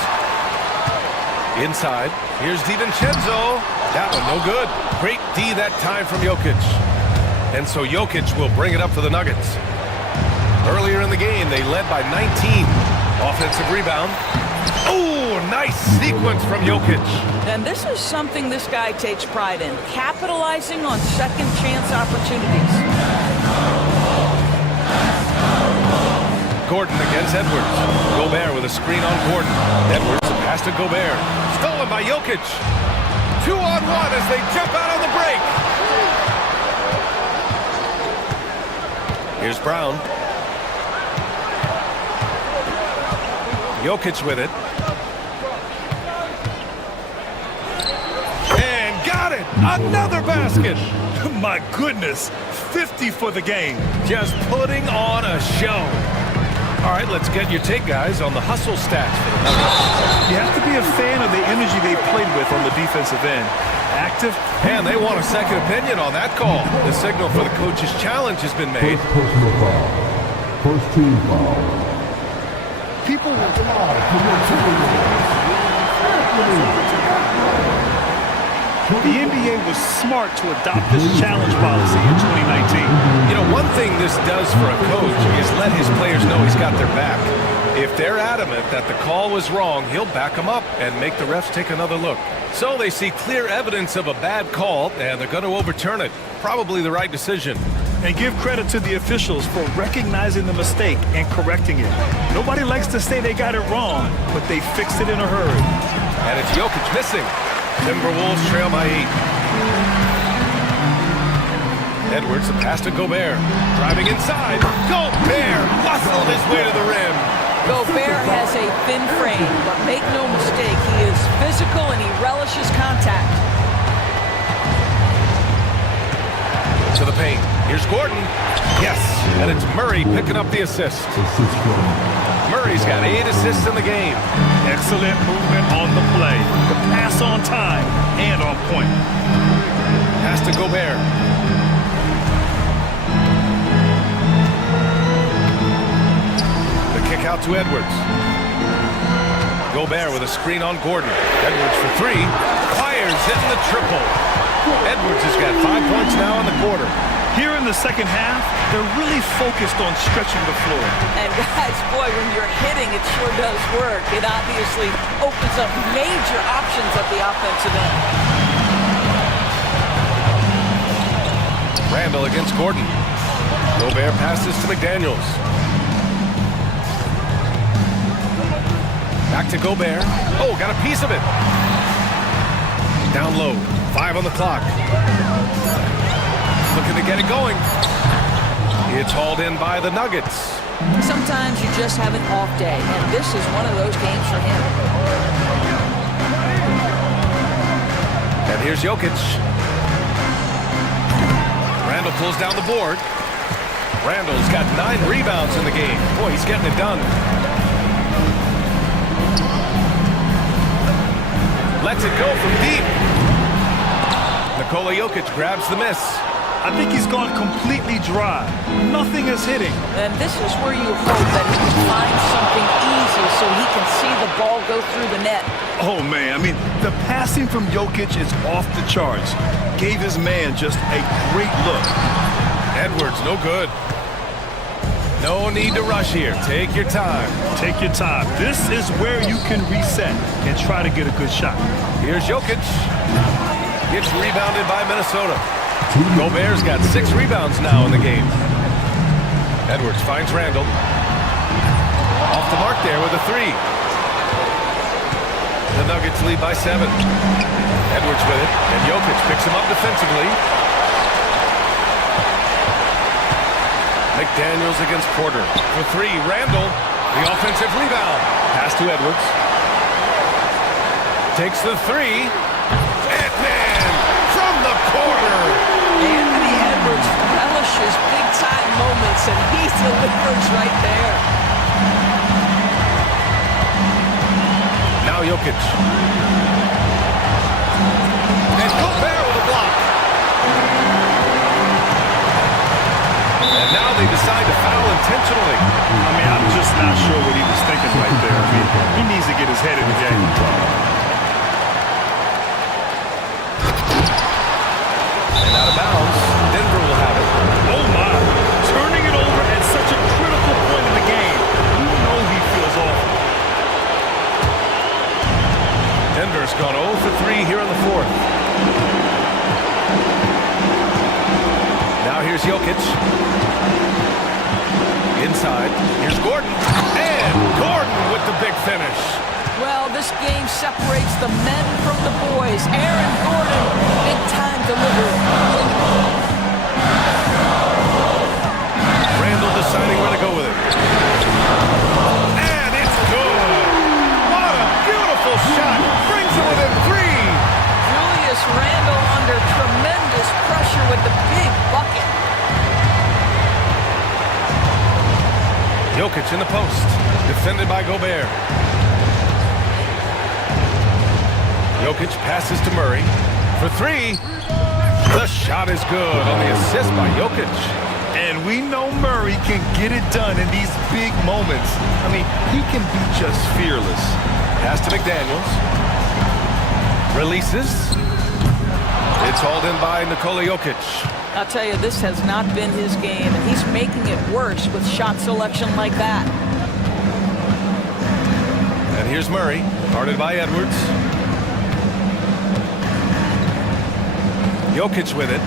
Inside, here's DiVincenzo. That one no good. Great D that time from Jokic. And so Jokic will bring it up for the Nuggets. Earlier in the game, they led by 19. Offensive rebound. Oh, nice sequence from Jokic. And this is something this guy takes pride in, capitalizing on second chance opportunities. Gordon against Edwards. Gobert with a screen on Gordon. Edwards, a pass to Gobert. Stolen by Jokic. 2-on-1 as they jump out on the break. Here's Brown. Jokic with it. And got it! Another basket! My goodness, 50 for the game. Just putting on a show. All right, let's get your take, guys, on the hustle stats for the Nuggets. You have to be a fan of the energy they played with on the defensive end. Active. And they want a second opinion on that call. The signal for the coach's challenge has been made. First personal foul. First team foul. People will The NBA was smart to adopt this challenge policy in 2019. You know, one thing this does for a coach is let his players know he's got their back. If they're adamant that the call was wrong, he'll back them up and make the refs take another look. So they see clear evidence of a bad call, and they're going to overturn it. Probably the right decision. And give credit to the officials for recognizing the mistake and correcting it. Nobody likes to say they got it wrong, but they fixed it in a hurry. And it's Jokic missing. Timberwolves trail by 8. Edwards, a pass to Gobert. Driving inside. Gobert muscled his way to the rim. Gobert has a thin frame, but make no mistake, he is physical and he relishes contact. To the paint. Here's Gordon. Yes, and it's Murray picking up the assist. Murray's got 8 assists in the game. Excellent movement on the play. The pass on time and on point. Pass to Gobert. The kick out to Edwards. Gobert with a screen on Gordon. Edwards for 3. Fires, hitting the triple. Edwards has got 5 points now in the quarter. Here in the second half, they're really focused on stretching the floor. And guys, boy, when you're hitting, it sure does work. It obviously opens up major options at the offensive end. Randall against Gordon. Gobert passes to McDaniels. Back to Gobert. Oh, got a piece of it. Down low. 5 on the clock. Looking to get it going. It's hauled in by the Nuggets. Sometimes you just have an off day, and this is one of those games for him. And here's Jokic. Randall pulls down the board. Randall's got 9 rebounds in the game. Boy, he's getting it done. Lets it go from deep. Nikola Jokic grabs the miss. I think he's gone completely dry. Nothing is hitting. And this is where you hope that he can find something easy so he can see the ball go through the net. Oh, man. I mean, the passing from Jokic is off the charts. Gave his man just a great look. Edwards, no good. No need to rush here. Take your time. Take your time. This is where you can reset and try to get a good shot. Here's Jokic. Gets rebounded by Minnesota. Gobert's got 6 rebounds now in the game. Edwards finds Randall. Off the mark there with a 3. The Nuggets lead by 7. Edwards with it, and Jokic picks him up defensively. McDaniels against Porter. For 3, Randall, the offensive rebound. Pass to Edwards. Takes the 3. Ant-Man from the corner. Anthony Edwards relishes big-time moments, and he delivers right there. Now Jokic. And Gobert with a block. And now they decide to foul intentionally. I mean, I'm just not sure what he was thinking right there. I mean, he needs to get his head in the game. And out of bounds, Denver will have it. Oh, my. Turning it over at such a critical point in the game. You know he feels awful. Denver's gone 0 for 3 here in the 4th. Now here's Jokic. Inside. Here's Gordon. And Gordon with the big finish. Well, this game separates the men from the boys. Aaron Gordon, big-time delivery. Randall deciding where to go with it. And it's good. What a beautiful shot. Brings it within 3. Julius Randle under tremendous pressure with the big bucket. Jokic in the post. Defended by Gobert. Jokic passes to Murray. For 3. The shot is good on the assist by Jokic. And we know Murray can get it done in these big moments. I mean, he can be just fearless. Pass to McDaniels. Releases. It's hauled in by Nikola Jokic. I'll tell you, this has not been his game, and he's making it worse with shot selection like that. And here's Murray, guarded by Edwards. Jokic with it.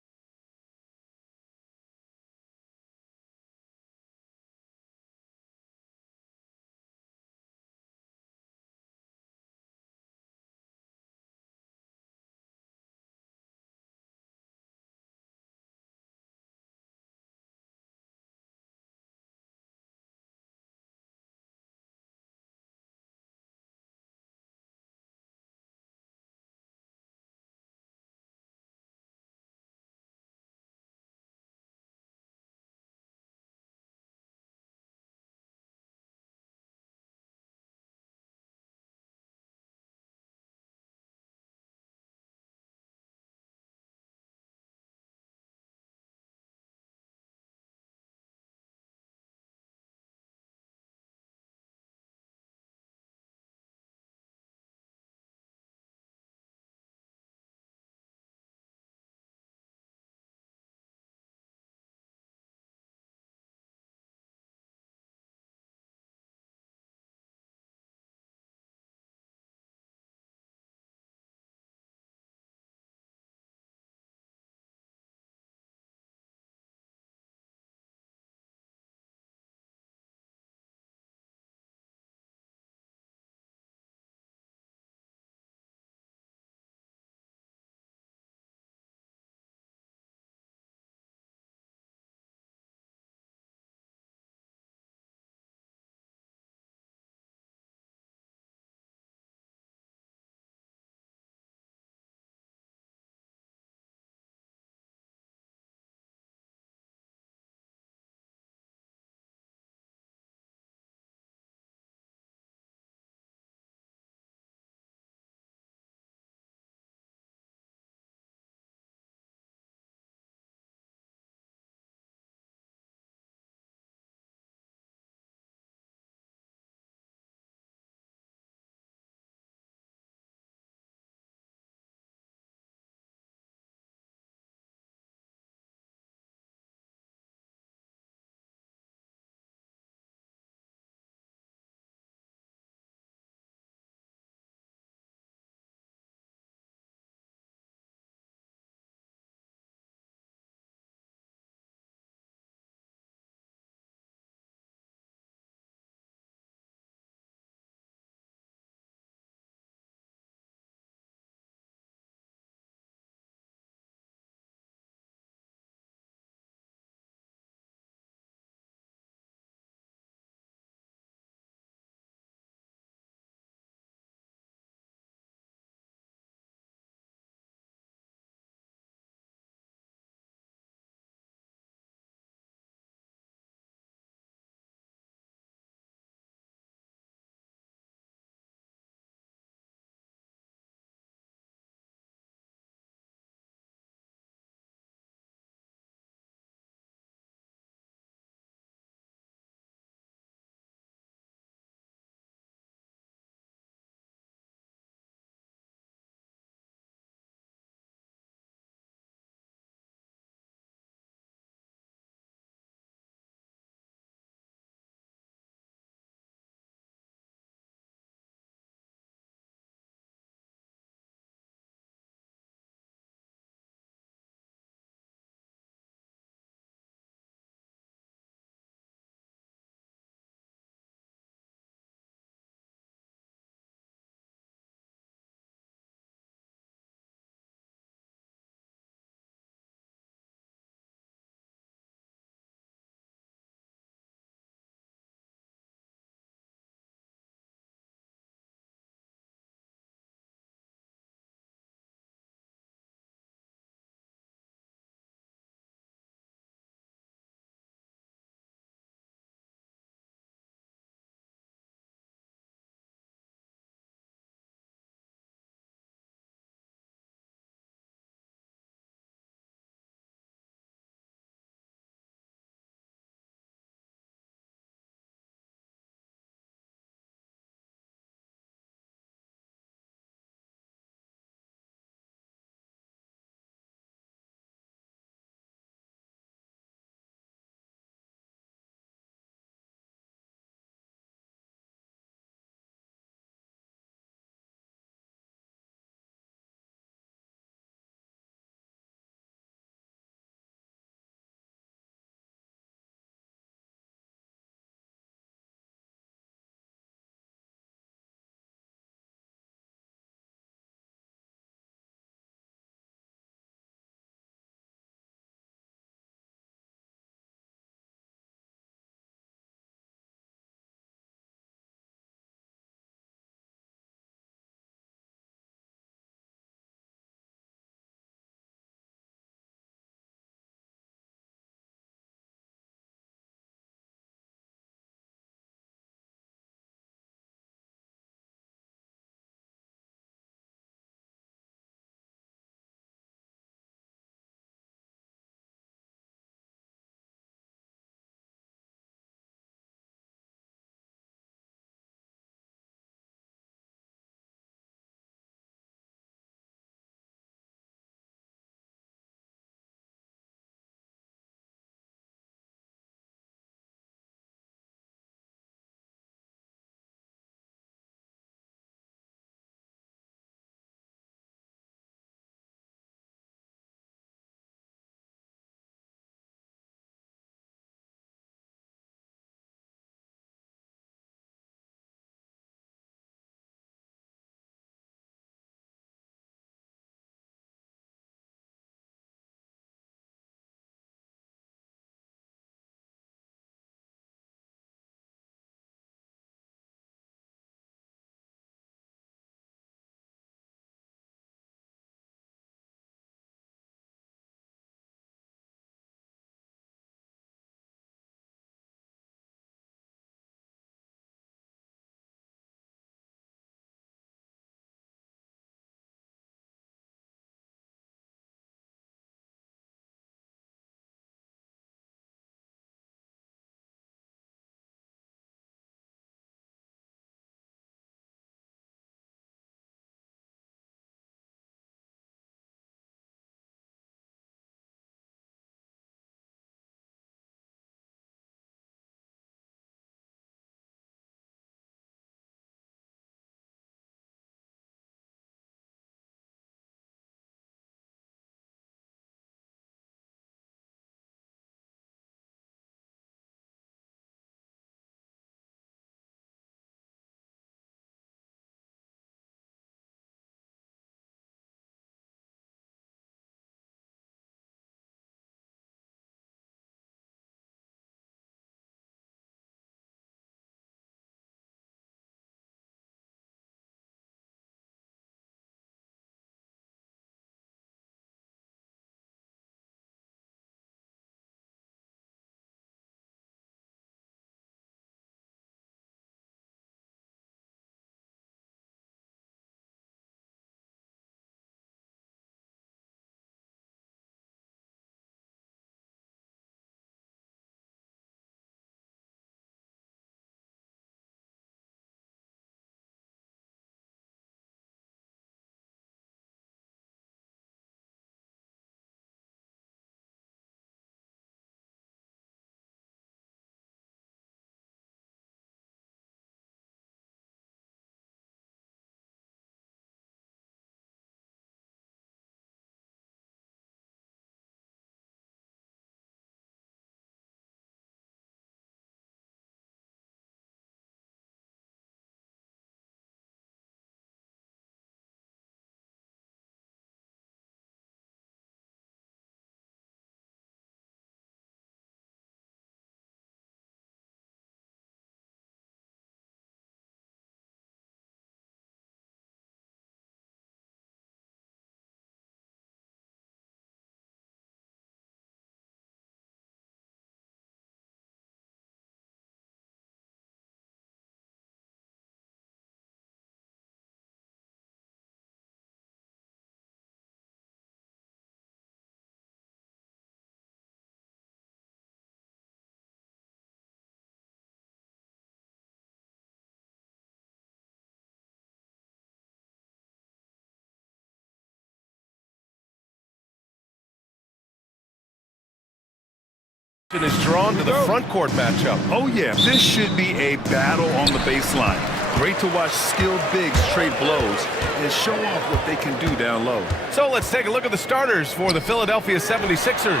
Is drawn to the front court matchup. Oh, yeah. This should be a battle on the baseline. Great to watch skilled bigs trade blows and show off what they can do down low. So let's take a look at the starters for the Philadelphia 76ers.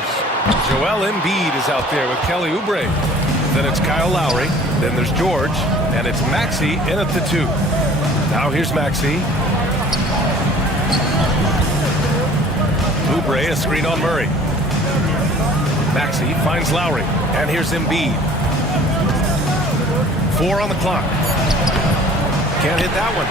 Joel Embiid is out there with Kelly Oubre. Then it's Kyle Lowry. Then there's George. And it's Maxey in at the 2. Now here's Maxey. Oubre, a screen on Murray. Maxey finds Lowry. And here's Embiid. 4 on the clock. Can't hit that one.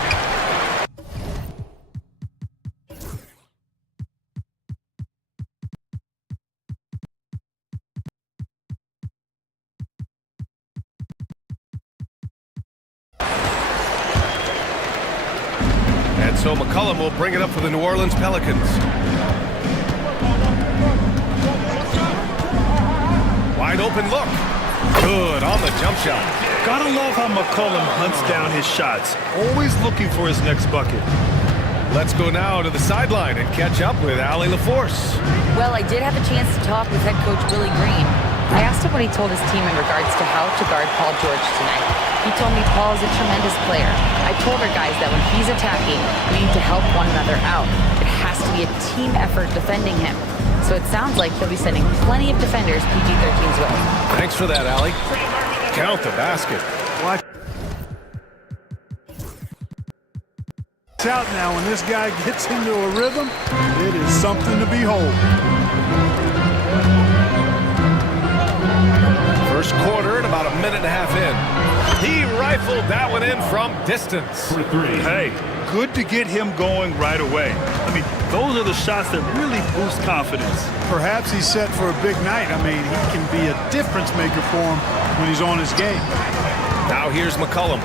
And so McCollum will bring it up for the New Orleans Pelicans. Wide open look. Good on the jump shot. Gotta love how McCollum hunts down his shots, always looking for his next bucket. Let's go now to the sideline and catch up with Allie LaForce. Well, I did have a chance to talk with head coach Willie Green. I asked him what he told his team in regards to how to guard Paul George tonight. He told me Paul is a tremendous player. I told our guys that when he's attacking, we need to help one another out. It has to be a team effort defending him. So it sounds like he'll be sending plenty of defenders PG-13's way. Thanks for that, Allie. Count the basket. Watch out now. When this guy gets into a rhythm, it is something to behold. First quarter and about a minute and a half in. He rifled that one in from distance. Hey, good to get him going right away. I mean, those are the shots that really boost confidence. Perhaps he's set for a big night. I mean, he can be a difference maker for him when he's on his game. Now here's McCollum.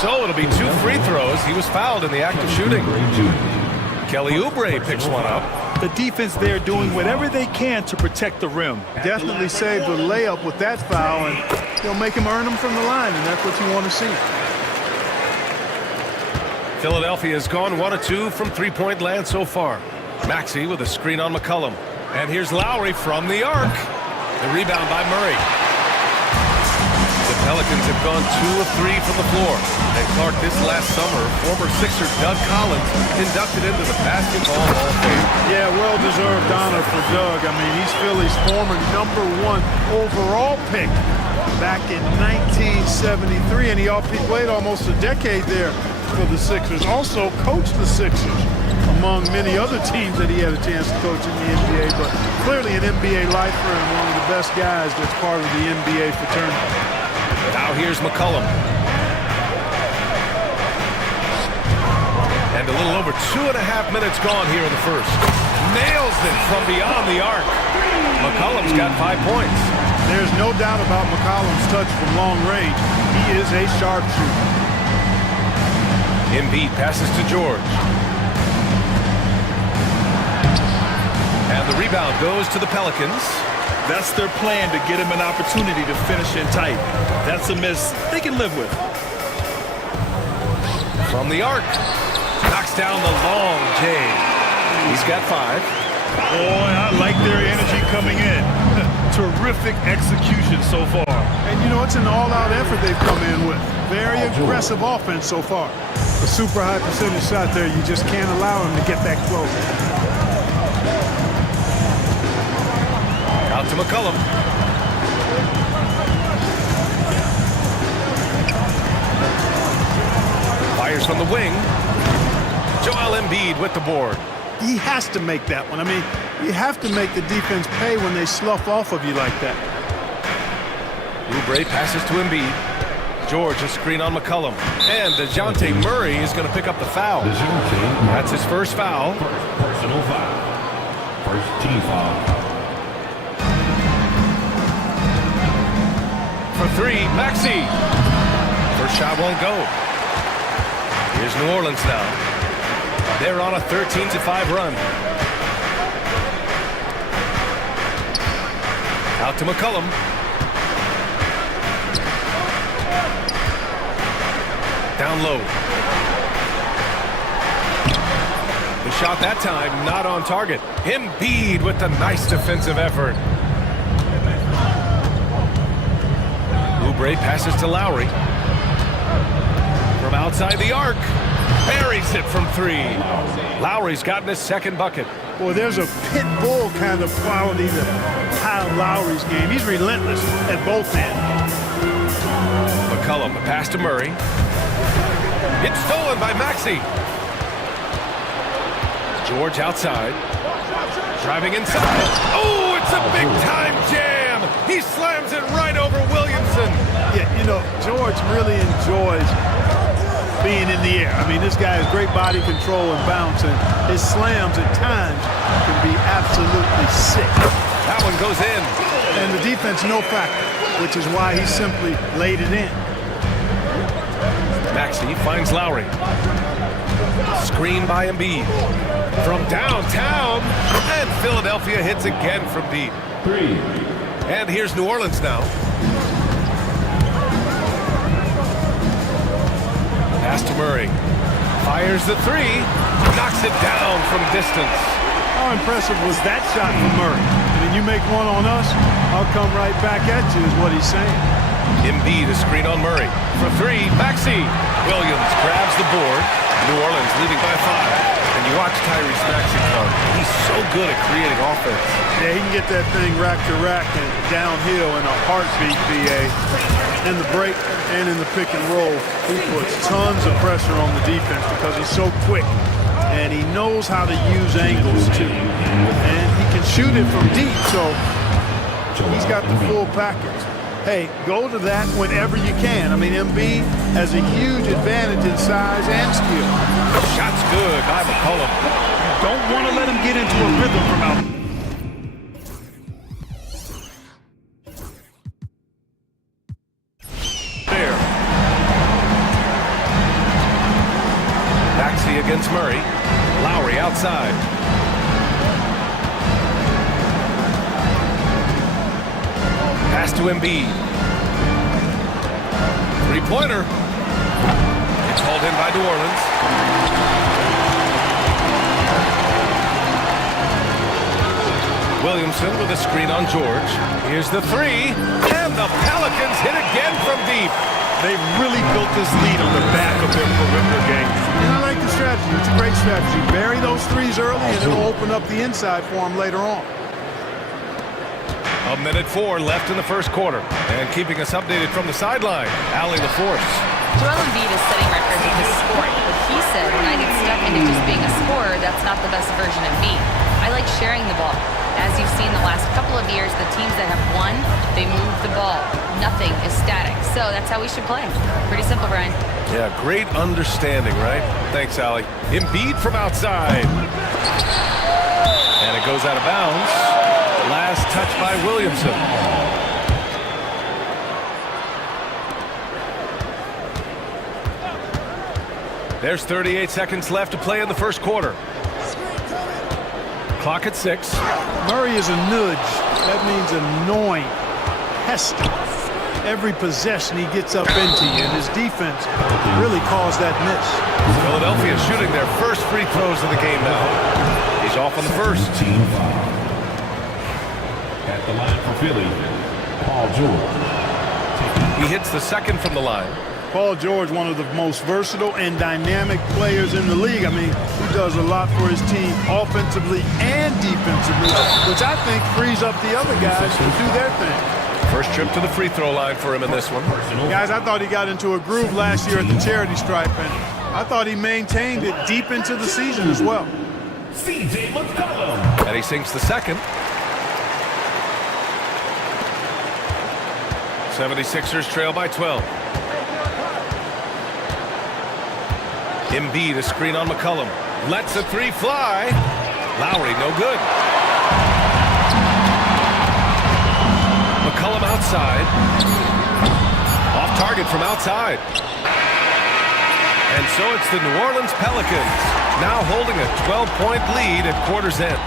So it'll be 2 free throws. He was fouled in the act of shooting. Kelly Oubre picks one up. The defense there doing whatever they can to protect the rim. Definitely saved the layup with that foul, and he'll make him earn them from the line, and that's what you want to see. Philadelphia has gone 1 of 2 from three-point land so far. Maxey with a screen on McCollum. And here's Lowry from the arc. The rebound by Murray. The Pelicans have gone 2 of 3 from the floor. And Clark, this last summer, former Sixer Doug Collins inducted into the Basketball Hall of Fame. Yeah, well-deserved honor for Doug. I mean, he's Philly's former #1 overall pick back in 1973, and he played almost a decade there for the Sixers. Also coached the Sixers, among many other teams that he had a chance to coach in the NBA, but clearly an NBA lifer and one of the best guys that's part of the NBA fraternity. Now here's McCollum. And a little over 2.5 minutes gone here in the first. Nails it from beyond the arc. McCollum's got 5 points. There's no doubt about McCollum's touch from long range. He is a sharpshooter. Embiid passes to George. And the rebound goes to the Pelicans. That's their plan, to get him an opportunity to finish in tight. That's a miss they can live with. From the arc. Knocks down the long J. He's got 5. Boy, I like their energy coming in. Terrific execution so far. And, you know, it's an all-out effort they've come in with. Very aggressive offense so far. A super high percentage shot there. You just can't allow him to get that close. Out to McCollum. Fires from the wing. Joel Embiid with the board. He has to make that one. I mean, you have to make the defense pay when they slough off of you like that. Oubre passes to Embiid. George, a screen on McCollum. And DeJounte Murray is going to pick up the foul. That's his first foul. Personal foul. First team foul. For 3, Maxey. First shot won't go. Here's New Orleans now. They're on a 13-5 run. Out to McCollum. Down low. The shot that time not on target. Embiid with the nice defensive effort. Oubre passes to Lowry. From outside the arc. Buries it from three. Lowry's gotten his second bucket. Boy, there's a pit bull kind of quality to Kyle Lowry's game. He's relentless at both ends. McCollum, a pass to Murray. It's stolen by Maxey. George outside. Driving inside. Oh, it's a big-time jam. He slams it right over Williamson. Yeah, you know, George really enjoys being in the air. I mean, this guy has great body control and bounce, and his slams at times can be absolutely sick. That one goes in. And the defense no factor, which is why he simply laid it in. Maxey finds Lowry. Screen by Embiid. From downtown, and Philadelphia hits again from deep. And here's New Orleans now. Pass to Murray. Fires the three. Knocks it down from distance. How impressive was that shot from Murray? I mean, you make one on us, I'll come right back at you is what he's saying. Embiid a screen on Murray. For three, Maxey. Williams grabs the board. New Orleans leading by 5. And you watch Tyrese Maxey come. He's so good at creating offense. Yeah, he can get that thing rack to rack and downhill in a heartbeat, BA. In the break and in the pick and roll, he puts tons of pressure on the defense because he's so quick. And he knows how to use angles, too. And he can shoot it from deep, so he's got the full package. Hey, go to that whenever you can. I mean, Embiid has a huge advantage in size and skill. Shot's good by McCollum. Don't want to let him get into a rhythm from out. There. Maxey against Murray. Lowry outside. Pass to Embiid. Three-pointer. It's hauled in by New Orleans. Williamson with a screen on George. Here's the three. And the Pelicans hit again from deep. They've really built this lead on the back of their perimeter game. And I like the strategy. It's a great strategy. Bury those threes early, and it'll open up the inside for them later on. 1:04 left in the first quarter. And keeping us updated from the sideline, Allie LaForce. Joel Embiid is setting records with his scoring, but he said when I get stuck into just being a scorer, that's not the best version of me. I like sharing the ball. As you've seen the last couple of years, the teams that have won, they move the ball. Nothing is static. So that's how we should play. Pretty simple, Brian. Yeah, great understanding, right? Thanks, Allie. Embiid from outside. And it goes out of bounds. Last touch by Williamson. There's 38 seconds left to play in the first quarter. Clock at 6. Murray is a nudge. That means annoying, pesky. Every possession he gets up into you, and his defense really caused that miss. Philadelphia shooting their first free throws of the game now. He's off on the first. Team foul. At the line for Philly, Paul George. He hits the second from the line. Paul George, one of the most versatile and dynamic players in the league. I mean, he does a lot for his team offensively and defensively, which I think frees up the other guys to do their thing. First trip to the free throw line for him in this one. Guys, I thought he got into a groove last year at the charity stripe, and I thought he maintained it deep into the season as well. And he sinks the second. 76ers trail by 12. Embiid a screen on McCollum. Lets a three fly. Lowry no good. McCollum outside. Off target from outside. And so it's the New Orleans Pelicans now holding a 12-point lead at quarter's end.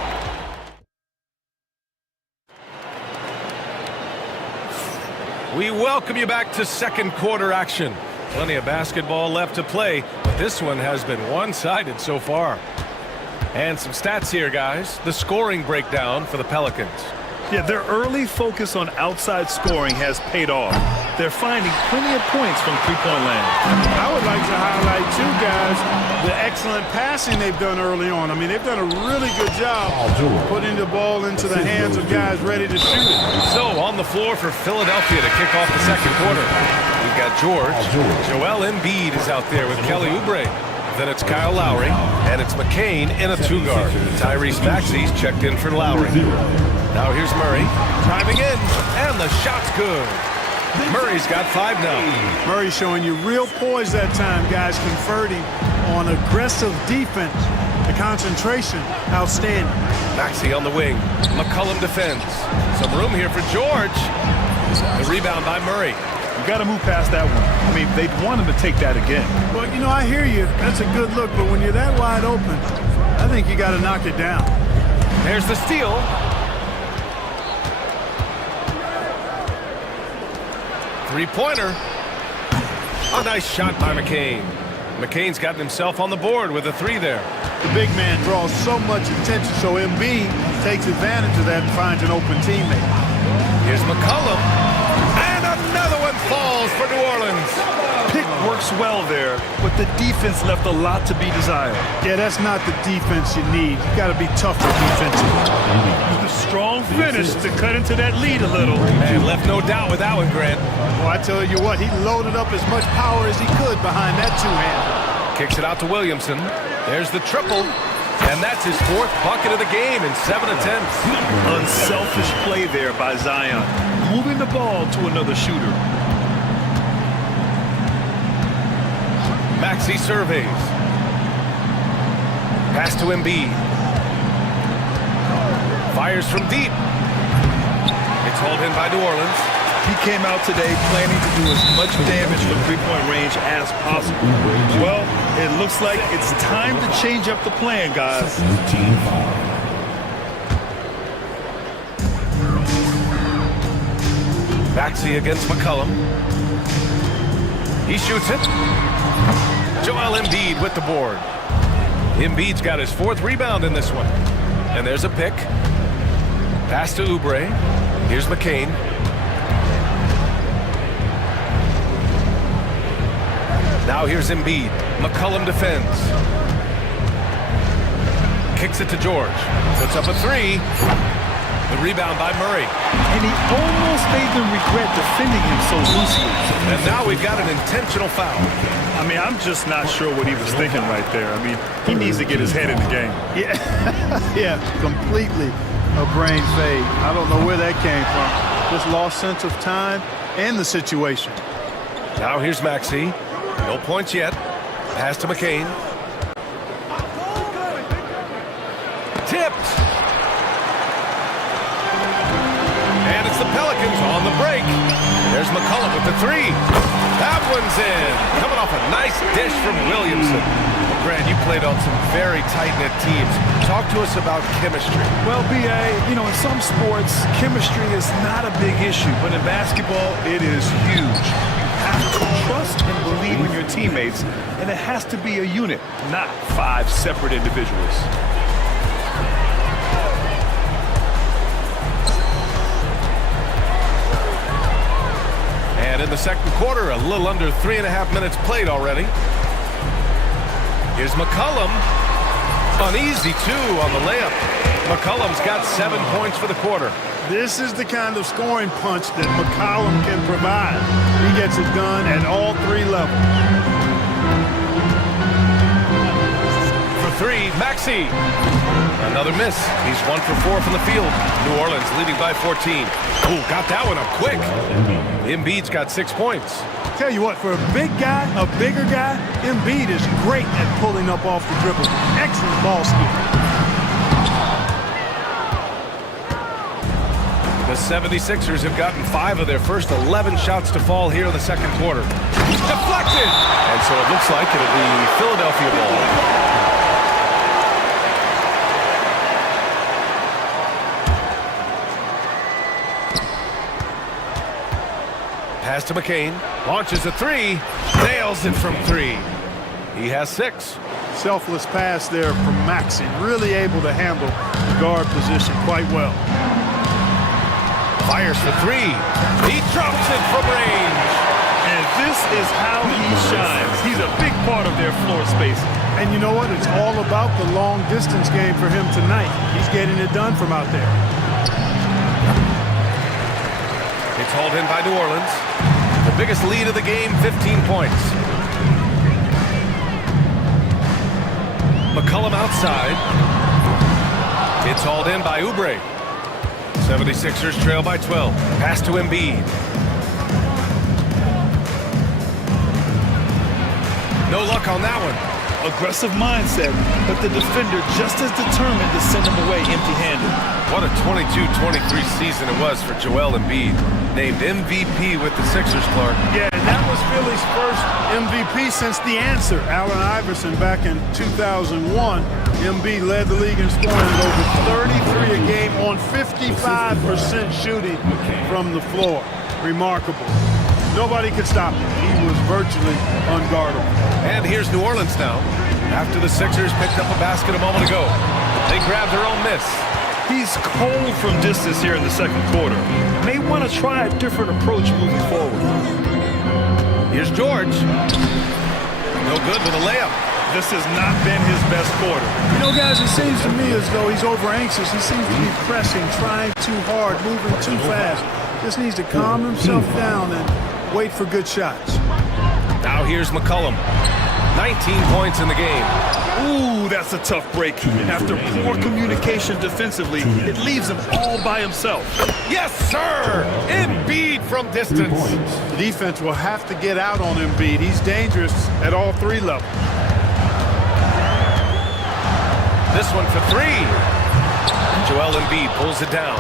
We welcome you back to second quarter action. Plenty of basketball left to play, but this one has been one-sided so far. And some stats here, guys. The scoring breakdown for the Pelicans. Yeah, their early focus on outside scoring has paid off. They're finding plenty of points from three-point land. I would like to highlight, too, guys, the excellent passing they've done early on. I mean, they've done a really good job putting the ball into the hands of guys ready to shoot it. So, on the floor for Philadelphia to kick off the second quarter. We've got George. Joel Embiid is out there with Kelly Oubre. Then it's Kyle Lowry, and it's McCain in a two-guard. Tyrese Maxey's checked in for Lowry. Now here's Murray, driving in, and the shot's good. Murray's got 5 now. Murray showing you real poise that time, guys, converting on aggressive defense. The concentration, outstanding. Maxey on the wing. McCollum defends. Some room here for George. The rebound by Murray. You got to move past that one. I mean, they'd want him to take that again. Well, you know, I hear you. That's a good look, but when you're that wide open, I think you got to knock it down. There's the steal. Three-pointer. A nice shot by McCain. McCain's gotten himself on the board with a 3 there. The big man draws so much attention, so Embiid takes advantage of that and finds an open teammate. Here's McCollum. And another one falls for New Orleans. Pick works well there, but the defense left a lot to be desired. Yeah, that's not the defense you need. You got to be tougher defensively. The strong finish to cut into that lead a little. Man, left no doubt with that one, Grant. Well, I tell you what, he loaded up as much power as he could behind that two-hander. Kicks it out to Williamson. There's the triple. And that's his 4th bucket of the game in 7 attempts. Unselfish play there by Zion. Moving the ball to another shooter. Maxey surveys. Pass to Embiid. Fires from deep. It's hauled in by New Orleans. He came out today planning to do as much damage from three-point range as possible. Well, it looks like it's time to change up the plan, guys. Maxey against McCollum. He shoots it. Joel Embiid with the board. Embiid's got his 4th rebound in this one. And there's a pick. Pass to Oubre. Here's McCain. Now here's Embiid. McCollum defends. Kicks it to George. Puts up a 3. The rebound by Murray. And he almost made them regret defending him so loosely. And now we've got an intentional foul. I mean, I'm just not sure what he was thinking right there. I mean, he needs to get his head in the game. Yeah, yeah, completely a brain fade. I don't know where that came from. Just lost sense of time and the situation. Now here's Maxey. No points yet. Pass to McCain. Tipped. And it's the Pelicans on the break. There's McCollum with the 3. That one's in. Coming off a nice dish from Williamson. Grant, you played on some very tight-knit teams. Talk to us about chemistry. Well, B.A., you know, in some sports, chemistry is not a big issue. But in basketball, it is huge. You have to trust and believe in your teammates. And it has to be a unit, not 5 separate individuals. And in the second quarter, a little under 3.5 minutes played already. Here's McCollum. An easy 2 on the layup. McCollum's got 7 points for the quarter. This is the kind of scoring punch that McCollum can provide. He gets it done at all 3 levels. For 3, Maxey. Another miss. He's 1 for 4 from the field. New Orleans leading by 14. Ooh, got that one up quick. Embiid's got 6 points. Tell you what, for a big guy, a bigger guy, Embiid is great at pulling up off the dribble. Excellent ball skill. The 76ers have gotten 5 of their first 11 shots to fall here in the second quarter. Deflected! And so it looks like it'll be Philadelphia ball. Pass to McCain, launches a 3, nails it from 3. He has 6. Selfless pass there from Maxey. Really able to handle the guard position quite well. Fires for three. He drops it from range. And this is how he shines. He's a big part of their floor space. And you know what? It's all about the long distance game for him tonight. He's getting it done from out there. It's hauled in by New Orleans. The biggest lead of the game, 15 points. McCollum outside. It's hauled in by Oubre. 76ers trail by 12. Pass to Embiid. No luck on that one. Aggressive mindset, but the defender just as determined to send him away empty-handed. What a 22-23 season it was for Joel Embiid. Named MVP with the Sixers, Clark. Yeah, and that was Philly's first MVP since the answer. Allen Iverson back in 2001. Embiid led the league in scoring at over 33 a game on 55% shooting from the floor. Remarkable. Nobody could stop him. He was virtually unguardable. And here's New Orleans now. After the Sixers picked up a basket a moment ago, they grabbed their own miss. He's cold from distance here in the second quarter. May want to try a different approach moving forward. Here's George. No good with a layup. This has not been his best quarter. You know, guys, it seems to me as though he's over anxious. He seems to be pressing, trying too hard, moving too fast. Just needs to calm himself down and wait for good shots. Now here's McCollum. 19 points in the game. Ooh, that's a tough break. After poor communication defensively, it leaves him all by himself. Yes, sir! Embiid from distance. The defense will have to get out on Embiid. He's dangerous at all three levels. This one for three. Joel Embiid pulls it down.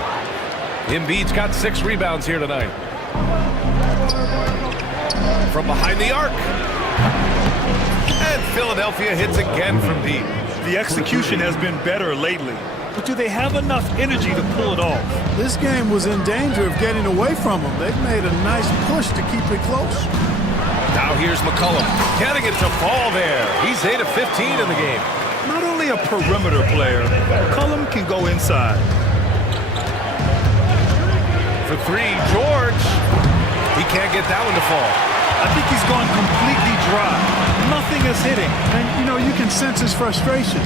Embiid's got 6 rebounds here tonight. From behind the arc. And Philadelphia hits again from deep. The execution has been better lately, but do they have enough energy to pull it off? This game was in danger of getting away from them. They've made a nice push to keep it close. Now here's McCollum, getting it to fall there. He's 8 of 15 in the game. Not only a perimeter player, McCollum can go inside. For three, George. He can't get that one to fall. I think he's gone completely dry. Nothing is hitting. And, you know, you can sense his frustration.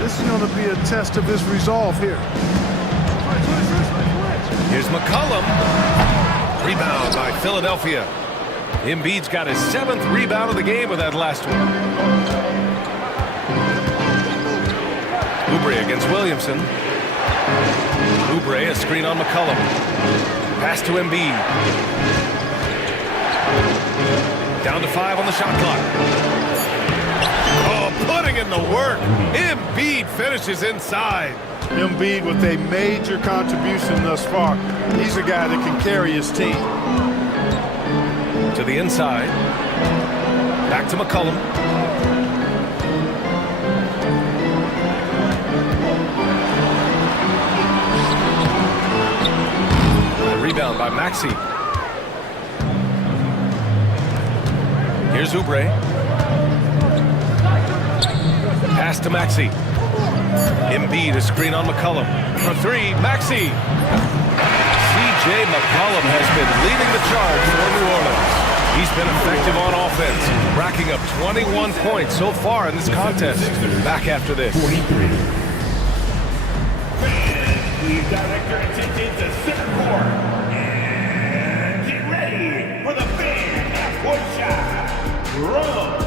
This is going to be a test of his resolve here. Here's McCollum. Rebound by Philadelphia. Embiid's got his 7th rebound of the game with that last one. Oubre against Williamson. Oubre, a screen on McCollum. Pass to Embiid. Down to 5 on the shot clock. Oh, putting in the work. Embiid finishes inside. Embiid with a major contribution thus far. He's a guy that can carry his team. To the inside. Back to McCollum. A rebound by Maxey. Here's Oubre. Pass to Maxey. Embiid, a screen on McCollum. For three, Maxey. C.J. McCollum has been leading the charge for New Orleans. He's been effective on offense, racking up 21 points so far in this contest. Back after this. Please direct your attention to center court. And get ready for the fan half-court shot. Run!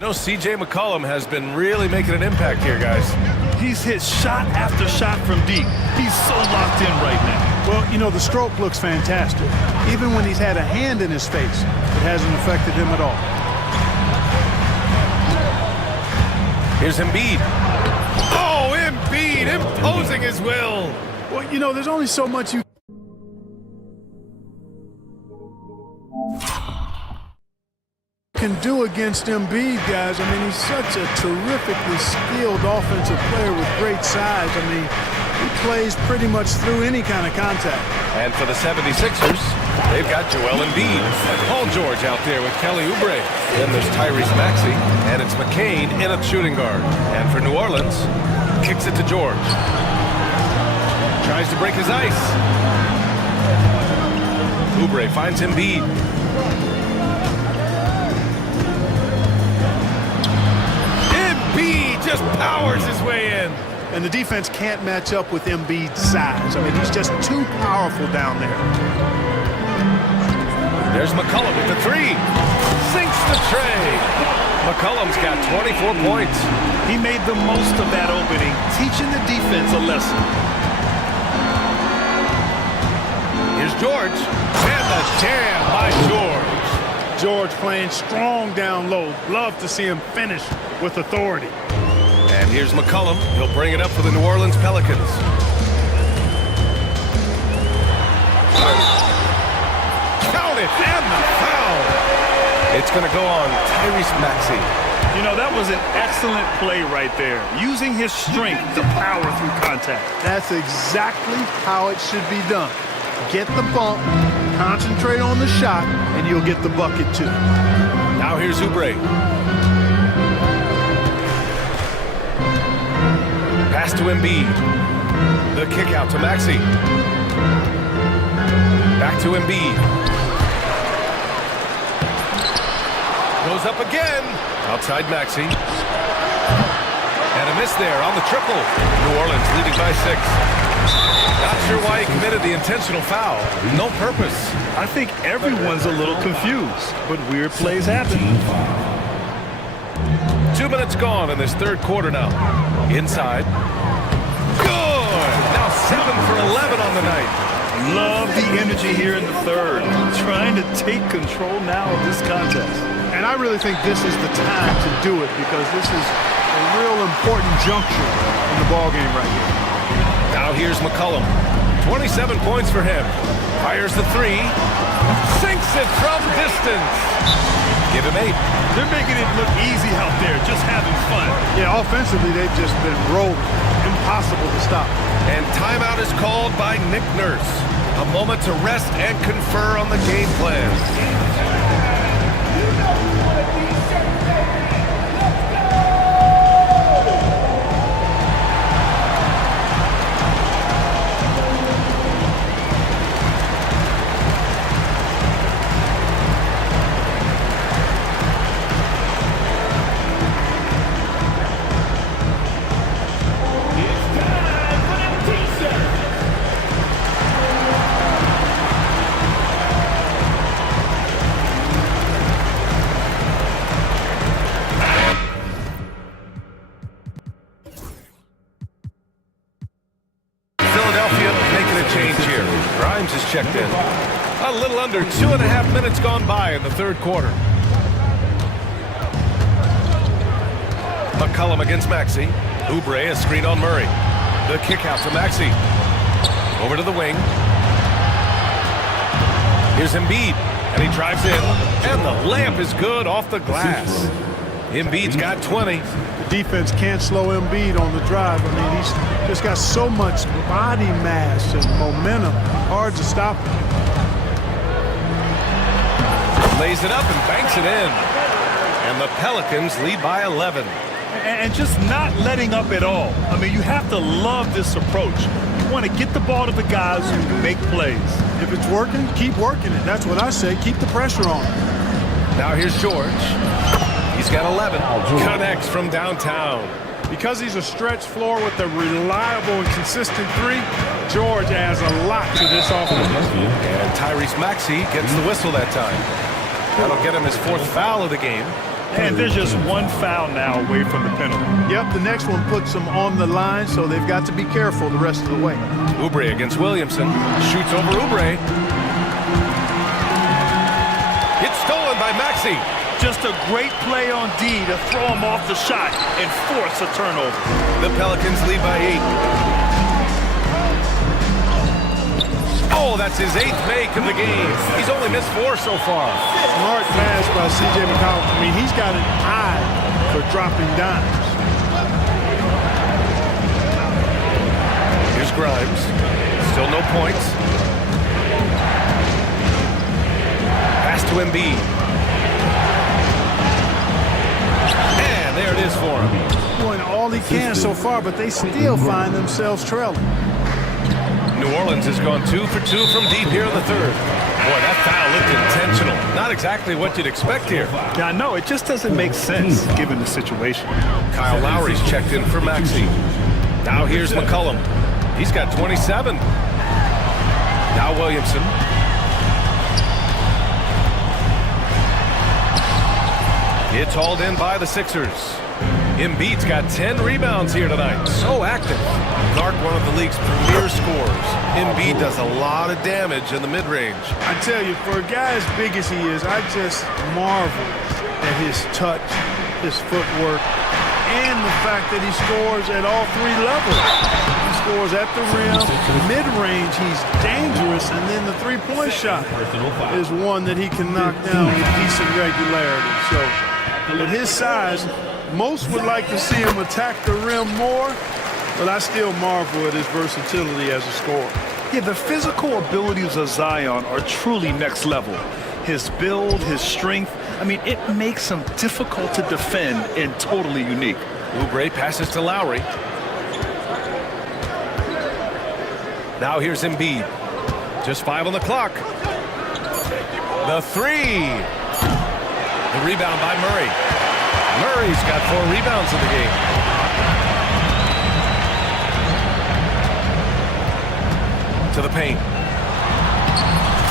No, C.J. McCollum has been really making an impact here, guys. He's hit shot after shot from deep. He's so locked in right now. Well, you know, the stroke looks fantastic. Even when he's had a hand in his face, it hasn't affected him at all. Here's Embiid. Oh, Embiid imposing his will. Well, you know, there's only so much you can do against Embiid, guys. I mean, he's such a terrifically skilled offensive player with great size. I mean, he plays pretty much through any kind of contact. And for the 76ers, they've got Joel Embiid and Paul George out there with Kelly Oubre. Then there's Tyrese Maxey, and it's McCain in at shooting guard. And for New Orleans, kicks it to George. Tries to break his ice. Oubre finds Embiid. Embiid just powers his way in. And the defense can't match up with Embiid's size. I mean, he's just too powerful down there. There's McCollum with the three. Sinks the tray. McCollum's got 24 points. He made the most of that opening, teaching the defense a lesson. Here's George. And the jam by George. George playing strong down low. Love to see him finish with authority. And here's McCollum. He'll bring it up for the New Orleans Pelicans. Count it, and the foul. It's going to go on Tyrese Maxey. You know, that was an excellent play right there, using his strength to power through contact. That's exactly how it should be done. Get the bump, concentrate on the shot, and you'll get the bucket too. Now here's Oubre. Pass to Embiid. The kick out to Maxey. Back to Embiid. Goes up again. Outside Maxey. And a miss there on the triple. New Orleans leading by 6. Not sure why he committed the intentional foul. No purpose. I think everyone's a little confused, but weird plays happen. 2 minutes gone in this third quarter now. Inside. Good! Now 7 for 11 on the night. Love the energy here in the third. Trying to take control now of this contest. And I really think this is the time to do it because this is a real important juncture in the ballgame right here. Now here's McCollum. 27 points for him. Fires the three. Sinks it from distance. Give him 8. They're making it look easy out there, just having fun. Yeah, offensively, they've just been rolling. Impossible to stop. And timeout is called by Nick Nurse. A moment to rest and confer on the game plan. Checked in. A little under 2.5 minutes gone by in the third quarter. McCollum against Maxey. Oubre, a screen on Murray. The kick out to Maxey. Over to the wing. Here's Embiid, and he drives in. And the layup is good off the glass. Embiid's got 20. The defense can't slow Embiid on the drive. I mean, he's just got so much body mass and momentum. Hard to stop him. Lays it up and banks it in. And the Pelicans lead by 11. And just not letting up at all. I mean, you have to love this approach. You want to get the ball to the guys who can make plays. If it's working, keep working it. That's what I say. Keep the pressure on. Now here's George. He's got 11. Connects from downtown. Because he's a stretch floor with a reliable and consistent three, George adds a lot to this offense. And Tyrese Maxey gets the whistle that time. That'll get him his 4th foul of the game. And there's just one foul now away from the penalty. Yep, the next one puts them on the line, so they've got to be careful the rest of the way. Oubre against Williamson. Shoots over Oubre. It's stolen by Maxey. Just a great play on D to throw him off the shot and force a turnover. The Pelicans lead by 8. Oh, that's his 8th make of the game. He's only missed 4 so far. Smart pass by C.J. McCollum. I mean, he's got an eye for dropping dimes. Here's Grimes. Still no points. Pass to Embiid. And there it is for him. Doing all he can so far, but they still find themselves trailing. New Orleans has gone 2 for 2 from deep here in the third. Boy, that foul looked intentional. Not exactly what you'd expect here. Yeah, I know. It just doesn't make sense given the situation. Kyle Lowry's checked in for Maxey. Now here's McCollum. He's got 27. Now Williamson. It's hauled in by the Sixers. Embiid's got 10 rebounds here tonight. So active. Clark, one of the league's premier scorers. Embiid does a lot of damage in the mid-range. I tell you, for a guy as big as he is, I just marvel at his touch, his footwork, and the fact that he scores at all 3 levels. He scores at the rim, mid-range, he's dangerous, and then the three-point shot is one that he can knock down with decent regularity. So, at his size, most would like to see him attack the rim more, but I still marvel at his versatility as a scorer. Yeah, the physical abilities of Zion are truly next level. His build, his strength, I mean, it makes him difficult to defend and totally unique. Oubre passes to Lowry. Now here's Embiid. Just 5 on the clock. The 3. The rebound by Murray. Murray's got 4 rebounds in the game. To the paint.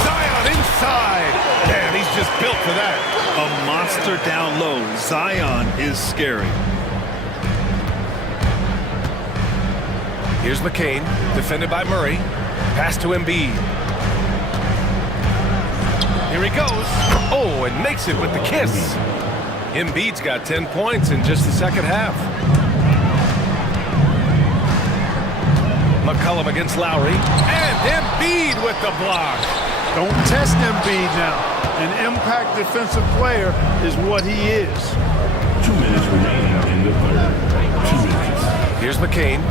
Zion inside. Man, he's just built for that. A monster down low. Zion is scary. Here's McCain, defended by Murray. Pass to Embiid. Here he goes. Oh, and makes it with the kiss. Embiid's got 10 points in just the second half. McCollum against Lowry. And Embiid with the block. Don't test Embiid now. An impact defensive player is what he is. 2 minutes remaining in the third. 2 minutes. Here's McCain.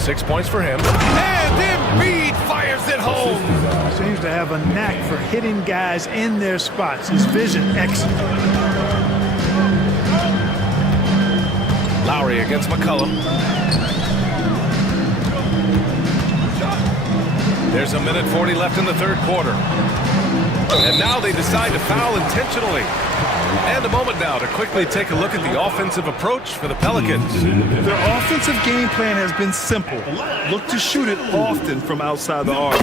6 points for him. And Embiid fires it home. Seems to have a knack for hitting guys in their spots. His vision excellent. Lowry against McCollum. There's a minute 40 left in the third quarter. And now they decide to foul intentionally. And a moment now to quickly take a look at the offensive approach for the Pelicans. Their offensive game plan has been simple. Look to shoot it often from outside the arc.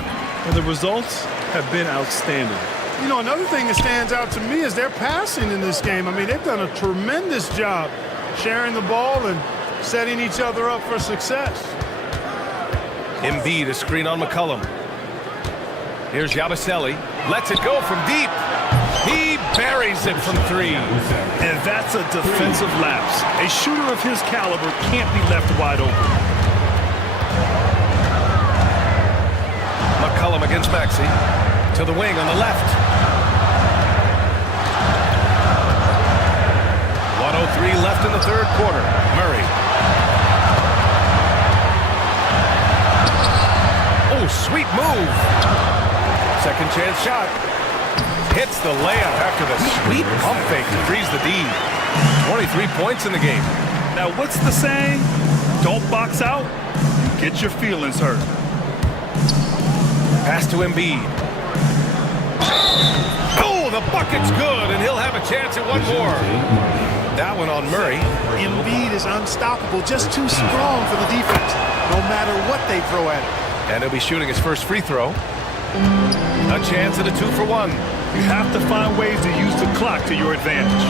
And the results have been outstanding. You know, another thing that stands out to me is their passing in this game. I mean, they've done a tremendous job sharing the ball and setting each other up for success. Embiid, a screen on McCollum. Here's Yabusele. Lets it go from deep. He buries it from 3. And that's a defensive lapse. A shooter of his caliber can't be left wide open. McCollum against Maxey. To the wing on the left. 1:03 left in the third quarter. Murray. Oh, sweet move. Second chance shot. Hits the layup after the sweet pump fake to freeze the D. 23 points in the game. Now, what's the saying? Don't box out, get your feelings hurt. Pass to Embiid. Oh, the bucket's good, and he'll have a chance at one more. That one on Murray. Embiid is unstoppable, just too strong for the defense, no matter what they throw at him. And he'll be shooting his first free throw. A chance at a 2-for-1. You have to find ways to use the clock to your advantage.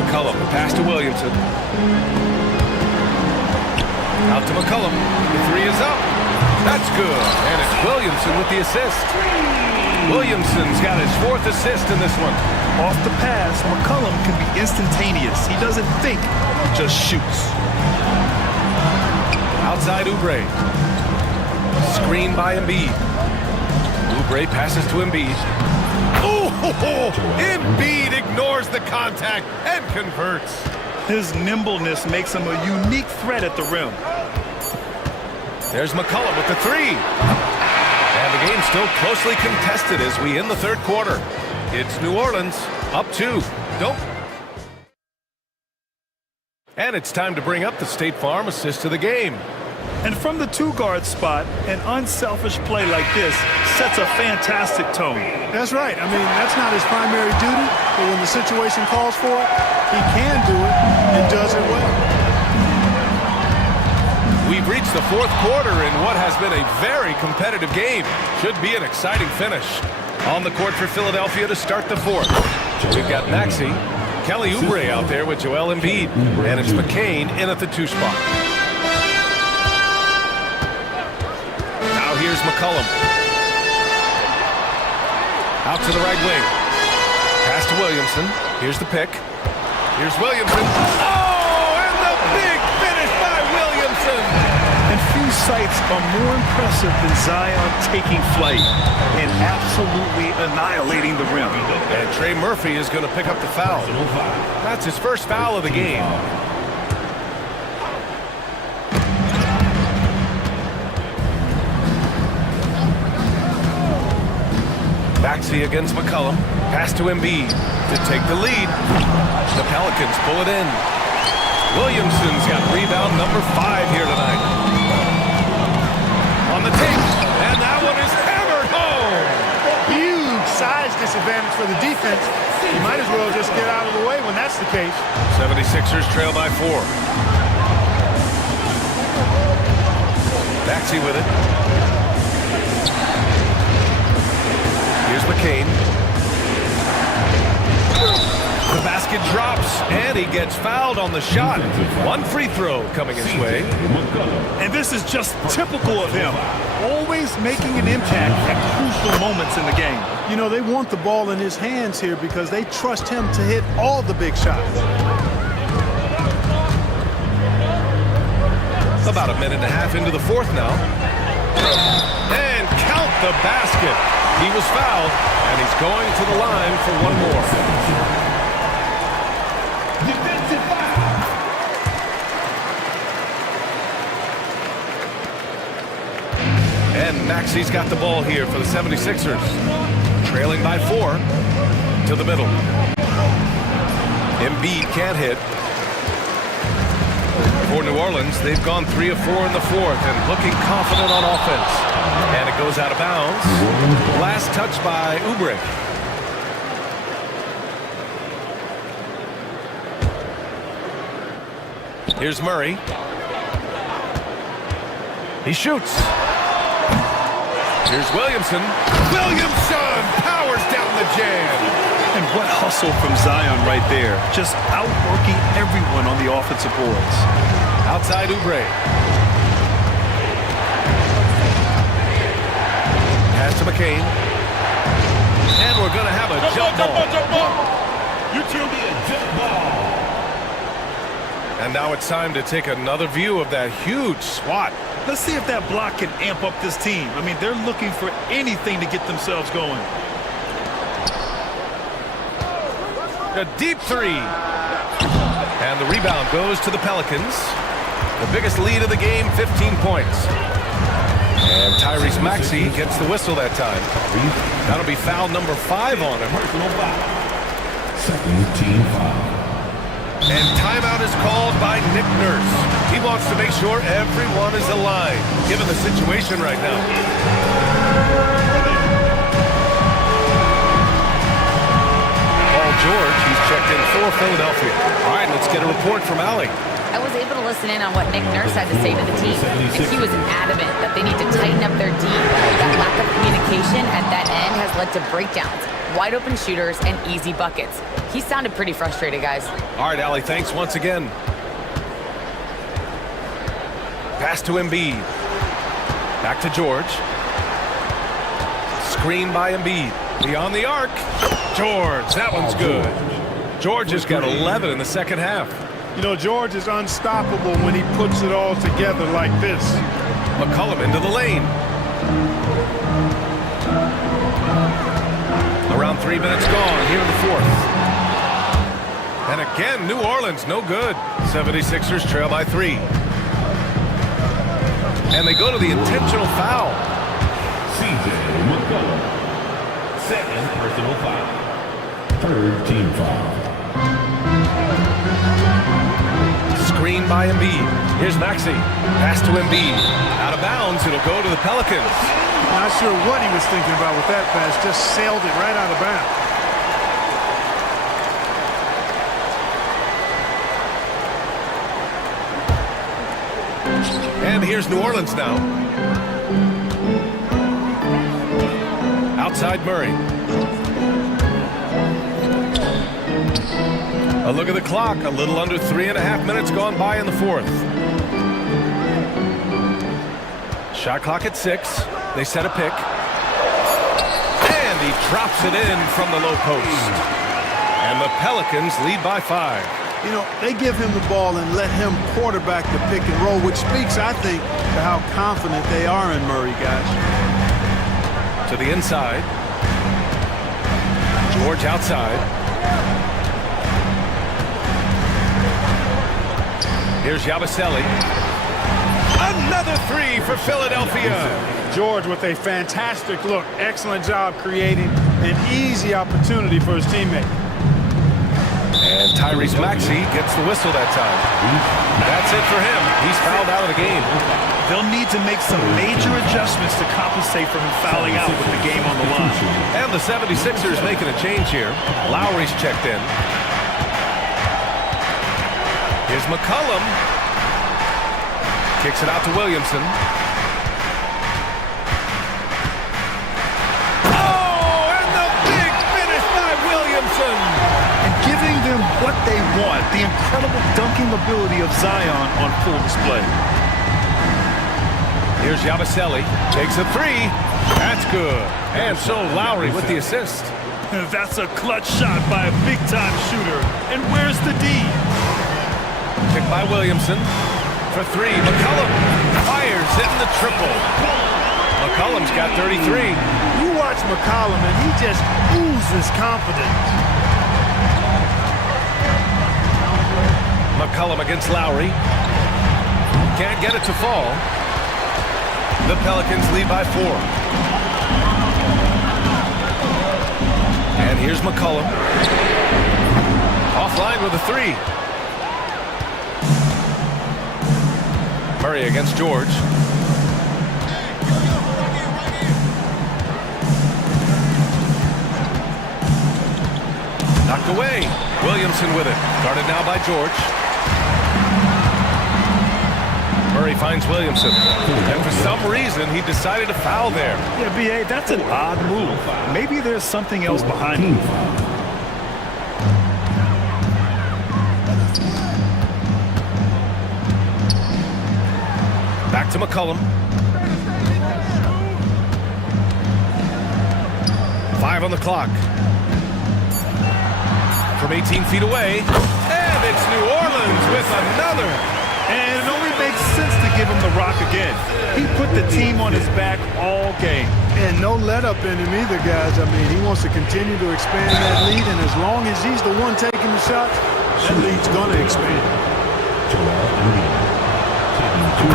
McCollum. Pass to Williamson. Out to McCollum. The three is up. That's good. And it's Williamson with the assist. Williamson's got his 4th assist in this one. Off the pass, McCollum can be instantaneous. He doesn't think, just shoots. Outside Oubre. Screen by Embiid. Oubre passes to Embiid. Oh, Embiid ignores the contact and converts. His nimbleness makes him a unique threat at the rim. There's McCollum with the three. And the game's still closely contested as we end the third quarter. It's New Orleans up 2. Don't. And it's time to bring up the State Farm assist of the game. And from the 2-guard spot, an unselfish play like this sets a fantastic tone. That's right. I mean, that's not his primary duty, but when the situation calls for it, he can do it and does it well. We've reached the fourth quarter in what has been a very competitive game. Should be an exciting finish. On the court for Philadelphia to start the fourth. We've got Maxey, Kelly Oubre out there with Joel Embiid, and it's McCain in at the 2 spot. Now here's McCollum. Out to the right wing. Pass to Williamson. Here's the pick. Here's Williamson. Oh, and the big finish by Williamson. And few sights are more impressive than Zion taking flight and absolutely annihilating the rim. And Trey Murphy is going to pick up the foul. That's his first foul of the game. Maxey against McCollum. Pass to Embiid to take the lead. The Pelicans pull it in. Williamson's got rebound number 5 here tonight. On the tape, and that one is hammered home. Huge size disadvantage for the defense. You might as well just get out of the way when that's the case. 76ers trail by 4. Maxey with it. Here's McCain. The basket drops, and he gets fouled on the shot. 1 free throw coming his way. And this is just typical of him. Always making an impact at crucial moments in the game. You know, they want the ball in his hands here because they trust him to hit all the big shots. About a minute and a half into the fourth now. And count the basket. He was fouled, and he's going to the line for one more. Defensive foul. And Maxey's got the ball here for the 76ers. Trailing by 4 to the middle. Embiid can't hit. For New Orleans, they've gone 3 of 4 in the fourth and looking confident on offense. And it goes out of bounds. Last touch by Oubre. Here's Murray. He shoots. Here's Williamson. Williamson powers down the jam. And what hustle from Zion right there. Just outworking everyone on the offensive boards. Outside Oubre. Pass to McCain. And we're going to have a jump ball. UTOB jump ball. And now it's time to take another view of that huge swat. Let's see if that block can amp up this team. I mean, they're looking for anything to get themselves going. A deep 3. And the rebound goes to the Pelicans. The biggest lead of the game, 15 points. And Tyrese Maxey gets the whistle that time. That'll be foul number 5 on him. Second team foul. And timeout is called by Nick Nurse. He wants to make sure everyone is aligned, given the situation right now. Paul George, he's checked in for Philadelphia. All right, let's get a report from Allie. I was able to listen in on what Nick Nurse had to say to the team, and he was adamant that they need to tighten up their D. That lack of communication at that end has led to breakdowns. wide open shooters, and easy buckets. He sounded pretty frustrated, guys. All right, Allie, thanks once again. Pass to Embiid. Back to George. Screen by Embiid. Beyond the arc. George, that one's good. George has got 11 in the second half. You know, George is unstoppable when he puts it all together like this. McCollum into the lane. Around 3 minutes gone here in the fourth. And again, New Orleans, no good. 76ers trail by 3. And they go to the intentional foul. CJ McCollum. Second personal foul. Third team foul. Screen by Embiid. Here's Maxey. Pass to Embiid. Out of bounds, it'll go to the Pelicans. Not sure what he was thinking about with that pass. Just sailed it right out of bounds. And here's New Orleans now. Outside Murray. A look at the clock. A little under 3.5 minutes gone by in the fourth. Shot clock at 6. They set a pick. And he drops it in from the low post. And the Pelicans lead by 5. You know, they give him the ball and let him quarterback the pick and roll, which speaks, I think, to how confident they are in Murray, guys. To the inside. George outside. Here's Yabusele. Another 3 for Philadelphia. George with a fantastic look. Excellent job creating an easy opportunity for his teammate. And Tyrese Maxey gets the whistle that time. That's it for him. He's fouled out of the game. They'll need to make some major adjustments to compensate for him fouling out with the game on the line. And the 76ers making a change here. Lowry's checked in. Here's McCollum. Kicks it out to Williamson. Oh, and the big finish by Williamson. And giving them what they want, the incredible dunking ability of Zion on full display. Here's Yabusele. Takes a 3. That's good. And so Lowry with the assist. That's a clutch shot by a big-time shooter. And where's the D? Picked by Williamson for 3. McCollum fires in the triple. McCollum's got 33. You watch McCollum and he just oozes confidence. McCollum against Lowry. Can't get it to fall. The Pelicans lead by 4. And here's McCollum. Offline with a 3. Murray against George. Knocked away. Williamson with it. Guarded now by George. Murray finds Williamson. And for some reason, he decided to foul there. Yeah, B.A., that's an odd move. Maybe there's something else behind it. Back to McCollum. 5 on the clock. From 18 feet away. And it's New Orleans with another. And it only makes sense to give him the rock again. He put the team on his back all game. And no let up in him either, guys. I mean, he wants to continue to expand that lead, and as long as he's the one taking the shots, that lead's going to expand.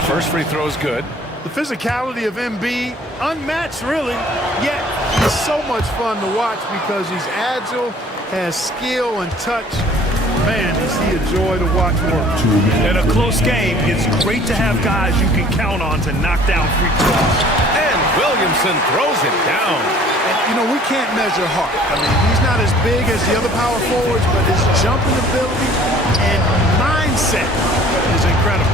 First free throw is good. The physicality of Embiid, unmatched really, yet he's so much fun to watch because he's agile, has skill and touch. Man, is he a joy to watch work. In a close game, it's great to have guys you can count on to knock down free throws. And Williamson throws it down. And, you know, we can't measure heart. I mean, he's not as big as the other power forwards, but his jumping ability and mindset is incredible.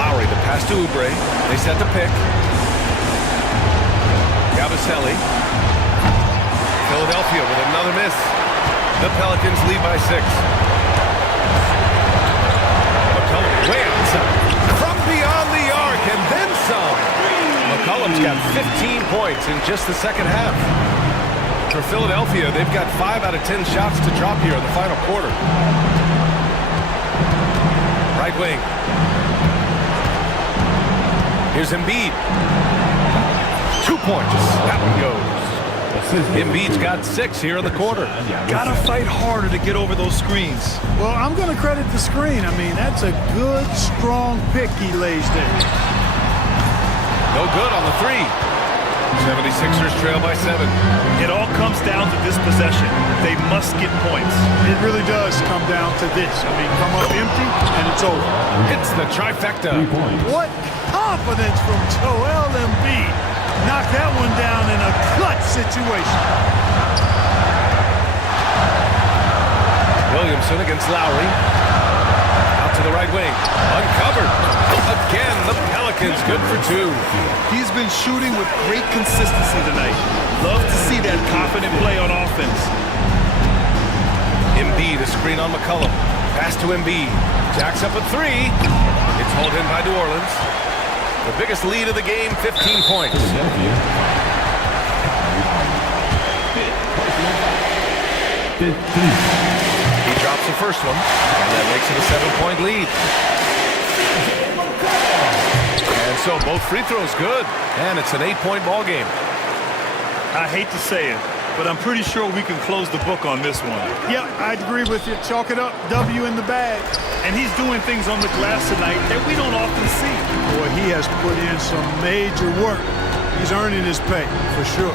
Lowry, the pass to Oubre. They set the pick. Yabusele. Philadelphia with another miss. The Pelicans lead by 6. McCollum way outside. From beyond the arc and then some. McCollum's got 15 points in just the second half. For Philadelphia, they've got 5 out of 10 shots to drop here in the final quarter. Right wing. Here's Embiid. 2 points. That one goes. Embiid's got 6 here in the quarter. Gotta fight harder to get over those screens. Well, I'm going to credit the screen. I mean, that's a good, strong pick he lays there. No good on the 3. 76ers trail by 7. It all comes down to this possession. They must get points. It really does come down to this. I mean, come up empty, and it's over. It's the trifecta. What confidence from Joel Embiid. Knocked that one down in a clutch situation. Williamson against Lowry. Out to the right wing. Uncovered. Again, the Pelicans good for 2. He's been shooting with great consistency tonight. Love to see that confident play on offense. Embiid, a screen on McCollum. Pass to Embiid. Jacks up a 3. It's hauled in by New Orleans. The biggest lead of the game, 15 points. He drops the first one, and that makes it a 7-point lead. And so both free throws good, and it's an 8-point ball game. I hate to say it, but I'm pretty sure we can close the book on this one. Yeah, I'd agree with you. Chalk it up. W in the bag. And he's doing things on the glass tonight that we don't often see. Boy, he has put in some major work. He's earning his pay, for sure.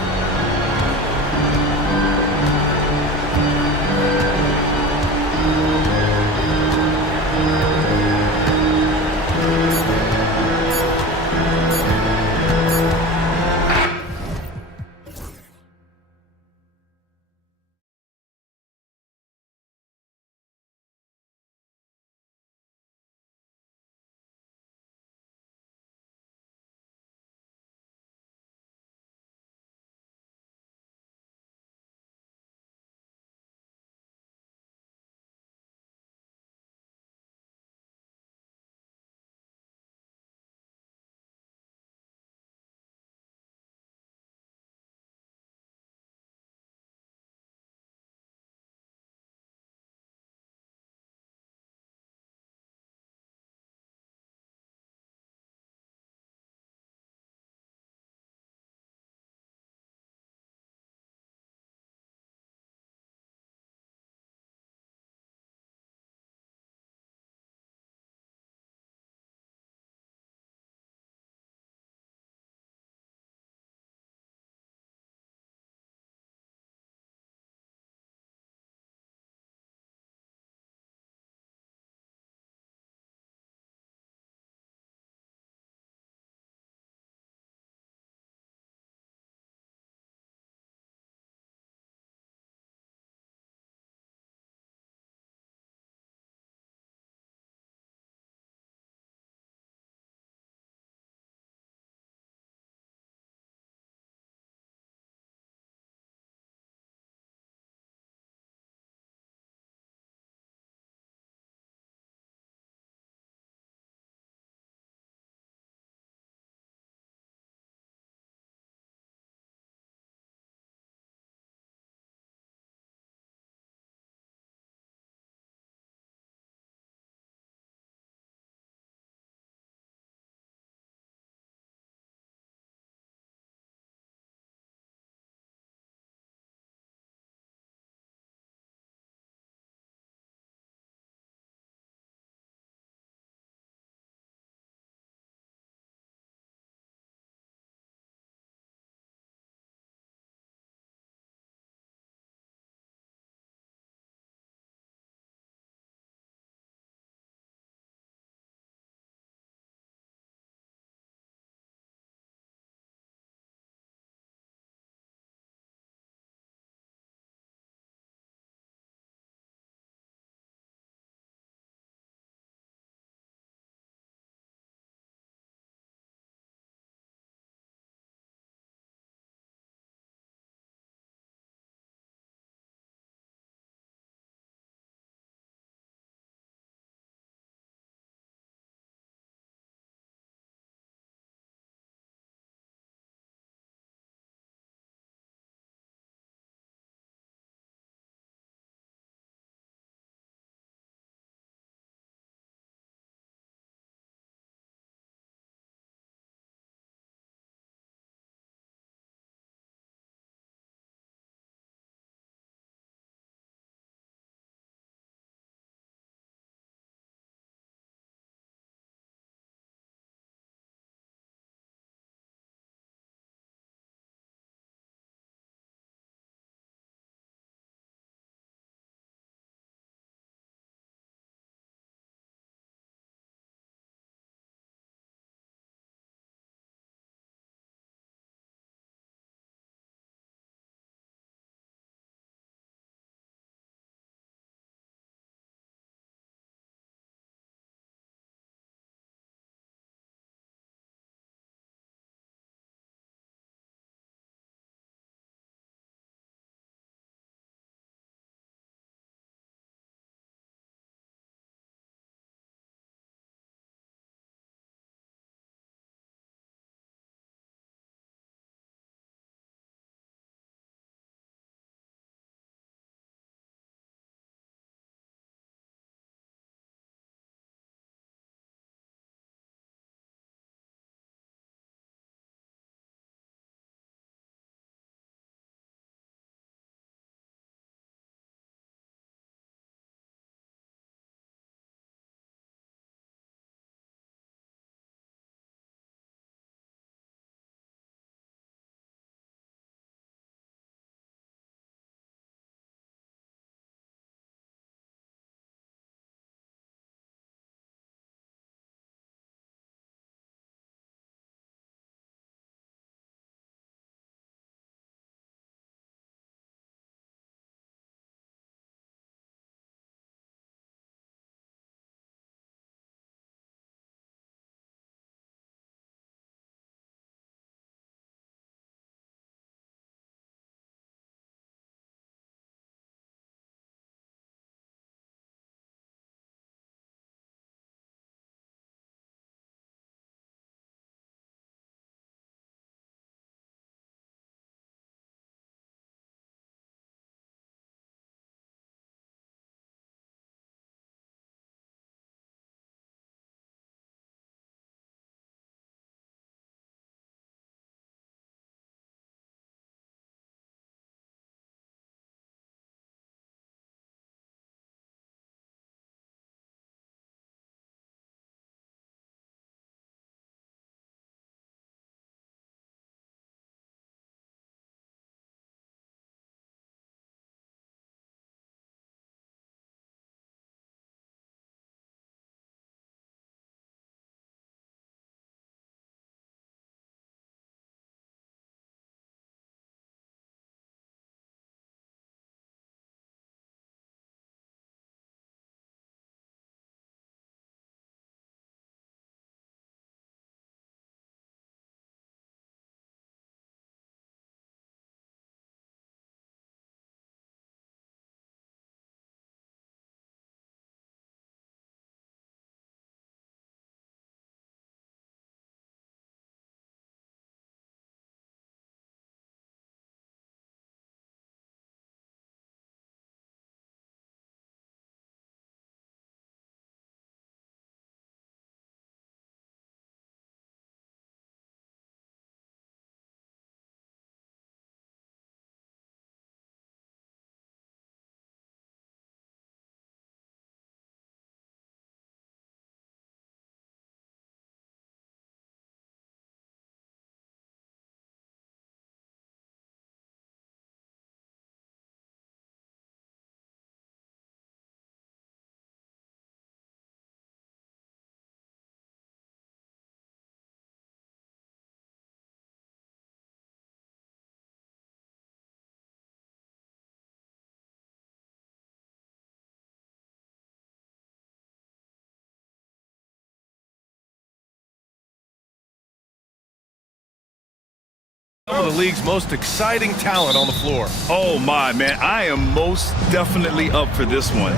Some of the league's most exciting talent on the floor. Oh my, man, I am most definitely up for this one.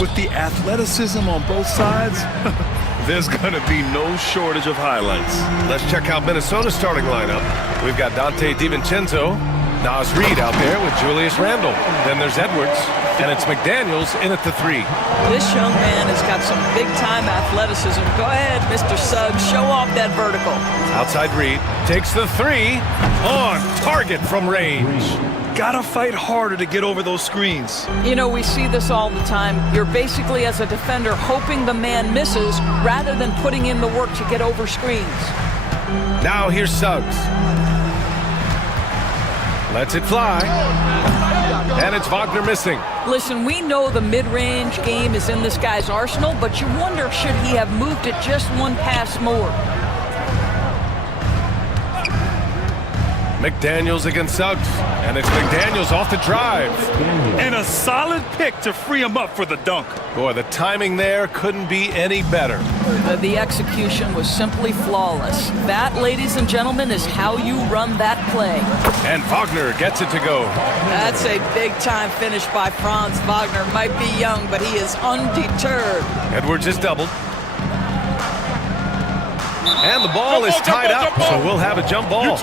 With the athleticism on both sides, there's gonna be no shortage of highlights. Let's check out Minnesota's starting lineup. We've got Dante DiVincenzo, Nas Reed out there with Julius Randle. Then there's Edwards, and it's McDaniels in at the 3. This young man has got some big-time athleticism. Go ahead, Mr. Suggs, show off that vertical. Outside Reed, takes the 3, on target from range. Gotta fight harder to get over those screens. You know, we see this all the time. You're basically, as a defender, hoping the man misses rather than putting in the work to get over screens. Now here's Suggs. Lets it fly. And it's Wagner missing. Listen, we know the mid-range game is in this guy's arsenal, but you wonder, should he have moved it just one pass more? McDaniels against Suggs. And it's McDaniels off the drive. And a solid pick to free him up for the dunk. Boy, the timing there couldn't be any better. The execution was simply flawless. That, ladies and gentlemen, is how you run that play. And Wagner gets it to go. That's a big-time finish by Franz Wagner. Might be young, but he is undeterred. Edwards is doubled. And the ball is tied up, so we'll have a jump ball.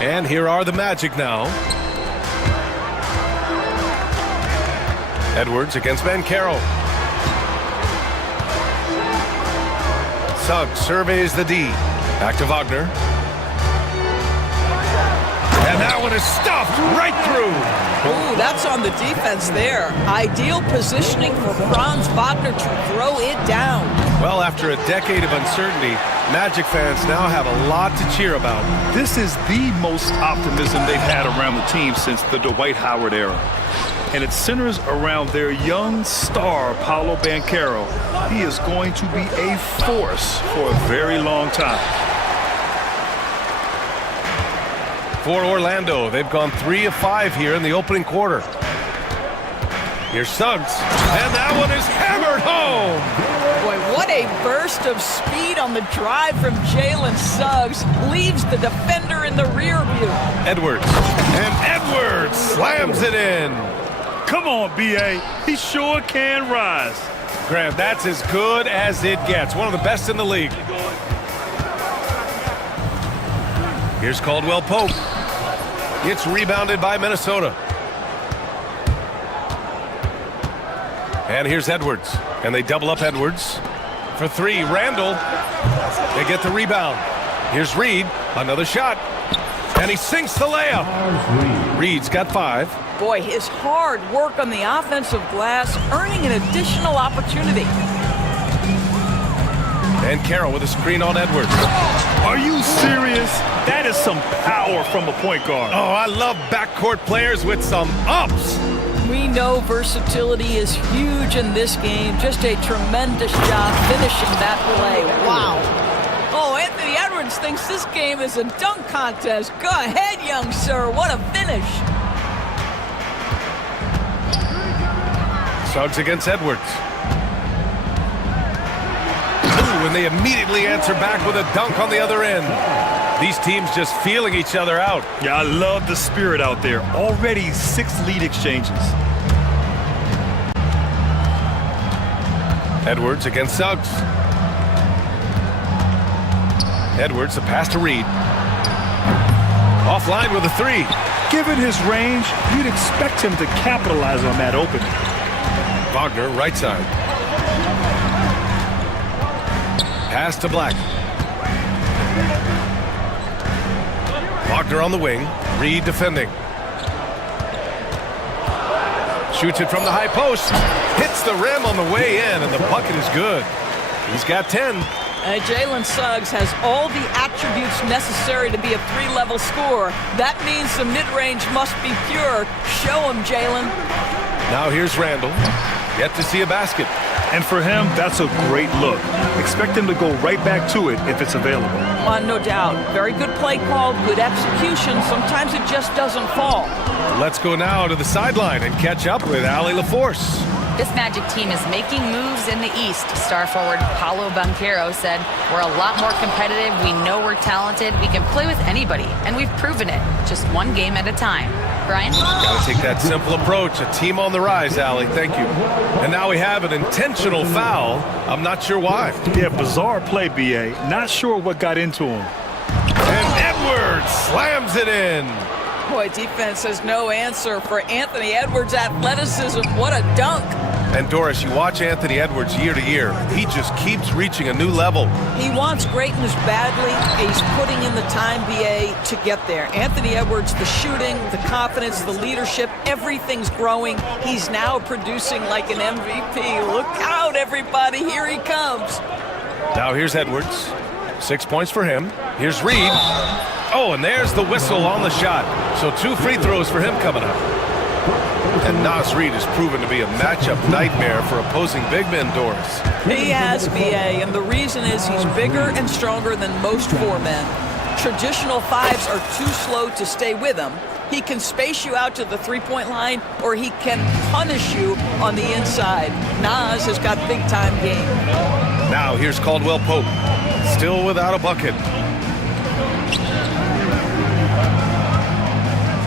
And here are the Magic now. Edwards against Banchero. Suggs surveys the D. Back to Wagner. And that one is stuffed right through. Ooh, that's on the defense there. Ideal positioning for Franz Wagner to throw it down. Well, after a decade of uncertainty, Magic fans now have a lot to cheer about. This is the most optimism they've had around the team since the Dwight Howard era. And it centers around their young star, Paolo Banchero. He is going to be a force for a very long time. For Orlando, they've gone 3 of 5 here in the opening quarter. Here's Suggs, and that one is hammered home. Boy, what a burst of speed on the drive from Jalen Suggs. Leaves the defender in the rear view. Edwards, and Edwards slams it in. Come on, B.A. He sure can rise. Grant, that's as good as it gets. One of the best in the league. Here's Caldwell Pope. It's rebounded by Minnesota. And here's Edwards. And they double up Edwards. For 3, Randall. They get the rebound. Here's Reed. Another shot. And he sinks the layup. Reed's got 5. Boy, his hard work on the offensive glass earning an additional opportunity. And Carroll with a screen on Edwards. Are you serious? That is some power from a point guard. Oh, I love backcourt players with some ups. We know versatility is huge in this game. Just a tremendous job finishing that play. Wow. Oh, Anthony Edwards thinks this game is a dunk contest. Go ahead, young sir. What a finish. Suggs against Edwards. Ooh, and they immediately answer back with a dunk on the other end. These teams just feeling each other out. Yeah, I love the spirit out there. Already 6 lead exchanges. Edwards against Suggs. Edwards, the pass to Reed. Offline with a 3. Given his range, you'd expect him to capitalize on that opening. Wagner, right side. Pass to Black. Wagner on the wing. Reed defending. Shoots it from the high post. Hits the rim on the way in, and the bucket is good. He's got 10. Jalen Suggs has all the attributes necessary to be a 3-level scorer. That means the mid-range must be pure. Show him, Jalen. Now here's Randall. Yet to see a basket. And for him, that's a great look. Expect him to go right back to it if it's available. No doubt. Very good play call, good execution. Sometimes it just doesn't fall. Let's go now to the sideline and catch up with Allie LaForce. This Magic team is making moves in the East. Star forward Paolo Banchero said, "We're a lot more competitive. We know we're talented. We can play with anybody, and we've proven it. Just one game at a time." Brian? Got to take that simple approach. A team on the rise, Allie. Thank you. And now we have an intentional foul. I'm not sure why. Yeah, bizarre play, B.A. Not sure what got into him. And Edwards slams it in. Boy, defense has no answer for Anthony Edwards' athleticism. What a dunk. And Doris, you watch Anthony Edwards year to year. He just keeps reaching a new level. He wants greatness badly. He's putting in the time, BA, to get there. Anthony Edwards, the shooting, the confidence, the leadership, everything's growing. He's now producing like an MVP. Look out, everybody. Here he comes. Now here's Edwards. 6 points for him. Here's Reed. Oh, and there's the whistle on the shot. So 2 free throws for him coming up. And Naz Reid has proven to be a matchup nightmare for opposing big men, Doris. He has, BA, and the reason is he's bigger and stronger than most 4 men. Traditional 5s are too slow to stay with him. He can space you out to the three-point line, or he can punish you on the inside. Naz has got big-time game. Now here's Caldwell Pope, still without a bucket.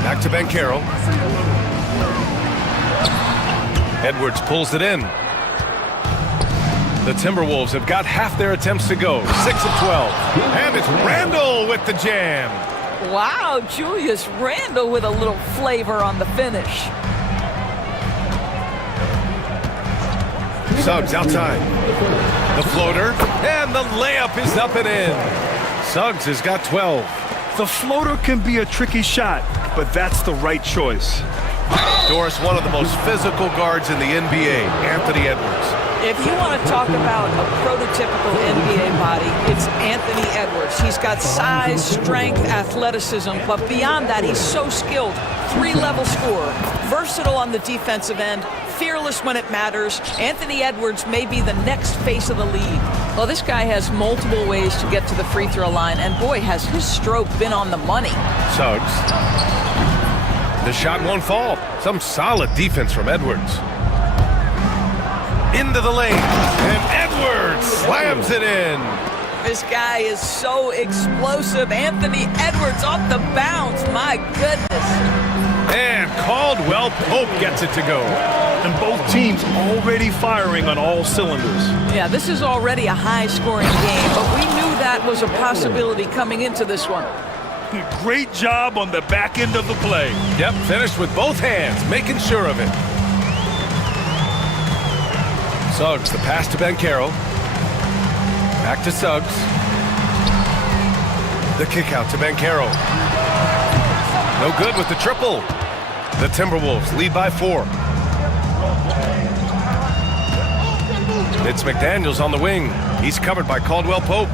Back to Banchero. Edwards pulls it in. The Timberwolves have got half their attempts to go. 6 of 12. And it's Randall with the jam. Wow, Julius Randle with a little flavor on the finish. Suggs outside. The floater. And the layup is up and in. Suggs has got 12. The floater can be a tricky shot, but that's the right choice. Doris, one of the most physical guards in the NBA, Anthony Edwards. If you want to talk about a prototypical NBA body, it's Anthony Edwards. He's got size, strength, athleticism, but beyond that, he's so skilled. 3-level scorer, versatile on the defensive end, fearless when it matters. Anthony Edwards may be the next face of the league. Well, this guy has multiple ways to get to the free throw line, and boy, has his stroke been on the money. Suggs. The shot won't fall. Some solid defense from Edwards. Into the lane, and Edwards slams it in. This guy is so explosive. Anthony Edwards off the bounce. My goodness. And Caldwell Pope gets it to go. And both teams already firing on all cylinders. Yeah, this is already a high-scoring game, but we knew that was a possibility coming into this one. Great job on the back end of the play. Yep, finished with both hands, making sure of it. Suggs, the pass to Banchero. Back to Suggs. The kick out to Banchero. No good with the triple. The Timberwolves lead by 4. It's McDaniels on the wing. He's covered by Caldwell Pope.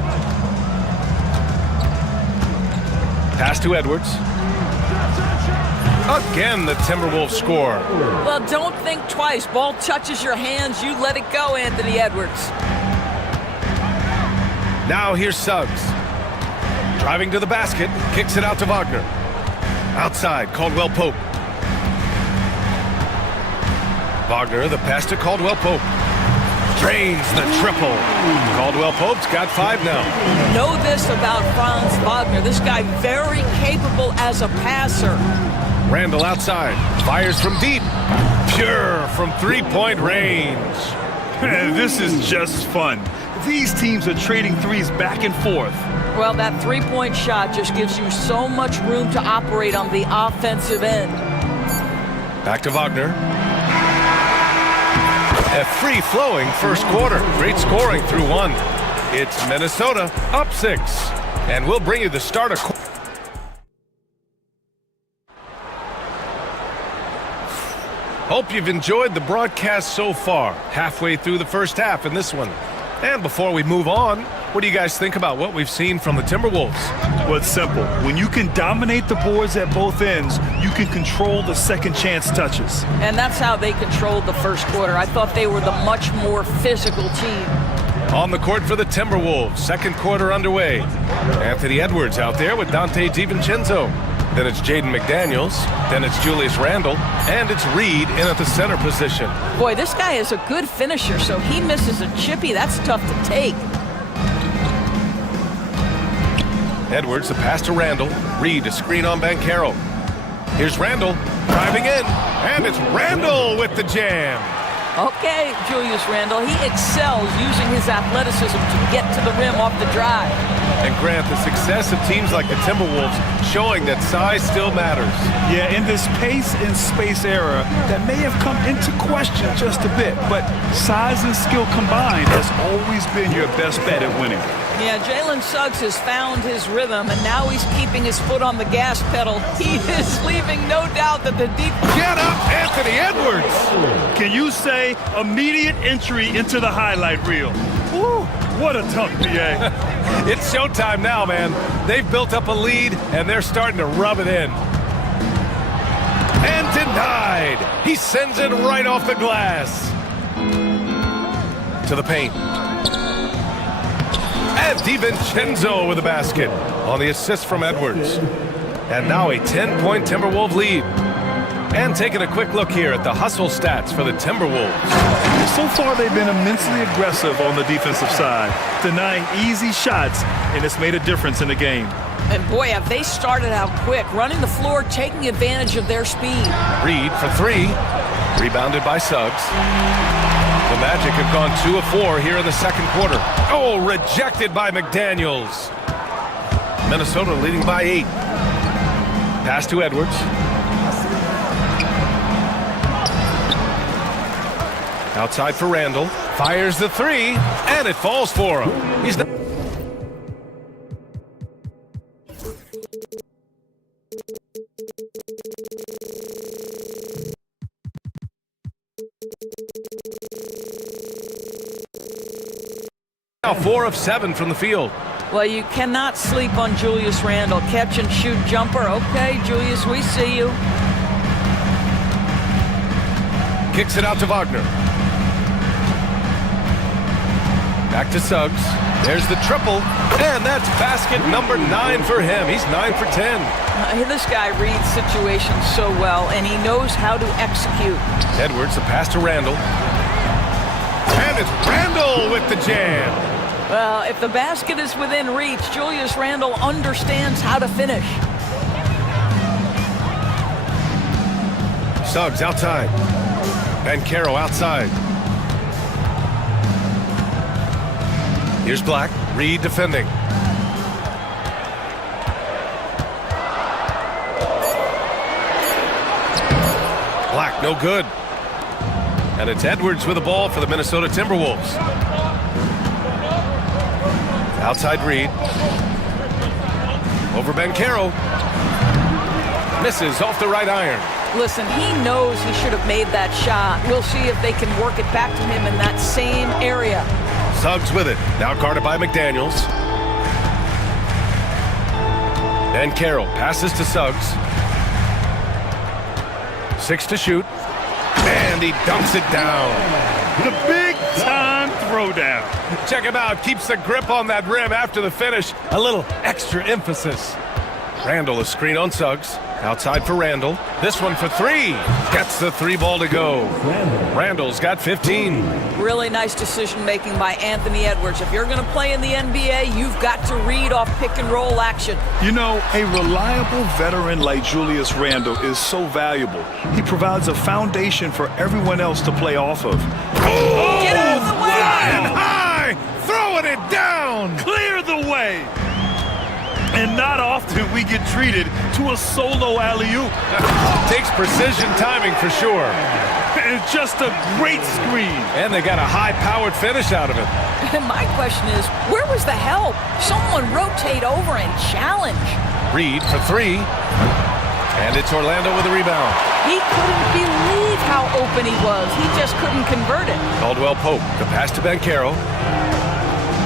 Pass to Edwards. Again, the Timberwolves score. Well, don't think twice. Ball touches your hands, you let it go, Anthony Edwards. Now here's Suggs. Driving to the basket, kicks it out to Wagner. Outside, Caldwell Pope. Wagner, the pass to Caldwell Pope. Drains the triple. Caldwell Pope's got 5 now. Know this about Franz Wagner. This guy very capable as a passer. Randall outside. Fires from deep. Pure from 3-point range. This is just fun. These teams are trading threes back and forth. Well, that 3-point shot just gives you so much room to operate on the offensive end. Back to Wagner. A free-flowing first quarter. Great scoring through 1. It's Minnesota up 6. And we'll bring you the starter. Hope you've enjoyed the broadcast so far. Halfway through the first half in this one. And before we move on, what do you guys think about what we've seen from the Timberwolves? Well, it's simple. When you can dominate the boards at both ends, you can control the second chance touches. And that's how they controlled the first quarter. I thought they were the much more physical team. On the court for the Timberwolves, second quarter underway. Anthony Edwards out there with Dante DiVincenzo. Then it's Jaden McDaniels. Then it's Julius Randle. And it's Reed in at the center position. Boy, this guy is a good finisher, so he misses a chippy. That's tough to take. Edwards, the pass to Randle. Reed, a screen on Banchero. Here's Randle, driving in. And it's Randle with the jam. Okay, Julius Randle, he excels using his athleticism to get to the rim off the drive. And Grant, the success of teams like the Timberwolves showing that size still matters. Yeah, in this pace and space era, that may have come into question just a bit, but size and skill combined has always been your best bet at winning. Yeah, Jalen Suggs has found his rhythm, and now he's keeping his foot on the gas pedal. He is leaving no doubt that the deep... Get up, Anthony Edwards! Can you say immediate entry into the highlight reel? Woo, what a tough PA. It's showtime now, man. They've built up a lead, and they're starting to rub it in. And denied! He sends it right off the glass. To the paint. And DiVincenzo with the basket on the assist from Edwards. And now a 10-point Timberwolves lead. And taking a quick look here at the hustle stats for the Timberwolves. So far, they've been immensely aggressive on the defensive side, denying easy shots, and it's made a difference in the game. And boy, have they started out quick, running the floor, taking advantage of their speed. Reed for three, rebounded by Suggs. The Magic have gone 2 of 4 here in the second quarter. Oh, rejected by McDaniels. Minnesota leading by 8. Pass to Edwards. Outside for Randle. Fires the three, and it falls for him. He's not... Now 4 of 7 from the field. Well, you cannot sleep on Julius Randle. Catch and shoot jumper. Okay, Julius, we see you. Kicks it out to Wagner. Back to Suggs. There's the triple. And that's basket number 9 for him. He's 9 for 10. This guy reads situations so well, and he knows how to execute. Edwards, the pass to Randle. And it's Randle with the jam. Well, if the basket is within reach, Julius Randle understands how to finish. Suggs outside. Banchero outside. Here's Black. Reed defending. Black, no good. And it's Edwards with the ball for the Minnesota Timberwolves. Outside Reed. Over Banchero. Misses off the right iron. Listen, he knows he should have made that shot. We'll see if they can work it back to him in that same area. Suggs with it. Now guarded by McDaniels. Banchero passes to Suggs. 6 to shoot. And he dunks it down. The big-time throwdown. Check him out. Keeps the grip on that rim after the finish. A little extra emphasis. Randle, a screen on Suggs. Outside for Randle. This one for 3. Gets the 3 ball to go. Randle's got 15. Really nice decision-making by Anthony Edwards. If you're going to play in the NBA, you've got to read off pick-and-roll action. You know, a reliable veteran like Julius Randle is so valuable. He provides a foundation for everyone else to play off of. Oh! Get out of the way! Flying high! Throwing it down! Clear the way! And not often we get treated to a solo alley-oop. Takes precision timing for sure. And just a great screen. And they got a high-powered finish out of it. And my question is, where was the help? Someone rotate over and challenge. Reed for 3. And it's Orlando with the rebound. He couldn't believe how open he was. He just couldn't convert it. Caldwell Pope. The pass to Banchero.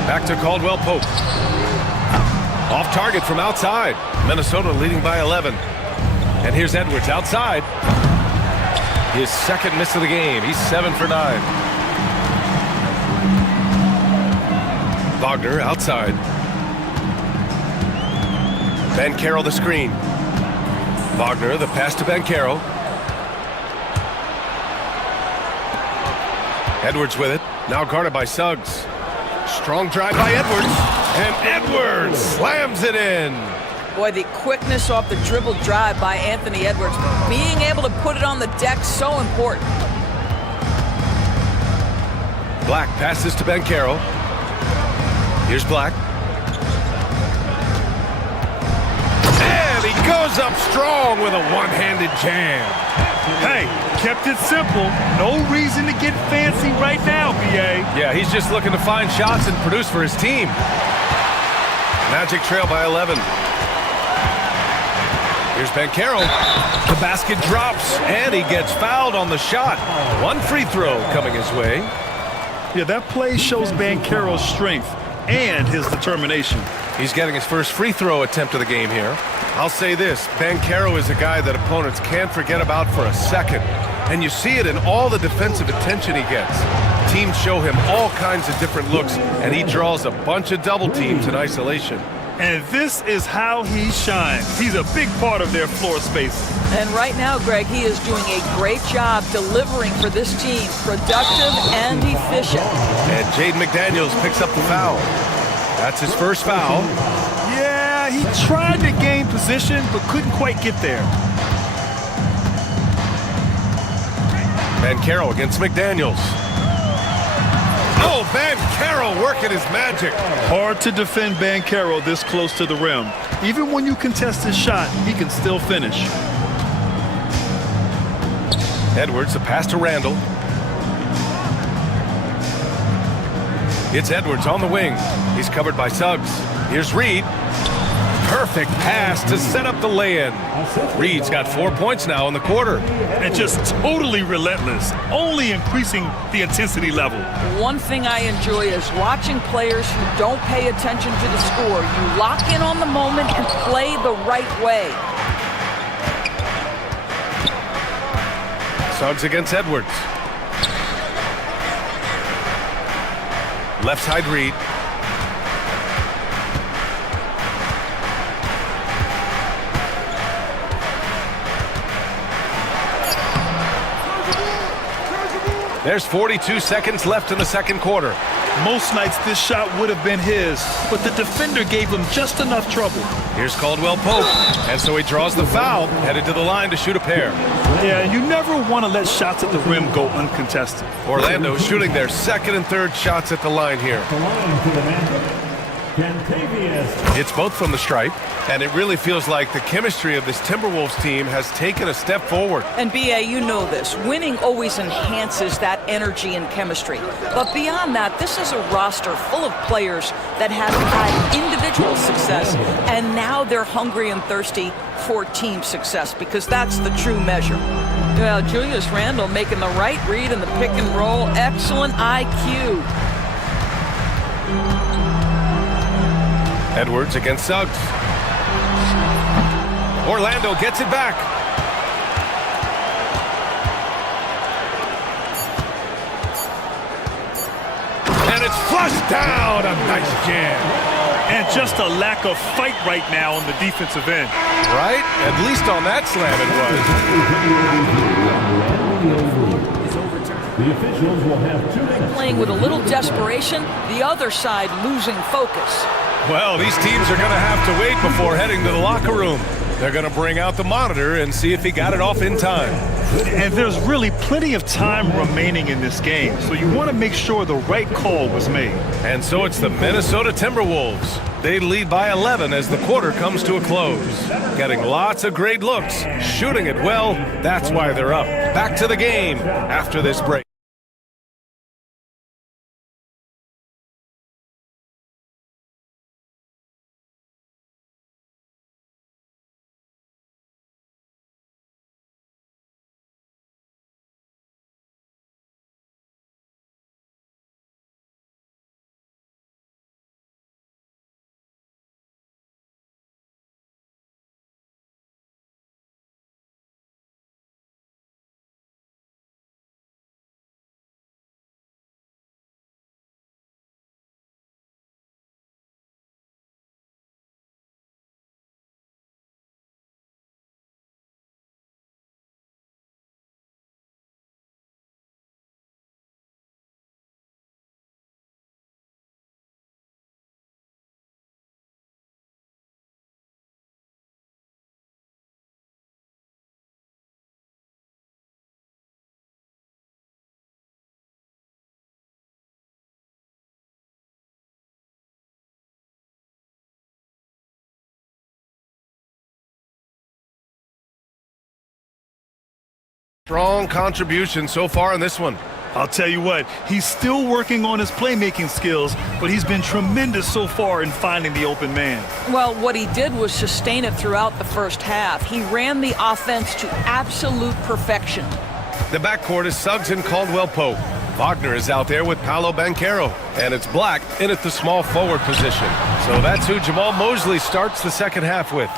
Back to Caldwell Pope. Off target from outside. Minnesota leading by 11. And here's Edwards outside. His second miss of the game. He's 7 for 9. Wagner outside. Banchero the screen. Wagner, the pass to Banchero. Edwards with it. Now guarded by Suggs. Strong drive by Edwards. And Edwards slams it in. Boy, the quickness off the dribble drive by Anthony Edwards. Being able to put it on the deck, so important. Black passes to Banchero. Here's Black. And he goes up strong with a one-handed jam. Hey, kept it simple. No reason to get fancy right now, BA. Yeah, he's just looking to find shots and produce for his team. Magic trail by 11. Here's Banchero. The basket drops, and he gets fouled on the shot. One free throw coming his way. Yeah, that play shows Banchero's strength and his determination. He's getting his first free throw attempt of the game here. I'll say this, Banchero is a guy that opponents can't forget about for a second. And you see it in all the defensive attention he gets. Teams show him all kinds of different looks, and he draws a bunch of double teams in isolation. And this is how he shines. He's a big part of their floor space. And right now, Greg, he is doing a great job delivering for this team. Productive and efficient. And Jaden McDaniels picks up the foul. That's his first foul. Yeah, he tried to gain position, but couldn't quite get there. Banchero against McDaniels. Oh, Banchero working his magic. Hard to defend Banchero this close to the rim. Even when you contest his shot, he can still finish. Edwards, a pass to Randall. It's Edwards on the wing. He's covered by Suggs. Here's Reed. Perfect pass to set up the lay-in. Reed's got 4 points now in the quarter. And just totally relentless, only increasing the intensity level. One thing I enjoy is watching players who don't pay attention to the score. You lock in on the moment and play the right way. Suggs against Edwards. Left side Reed. There's 42 seconds left in the second quarter. Most nights this shot would have been his, but the defender gave him just enough trouble. Here's Caldwell Pope, and so he draws the foul, headed to the line to shoot a pair. Yeah, you never want to let shots at the rim go uncontested. Orlando shooting their second and third shots at the line here. It's both from the stripe, and it really feels like the chemistry of this Timberwolves team has taken a step forward. And BA, you know this. Winning always enhances that energy and chemistry. But beyond that, this is a roster full of players that have had individual success, and now they're hungry and thirsty for team success, because that's the true measure. Well, Julius Randle making the right read in the pick and roll. Excellent IQ. Edwards against Suggs. Orlando gets it back. And it's flushed down. A nice jam. And just a lack of fight right now on the defensive end. Right? At least on that slam it was. The officials will have 2 minutes. Playing with a little desperation, the other side losing focus. Well, these teams are going to have to wait before heading to the locker room. They're going to bring out the monitor and see if he got it off in time. And there's really plenty of time remaining in this game, so you want to make sure the right call was made. And so it's the Minnesota Timberwolves. They lead by 11 as the quarter comes to a close. Getting lots of great looks, shooting it well. That's why they're up. Back to the game after this break. Strong contribution so far in this one. I'll tell you what, he's still working on his playmaking skills, but he's been tremendous so far in finding the open man. Well, what he did was sustain it throughout the first half. He ran the offense to absolute perfection. The backcourt is Suggs and Caldwell-Pope. Wagner is out there with Paolo Banchero, and it's Black in at the small forward position. So that's who Jamal Mosley starts the second half with.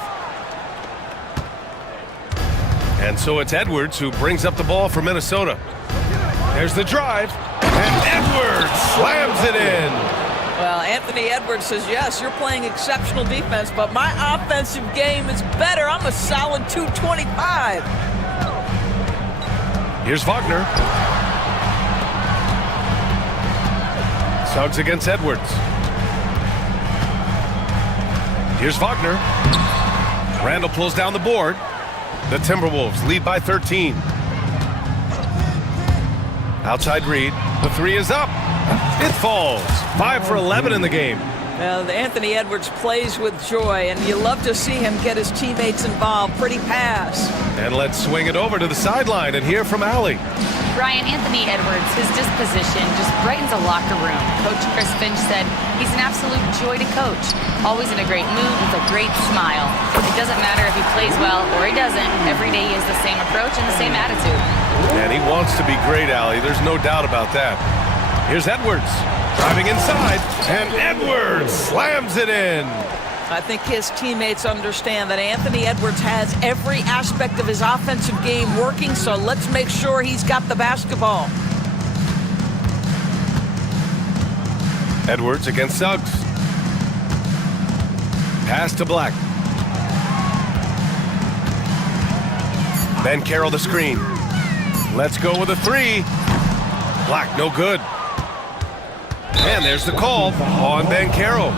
And so it's Edwards who brings up the ball for Minnesota. There's the drive, and Edwards slams it in. Well, Anthony Edwards says, yes, you're playing exceptional defense, but my offensive game is better. I'm a solid 225. Here's Wagner. Suggs against Edwards. Here's Wagner. Randall pulls down the board. The Timberwolves lead by 13. Outside Reed. The three is up. It falls. 5 for 11 in the game. Well, Anthony Edwards plays with joy, and you love to see him get his teammates involved. Pretty pass. And let's swing it over to the sideline and hear from Allie. Brian, Anthony Edwards, his disposition just brightens a locker room. Coach Chris Finch said he's an absolute joy to coach. Always in a great mood with a great smile. It doesn't matter if he plays well or he doesn't. Every day he has the same approach and the same attitude. And he wants to be great, Allie. There's no doubt about that. Here's Edwards. Driving inside, and Edwards slams it in. I think his teammates understand that Anthony Edwards has every aspect of his offensive game working, so let's make sure he's got the basketball. Edwards against Suggs. Pass to Black. Banchero the screen. Let's go with a three. Black, no good. And there's the call on Banchero.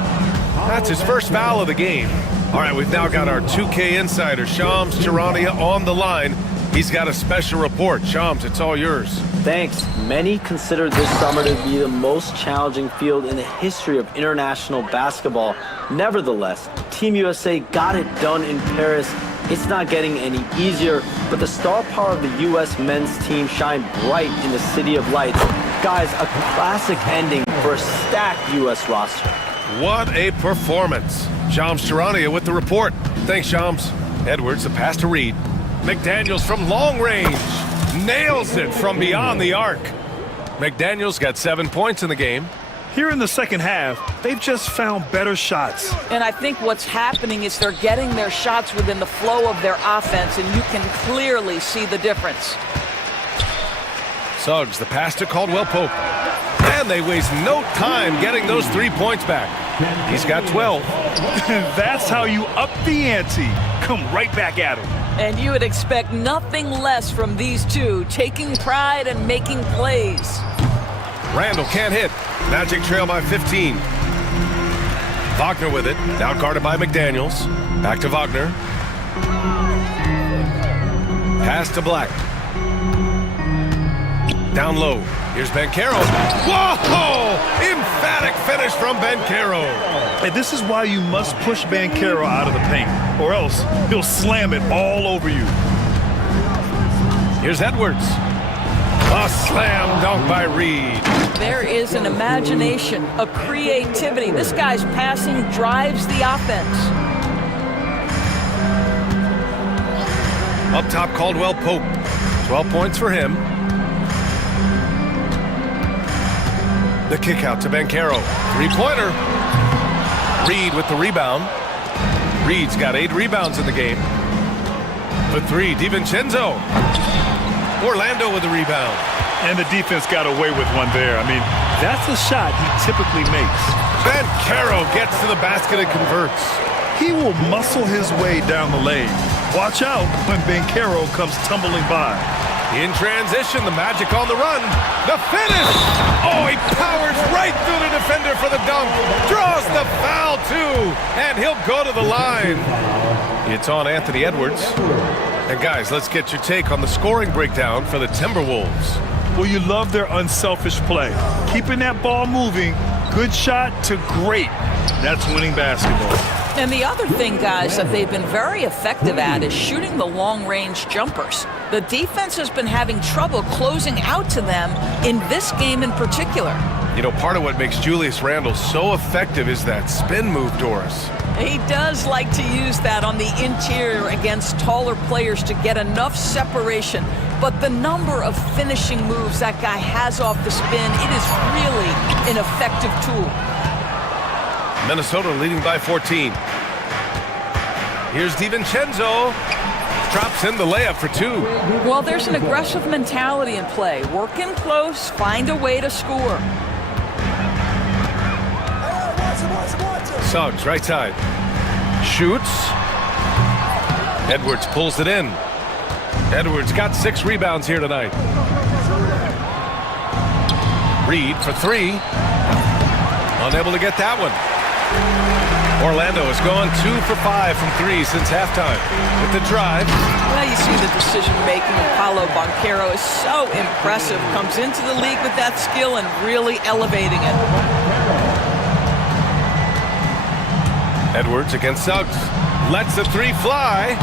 That's his first foul of the game. All right, we've now got our 2K insider, Shams Charania, on the line. He's got a special report. Shams, it's all yours. Thanks. Many consider this summer to be the most challenging field in the history of international basketball. Nevertheless, Team USA got it done in Paris. It's not getting any easier, but the star power of the U.S. men's team shined bright in the City of Lights. Guys, a classic ending for a stacked U.S. roster. What a performance. Shams Charania with the report. Thanks, Shams. Edwards, the pass to Reed. McDaniels from long range. Nails it from beyond the arc. McDaniels got 7 points in the game. Here in the second half, they've just found better shots. And I think what's happening is they're getting their shots within the flow of their offense, and you can clearly see the difference. Suggs, the pass to Caldwell-Pope. And they waste no time getting those 3 points back. He's got 12. That's how you up the ante. Come right back at him. And you would expect nothing less from these two, taking pride and making plays. Randall can't hit. Magic trail by 15. Wagner with it. Now guarded by McDaniels. Back to Wagner. Pass to Black. Down low. Here's Banchero. Whoa! Emphatic finish from Banchero. And this is why you must push Banchero out of the paint, or else he'll slam it all over you. Here's Edwards. A slam dunk by Reed. There is an imagination, a creativity. This guy's passing drives the offense. Up top, Caldwell-Pope. 12 points for him. The kick out to Banchero. Three-pointer. Reed with the rebound. Reed's got 8 rebounds in the game. The three, DiVincenzo. Orlando with the rebound. And the defense got away with one there. I mean, that's a shot he typically makes. Banchero gets to the basket and converts. He will muscle his way down the lane. Watch out when Banchero comes tumbling by. In transition, the Magic on the run. The finish! Oh, he powers right through the defender for the dunk. Draws the foul, too. And he'll go to the line. It's on Anthony Edwards. And guys, let's get your take on the scoring breakdown for the Timberwolves. Well, you love their unselfish play. Keeping that ball moving, good shot to great. That's winning basketball. And the other thing, guys, that they've been very effective at is shooting the long-range jumpers. The defense has been having trouble closing out to them in this game in particular. You know, part of what makes Julius Randle so effective is that spin move, Doris. He does like to use that on the interior against taller players to get enough separation. But the number of finishing moves that guy has off the spin, it is really an effective tool. Minnesota leading by 14. Here's DiVincenzo. Drops in the layup for two. Well, there's an aggressive mentality in play. Work in close, find a way to score. Suggs, right side. Shoots. Edwards pulls it in. Edwards got 6 rebounds here tonight. Reed for 3. Unable to get that one. Orlando has gone 2 for 5 from 3 since halftime. With the drive. Well, you see the decision-making of Paolo Banchero is so impressive. Comes into the league with that skill and really elevating it. Edwards against Suggs. Lets the 3 fly.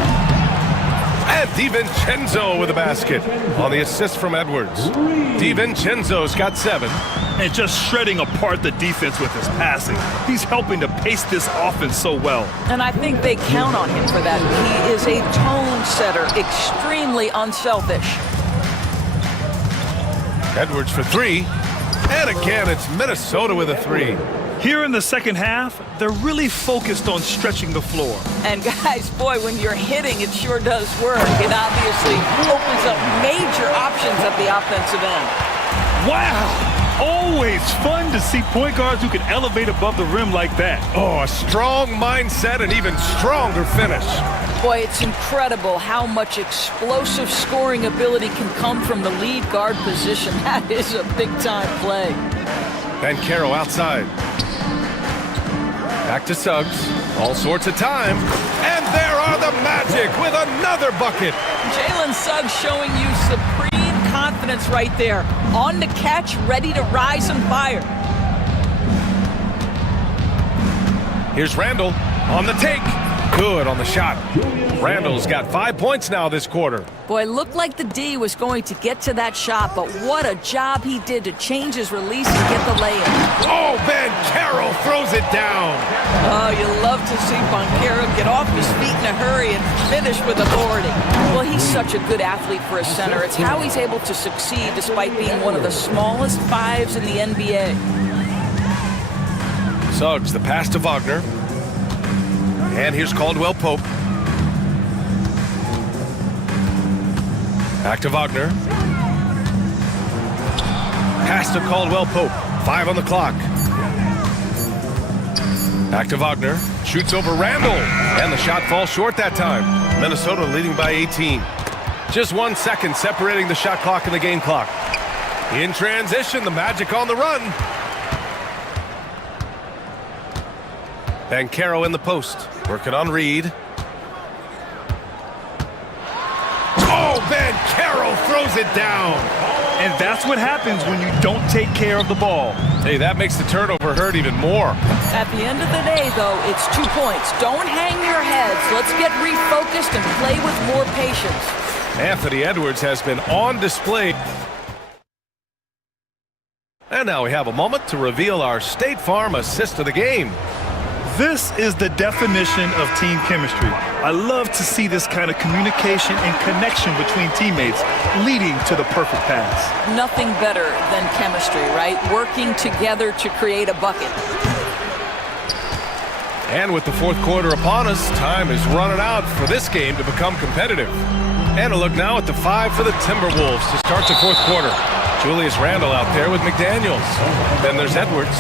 And DiVincenzo with a basket on the assist from Edwards. DiVincenzo's got 7. And just shredding apart the defense with his passing. He's helping to pace this offense so well. And I think they count on him for that. He is a tone setter, extremely unselfish. Edwards for 3. And again, it's Minnesota with a 3. Here in the second half, they're really focused on stretching the floor. And guys, boy, when you're hitting, it sure does work. It obviously opens up major options at the offensive end. Wow! Always fun to see point guards who can elevate above the rim like that. Oh, a strong mindset and even stronger finish. Boy, it's incredible how much explosive scoring ability can come from the lead guard position. That is a big-time play. Banchero outside. Back to Suggs. All sorts of time. And there are the Magic with another bucket. Jalen Suggs showing you supreme confidence right there. On the catch, ready to rise and fire. Here's Randle on the take. Good on the shot. Randle's got 5 points now this quarter. Boy, looked like the D was going to get to that shot, but what a job he did to change his release and get the lay-in. Oh, Banchero throws it down. Oh, you love to see Banchero get off his feet in a hurry and finish with authority. Well, he's such a good athlete for a center. It's how he's able to succeed despite being one of the smallest 5s in the NBA. Suggs, the pass to Wagner. And here's Caldwell Pope. Back to Wagner. Pass to Caldwell Pope. 5 on the clock. Back to Wagner. Shoots over Randle. And the shot falls short that time. Minnesota leading by 18. Just 1 second separating the shot clock and the game clock. In transition, the Magic on the run. Banchero in the post. Working on Reed. Oh, Banchero throws it down. And that's what happens when you don't take care of the ball. Hey, that makes the turnover hurt even more. At the end of the day, though, it's 2 points. Don't hang your heads. Let's get refocused and play with more patience. Anthony Edwards has been on display. And now we have a moment to reveal our State Farm assist of the game. This is the definition of team chemistry. I love to see this kind of communication and connection between teammates leading to the perfect pass. Nothing better than chemistry, right? Working together to create a bucket. And with the fourth quarter upon us, time is running out for this game to become competitive. And a look now at the 5 for the Timberwolves to start the fourth quarter. Julius Randle out there with McDaniels. Then there's Edwards.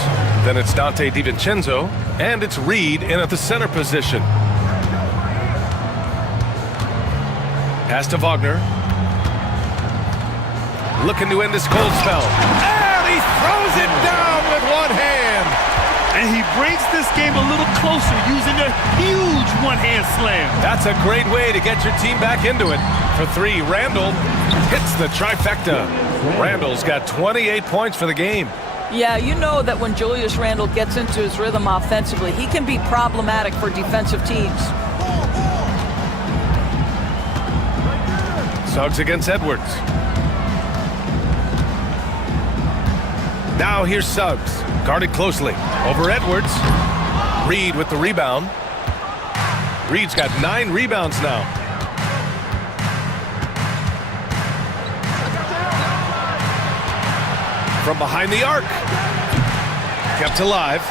Then it's Dante DiVincenzo. And it's Reed in at the center position. Pass to Wagner. Looking to end this cold spell. And he throws it down with one hand. And he brings this game a little closer using a huge one-hand slam. That's a great way to get your team back into it. For 3, Randle hits the trifecta. Randle's got 28 points for the game. Yeah, you know that when Julius Randle gets into his rhythm offensively, he can be problematic for defensive teams. Suggs against Edwards. Now here's Suggs, guarded closely. Over Edwards. Reed with the rebound. Reed's got 9 rebounds now. From behind the arc. Kept alive.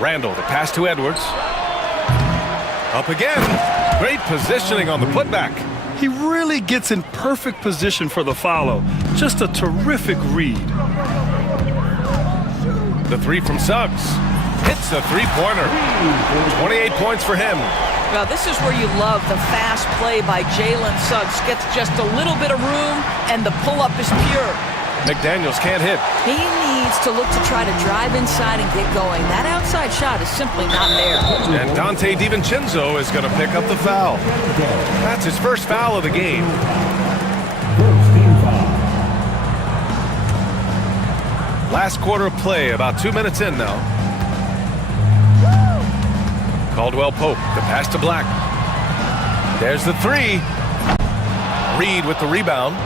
Randall, the pass to Edwards. Up again. Great positioning on the putback. He really gets in perfect position for the follow. Just a terrific read. The three from Suggs. Hits the three-pointer. 28 points for him. Now, this is where you love the fast play by Jalen Suggs. Gets just a little bit of room, and the pull-up is pure. McDaniels can't hit. He needs to look to try to drive inside and get going. That outside shot is simply not there. And Dante DiVincenzo is going to pick up the foul. That's his first foul of the game. Last quarter of play, about 2 minutes in now. Caldwell Pope, the pass to Black. There's the three. Reed with the rebound.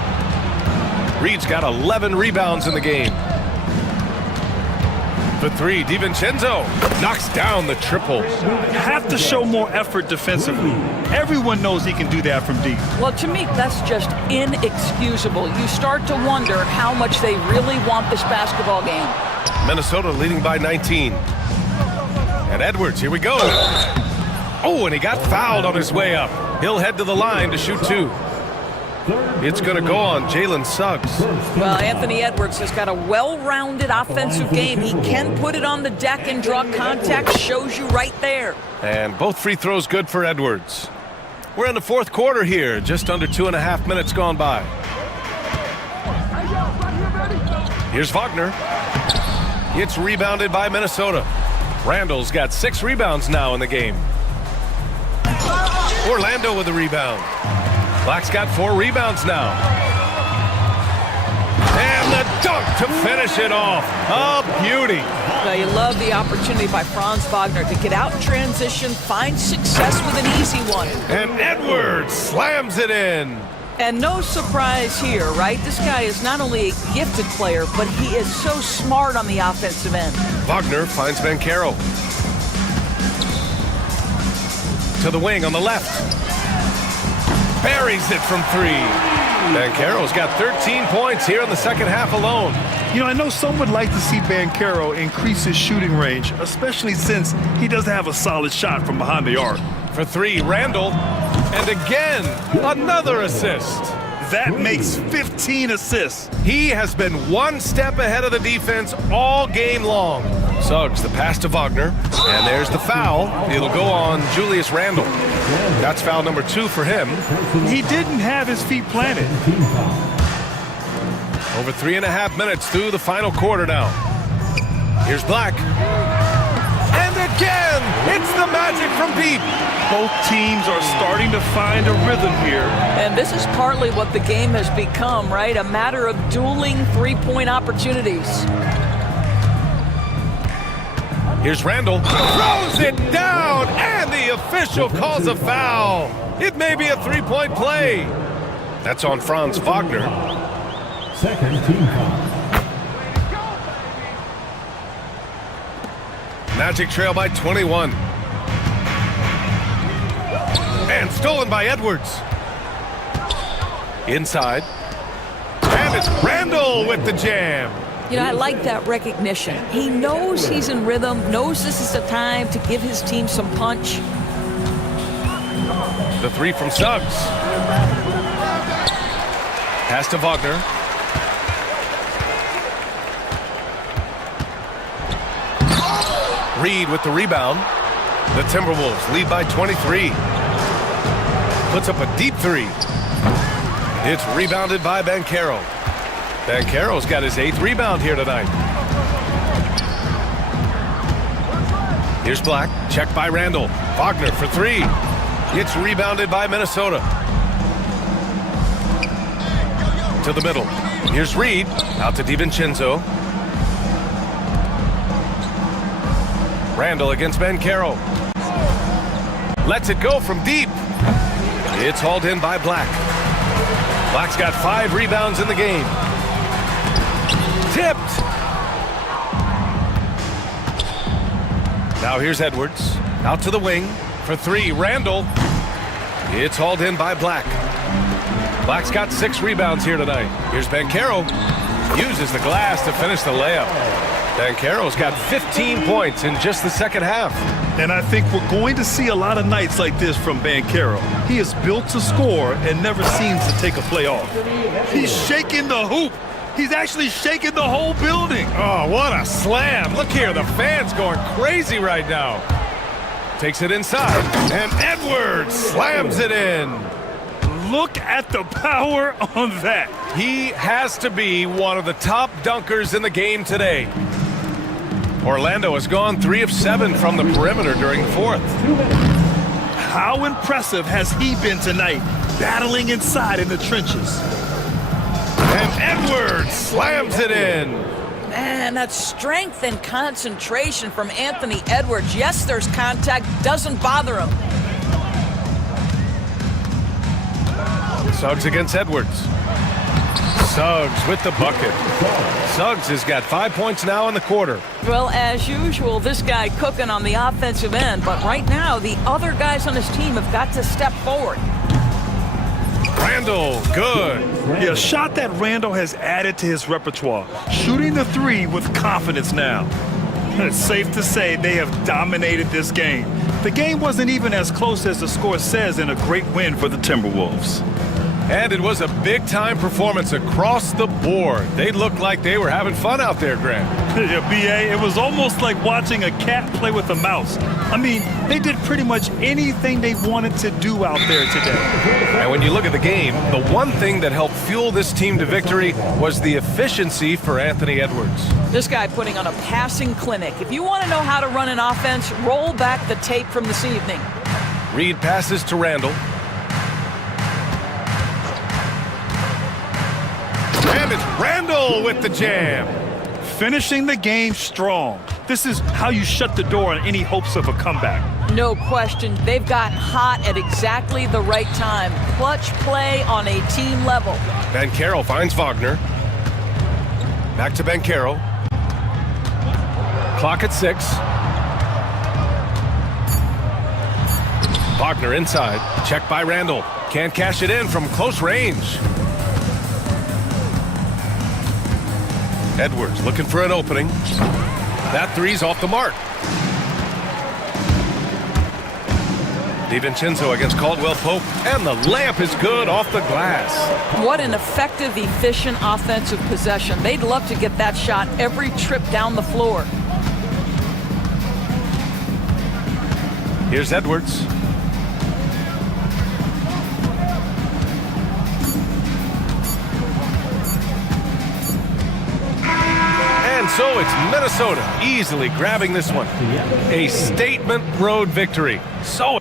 Reed's got 11 rebounds in the game. For three, DiVincenzo knocks down the triple. Have to show more effort defensively. Everyone knows he can do that from deep. Well, to me, that's just inexcusable. You start to wonder how much they really want this basketball game. Minnesota leading by 19. And Edwards, here we go. Oh, and he got fouled on his way up. He'll head to the line to shoot 2. It's going to go on Jalen Suggs. Well, Anthony Edwards has got a well-rounded offensive game. He can put it on the deck and draw contact. Shows you right there. And both free throws good for Edwards. We're in the fourth quarter here. Just under 2.5 minutes gone by. Here's Wagner. It's rebounded by Minnesota. Randall's got 6 rebounds now in the game. Orlando with the rebound. Black's got 4 rebounds now. And the dunk to finish it off. A beauty. Now, you love the opportunity by Franz Wagner to get out in transition, find success with an easy one. And Edwards slams it in. And no surprise here, right? This guy is not only a gifted player, but he is so smart on the offensive end. Wagner finds Banchero. To the wing on the left. Buries it from 3. Banchero's got 13 points here in the second half alone. You know, I know some would like to see Banchero increase his shooting range, especially since he doesn't have a solid shot from behind the arc. For 3, Randall. And again, another assist. That makes 15 assists. He has been one step ahead of the defense all game long. Suggs, the pass to Wagner. And there's the foul. It'll go on Julius Randle. That's foul number 2 for him. He didn't have his feet planted. Over 3.5 minutes through the final quarter now. Here's Black. And again, it's the magic from deep. Both teams are starting to find a rhythm here. And this is partly what the game has become, right? A matter of dueling three-point opportunities. Here's Randall. Throws it down, and the official calls a foul. It may be a three-point play. That's on Franz Wagner. Second team foul. Magic trail by 21. And stolen by Edwards. Inside. And it's Randall with the jam. You know, I like that recognition. He knows he's in rhythm, knows this is the time to give his team some punch. The 3 from Suggs. Pass to Wagner. Reed with the rebound. The Timberwolves lead by 23. Puts up a deep 3. It's rebounded by Banchero. Banchero's got his 8th rebound here tonight. Here's Black. Checked by Randall. Wagner for 3. It's rebounded by Minnesota. To the middle. Here's Reed. Out to DiVincenzo. Randall against Banchero. Lets it go from deep. It's hauled in by Black. Black's got 5 rebounds in the game. Tipped. Now here's Edwards. Out to the wing for 3. Randall. It's hauled in by Black. Black's got 6 rebounds here tonight. Here's Banchero. Uses the glass to finish the layup. Banchero's got 15 points in just the second half. And I think we're going to see a lot of nights like this from Banchero. He is built to score and never seems to take a play off. He's shaking the hoop. He's actually shaking the whole building. Oh, what a slam. Look here, the fans going crazy right now. Takes it inside, and Edwards slams it in. Look at the power on that. He has to be one of the top dunkers in the game today. Orlando has gone 3 of 7 from the perimeter during the fourth. How impressive has he been tonight, battling inside in the trenches? And Edwards slams it in. Man, that strength and concentration from Anthony Edwards. Yes, there's contact, doesn't bother him. Suggs against Edwards. Suggs with the bucket. Suggs has got 5 points now in the quarter. Well, as usual, this guy cooking on the offensive end, but right now, the other guys on his team have got to step forward. Randall, good. Yeah, a shot that Randall has added to his repertoire. Shooting the 3 with confidence now. It's safe to say they have dominated this game. The game wasn't even as close as the score says in a great win for the Timberwolves. And it was a big-time performance across the board. They looked like they were having fun out there, Grant. Yeah, B.A., it was almost like watching a cat play with a mouse. I mean, they did pretty much anything they wanted to do out there today. And when you look at the game, the one thing that helped fuel this team to victory was the efficiency for Anthony Edwards. This guy putting on a passing clinic. If you want to know how to run an offense, roll back the tape from this evening. Reed passes to Randall. And it's Randall with the jam. Finishing the game strong. This is how you shut the door on any hopes of a comeback. No question. They've gotten hot at exactly the right time. Clutch play on a team level. Banchero finds Wagner. Back to Banchero. Clock at 6. Wagner inside. Checked by Randall. Can't cash it in from close range. Edwards looking for an opening. That 3's off the mark. DiVincenzo against Caldwell Pope, and the layup is good off the glass. What an effective, efficient offensive possession. They'd love to get that shot every trip down the floor. Here's Edwards. And so it's Minnesota easily grabbing this one. A statement road victory. So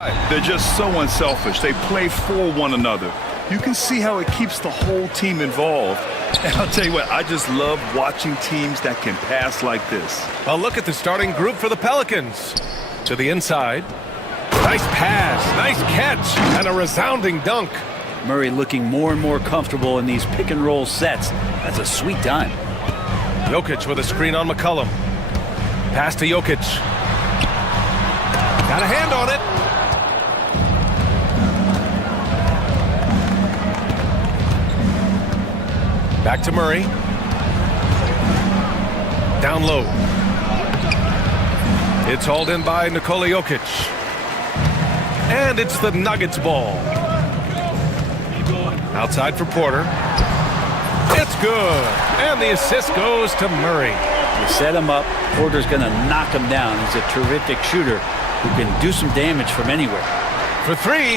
They're just so unselfish. They play for one another. You can see how it keeps the whole team involved. And I'll tell you what, I just love watching teams that can pass like this. A look at the starting group for the Pelicans. To the inside. Nice pass, nice catch, and a resounding dunk. Murray looking more and more comfortable in these pick and roll sets. That's a sweet dime. Jokic with a screen on McCollum. Pass to Jokic. Got a hand on it. Back to Murray. Down low. It's hauled in by Nikola Jokic. And it's the Nuggets ball. Outside for Porter. It's good. And the assist goes to Murray. You set him up. Porter's going to knock him down. He's a terrific shooter who can do some damage from anywhere. For three.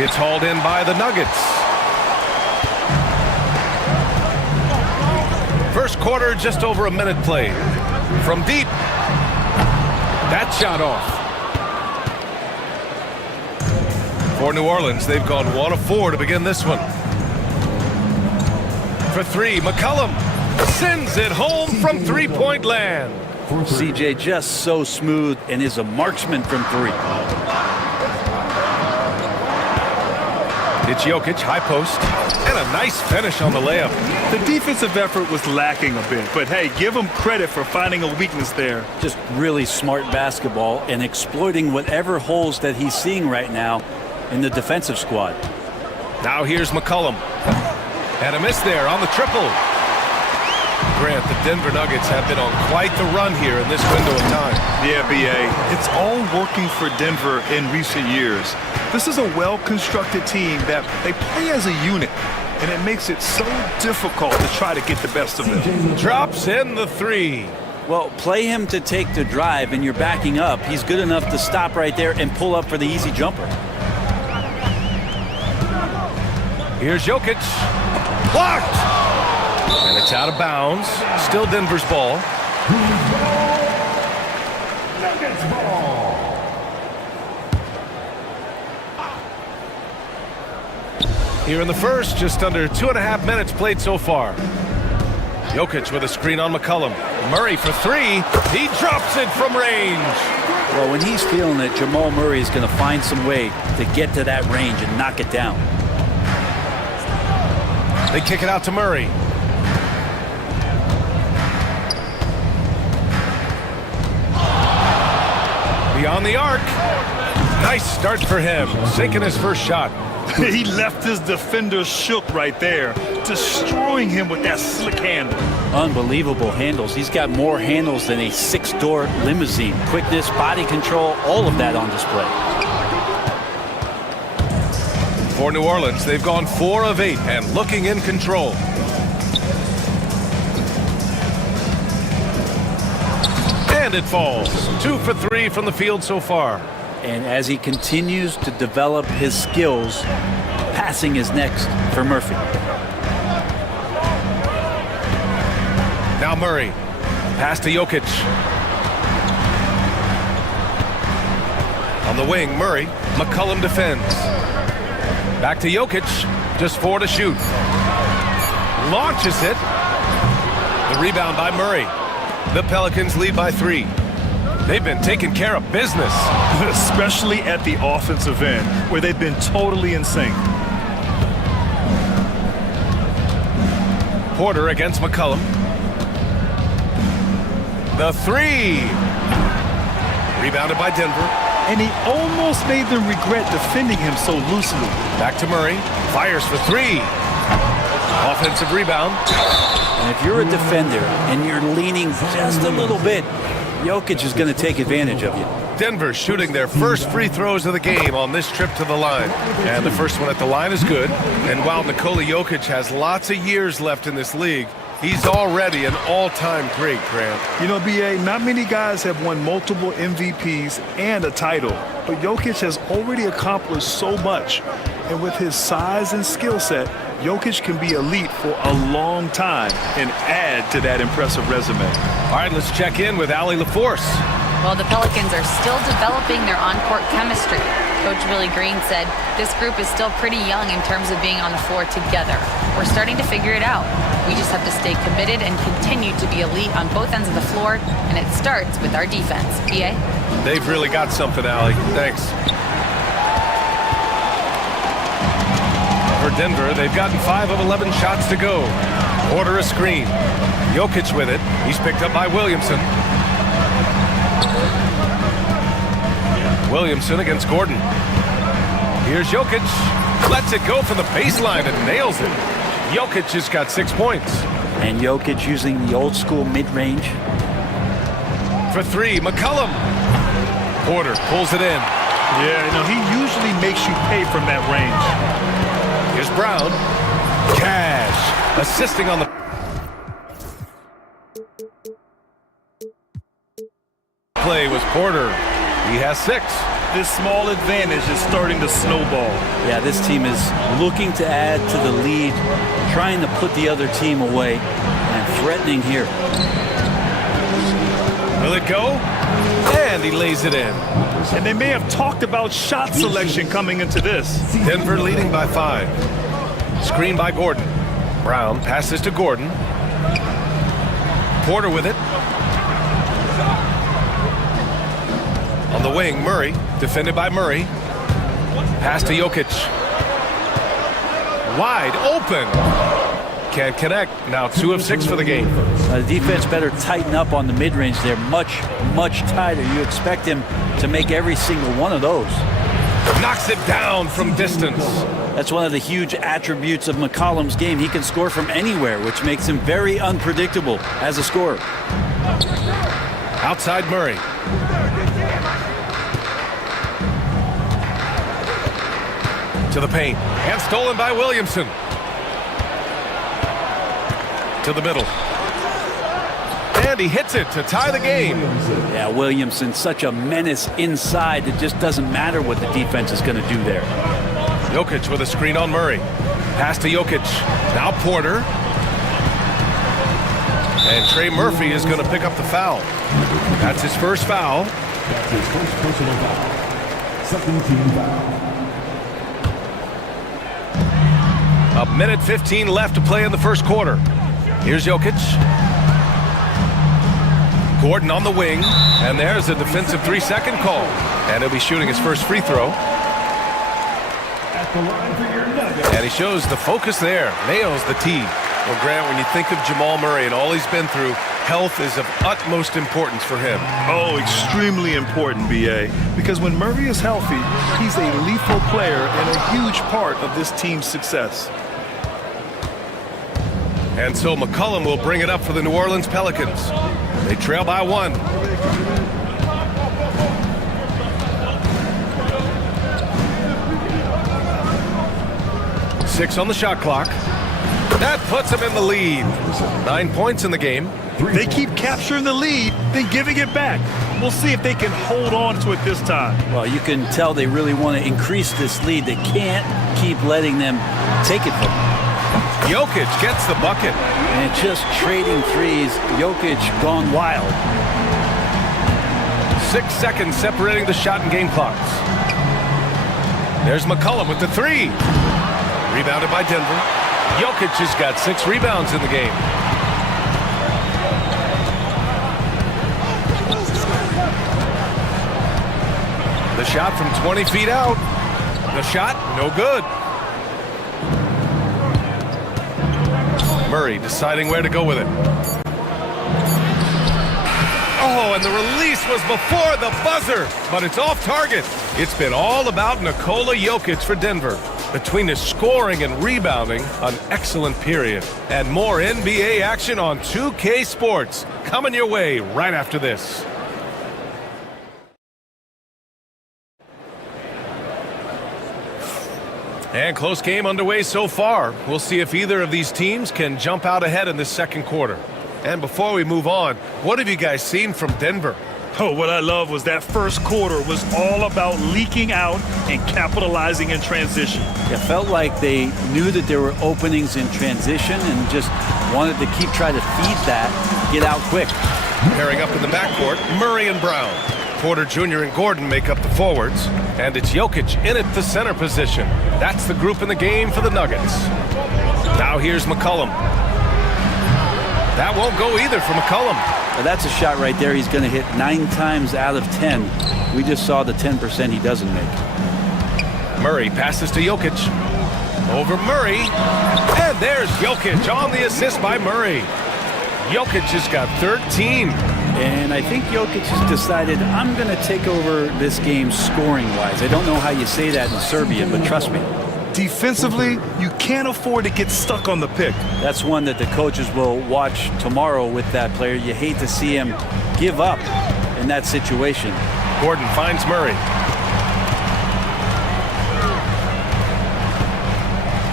It's hauled in by the Nuggets. First quarter, just over a minute played. From deep. That shot off. For New Orleans, they've gone 1 of 4 to begin this one. For three, McCollum sends it home from three-point land. CJ just so smooth and is a marksman from three. It's Jokic, high post, and a nice finish on the layup. The defensive effort was lacking a bit, but hey, give him credit for finding a weakness there. Just really smart basketball and exploiting whatever holes that he's seeing right now in the defensive squad. Now here's McCollum. And a miss there on the triple. Grant, the Denver Nuggets have been on quite the run here in this window of time. Yeah, B.A. It's all working for Denver in recent years. This is a well-constructed team that they play as a unit, and it makes it so difficult to try to get the best of them. Drops in the three. Well, play him to take the drive, and you're backing up. He's good enough to stop right there and pull up for the easy jumper. Here's Jokic. Blocked! And it's out of bounds. Still Denver's ball. Nuggets ball. Here in the first, just under 2.5 minutes played so far. Jokic with a screen on McCollum. Murray for three. He drops it from range. Well, when he's feeling it, Jamal Murray is going to find some way to get to that range and knock it down. They kick it out to Murray. Beyond the arc. Nice start for him. Sinking his first shot. He left his defender shook right there, destroying him with that slick handle. Unbelievable handles. He's got more handles than a 6-door limousine. Quickness, body control, all of that on display. For New Orleans, they've gone 4 of 8 and looking in control. And it falls. 2 for 3 from the field so far. And as he continues to develop his skills, passing is next for Murphy. Now Murray. Pass to Jokic. On the wing, Murray. McCollum defends. Back to Jokic. Just 4 to shoot. Launches it. The rebound by Murray. The Pelicans lead by 3. They've been taking care of business. Especially at the offensive end, where they've been totally in sync. Porter against McCollum. The 3. Rebounded by Denver. And he almost made them regret defending him so loosely. Back to Murray. Fires for 3. Offensive rebound. And if you're a defender and you're leaning just a little bit, Jokic is going to take advantage of you. Denver shooting their first free throws of the game on this trip to the line. And the first one at the line is good. And while Nikola Jokic has lots of years left in this league, he's already an all-time great, Grant. You know, B.A., not many guys have won multiple MVPs and a title, but Jokic has already accomplished so much. And with his size and skill set, Jokic can be elite for a long time and add to that impressive resume. All right, let's check in with Allie LaForce. Well, the Pelicans are still developing their on-court chemistry. Coach Willie Green said this group is still pretty young in terms of being on the floor together. We're starting to figure it out. We just have to stay committed and continue to be elite on both ends of the floor, and it starts with our defense. BA? They've really got something, Allie. Thanks. For Denver, they've gotten 5 of 11 shots to go. Order a screen. Jokic with it. He's picked up by Williamson. Williamson against Gordon. Here's Jokic. Lets it go from the baseline and nails it. Jokic has got 6 points. And Jokic using the old school mid-range. For 3, McCollum. Porter pulls it in. Yeah, you know, he usually makes you pay from that range. Here's Brown. Cash. Assisting on the... play was Porter. He has 6. This small advantage is starting to snowball. Yeah, this team is looking to add to the lead, trying to put the other team away, and threatening here. Will it go? And he lays it in. And they may have talked about shot selection coming into this. Denver leading by 5. Screen by Gordon. Brown passes to Gordon. Porter with it. On the wing, Murray, defended by Murray. Pass to Jokic. Wide open. Can't connect. Now 2 of 6 for the game. The defense better tighten up on the mid-range. They're much, much tighter. You expect him to make every single one of those. Knocks it down from distance. That's one of the huge attributes of McCollum's game. He can score from anywhere, which makes him very unpredictable as a scorer. Outside Murray. To the paint. And stolen by Williamson. To the middle. And he hits it to tie the game. Yeah, Williamson, such a menace inside. It just doesn't matter what the defense is going to do there. Jokic with a screen on Murray. Pass to Jokic. Now Porter. And Trey Murphy is going to pick up the foul. That's his first foul. That's his first personal foul. Second team foul. A minute 15 left to play in the first quarter. Here's Jokic. Gordon on the wing. And there's a defensive 3-second call. And he'll be shooting his first free throw. At the line for your nugget. And he shows the focus there. Nails the tee. Well, Grant, when you think of Jamal Murray and all he's been through, health is of utmost importance for him. Oh, extremely important, BA. Because when Murray is healthy, he's a lethal player and a huge part of this team's success. And so McCollum will bring it up for the New Orleans Pelicans. They trail by 1. Six on the shot clock. That puts them in the lead. 9 points in the game. They keep capturing the lead, then giving it back. We'll see if they can hold on to it this time. Well, you can tell they really want to increase this lead. They can't keep letting them take it from them. Jokic gets the bucket. And just trading threes, Jokic gone wild. 6 seconds separating the shot and game clocks. There's McCollum with the 3. Rebounded by Denver. Jokic has got 6 rebounds in the game. The shot from 20 feet out. The shot, no good. Murray deciding where to go with it. Oh, and the release was before the buzzer, but it's off target. It's been all about Nikola Jokic for Denver. Between his scoring and rebounding, an excellent period. And more NBA action on 2K Sports. Coming your way right after this. And close game underway so far. We'll see if either of these teams can jump out ahead in this second quarter. And before we move on, what have you guys seen from Denver? Oh, what I love was that first quarter was all about leaking out and capitalizing in transition. It felt like they knew that there were openings in transition and just wanted to keep trying to feed that, get out quick. Pairing up in the backcourt, Murray and Brown. Porter Jr. and Gordon make up the forwards. And it's Jokic in at the center position. That's the group in the game for the Nuggets. Now here's McCollum. That won't go either for McCollum. Well, that's a shot right there he's going to hit 9 times out of 10. We just saw the 10% he doesn't make. Murray passes to Jokic. Over Murray. And there's Jokic on the assist by Murray. Jokic has got 13. And I think Jokic has decided, I'm going to take over this game scoring-wise. I don't know how you say that in Serbian, but trust me. Defensively, you can't afford to get stuck on the pick. That's one that the coaches will watch tomorrow with that player. You hate to see him give up in that situation. Gordon finds Murray.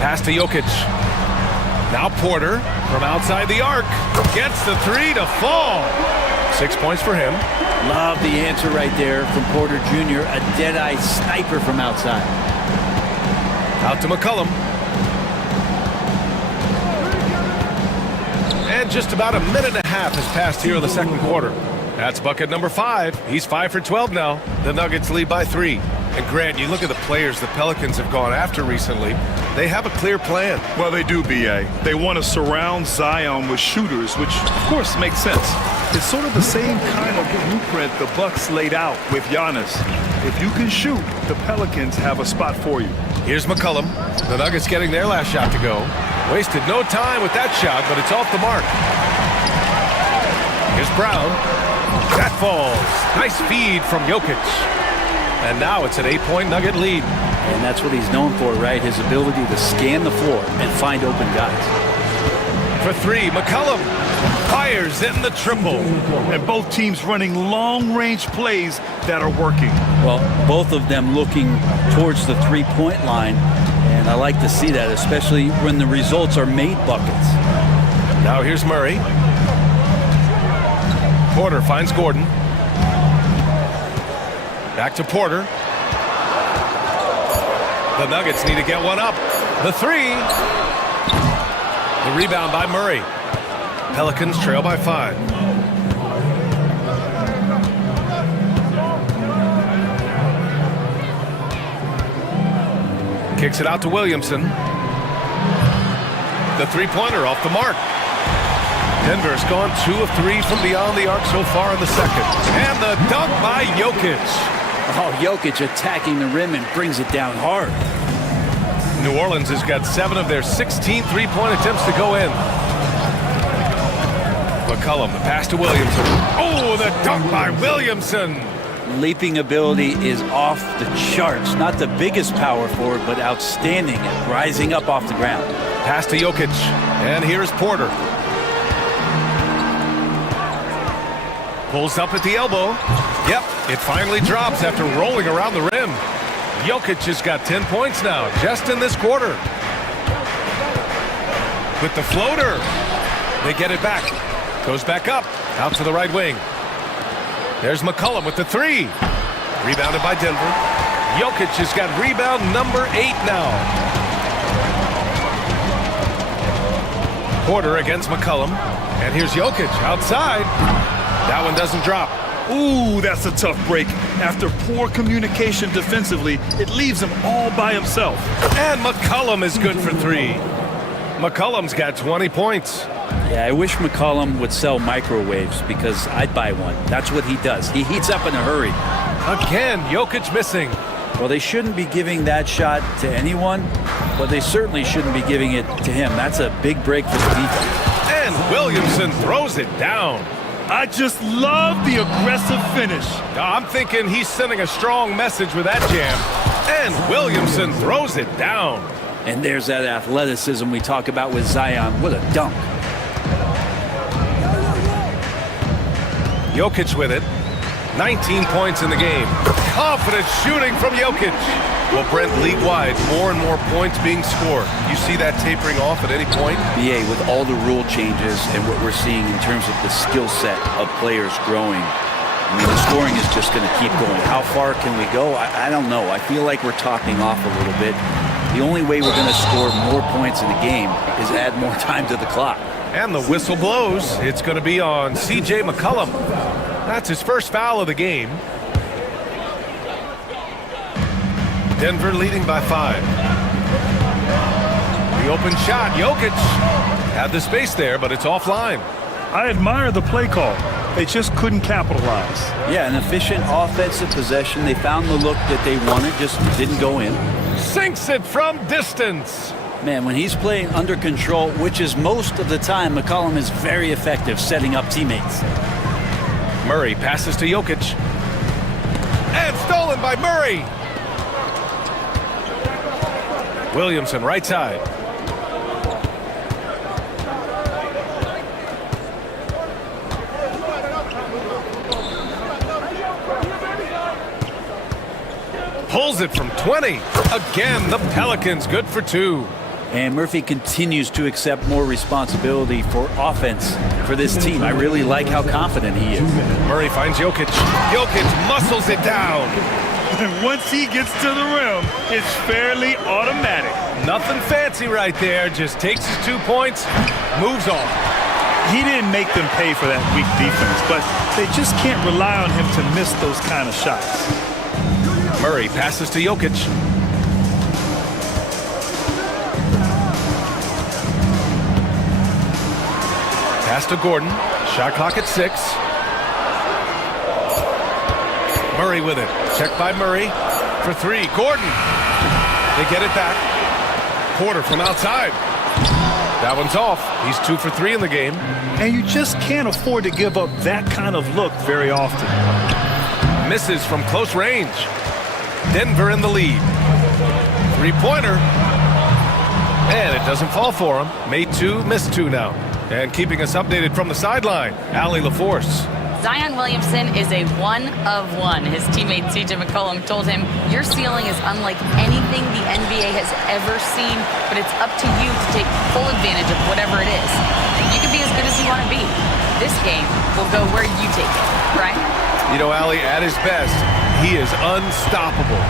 Pass to Jokic. Now Porter from outside the arc gets the 3 to fall. 6 points for him. Love the answer right there from Porter Jr., a dead-eye sniper from outside. Out to McCollum. And just about a minute and a half has passed here in the second quarter. That's bucket number 5. He's 5 for 12 now. The Nuggets lead by 3. And Grant, you look at the players the Pelicans have gone after recently. They have a clear plan. Well, they do, B.A. They want to surround Zion with shooters, which, of course, makes sense. It's sort of the same kind of blueprint the Bucks laid out with Giannis. If you can shoot, the Pelicans have a spot for you. Here's McCollum. The Nuggets getting their last shot to go. Wasted no time with that shot, but it's off the mark. Here's Brown. That falls. Nice feed from Jokic. And now it's an 8-point Nugget lead. And that's what he's known for, right? His ability to scan the floor and find open guys. For 3, McCollum fires in the triple. And both teams running long-range plays that are working. Well, both of them looking towards the three-point line. And I like to see that, especially when the results are made buckets. Now here's Murray. Porter finds Gordon. Back to Porter. The Nuggets need to get one up. The 3. The rebound by Murray. Pelicans trail by 5. Kicks it out to Williamson. The three-pointer off the mark. Denver's gone 2 of 3 from beyond the arc so far in the second. And the dunk by Jokic. Oh, Jokic attacking the rim and brings it down hard. New Orleans has got 7 of their 16 three-point attempts to go in. McCollum, the pass to Williamson. Oh, the dunk by Williamson. Leaping ability is off the charts. Not the biggest power forward, but outstanding at rising up off the ground. Pass to Jokic. And here's Porter. Pulls up at the elbow. Yep, it finally drops after rolling around the rim. Jokic has got 10 points now, just in this quarter. With the floater, they get it back. Goes back up, out to the right wing. There's McCollum with the 3. Rebounded by Denver. Jokic has got rebound number 8 now. Porter against McCollum. And here's Jokic outside. That one doesn't drop. Ooh, that's a tough break. After poor communication defensively, it leaves him all by himself. And McCollum is good for 3. McCollum's got 20 points. Yeah, I wish McCollum would sell microwaves because I'd buy one. That's what he does. He heats up in a hurry. Again, Jokic missing. Well, they shouldn't be giving that shot to anyone, but they certainly shouldn't be giving it to him. That's a big break for the defense. And Williamson throws it down. I just love the aggressive finish. I'm thinking he's sending a strong message with that jam. And Williamson throws it down. And there's that athleticism we talk about with Zion. What a dunk. Jokic with it. 19 points in the game. Confident shooting from Jokic. Well, Brent, league-wide, more and more points being scored. You see that tapering off at any point? BA, with all the rule changes and what we're seeing in terms of the skill set of players growing, I mean, the scoring is just going to keep going. How far can we go? I don't know. I feel like we're topping off a little bit. The only way we're going to score more points in the game is add more time to the clock. And the whistle blows. It's going to be on C.J. McCollum. That's his first foul of the game. Denver leading by 5. The open shot, Jokic had the space there, but it's offline. I admire the play call. They just couldn't capitalize. Yeah, an efficient offensive possession. They found the look that they wanted, just didn't go in. Sinks it from distance. Man, when he's playing under control, which is most of the time, McCollum is very effective setting up teammates. Murray passes to Jokic. And stolen by Murray. Williamson, right side. Pulls it from 20. Again, the Pelicans good for 2. And Murphy continues to accept more responsibility for offense for this team. I really like how confident he is. Murray finds Jokic. Jokic muscles it down. Once he gets to the rim, it's fairly automatic. Nothing fancy right there. Just takes his 2 points, moves on. He didn't make them pay for that weak defense, but they just can't rely on him to miss those kind of shots. Murray passes to Jokic. Pass to Gordon. Shot clock at 6. Murray with it. Checked by Murray for 3. Gordon. They get it back. Porter from outside. That one's off. He's 2 for 3 in the game. And you just can't afford to give up that kind of look very often. Misses from close range. Denver in the lead. 3-pointer. And it doesn't fall for him. Made 2, missed 2 now. And keeping us updated from the sideline, Allie LaForce. Zion Williamson is a one of one. His teammate C.J. McCollum told him, your ceiling is unlike anything the NBA has ever seen, but it's up to you to take full advantage of whatever it is. You can be as good as you want to be. This game will go where you take it, right? You know, Allie, at his best, he is unstoppable.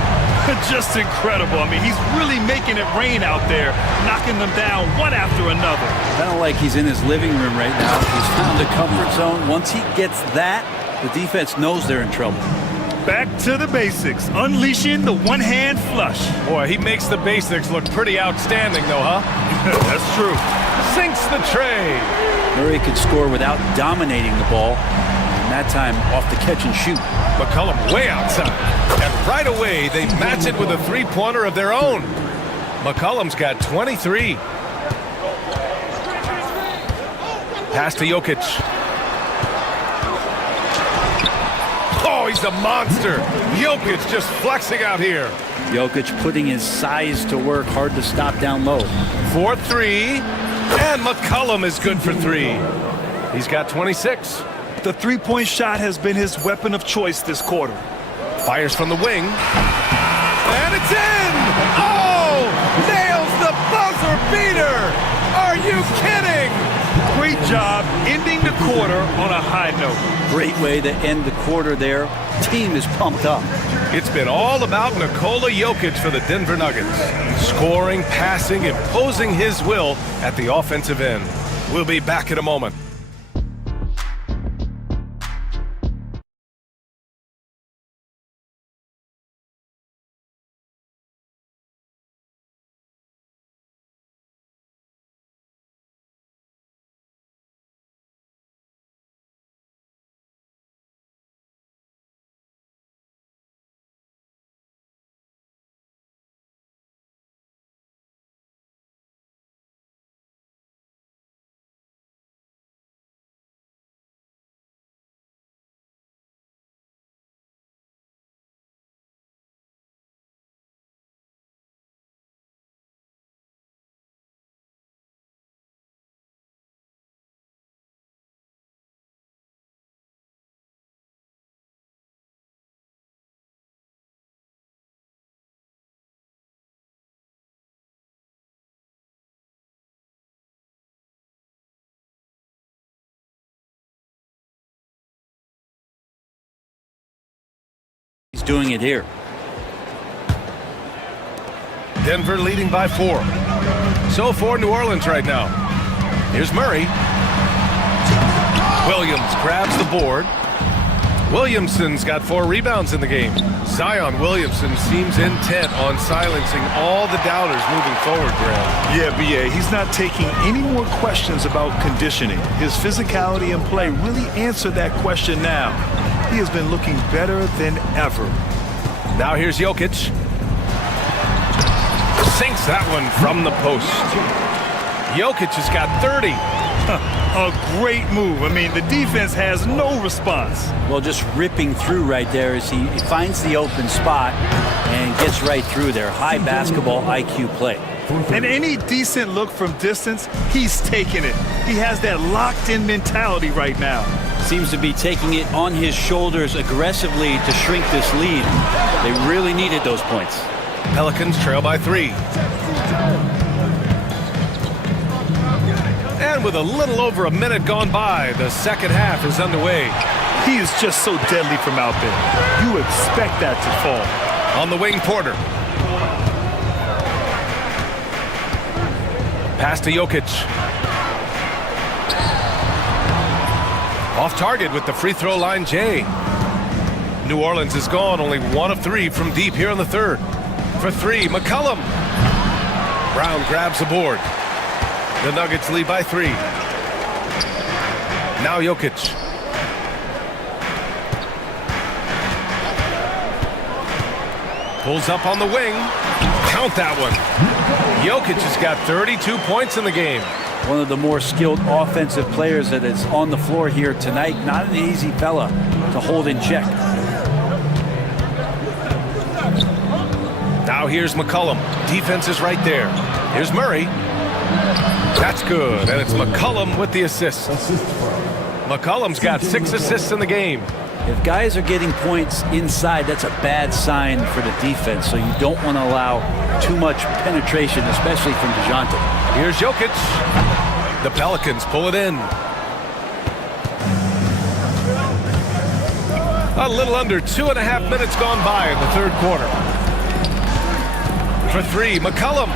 Just incredible. I mean, he's really making it rain out there, knocking them down one after another. Kind of like he's in his living room right now. He's found a comfort zone. Once he gets that, the defense knows they're in trouble. Back to the basics, unleashing the one-hand flush. Boy, he makes the basics look pretty outstanding, though, huh? That's true. Sinks the tray. Murray could score without dominating the ball. And that time, off the catch and shoot. McCollum way outside. And right away, they match it with a 3-pointer of their own. McCollum's got 23. Pass to Jokic. Oh, he's a monster. Jokic just flexing out here. Jokic putting his size to work, hard to stop down low. 4-3. And McCollum is good for 3. He's got 26. The three-point shot has been his weapon of choice this quarter. Fires from the wing. And it's in! Oh! Nails the buzzer beater! Are you kidding? Great job ending the quarter on a high note. Great way to end the quarter there. Team is pumped up. It's been all about Nikola Jokic for the Denver Nuggets. Scoring, passing, imposing his will at the offensive end. We'll be back in a moment. He's doing it here. Denver leading by 4. So for New Orleans right now. Here's Murray. Williams grabs the board. Williamson's got 4 rebounds in the game. Zion Williamson seems intent on silencing all the doubters moving forward, Graham. Yeah, B.A., he's not taking any more questions about conditioning. His physicality and play really answer that question now. He has been looking better than ever. Now here's Jokic. Sinks that one from the post. Jokic has got 30. A great move. I mean, the defense has no response. Well, just ripping through right there as he finds the open spot and gets right through there. High basketball IQ play. And any decent look from distance, he's taking it. He has that locked-in mentality right now. Seems to be taking it on his shoulders aggressively to shrink this lead. They really needed those points. Pelicans trail by 3. And with a little over a minute gone by, the second half is underway. He is just so deadly from out there. You expect that to fall. On the wing, Porter. Pass to Jokic. Off target with the free throw line, Jay. New Orleans is gone, only 1 of 3 from deep here in the third. For 3, McCollum. Brown grabs the board. The Nuggets lead by 3. Now Jokic. Pulls up on the wing. Count that one. Jokic has got 32 points in the game. One of the more skilled offensive players that is on the floor here tonight. Not an easy fella to hold in check. Now here's McCollum. Defense is right there. Here's Murray. That's good, and it's McCollum with the assist. McCollum's got 6 assists in the game. If guys are getting points inside, that's a bad sign for the defense, so you don't want to allow too much penetration, especially from DeJounte. Here's Jokic. The Pelicans pull it in. A little under 2.5 minutes gone by in the third quarter. For 3, McCollum.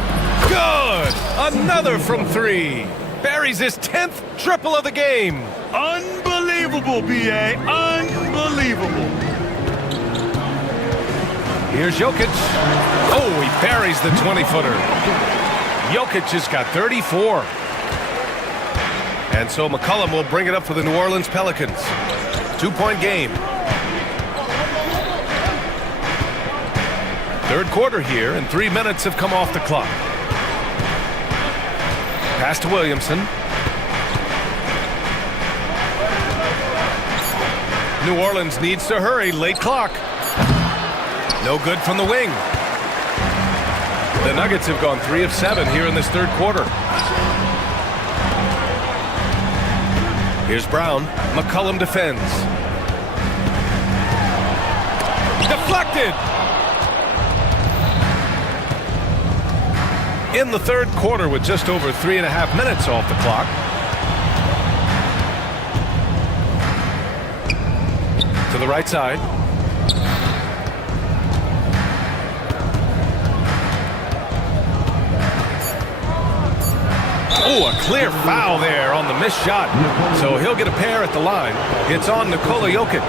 Good! Another from 3. Buries his 10th triple of the game. Unbelievable, B.A. Unbelievable. Here's Jokic. Oh, he buries the 20-footer. Jokic has got 34. And so McCollum will bring it up for the New Orleans Pelicans. 2-point game. Third quarter here, and 3 minutes have come off the clock. Pass to Williamson. New Orleans needs to hurry. Late clock. No good from the wing. The Nuggets have gone 3 of 7 here in this third quarter. Here's Brown. McCollum defends. Deflected! In the third quarter with just over 3.5 minutes off the clock. To the right side. Oh, a clear foul there on the missed shot. So he'll get a pair at the line. It's on Nikola Jokic.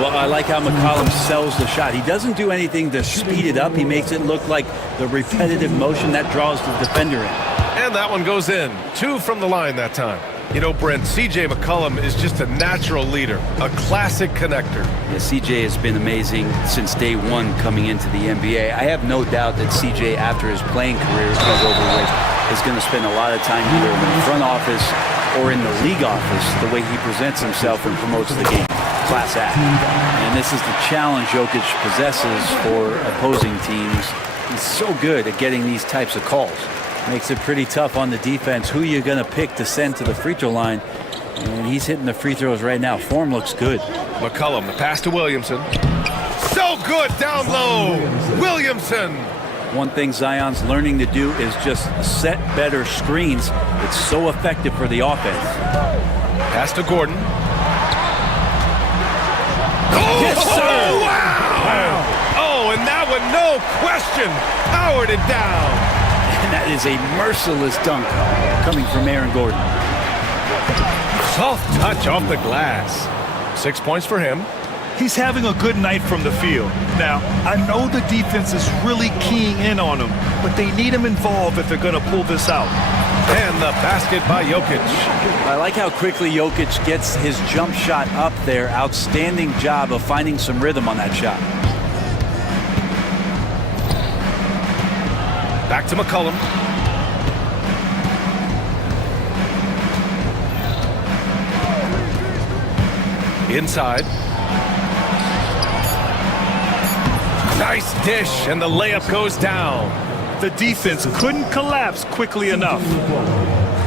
Well, I like how McCollum sells the shot. He doesn't do anything to speed it up. He makes it look like the repetitive motion that draws the defender in. And that one goes in. 2 from the line that time. You know, Brent, C.J. McCollum is just a natural leader, a classic connector. Yeah, C.J. has been amazing since day one coming into the NBA. I have no doubt that C.J., after his playing career is over with, is going to spend a lot of time either in the front office or in the league office, the way he presents himself and promotes the game. Class act. And this is the challenge Jokic possesses for opposing teams. He's so good at getting these types of calls. Makes it pretty tough on the defense. Who you're going to pick to send to the free throw line. And he's hitting the free throws right now. Form looks good. McCollum, the pass to Williamson. So good down low. Williamson. One thing Zion's learning to do is just set better screens. It's so effective for the offense. Pass to Gordon. Oh, Yes, sir. Wow. Oh, and that one, no question, powered it down. And that is a merciless dunk coming from Aaron Gordon. Soft touch off the glass. 6 points for him. He's having a good night from the field. Now, I know the defense is really keying in on him, but they need him involved if they're going to pull this out. And the basket by Jokic. I like how quickly Jokic gets his jump shot up there. Outstanding job of finding some rhythm on that shot. Back to McCollum. Inside. Nice dish, and the layup goes down. The defense couldn't collapse quickly enough.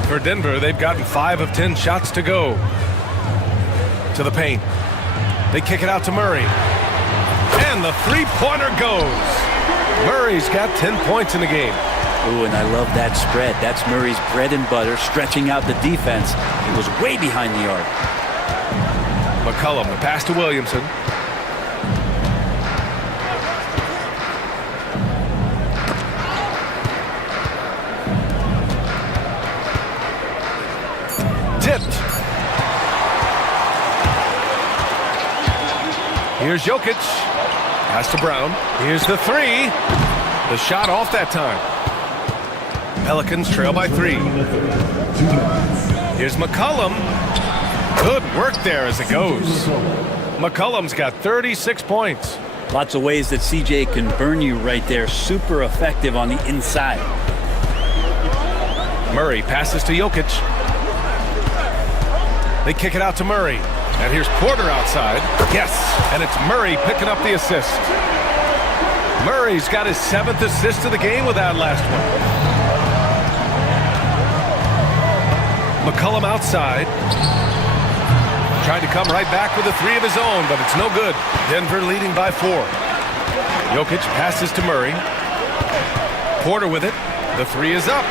For Denver, they've gotten 5 of 10 shots to go. To the paint. They kick it out to Murray. And the three-pointer goes. Murray's got 10 points in the game. Ooh, and I love that spread. That's Murray's bread and butter, stretching out the defense. He was way behind the arc. McCollum, the pass to Williamson. Tipped. Here's Jokic. Pass to Brown. Here's the three. The shot off that time. Pelicans trail by 3. Here's McCollum. Good work there as it goes. McCollum's got 36 points. Lots of ways that CJ can burn you right there. Super effective on the inside. Murray passes to Jokic. They kick it out to Murray. And here's Porter outside. Yes, and it's Murray picking up the assist. Murray's got his 7th assist of the game with that last one. McCollum outside. Trying to come right back with a 3 of his own, but it's no good. Denver leading by 4. Jokic passes to Murray. Porter with it. The 3 is up.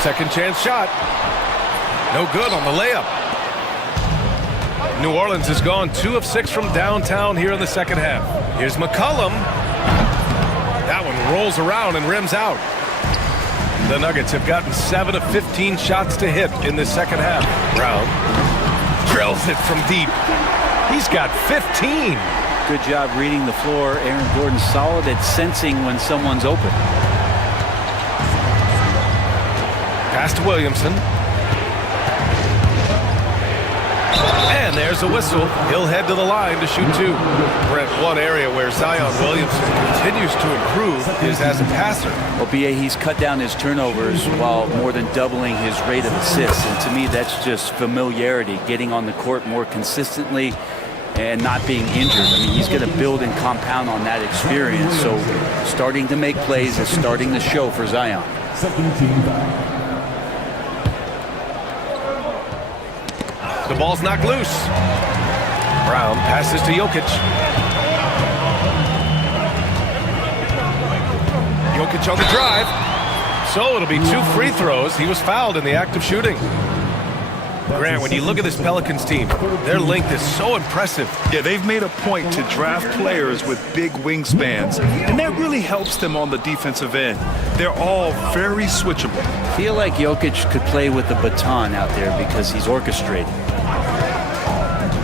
Second chance shot. No good on the layup. New Orleans has gone 2 of 6 from downtown here in the second half. Here's McCollum. That one rolls around and rims out. The Nuggets have gotten 7 of 15 shots to hit in the second half. Brown drills it from deep. He's got 15. Good job reading the floor. Aaron Gordon solid at sensing when someone's open. Pass to Williamson. And there's a whistle. He'll head to the line to shoot 2. Brent, one area where Zion Williamson continues to improve is as a passer. Well, B.A., he's cut down his turnovers while more than doubling his rate of assists. And to me, that's just familiarity, getting on the court more consistently and not being injured. I mean, he's going to build and compound on that experience. So starting to make plays is starting to show for Zion. The ball's knocked loose. Brown passes to Jokic. Jokic on the drive. So it'll be 2 free throws. He was fouled in the act of shooting. Grant, when you look at this Pelicans team, their length is so impressive. Yeah, they've made a point to draft players with big wingspans, and that really helps them on the defensive end. They're all very switchable. I feel like Jokic could play with the baton out there because he's orchestrating.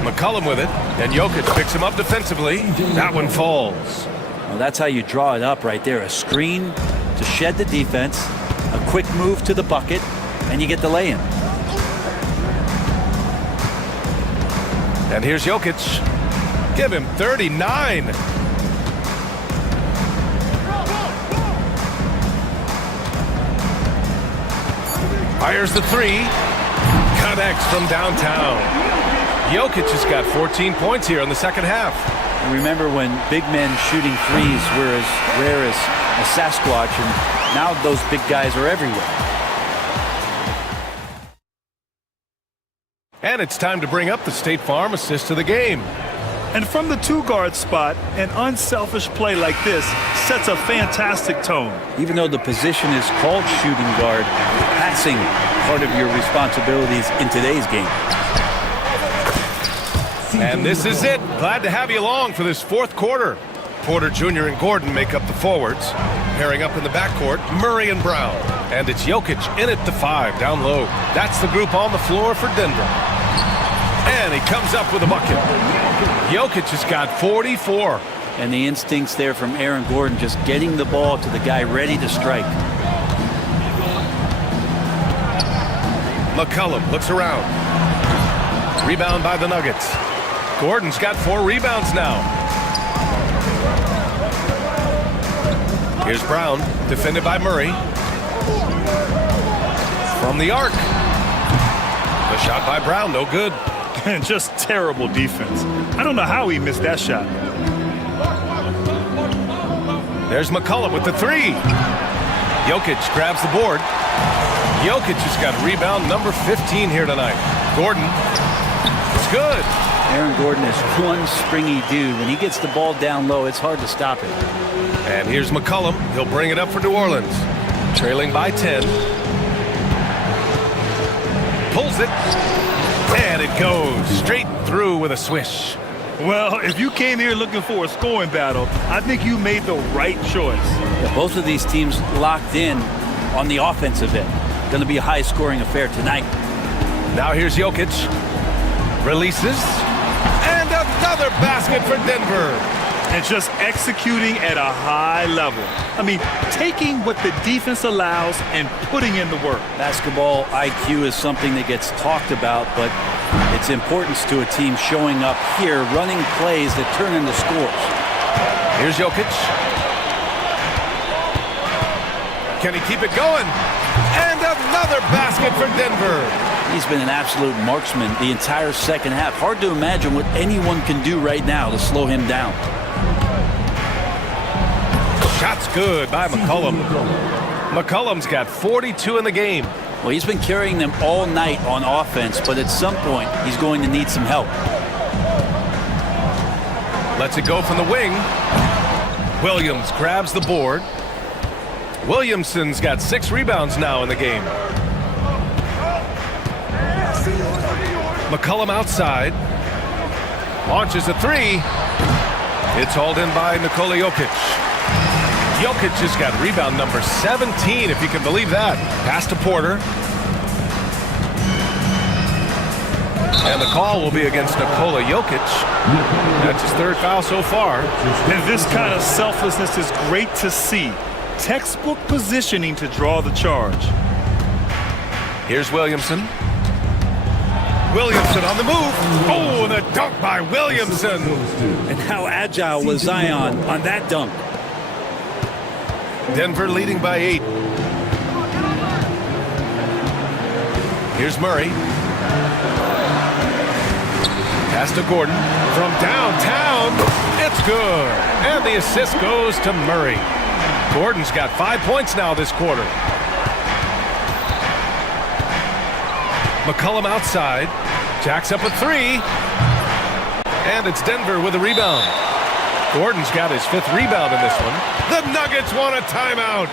McCollum with it, and Jokic picks him up defensively. That one falls. Well, that's how you draw it up right there. A screen to shed the defense, a quick move to the bucket, and you get the lay-in. And here's Jokic. Give him 39. Fires the 3. Connects from downtown. Jokic has got 14 points here in the second half. Remember when big men shooting threes were as rare as a Sasquatch, and now those big guys are everywhere. And it's time to bring up the State Farm assist of the game. And from the 2-guard spot, an unselfish play like this sets a fantastic tone. Even though the position is called shooting guard, passing part of your responsibilities in today's game. And this is it. Glad to have you along for this fourth quarter. Porter Jr. and Gordon make up the forwards. Pairing up in the backcourt, Murray and Brown. And it's Jokic in at the 5, down low. That's the group on the floor for Denver. And he comes up with a bucket. Jokic has got 44. And the instincts there from Aaron Gordon, just getting the ball to the guy ready to strike. McCollum looks around. Rebound by the Nuggets. Gordon's got 4 rebounds now. Here's Brown, defended by Murray. From the arc. The shot by Brown, no good. And just terrible defense. I don't know how he missed that shot. There's McCollum with the 3. Jokic grabs the board. Jokic has got rebound number 15 here tonight. Gordon, it's good. Aaron Gordon is one springy dude. When he gets the ball down low, it's hard to stop it. And here's McCollum. He'll bring it up for New Orleans. Trailing by 10. Pulls it. And it goes straight through with a swish. Well, if you came here looking for a scoring battle, I think you made the right choice. Yeah, both of these teams locked in on the offensive end. Going to be a high-scoring affair tonight. Now here's Jokic. Releases. And another basket for Denver. And just executing at a high level. I mean, taking what the defense allows and putting in the work. Basketball IQ is something that gets talked about, but its importance to a team showing up here, running plays that turn into scores. Here's Jokic. Can he keep it going? And another basket for Denver. He's been an absolute marksman the entire second half. Hard to imagine what anyone can do right now to slow him down. Shot's good by McCollum. McCollum's got 42 in the game. Well, he's been carrying them all night on offense, but at some point, he's going to need some help. Lets it go from the wing. Williams grabs the board. Williamson's got 6 rebounds now in the game. McCollum outside. Launches a 3. It's hauled in by Nikola Jokic. Jokic has got rebound number 17, if you can believe that. Pass to Porter. And the call will be against Nikola Jokic. That's his 3rd foul so far. And this kind of selflessness is great to see. Textbook positioning to draw the charge. Here's Williamson. Williamson on the move. Oh, the dunk by Williamson. And how agile was Zion on that dunk? Denver leading by 8. Here's Murray. Pass to Gordon from downtown. It's good. And the assist goes to Murray. Gordon's got 5 points now this quarter. McCollum outside. Jacks up a 3. And it's Denver with a rebound. Gordon's got his 5th rebound in this one. The Nuggets want a timeout.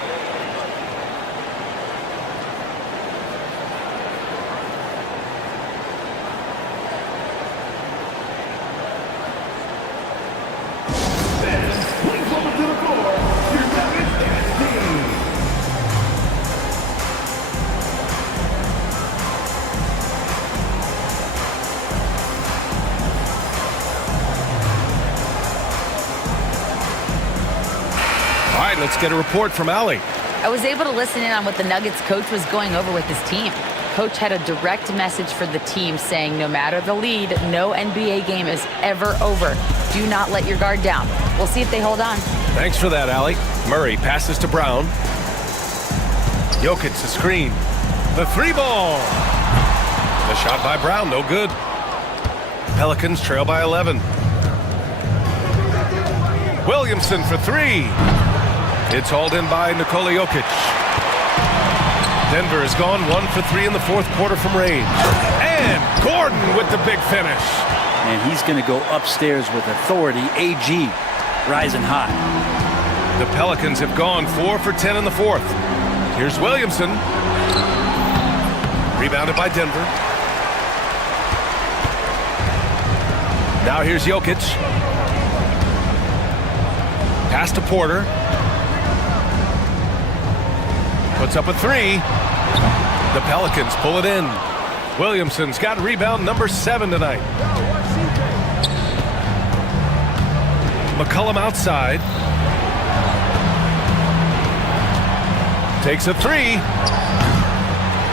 Let's get a report from Allie. I was able to listen in on what the Nuggets coach was going over with his team. Coach had a direct message for the team saying no matter the lead, no NBA game is ever over. Do not let your guard down. We'll see if they hold on. Thanks for that, Allie. Murray passes to Brown. Jokic the screen. The 3-ball. The shot by Brown, no good. Pelicans trail by 11. Williamson for 3. It's hauled in by Nikola Jokic. Denver has gone 1 for 3 in the 4th quarter from range. And Gordon with the big finish. And he's going to go upstairs with authority. AG rising high. The Pelicans have gone 4 for 10 in the 4th. Here's Williamson. Rebounded by Denver. Now here's Jokic. Pass to Porter. Puts up a three. The Pelicans pull it in. Williamson's got rebound number 7 tonight. McCollum outside. Takes a three.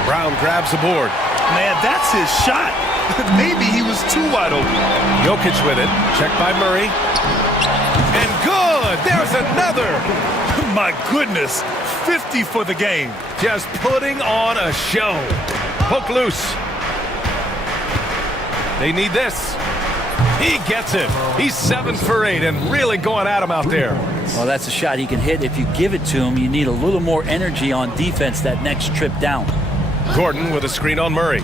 Brown grabs the board. Man, that's his shot. Maybe he was too wide open. Jokic with it. Checked by Murray. And good! There's another! My goodness. 50 for the game. Just putting on a show. Poke loose. They need this. He gets it. He's 7 for 8 and really going at him out there. Well, that's a shot he can hit. If you give it to him, you need a little more energy on defense that next trip down. Gordon with a screen on Murray.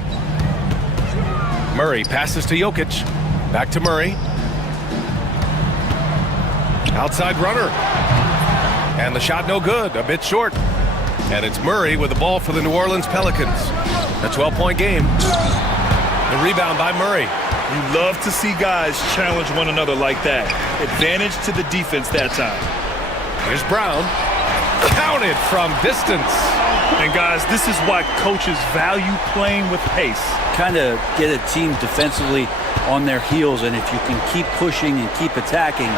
Murray passes to Jokic. Back to Murray. Outside runner. And the shot no good, a bit short. And it's Murray with the ball for the New Orleans Pelicans. A 12-point game. The rebound by Murray. You love to see guys challenge one another like that. Advantage to the defense that time. Here's Brown. Counted from distance. And guys, this is why coaches value playing with pace. Kind of get a team defensively on their heels, and if you can keep pushing and keep attacking,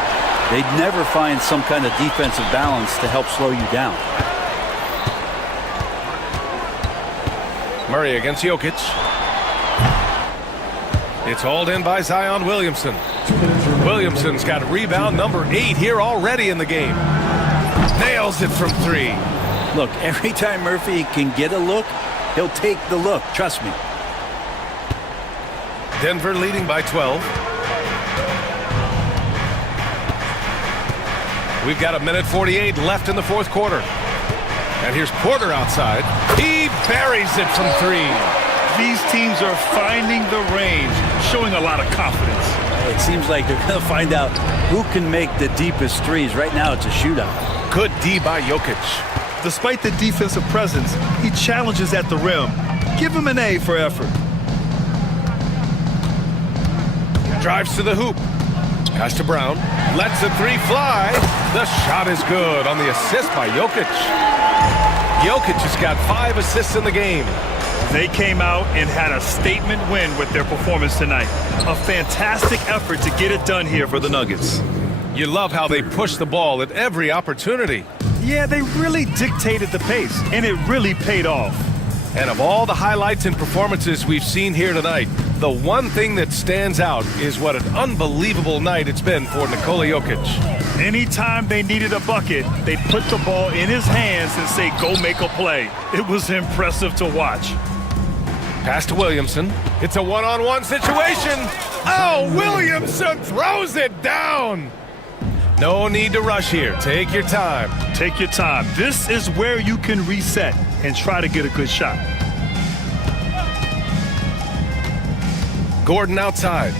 they'd never find some kind of defensive balance to help slow you down. Murray against Jokic. It's hauled in by Zion Williamson. Williamson's got rebound number 8 here already in the game. Nails it from 3. Look, every time Murphy can get a look, he'll take the look. Trust me. Denver leading by 12. We've got 1:48 left in the fourth quarter. And here's Porter outside. He buries it from 3. These teams are finding the range, showing a lot of confidence. It seems like they're going to find out who can make the deepest threes. Right now, it's a shootout. Good D by Jokic. Despite the defensive presence, he challenges at the rim. Give him an A for effort. Drives to the hoop. Pass to Brown. Lets the 3 fly. The shot is good on the assist by Jokic. Jokic has got 5 assists in the game. They came out and had a statement win with their performance tonight. A fantastic effort to get it done here for the Nuggets. You love how they push the ball at every opportunity. Yeah, they really dictated the pace, and it really paid off. And of all the highlights and performances we've seen here tonight, the one thing that stands out is what an unbelievable night it's been for Nikola Jokic. Anytime they needed a bucket, they put the ball in his hands and say, go make a play. It was impressive to watch. Pass to Williamson. It's a one-on-one situation. Oh, Williamson throws it down. No need to rush here. Take your time. Take your time. This is where you can reset and try to get a good shot. Gordon outside.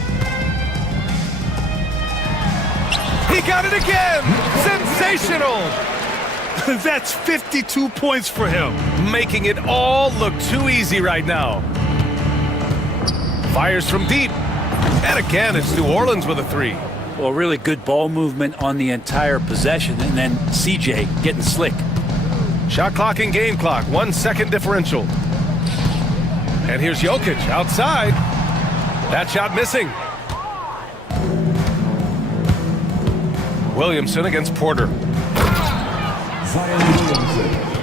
He got it again! Sensational! That's 52 points for him. Making it all look too easy right now. Fires from deep. And again, it's New Orleans with a 3. Well, really good ball movement on the entire possession, and then CJ getting slick. Shot clock and game clock, 1 second differential. And here's Jokic outside. That shot missing. Williamson against Porter. Zion Williamson.